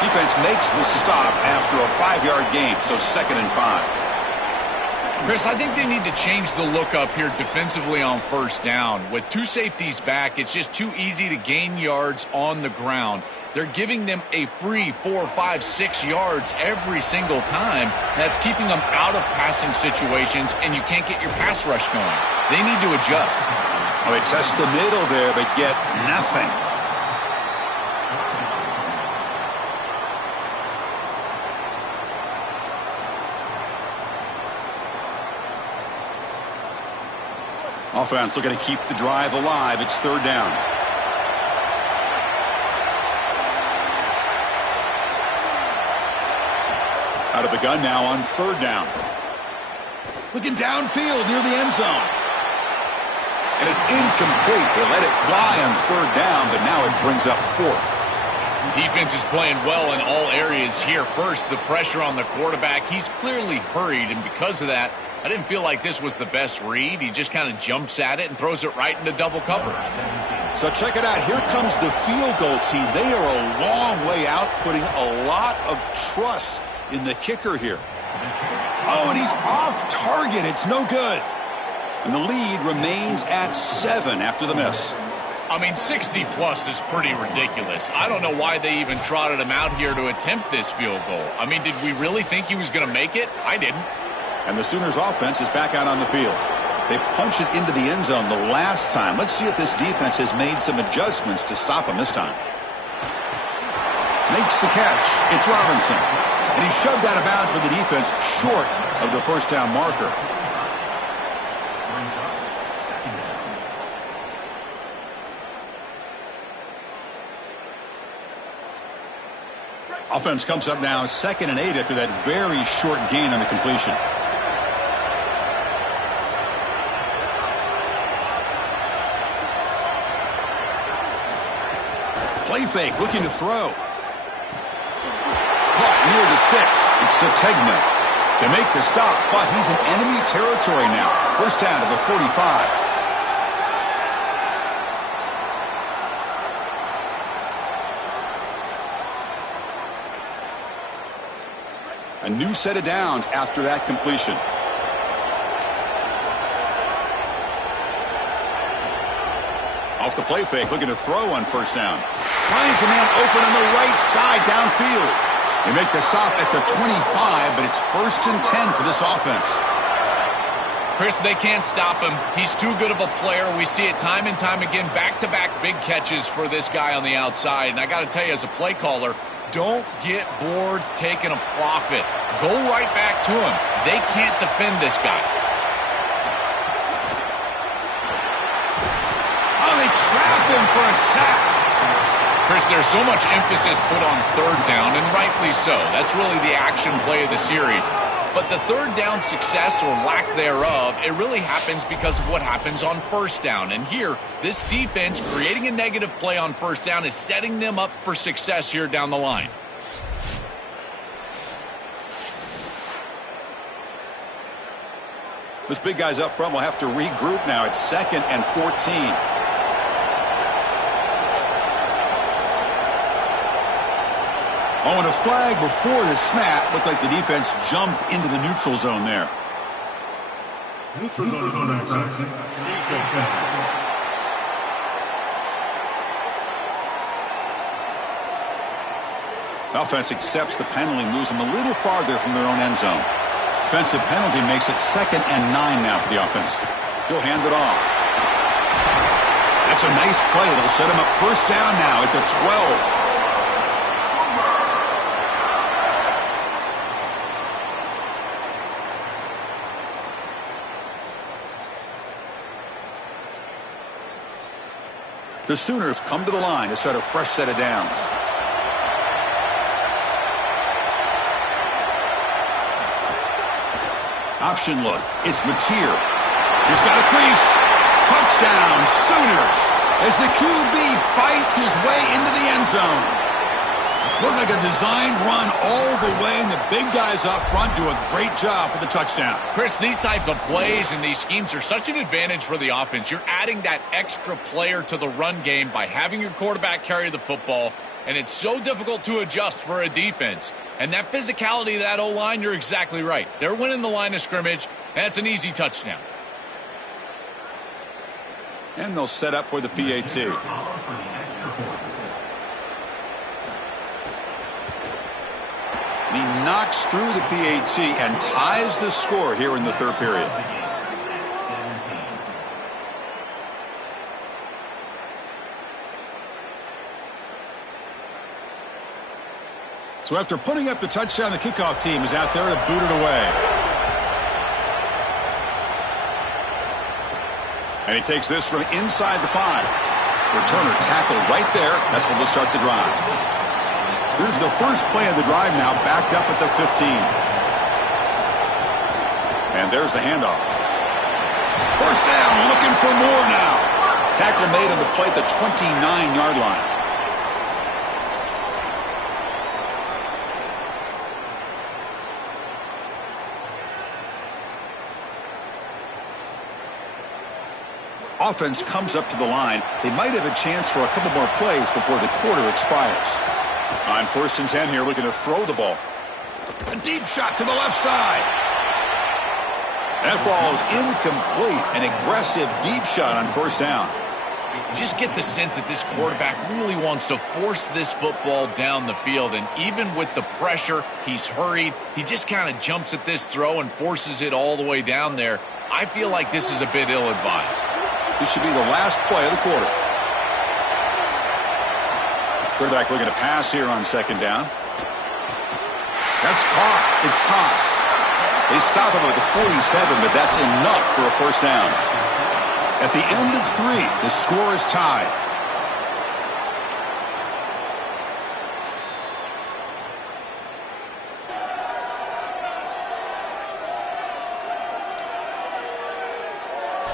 Defense makes the stop after a 5-yard gain, so 2nd and 5. Chris, I think they need to change the look up here defensively on first down. With 2 safeties back, it's just too easy to gain yards on the ground. They're giving them a free 4, 5, 6 yards every single time. That's keeping them out of passing situations, and you can't get your pass rush going. They need to adjust. Well, they test the middle there, but get nothing. Offense looking to keep the drive alive. It's 3rd down. Out of the gun now on 3rd down. Looking downfield near the end zone. And it's incomplete. They let it fly on 3rd down, but now it brings up 4th. Defense is playing well in all areas here. First, the pressure on the quarterback. He's clearly hurried, and because of that, I didn't feel like this was the best read. He just kind of jumps at it and throws it right into double coverage. So check it out. Here comes the field goal team. They are a long way out, putting a lot of trust in the kicker here. Oh, and he's off target. It's no good. And the lead remains at 7 after the miss. I mean, 60-plus is pretty ridiculous. I don't know why they even trotted him out here to attempt this field goal. I mean, did we really think he was going to make it? I didn't. And the Sooners offense is back out on the field. They punched it into the end zone the last time. Let's see if this defense has made some adjustments to stop him this time. Makes the catch. It's Robinson. And he's shoved out of bounds by the defense short of the first down marker. Offense comes up now 2nd and 8 after that very short gain on the completion. Play fake, looking to throw. Caught near the sticks. It's Sategna. They make the stop, but he's in enemy territory now. First down to the 45. A new set of downs after that completion. Off the play fake, looking to throw on first down. Finds a man open on the right side downfield. They make the stop at the 25, but it's 1st and 10 for this offense. Chris, they can't stop him. He's too good of a player. We see it time and time again, back-to-back big catches for this guy on the outside. And I got to tell you, as a play caller, don't get bored taking a profit. Go right back to him. They can't defend this guy. Oh, they trap him for a sack. Chris, there's so much emphasis put on third down, and rightly so. That's really the action play of the series. But the third down success or lack thereof, it really happens because of what happens on first down. And here, this defense creating a negative play on first down is setting them up for success here down the line. This big guy's up front will have to regroup now. It's 2nd and 14. Oh, and a flag before the snap. Looked like the defense jumped into the neutral zone there. Neutral zone infraction. Defense. Offense accepts the penalty, moves them a little farther from their own end zone. Defensive penalty makes it 2nd and 9 now for the offense. He'll hand it off. That's a nice play. It'll set him up first down now at the 12. The Sooners come to the line to set a fresh set of downs. Option look. It's Mateer. He's got a crease. Touchdown, Sooners, as the QB fights his way into the end zone. Looks like a designed run all the way, and the big guys up front do a great job for the touchdown. Chris, these type of plays and these schemes are such an advantage for the offense. You're adding that extra player to the run game by having your quarterback carry the football, and it's so difficult to adjust for a defense. And that physicality of that O-line, you're exactly right. They're winning the line of scrimmage, and it's an easy touchdown. And they'll set up for the PAT. He knocks through the PAT and ties the score here in the third period. So after putting up the touchdown, the kickoff team is out there to boot it away. And he takes this from inside the 5. Returner tackled right there. That's where they'll start the drive. Here's the first play of the drive now, backed up at the 15. And there's the handoff. First down, looking for more now. Tackle made on the play at the 29-yard line. Offense comes up to the line. They might have a chance for a couple more plays before the quarter expires. On 1st and 10 here, looking to throw the ball. A deep shot to the left side. That ball is incomplete. An aggressive deep shot on first down. You just get the sense that this quarterback really wants to force this football down the field. And even with the pressure, he's hurried. He just kind of jumps at this throw and forces it all the way down there. I feel like this is a bit ill-advised. This should be the last play of the quarter. Quarterback looking to pass here on 2nd down. That's caught. It's Koss. They stop him at the 47, but that's enough for a first down. At the end of 3, the score is tied.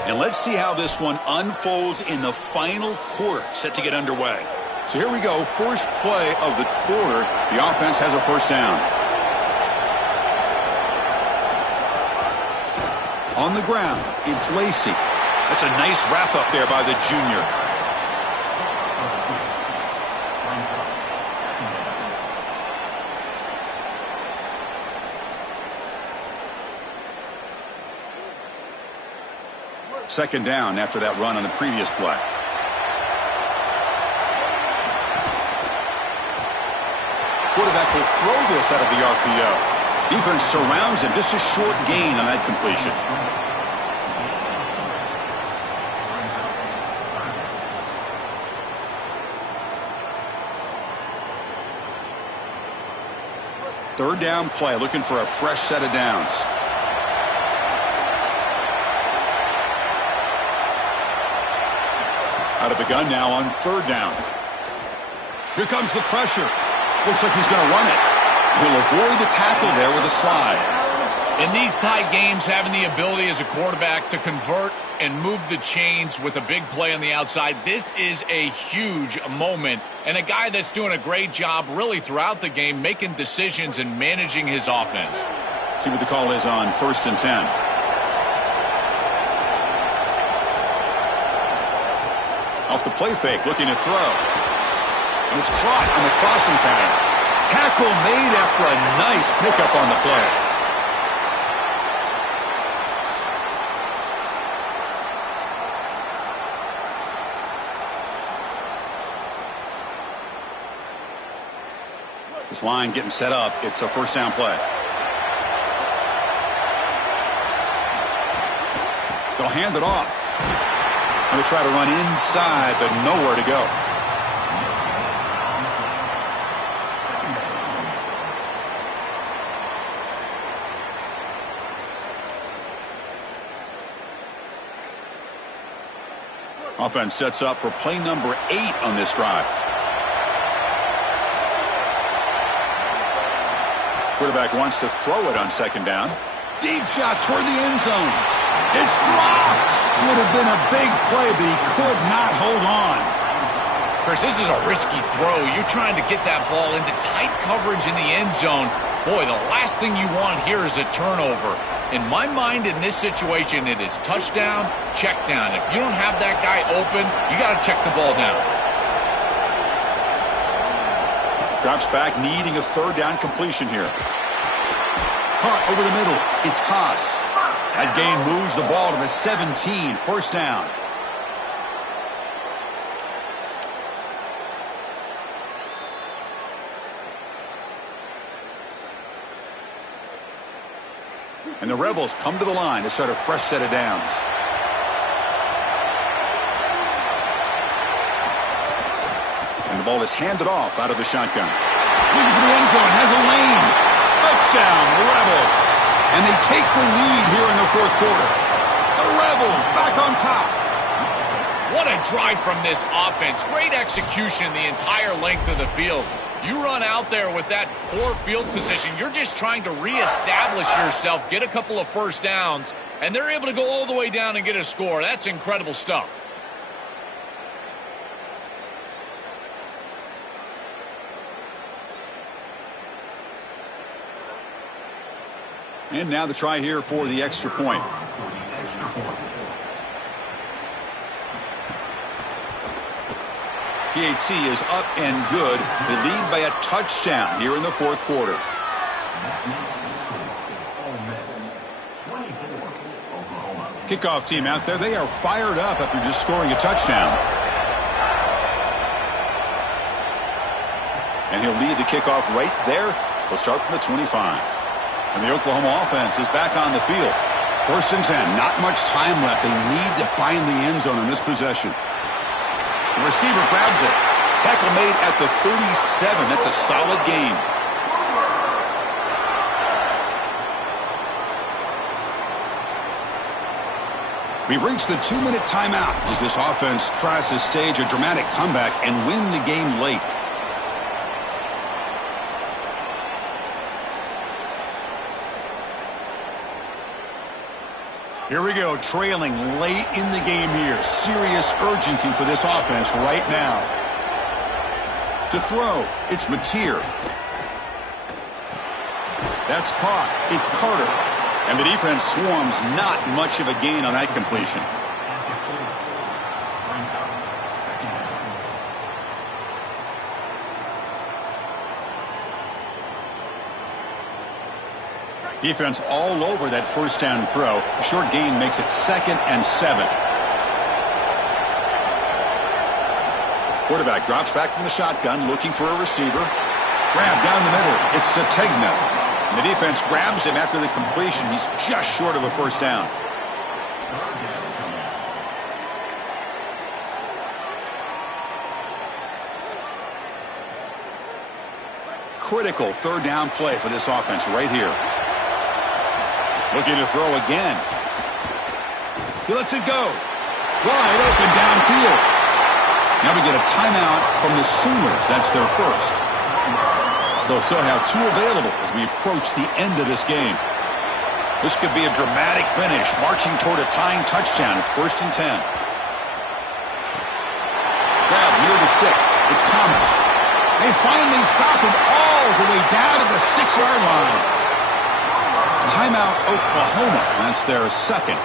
And let's see how this one unfolds in the final quarter, set to get underway. So here we go, first play of the quarter. The offense has a first down. On the ground, it's Lacy. That's a nice wrap up there by the junior. Second down after that run on the previous play. Quarterback will throw this out of the RPO. Defense surrounds him. Just a short gain on that completion. Third down play, looking for a fresh set of downs. Out of the gun now on third down. Here comes the pressure. Looks like he's going to run it. He'll avoid the tackle there with a slide. In these tight games, having the ability as a quarterback to convert and move the chains with a big play on the outside, this is a huge moment. And a guy that's doing a great job really throughout the game, making decisions and managing his offense. See what the call is on 1st and 10. Off the play fake, looking to throw. And it's caught on the crossing pattern. Tackle made after a nice pickup on the play. This line getting set up. It's a first down play. They'll hand it off. And they try to run inside, but nowhere to go. Offense sets up for play number 8 on this drive. Quarterback wants to throw it on second down. Deep shot toward the end zone. It's dropped. Would have been a big play, but he could not hold on. Chris, this is a risky throw. You're trying to get that ball into tight coverage in the end zone. Boy, the last thing you want here is a turnover. In my mind, in this situation, it is touchdown, check down. If you don't have that guy open, you got to check the ball down. Drops back, needing a third down completion here. Caught over the middle. It's Haas. That gain moves the ball to the 17, first down. And the Rebels come to the line to start a fresh set of downs. And the ball is handed off out of the shotgun. Looking for the end zone, has a lane. Touchdown, Rebels. And they take the lead here in the fourth quarter. The Rebels back on top. What a drive from this offense. Great execution the entire length of the field. You run out there with that poor field position, you're just trying to reestablish yourself, get a couple of first downs, and they're able to go all the way down and get a score. That's incredible stuff. And now the try here for the extra point. PAT is up and good. They lead by a touchdown here in the fourth quarter. Kickoff team out there. They are fired up after just scoring a touchdown. And he'll lead the kickoff right there. He'll start from the 25. And the Oklahoma offense is back on the field. 1st and 10. Not much time left. They need to find the end zone in this possession. The receiver grabs it. Tackle made at the 37. That's a solid gain. We've reached the 2-minute timeout as this offense tries to stage a dramatic comeback and win the game late. Here we go, trailing late in the game here. Serious urgency for this offense right now. To throw, it's Mateer. That's caught. It's Carter. And the defense swarms, not much of a gain on that completion. Defense all over that first down throw. A short gain makes it 2nd and 7. Quarterback drops back from the shotgun, looking for a receiver. Grab down the middle. It's Sategna. And the defense grabs him after the completion. He's just short of a first down. Critical third down play for this offense right here. Looking to throw again. He lets it go. Wide open downfield. Now we get a timeout from the Sooners. That's their first. They'll still have 2 available as we approach the end of this game. This could be a dramatic finish, marching toward a tying touchdown. It's 1st and 10. Grab near the sticks. It's Thomas. They finally stop him all the way down to the 6-yard line. Timeout, Oklahoma. That's their second.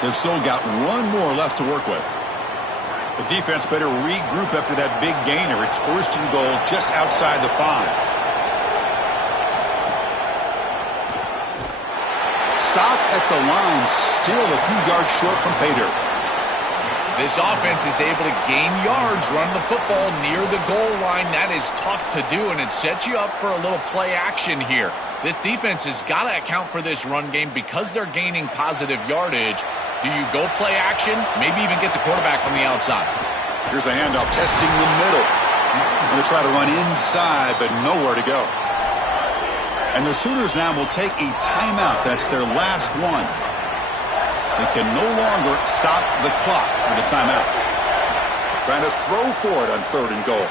They've still got 1 more left to work with. The defense better regroup after that big gainer. It's 1st and goal just outside the 5. Stop at the line, still a few yards short from pay dirt. This offense is able to gain yards, run the football near the goal line. That is tough to do, and it sets you up for a little play action here. This defense has got to account for this run game because they're gaining positive yardage. Do you go play action? Maybe even get the quarterback from the outside. Here's the handoff, testing the middle. Going to try to run inside, but nowhere to go. And the Sooners now will take a timeout. That's their last one. They can no longer stop the clock with a timeout. Trying to throw for it on 3rd and goal.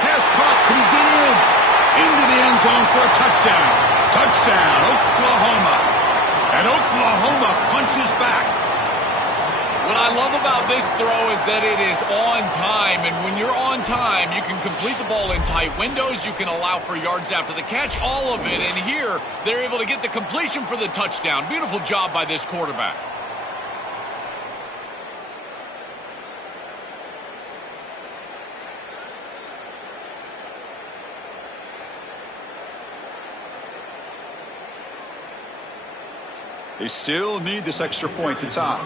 Pass caught. Can he get in? Into the end zone for a touchdown. Touchdown, Oklahoma. And Oklahoma punches back. What I love about this throw is that it is on time, and when you're on time, you can complete the ball in tight windows. You can allow for yards after the catch, all of it. And here, they're able to get the completion for the touchdown. Beautiful job by this quarterback. They still need this extra point to top.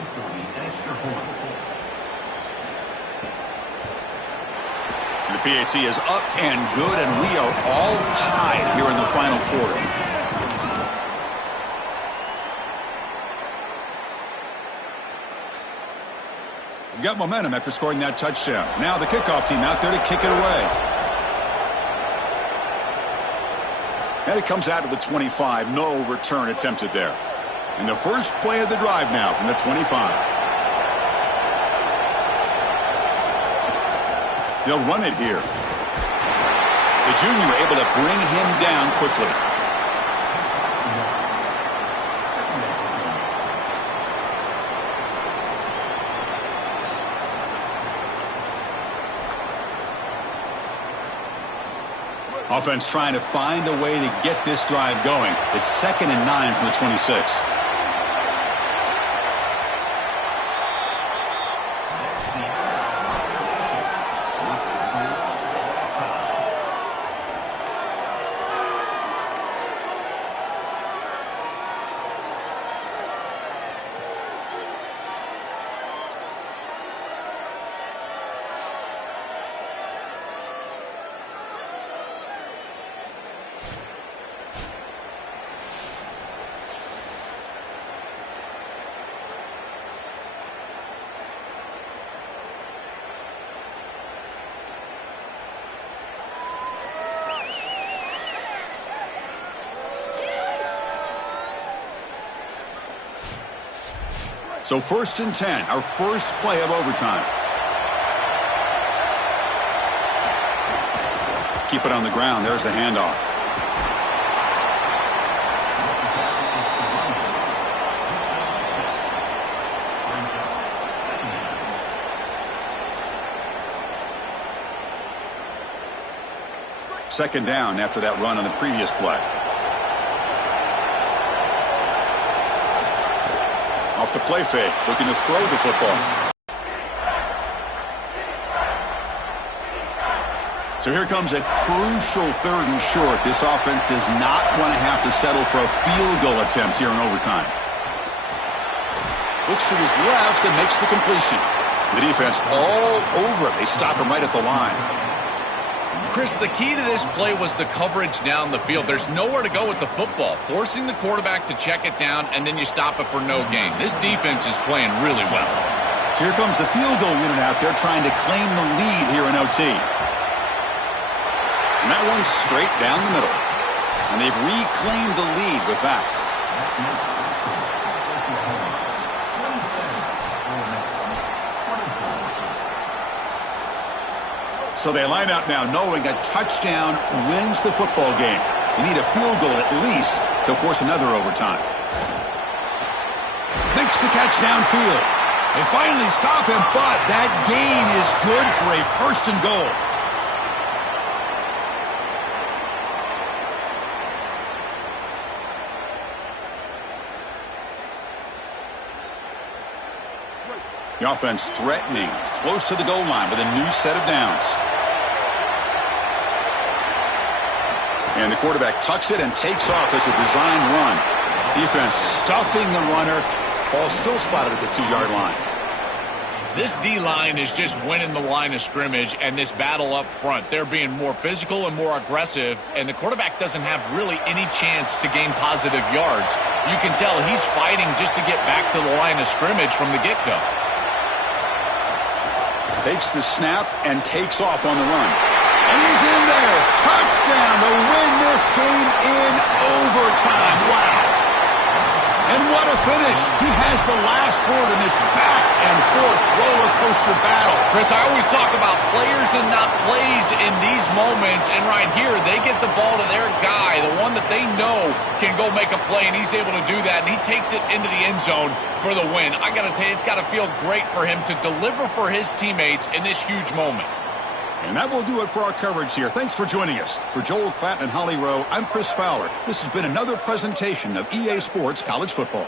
The PAT is up and good, and we are all tied here in the final quarter. We've got momentum after scoring that touchdown. Now the kickoff team out there to kick it away. And it comes out of the 25. No return attempted there. And the first play of the drive now from the 25. They'll run it here. The junior able to bring him down quickly. Offense trying to find a way to get this drive going. It's 2nd and 9 from the 26. So 1st and 10, our first play of overtime. Keep it on the ground. There's the handoff. Second down after that run on the previous play. Off the play fake, looking to throw the football. So here comes a crucial 3rd and short. This offense does not want to have to settle for a field goal attempt here in overtime. Looks to his left and makes the completion. The defense all over it. They stop him right at the line. Chris, the key to this play was the coverage down the field. There's nowhere to go with the football. Forcing the quarterback to check it down, and then you stop it for no gain. This defense is playing really well. So here comes the field goal unit out there trying to claim the lead here in OT. And that one's straight down the middle. And they've reclaimed the lead with that. So they line up now knowing a touchdown wins the football game. You need a field goal at least to force another overtime. Makes the catch downfield. They finally stop him, but that gain is good for a 1st and goal. The offense threatening, close to the goal line with a new set of downs. And the quarterback tucks it and takes off as a design run. Defense stuffing the runner. Ball still spotted at the 2-yard line. This D-line is just winning the line of scrimmage and this battle up front. They're being more physical and more aggressive, and the quarterback doesn't have really any chance to gain positive yards. You can tell he's fighting just to get back to the line of scrimmage from the get-go. Takes the snap and takes off on the run. And he's in there. Touchdown to win this game in overtime. Wow. And what a finish. He has the last word in this back-and-forth roller coaster battle. Chris, I always talk about players and not plays in these moments, and right here, they get the ball to their guy, the one that they know can go make a play, and he's able to do that, and he takes it into the end zone for the win. I got to tell you, it's got to feel great for him to deliver for his teammates in this huge moment. And that will do it for our coverage here. Thanks for joining us. For Joel Klatt and Holly Rowe, I'm Chris Fowler. This has been another presentation of EA Sports College Football.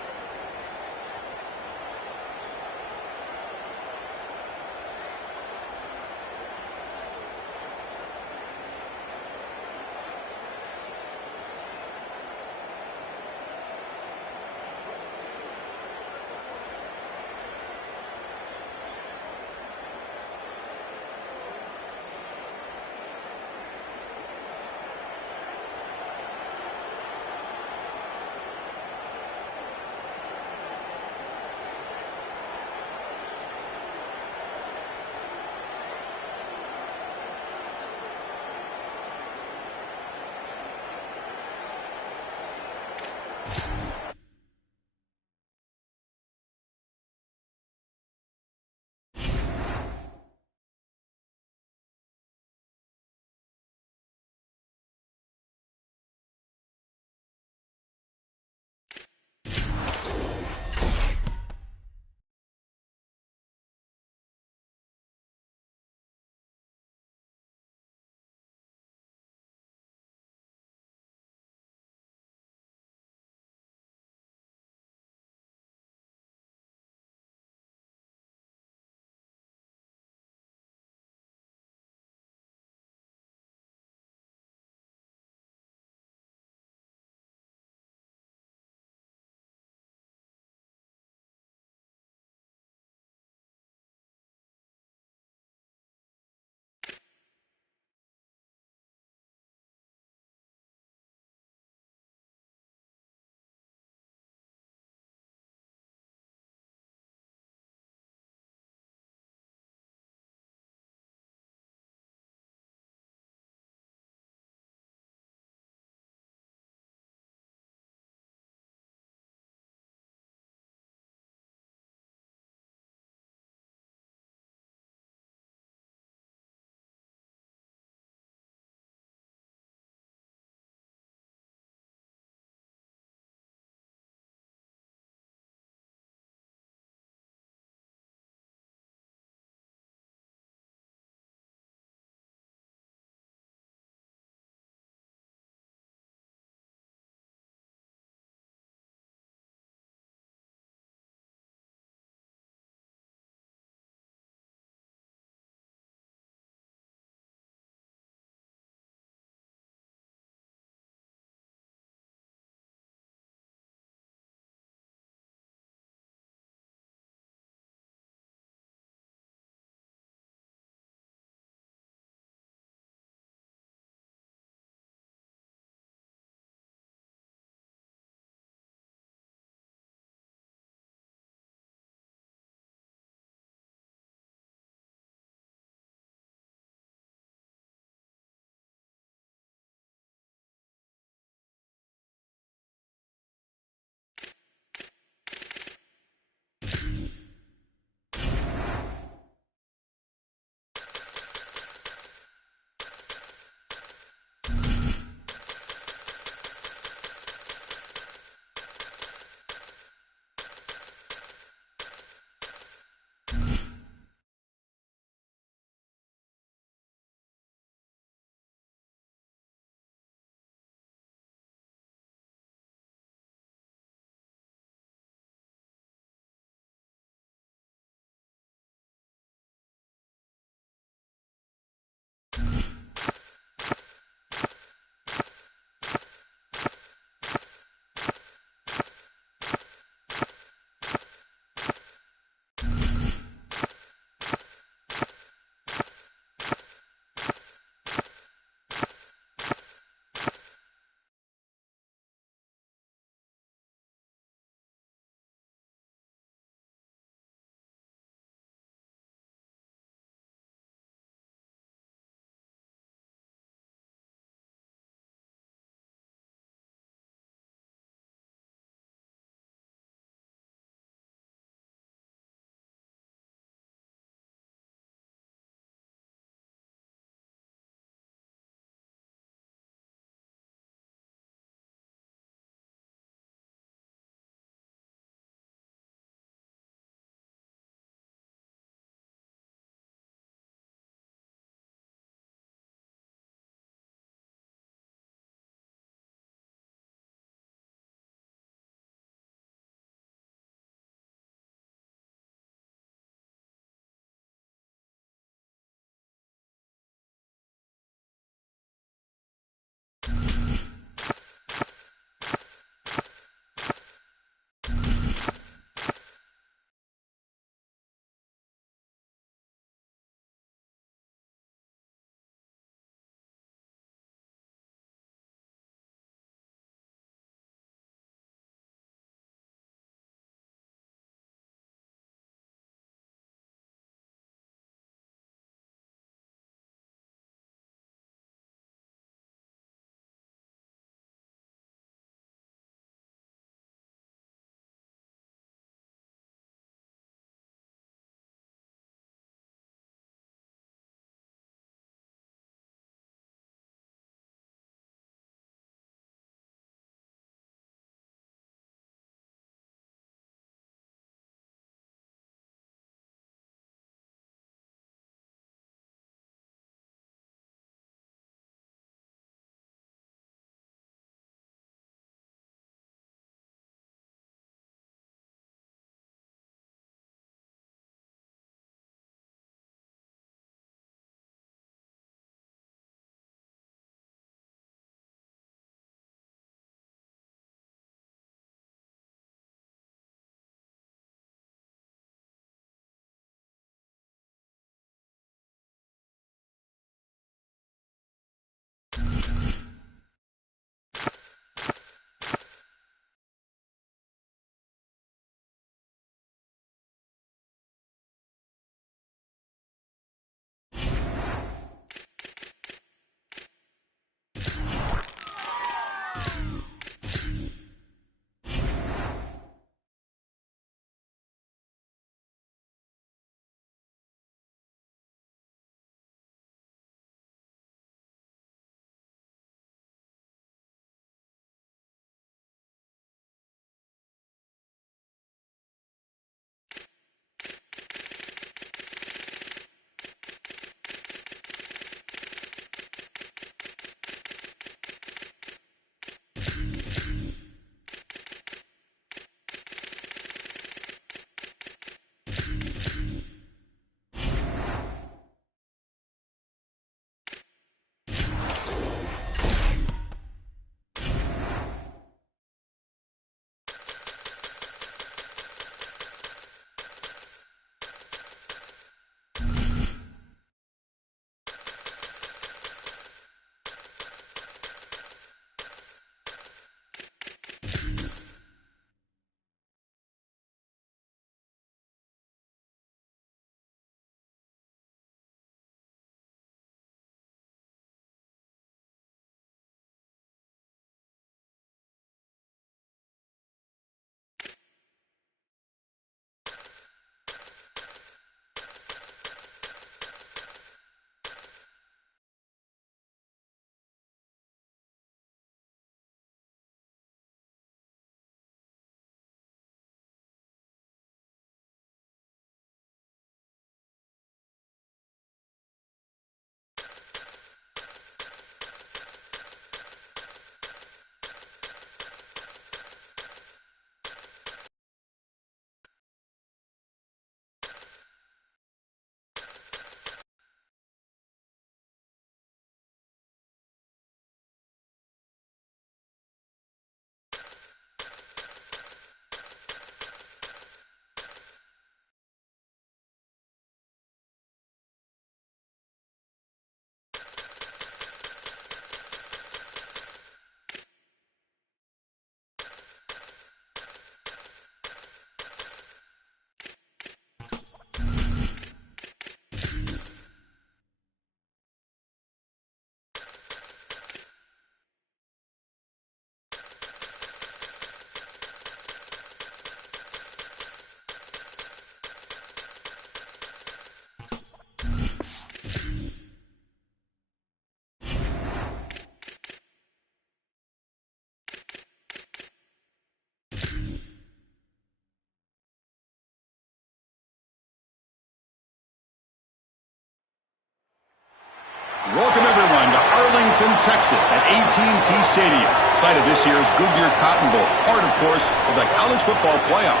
Arlington, Texas at AT&T Stadium, site of this year's Goodyear Cotton Bowl, part, of course, of the college football playoff.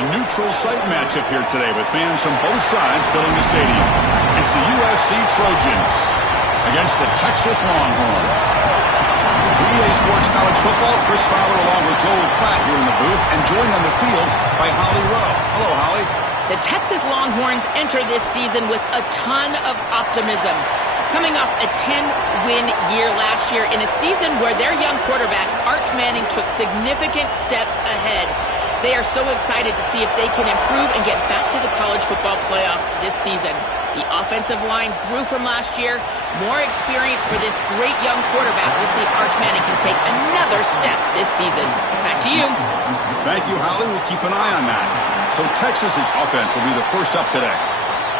A neutral site matchup here today with fans from both sides filling the stadium. It's the USC Trojans against the Texas Longhorns. EA Sports College Football, Chris Fowler along with Joel Klatt here in the booth, and joined on the field by Holly Rowe. Hello, Holly. The Texas Longhorns enter this season with a ton of optimism. Coming off a 10-win year last year in a season where their young quarterback, Arch Manning, took significant steps ahead. They are so excited to see if they can improve and get back to the college football playoff this season. The offensive line grew from last year. More experience for this great young quarterback. We'll see if Arch Manning can take another step this season. Back to you. Thank you, Holly. We'll keep an eye on that. So Texas's offense will be the first up today.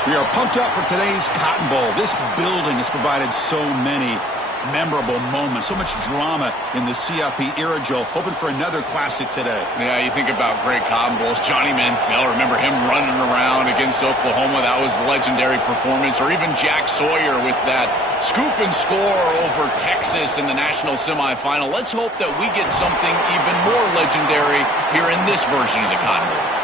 We are pumped up for today's Cotton Bowl. This building has provided so many memorable moments, so much drama in the CFP era, Joe. Hoping for another classic today. Yeah, you think about great Cotton Bowls. Johnny Manziel, remember him running around against Oklahoma? That was a legendary performance. Or even Jack Sawyer with that scoop and score over Texas in the national semifinal. Let's hope that we get something even more legendary here in this version of the Cotton Bowl.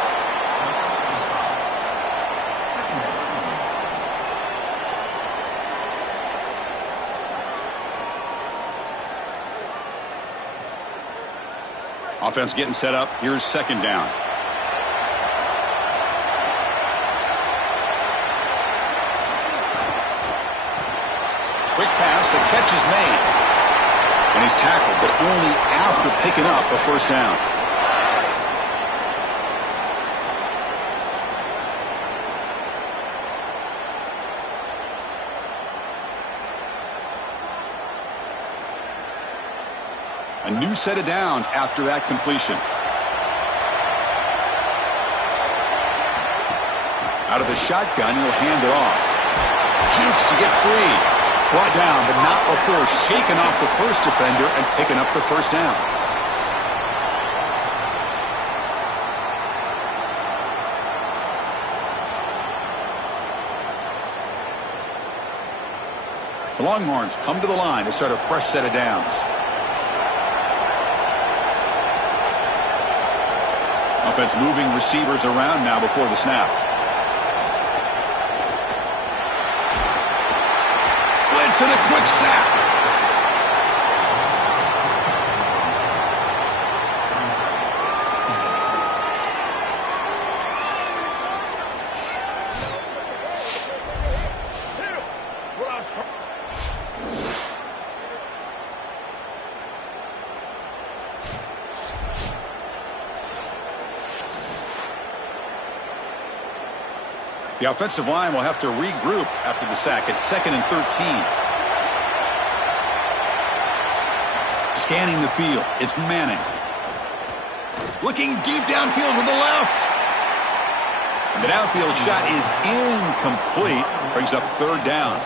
Offense getting set up. Here's second down. Quick pass. The catch is made. And he's tackled, but only after picking up a first down. A new set of downs after that completion. Out of the shotgun, he'll hand it off. Jukes to get free. Brought down, but not before shaking off the first defender and picking up the first down. The Longhorns come to the line to start a fresh set of downs. Offense moving receivers around now before the snap. Blitz and a quick sack. The offensive line will have to regroup after the sack. It's 2nd and 13. Scanning the field. It's Manning. Looking deep downfield with the left. And the downfield shot is incomplete. Brings up third down.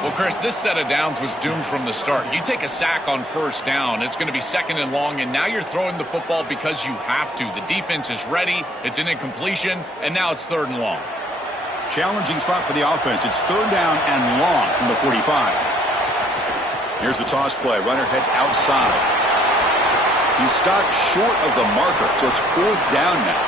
Well, Chris, this set of downs was doomed from the start. You take a sack on first down, it's going to be 2nd and long, and now you're throwing the football because you have to. The defense is ready. It's an incompletion, and now it's 3rd and long. Challenging spot for the offense. It's 3rd down and long from the 45. Here's the toss play. Runner heads outside. He's stopped short of the marker, so it's 4th down now.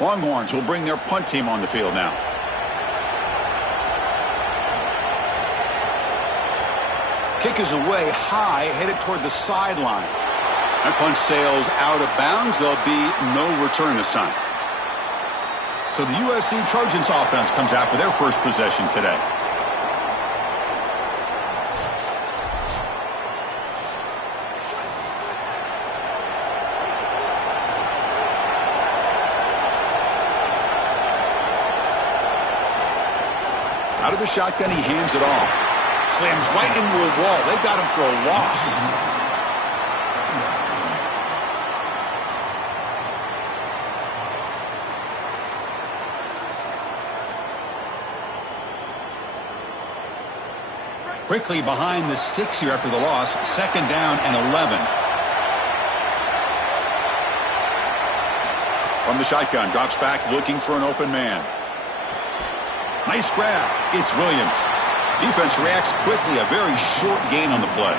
Longhorns will bring their punt team on the field now. Kick is away high, headed toward the sideline. That punt sails out of bounds. There'll be no return this time. So the USC Trojans offense comes out for their first possession today. Out of the shotgun, he hands it off. Slams right into a wall. They've got him for a loss. Quickly behind the sticks here after the loss. 2nd down and 11. From the shotgun, drops back looking for an open man. Nice grab. It's Williams. Defense reacts quickly. A very short gain on the play.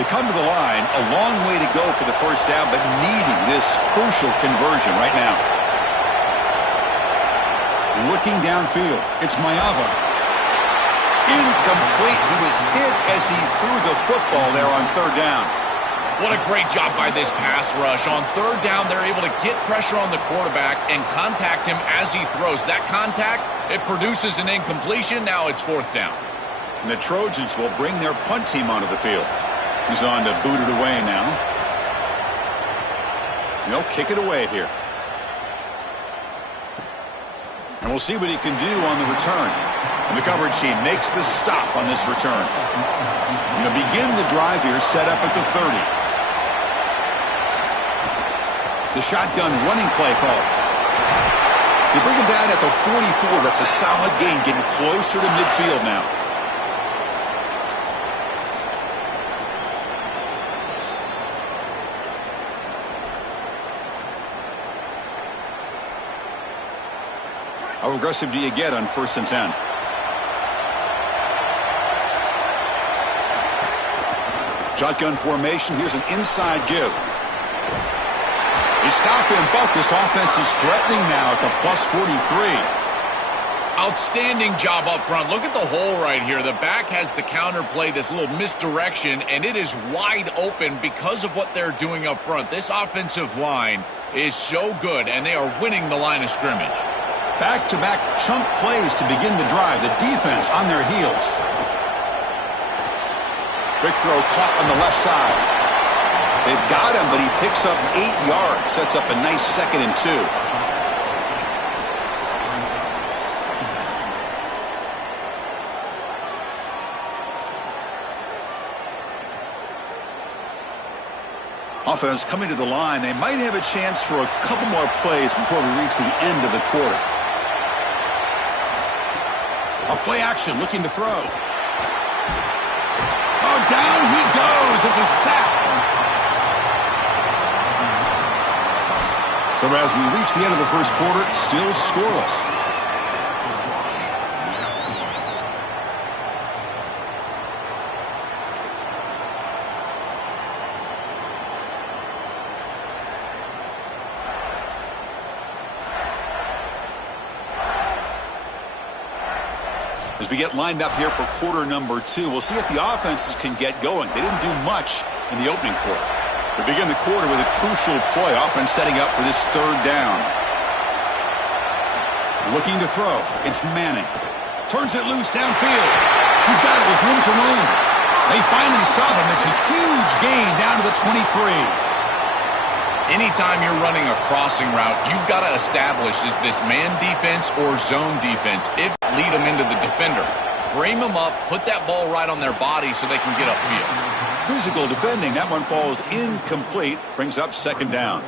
They come to the line, a long way to go for the first down, but needing this crucial conversion right now. Looking downfield, it's Mayava. Incomplete. He was hit as he threw the football there on third down. What a great job by this pass rush. On third down, they're able to get pressure on the quarterback and contact him as he throws. That contact, it produces an incompletion. Now it's fourth down. And the Trojans will bring their punt team onto the field. He's on to boot it away now. They'll kick it away here. And we'll see what he can do on the return. And the coverage team makes the stop on this return. To begin the drive here, set up at the 30. The shotgun running play call. They bring him down at the 44. That's a solid gain, getting closer to midfield now. How aggressive do you get on 1st and 10? Shotgun formation. Here's an inside give. They stop him, but this offense is threatening now at the plus 43. Outstanding job up front. Look at the hole right here. The back has the counter play, this little misdirection, and it is wide open because of what they're doing up front. This offensive line is so good, and they are winning the line of scrimmage. Back-to-back chunk plays to begin the drive. The defense on their heels. Quick throw caught on the left side. They've got him, but he picks up 8 yards. Sets up a nice 2nd and 2. Offense coming to the line. They might have a chance for a couple more plays before we reach the end of the quarter. A play action, looking to throw. Oh, down he goes. It's a sack. So as we reach the end of the first quarter, still scoreless. As we get lined up here for quarter number 2, we'll see if the offenses can get going. They didn't do much in the opening quarter. We begin the quarter with a crucial play. Offense setting up for this third down. Looking to throw. It's Manning. Turns it loose downfield. He's got it with room to roam. They finally stop him. It's a huge gain down to the 23. Anytime you're running a crossing route, you've got to establish, is this man defense or zone defense? If lead them into the defender. Frame them up, put that ball right on their body so they can get upfield. Physical defending. That one falls incomplete. Brings up 2nd down.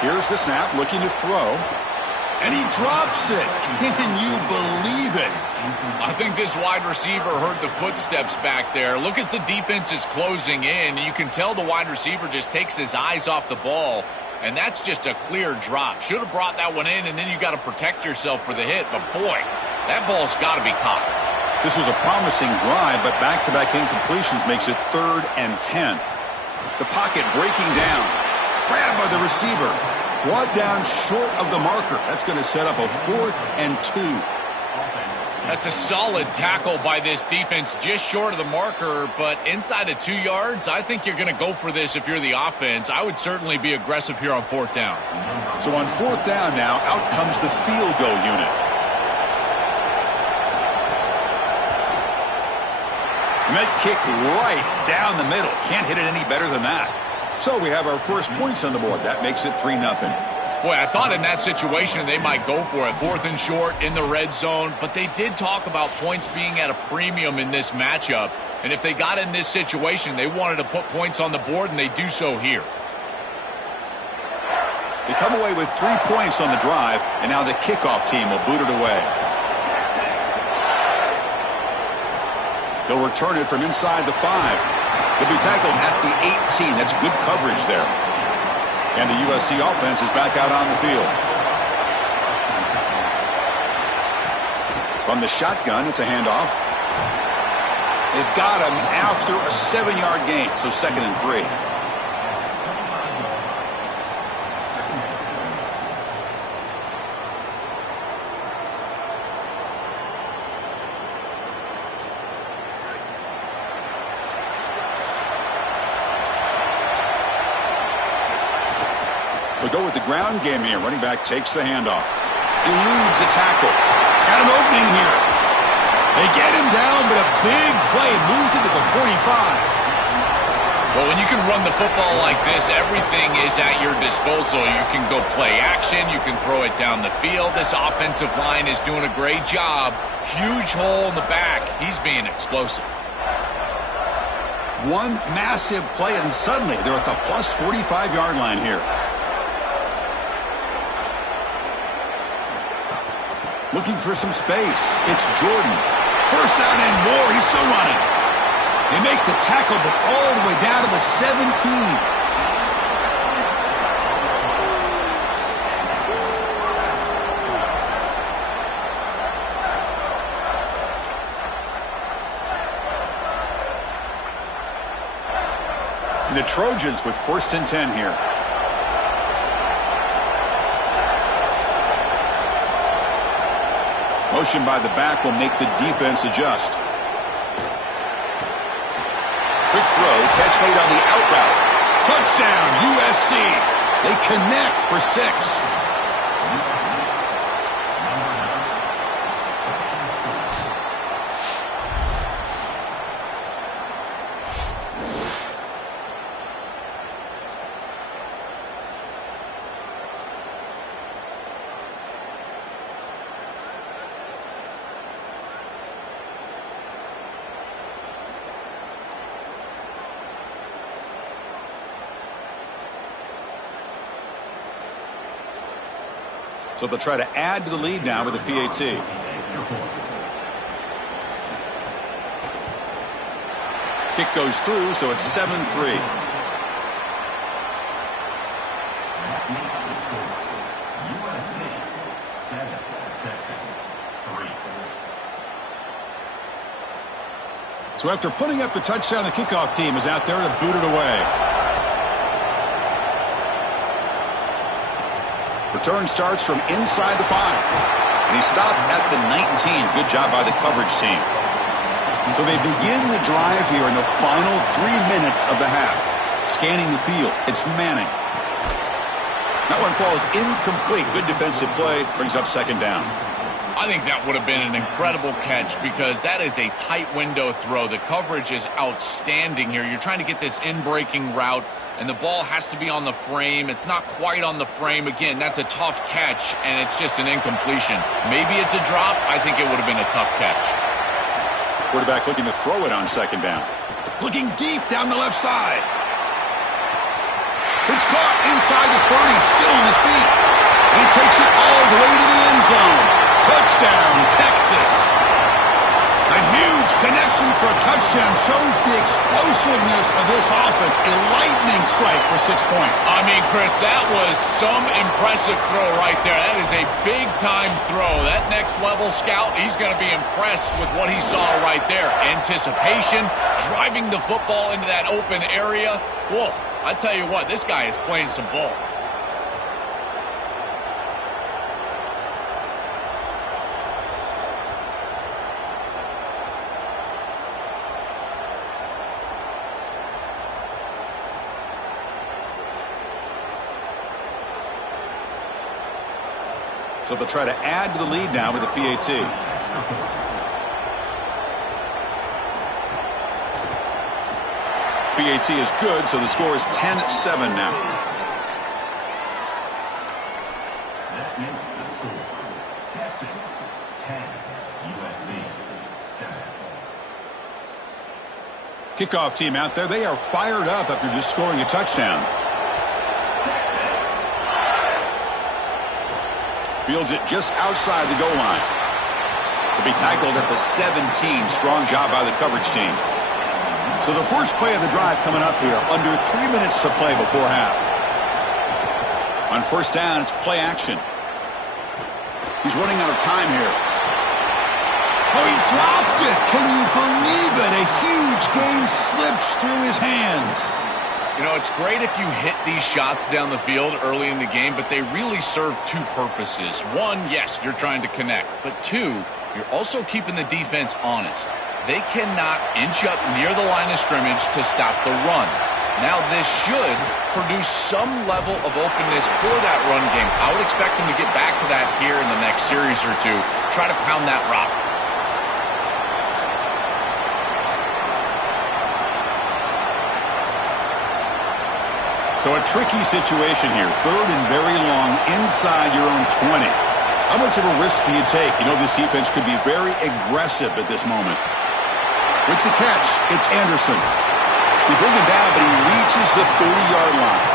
Here's the snap, looking to throw. And he drops it. Can you believe it? I think this wide receiver heard the footsteps back there. Look as the defense is closing in. You can tell the wide receiver just takes his eyes off the ball. And that's just a clear drop. Should have brought that one in, and then you got to protect yourself for the hit. But, boy, that ball's got to be caught. This was a promising drive, but back-to-back incompletions makes it 3rd and 10. The pocket breaking down. Grabbed by the receiver. Brought down short of the marker. That's going to set up a 4th and 2. That's a solid tackle by this defense, just short of the marker, but inside of 2 yards, I think you're going to go for this if you're the offense. I would certainly be aggressive here on 4th down. So on 4th down now, out comes the field goal unit. And that kick right down the middle. Can't hit it any better than that. So we have our first points on the board. That makes it 3-0. Boy, I thought in that situation they might go for it. 4th and short in the red zone, but they did talk about points being at a premium in this matchup. And if they got in this situation, they wanted to put points on the board, and they do so here. They come away with 3 points on the drive, and now the kickoff team will boot it away. They'll return it from inside the 5. He'll be tackled at the 18. That's good coverage there. And the USC offense is back out on the field. From the shotgun, it's a handoff. They've got him after a 7-yard gain, so 2nd and 3. They'll go with the ground game here. Running back takes the handoff. Eludes a tackle. Got an opening here. They get him down, but a big play moves it to the 45. Well, when you can run the football like this, everything is at your disposal. You can go play action. You can throw it down the field. This offensive line is doing a great job. Huge hole in the back. He's being explosive. One massive play, and suddenly they're at the plus 45-yard line here. Looking for some space. It's Jordan. First down and more. He's still running. They make the tackle, but all the way down to the 17. And the Trojans with 1st and 10 here. Motion by the back will make the defense adjust. Quick throw, catch made on the out route. Touchdown, USC. They connect for 6. So they'll try to add to the lead now with a PAT. Kick goes through, so it's 7-3. That makes the score USC 7, Texas 3. So after putting up the touchdown, the kickoff team is out there to boot it away. Return starts from inside the 5. And he stopped at the 19. Good job by the coverage team. So they begin the drive here in the final 3 minutes of the half. Scanning the field. It's Manning. That one falls incomplete. Good defensive play. Brings up 2nd down. I think that would have been an incredible catch because that is a tight window throw. The coverage is outstanding here. You're trying to get this in-breaking route, and the ball has to be on the frame. It's not quite on the frame. Again, that's a tough catch, and it's just an incompletion. Maybe it's a drop. I think it would have been a tough catch. Quarterback looking to throw it on 2nd down. Looking deep down the left side. It's caught inside the 30, still on his feet. He takes it all the way to the end zone. Touchdown, Texas. A huge connection for a touchdown shows the explosiveness of this offense. A lightning strike for 6 points. I mean, Chris, that was some impressive throw right there. That is a big-time throw. That next-level scout, he's going to be impressed with what he saw right there. Anticipation, driving the football into that open area. Whoa, I tell you what, this guy is playing some ball. So they'll try to add to the lead now with a PAT. PAT is good, so the score is 10-7 now. Kickoff team out there, they are fired up after just scoring a touchdown. Fields it just outside the goal line. To be tackled at the 17. Strong job by the coverage team. So the first play of the drive coming up here. Under 3 minutes to play before half. On first down, it's play action. He's running out of time here. Oh, he dropped it. Can you believe it? A huge gain slips through his hands. You know, it's great if you hit these shots down the field early in the game, but they really serve two purposes. One, yes, you're trying to connect. But two, you're also keeping the defense honest. They cannot inch up near the line of scrimmage to stop the run. Now, this should produce some level of openness for that run game. I would expect them to get back to that here in the next series or two. Try to pound that rock. So a tricky situation here. Third and very long inside your own 20. How much of a risk do you take? You know this defense could be very aggressive at this moment. With the catch, it's Anderson. They bring him down, but he reaches the 30-yard line.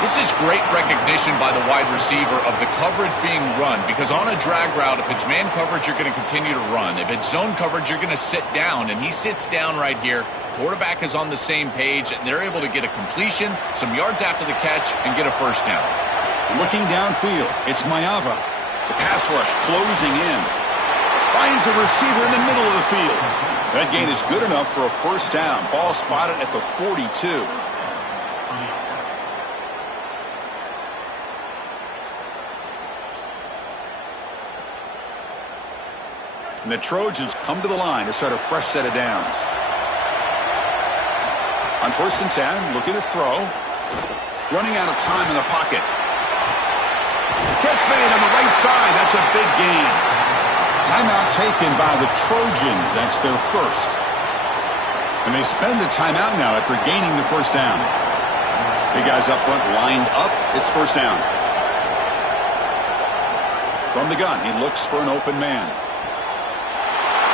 This is great recognition by the wide receiver of the coverage being run, because on a drag route, if it's man coverage, you're going to continue to run. If it's zone coverage, you're going to sit down, and he sits down right here. Quarterback is on the same page, and they're able to get a completion, some yards after the catch, and get a first down. Looking downfield, it's Maiava. The pass rush closing in. Finds a receiver in the middle of the field. That gain is good enough for a first down. Ball spotted at the 42. And the Trojans come to the line to start a fresh set of downs. On first and 10, looking to throw. Running out of time in the pocket. Catch made on the right side. That's a big gain. Timeout taken by the Trojans. That's their first. And they spend the timeout now after gaining the first down. Big guys up front lined up. It's first down. From the gun, he looks for an open man.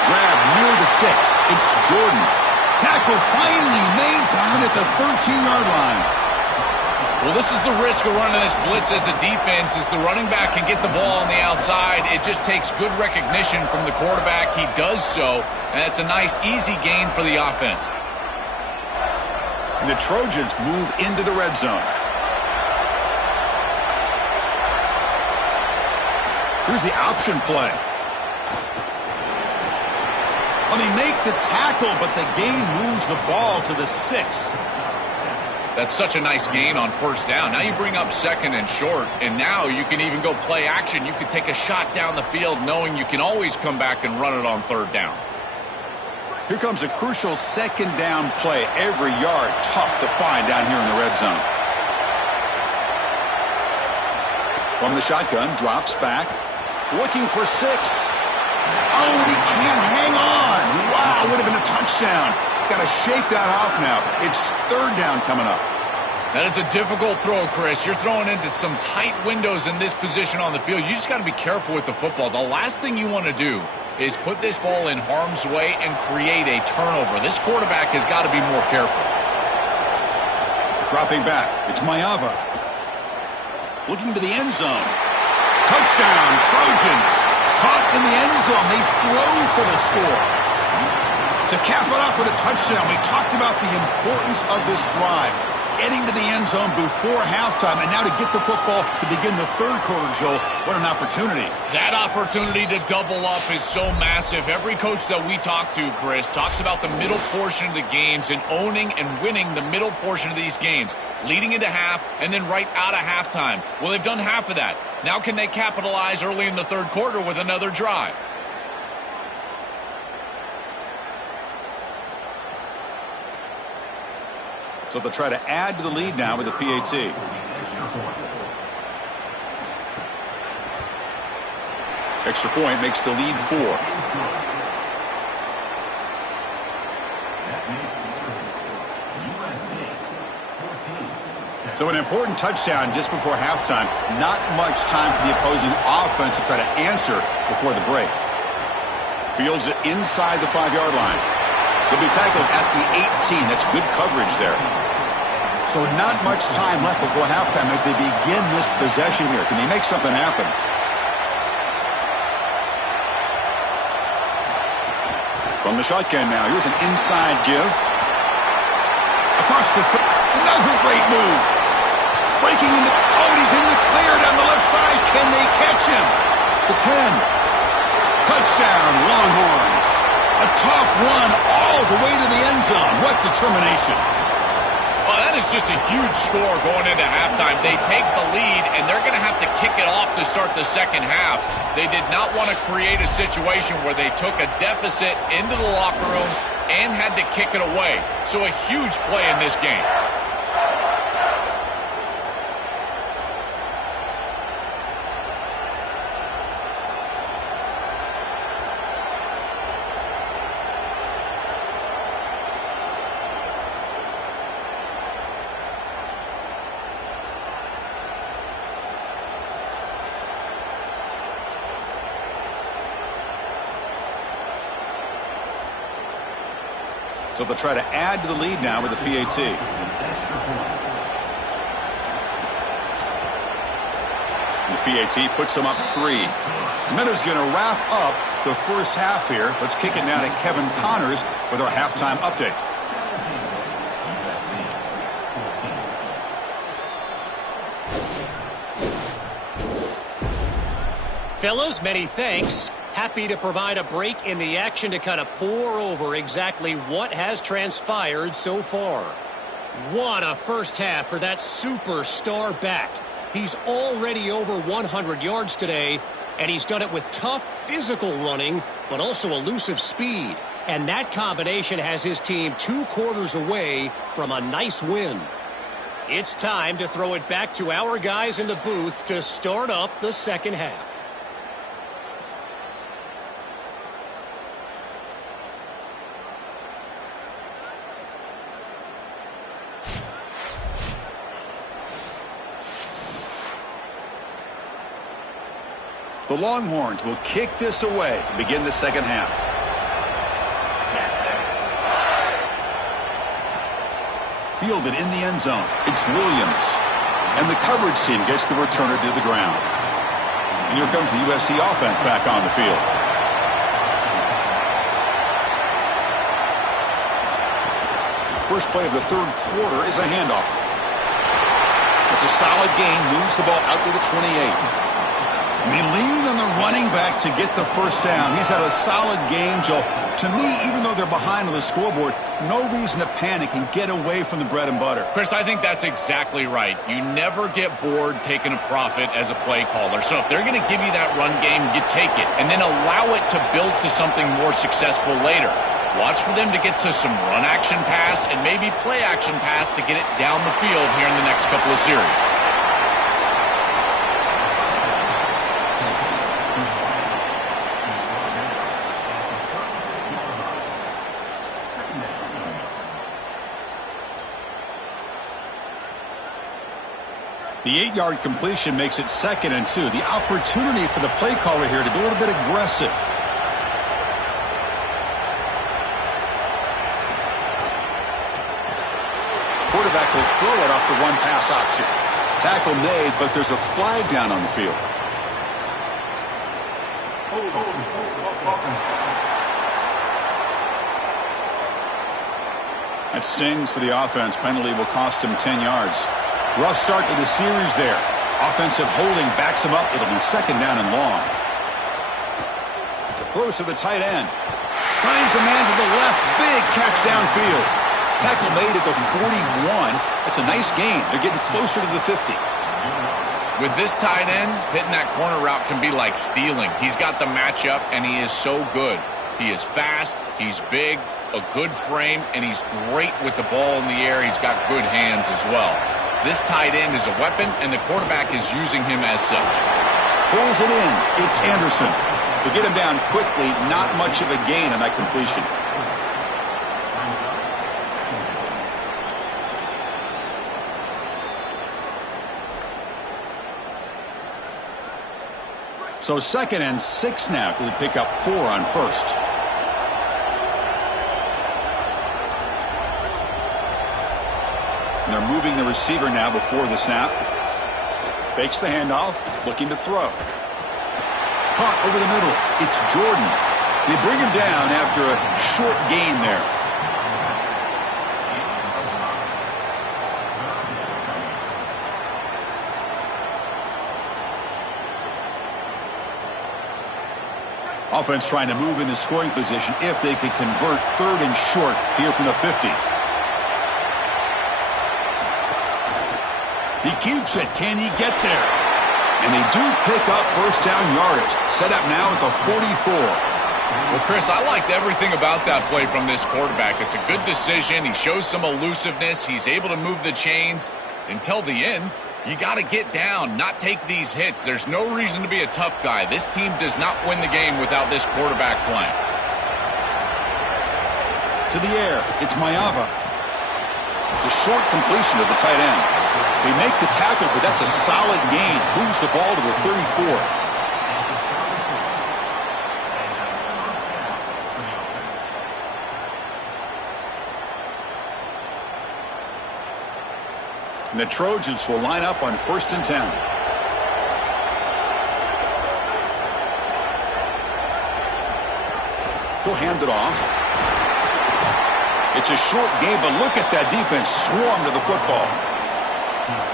Grab near the sticks. It's Jordan. Tackle finally made down at the 13-yard line. Well, this is the risk of running this blitz as a defense. As the running back can get the ball on the outside, it just takes good recognition from the quarterback. He does so, and it's a nice, easy gain for the offense. And the Trojans move into the red zone. Here's the option play. Well, they make the tackle, but the gain moves the ball to the 6. That's such a nice gain on first down. Now you bring up second and short, and now you can even go play action. You can take a shot down the field knowing you can always come back and run it on third down. Here comes a crucial second down play. Every yard tough to find down here in the red zone. From the shotgun, drops back. Looking for 6. Oh, and he can't hang on. Wow, would have been a touchdown. Got to shake that off now. It's third down coming up. That is a difficult throw, Chris. You're throwing into some tight windows in this position on the field. You just got to be careful with the football. The last thing you want to do is put this ball in harm's way and create a turnover. This quarterback has got to be more careful. Dropping back. It's Maiava. Looking to the end zone. Touchdown, Trojans. Caught in the end zone. They throw for the score. To cap it off with a touchdown, we talked about the importance of this drive. Getting to the end zone before halftime, and now to get the football to begin the third quarter, Joel. What an opportunity. That opportunity to double up is so massive. Every coach that we talk to, Chris, talks about the middle portion of the games and owning and winning the middle portion of these games, leading into half and then right out of halftime. Well, they've done half of that. Now can they capitalize early in the third quarter with another drive? So they'll try to add to the lead now with a PAT. Extra point makes the lead 4. So an important touchdown just before halftime. Not much time for the opposing offense to try to answer before the break. Fields it inside the 5-yard line. He'll be tackled at the 18. That's good coverage there. So not much time left before halftime as they begin this possession here. Can they make something happen? From the shotgun now. Here's an inside give. Across the another great move. Breaking in the... Oh, he's in the clear down the left side. Can they catch him? The 10. Touchdown, Longhorns. A tough run all the way to the end zone. What determination. Well, that is just a huge score going into halftime. They take the lead, and they're going to have to kick it off to start the second half. They did not want to create a situation where they took a deficit into the locker room and had to kick it away. So a huge play in this game. So they'll try to add to the lead now with the PAT. The PAT puts them up 3. Minter's going to wrap up the first half here. Let's kick it now to Kevin Connors with our halftime update. Fellas, many thanks. Happy to provide a break in the action to kind of pour over exactly what has transpired so far. What a first half for that superstar back. He's already over 100 yards today, and he's done it with tough physical running, but also elusive speed. And that combination has his team 2 quarters away from a nice win. It's time to throw it back to our guys in the booth to start up the second half. The Longhorns will kick this away to begin the second half. Fielded in the end zone. It's Williams. And the coverage team gets the returner to the ground. And here comes the USC offense back on the field. First play of the third quarter is a handoff. It's a solid gain. Moves the ball out to the 28. They lean on the running back to get the first down. He's had a solid game, Joe. To me, even though they're behind on the scoreboard, no reason to panic and get away from the bread and butter. Chris, I think that's exactly right. You never get bored taking a profit as a play caller. So if they're going to give you that run game, you take it. And then allow it to build to something more successful later. Watch for them to get to some run action pass and maybe play action pass to get it down the field here in the next couple of series. The 8-yard completion makes it 2nd and 2. The opportunity for the play caller here to be a little bit aggressive. Quarterback will throw it off the one pass option. Tackle made, but there's a flag down on the field. That stings for the offense. Penalty will cost him 10 yards. Rough start to the series there. Offensive holding backs him up. It'll be 2nd down and long. Throws to the tight end. Finds a man to the left. Big catch downfield. Tackle made at the 41. It's a nice gain. They're getting closer to the 50. With this tight end, hitting that corner route can be like stealing. He's got the matchup, and he is so good. He is fast. He's big, a good frame, and he's great with the ball in the air. He's got good hands as well. This tight end is a weapon, and the quarterback is using him as such. Pulls it in. It's Anderson. To get him down quickly, not much of a gain on that completion. So 2nd and 6 now. We'll pick up 4 on first. And they're moving the receiver now before the snap. Fakes the handoff, looking to throw. Caught over the middle. It's Jordan. They bring him down after a short gain there. Offense trying to move into scoring position if they could convert 3rd and short here from the 50. He keeps it. Can he get there? And they do pick up first down yardage. Set up now at the 44. Well, Chris, I liked everything about that play from this quarterback. It's a good decision. He shows some elusiveness. He's able to move the chains until the end. You got to get down, not take these hits. There's no reason to be a tough guy. This team does not win the game without this quarterback playing. To the air, it's Mayava. It's a short completion to the tight end. They make the tackle, but that's a solid gain. Moves the ball to the 34. And the Trojans will line up on 1st and 10. He'll hand it off. It's a short game, but look at that defense swarm to the football.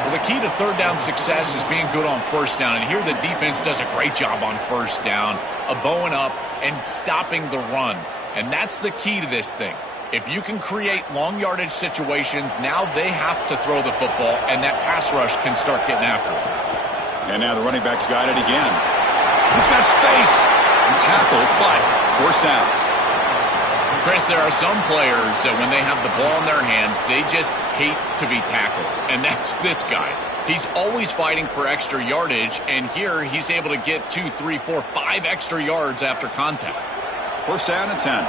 Well, the key to 3rd down success is being good on 1st down. And here the defense does a great job on 1st down, bowing up and stopping the run. And that's the key to this thing. If you can create long yardage situations, now they have to throw the football, and that pass rush can start getting after it. And now the running back's got it again. He's got space. Tackled, but 1st down. Chris, there are some players that when they have the ball in their hands, they just hate to be tackled. And that's this guy. He's always fighting for extra yardage, and here he's able to get 2, 3, 4, 5 extra yards after contact. 1st down and 10.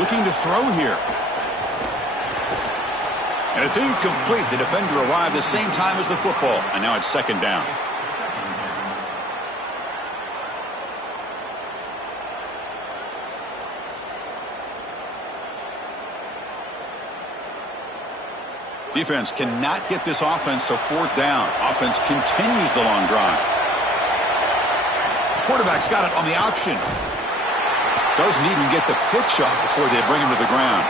Looking to throw here. And it's incomplete. The defender arrived the same time as the football. And now it's 2nd down. Defense cannot get this offense to 4th down. Offense continues the long drive. Quarterback's got it on the option. Doesn't even get the pitch up before they bring him to the ground.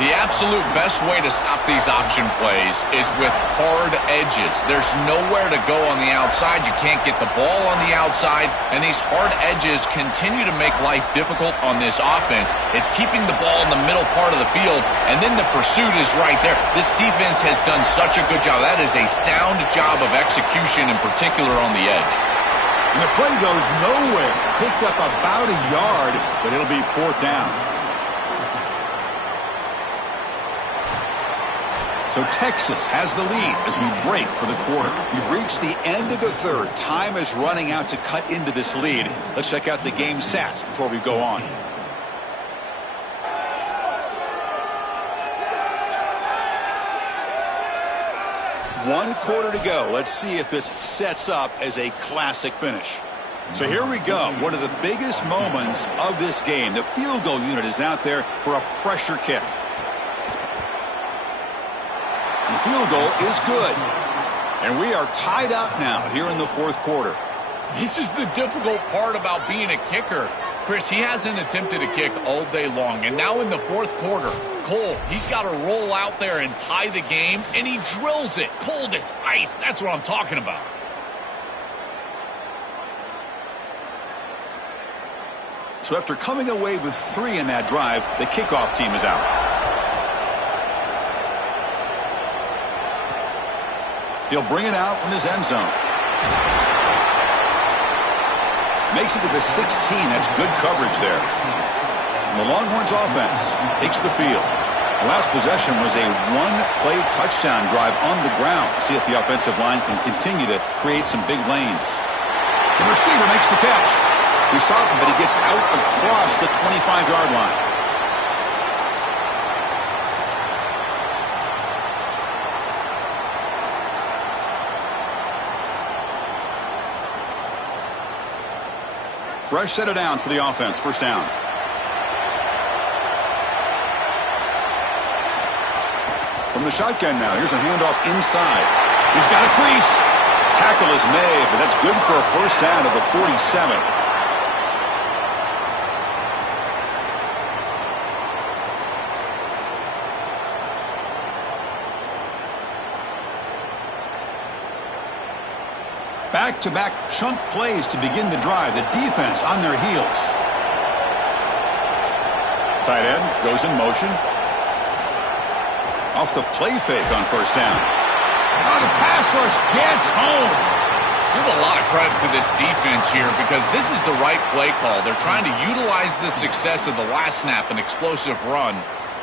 The absolute best way to stop these option plays is with hard edges. There's nowhere to go on the outside. You can't get the ball on the outside, and these hard edges continue to make life difficult on this offense. It's keeping the ball in the middle part of the field, and then the pursuit is right there. This defense has done such a good job. That is a sound job of execution, in particular on the edge. And the play goes nowhere. Picked up about a yard, but it'll be 4th down. So Texas has the lead as we break for the quarter. We've reached the end of the 3rd. Time is running out to cut into this lead. Let's check out the game stats before we go on. One quarter to go. Let's see if this sets up as a classic finish. So here we go. One of the biggest moments of this game. The field goal unit is out there for a pressure kick. And the field goal is good. And we are tied up now here in the 4th quarter. This is the difficult part about being a kicker. Chris, he hasn't attempted a kick all day long. And now in the 4th quarter, Cole, he's got to roll out there and tie the game, and he drills it. Cold as ice. That's what I'm talking about. So after coming away with 3 in that drive, the kickoff team is out. He'll bring it out from his end zone. Makes it to the 16. That's good coverage there. And the Longhorns offense takes the field. The last possession was a one-play touchdown drive on the ground. See if the offensive line can continue to create some big lanes. The receiver makes the catch. We stop him, but he gets out across the 25-yard line. Fresh set of downs for the offense. First down. From the shotgun now. Here's a handoff inside. He's got a crease. Tackle is made, but that's good for a first down at the 47. Back-to-back chunk plays to begin the drive. The defense on their heels. Tight end goes in motion. Off the play fake on first down. Oh, the pass rush gets home. Give a lot of credit to this defense here because this is the right play call. They're trying to utilize the success of the last snap, an explosive run,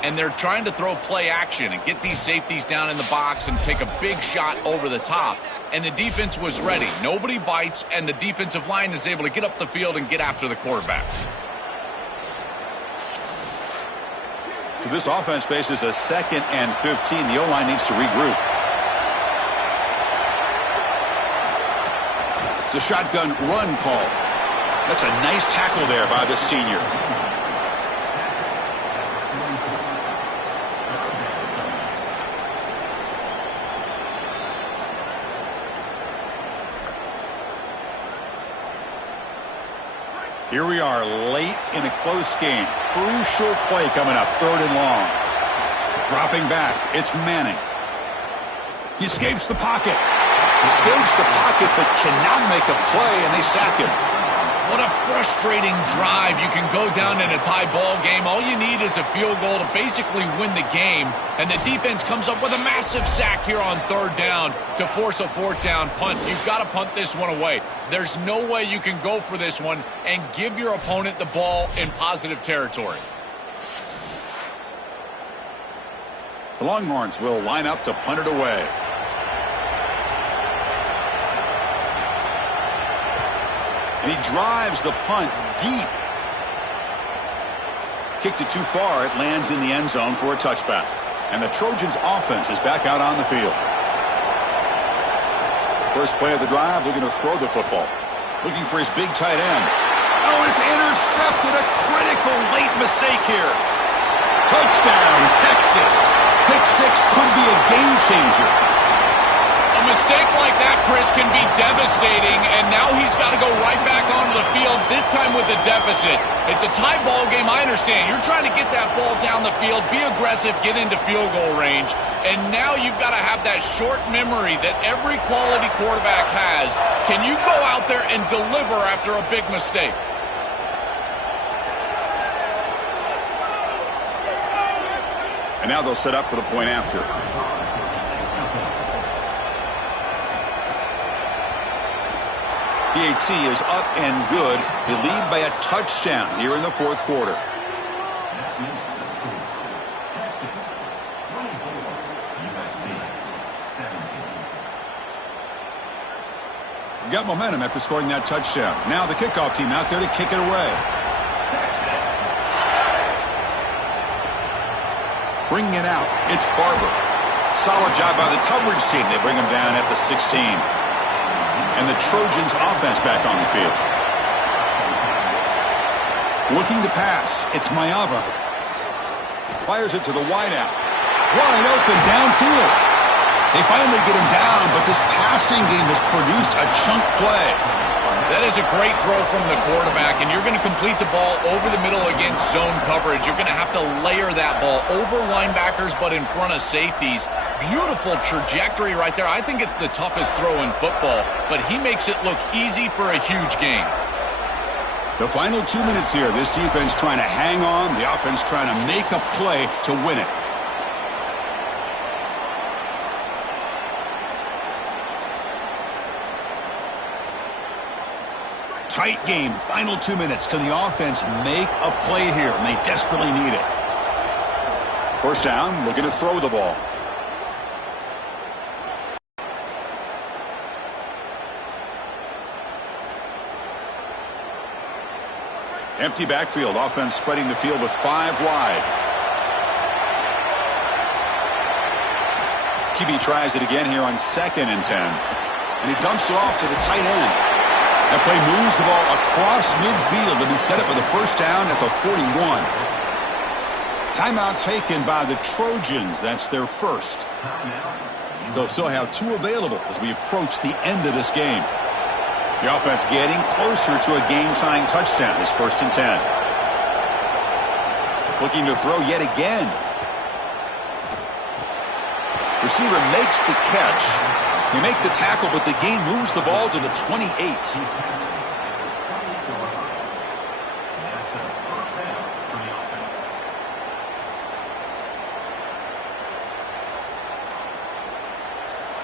and they're trying to throw play action and get these safeties down in the box and take a big shot over the top. And the defense was ready. Nobody bites, and the defensive line is able to get up the field and get after the quarterback. So this offense faces a 2nd and 15. The O-line needs to regroup. It's a shotgun run call. That's a nice tackle there by the senior. Here we are late in a close game. Crucial play coming up, 3rd and long. Dropping back, it's Manning. He escapes the pocket. Escapes the pocket, but cannot make a play, and they sack him. What a frustrating drive. You can go down in a tie ball game. All you need is a field goal to basically win the game. And the defense comes up with a massive sack here on 3rd down to force a 4th down punt. You've got to punt this one away. There's no way you can go for this one and give your opponent the ball in positive territory. The Longhorns will line up to punt it away. And he drives the punt deep. Kicked it too far. It lands in the end zone for a touchback. And the Trojans offense is back out on the field. First play of the drive, looking to throw the football. Looking for his big tight end. Oh, it's intercepted. A critical late mistake here. Touchdown, Texas. Pick 6 could be a game changer. A mistake like that, Chris, can be devastating, and now he's got to go right back onto the field, this time with a deficit. It's a tie ball game, I understand. You're trying to get that ball down the field, be aggressive, get into field goal range, and now you've got to have that short memory that every quality quarterback has. Can you go out there and deliver after a big mistake? And now they'll set up for the point after. PAT is up and good. They lead by a touchdown here in the 4th quarter. That makes the score. Texas 24, USC 17. Got momentum after scoring that touchdown. Now the kickoff team out there to kick it away. Bringing it out, it's Barber. Solid job by the coverage team. They bring him down at the 16. And the Trojans offense back on the field. Looking to pass. It's Maiava. Fires it to the wideout. Wide open downfield. They finally get him down, but this passing game has produced a chunk play. That is a great throw from the quarterback, and you're going to complete the ball over the middle against zone coverage. You're going to have to layer that ball over linebackers but in front of safeties. Beautiful trajectory right there. I think it's the toughest throw in football, but he makes it look easy for a huge gain. The final 2 minutes here. This defense trying to hang on. The offense trying to make a play to win it. Tight game. Final 2 minutes. Can the offense make a play here? And they desperately need it. First down. Looking to throw the ball. Empty backfield. Offense spreading the field with 5 wide. QB tries it again here on 2nd and 10. And he dumps it off to the tight end. That play moves the ball across midfield to be set up with a first down at the 41. Timeout taken by the Trojans. That's their first. They'll still have 2 available as we approach the end of this game. The offense getting closer to a game-tying touchdown. It's 1st and 10. Looking to throw yet again. Receiver makes the catch. They make the tackle, but the gain moves the ball to the 28.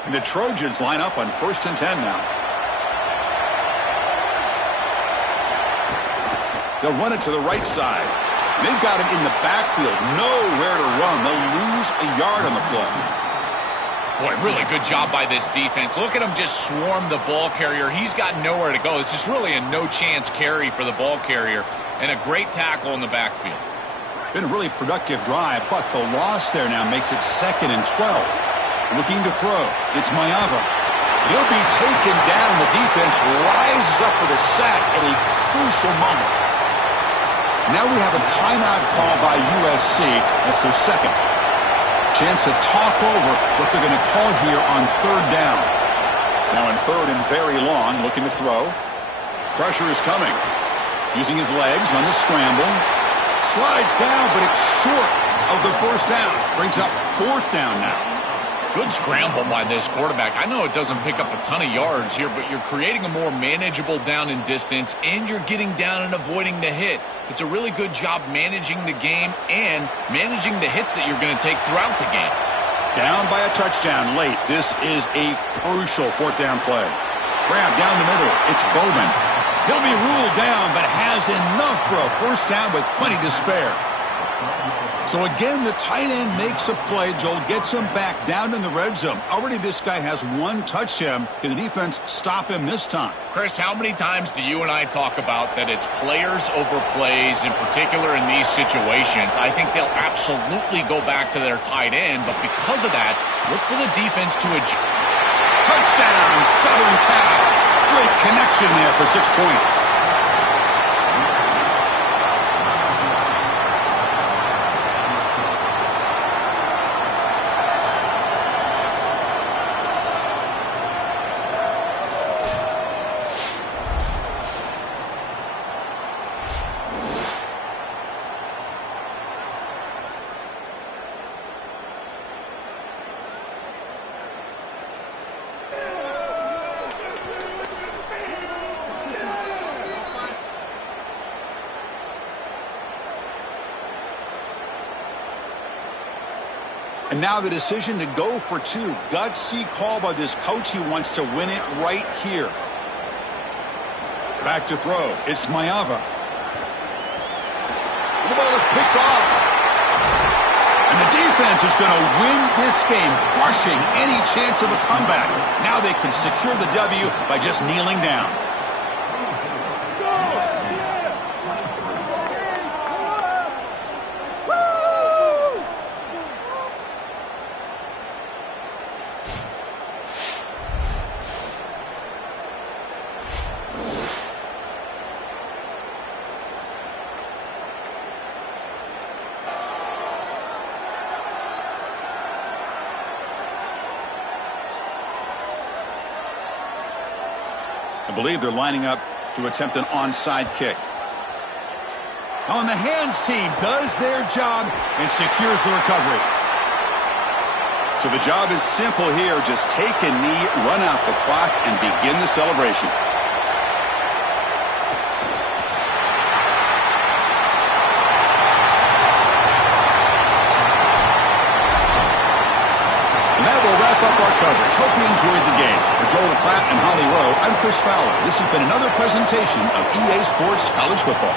And the Trojans line up on 1st and 10 now. They'll run it to the right side. They've got him in the backfield. Nowhere to run. They'll lose a yard on the play. Boy, really good job by this defense. Look at him just swarm the ball carrier. He's got nowhere to go. It's just really a no-chance carry for the ball carrier. And a great tackle in the backfield. Been a really productive drive, but the loss there now makes it 2nd and 12. Looking to throw. It's Maiava. He'll be taken down. The defense rises up with a sack at a crucial moment. Now we have a timeout call by USC. That's their second. Chance to talk over what they're going to call here on 3rd down. Now in 3rd and very long, looking to throw. Pressure is coming. Using his legs on the scramble. Slides down, but it's short of the first down. Brings up 4th down now. Good scramble by this quarterback. I know it doesn't pick up a ton of yards here, but you're creating a more manageable down and distance, and you're getting down and avoiding the hit. It's a really good job managing the game and managing the hits that you're going to take throughout the game. Down by a touchdown late. This is a crucial 4th down play. Grab down the middle. It's Bowman. He'll be ruled down, but has enough for a first down with plenty to spare. So again, the tight end makes a play. Joel gets him back down in the red zone. Already this guy has 1 touchdown. Can the defense stop him this time? Chris, how many times do you and I talk about that it's players over plays, in particular in these situations? I think they'll absolutely go back to their tight end, but because of that, look for the defense to adjust. Touchdown, Southern Cal. Great connection there for 6 points. And now the decision to go for 2. Gutsy call by this coach. He wants to win it right here. Back to throw. It's Maiava. The ball is picked off. And the defense is going to win this game, crushing any chance of a comeback. Now they can secure the W by just kneeling down. I believe they're lining up to attempt an onside kick. On the hands team does their job and secures the recovery. So the job is simple here. Just take a knee, run out the clock, and begin the celebration. And that will wrap up our coverage. Hope you enjoyed the game. For Joel LeClapp and Holly Rowe, I'm Chris Fowler. This has been another presentation of EA Sports College Football.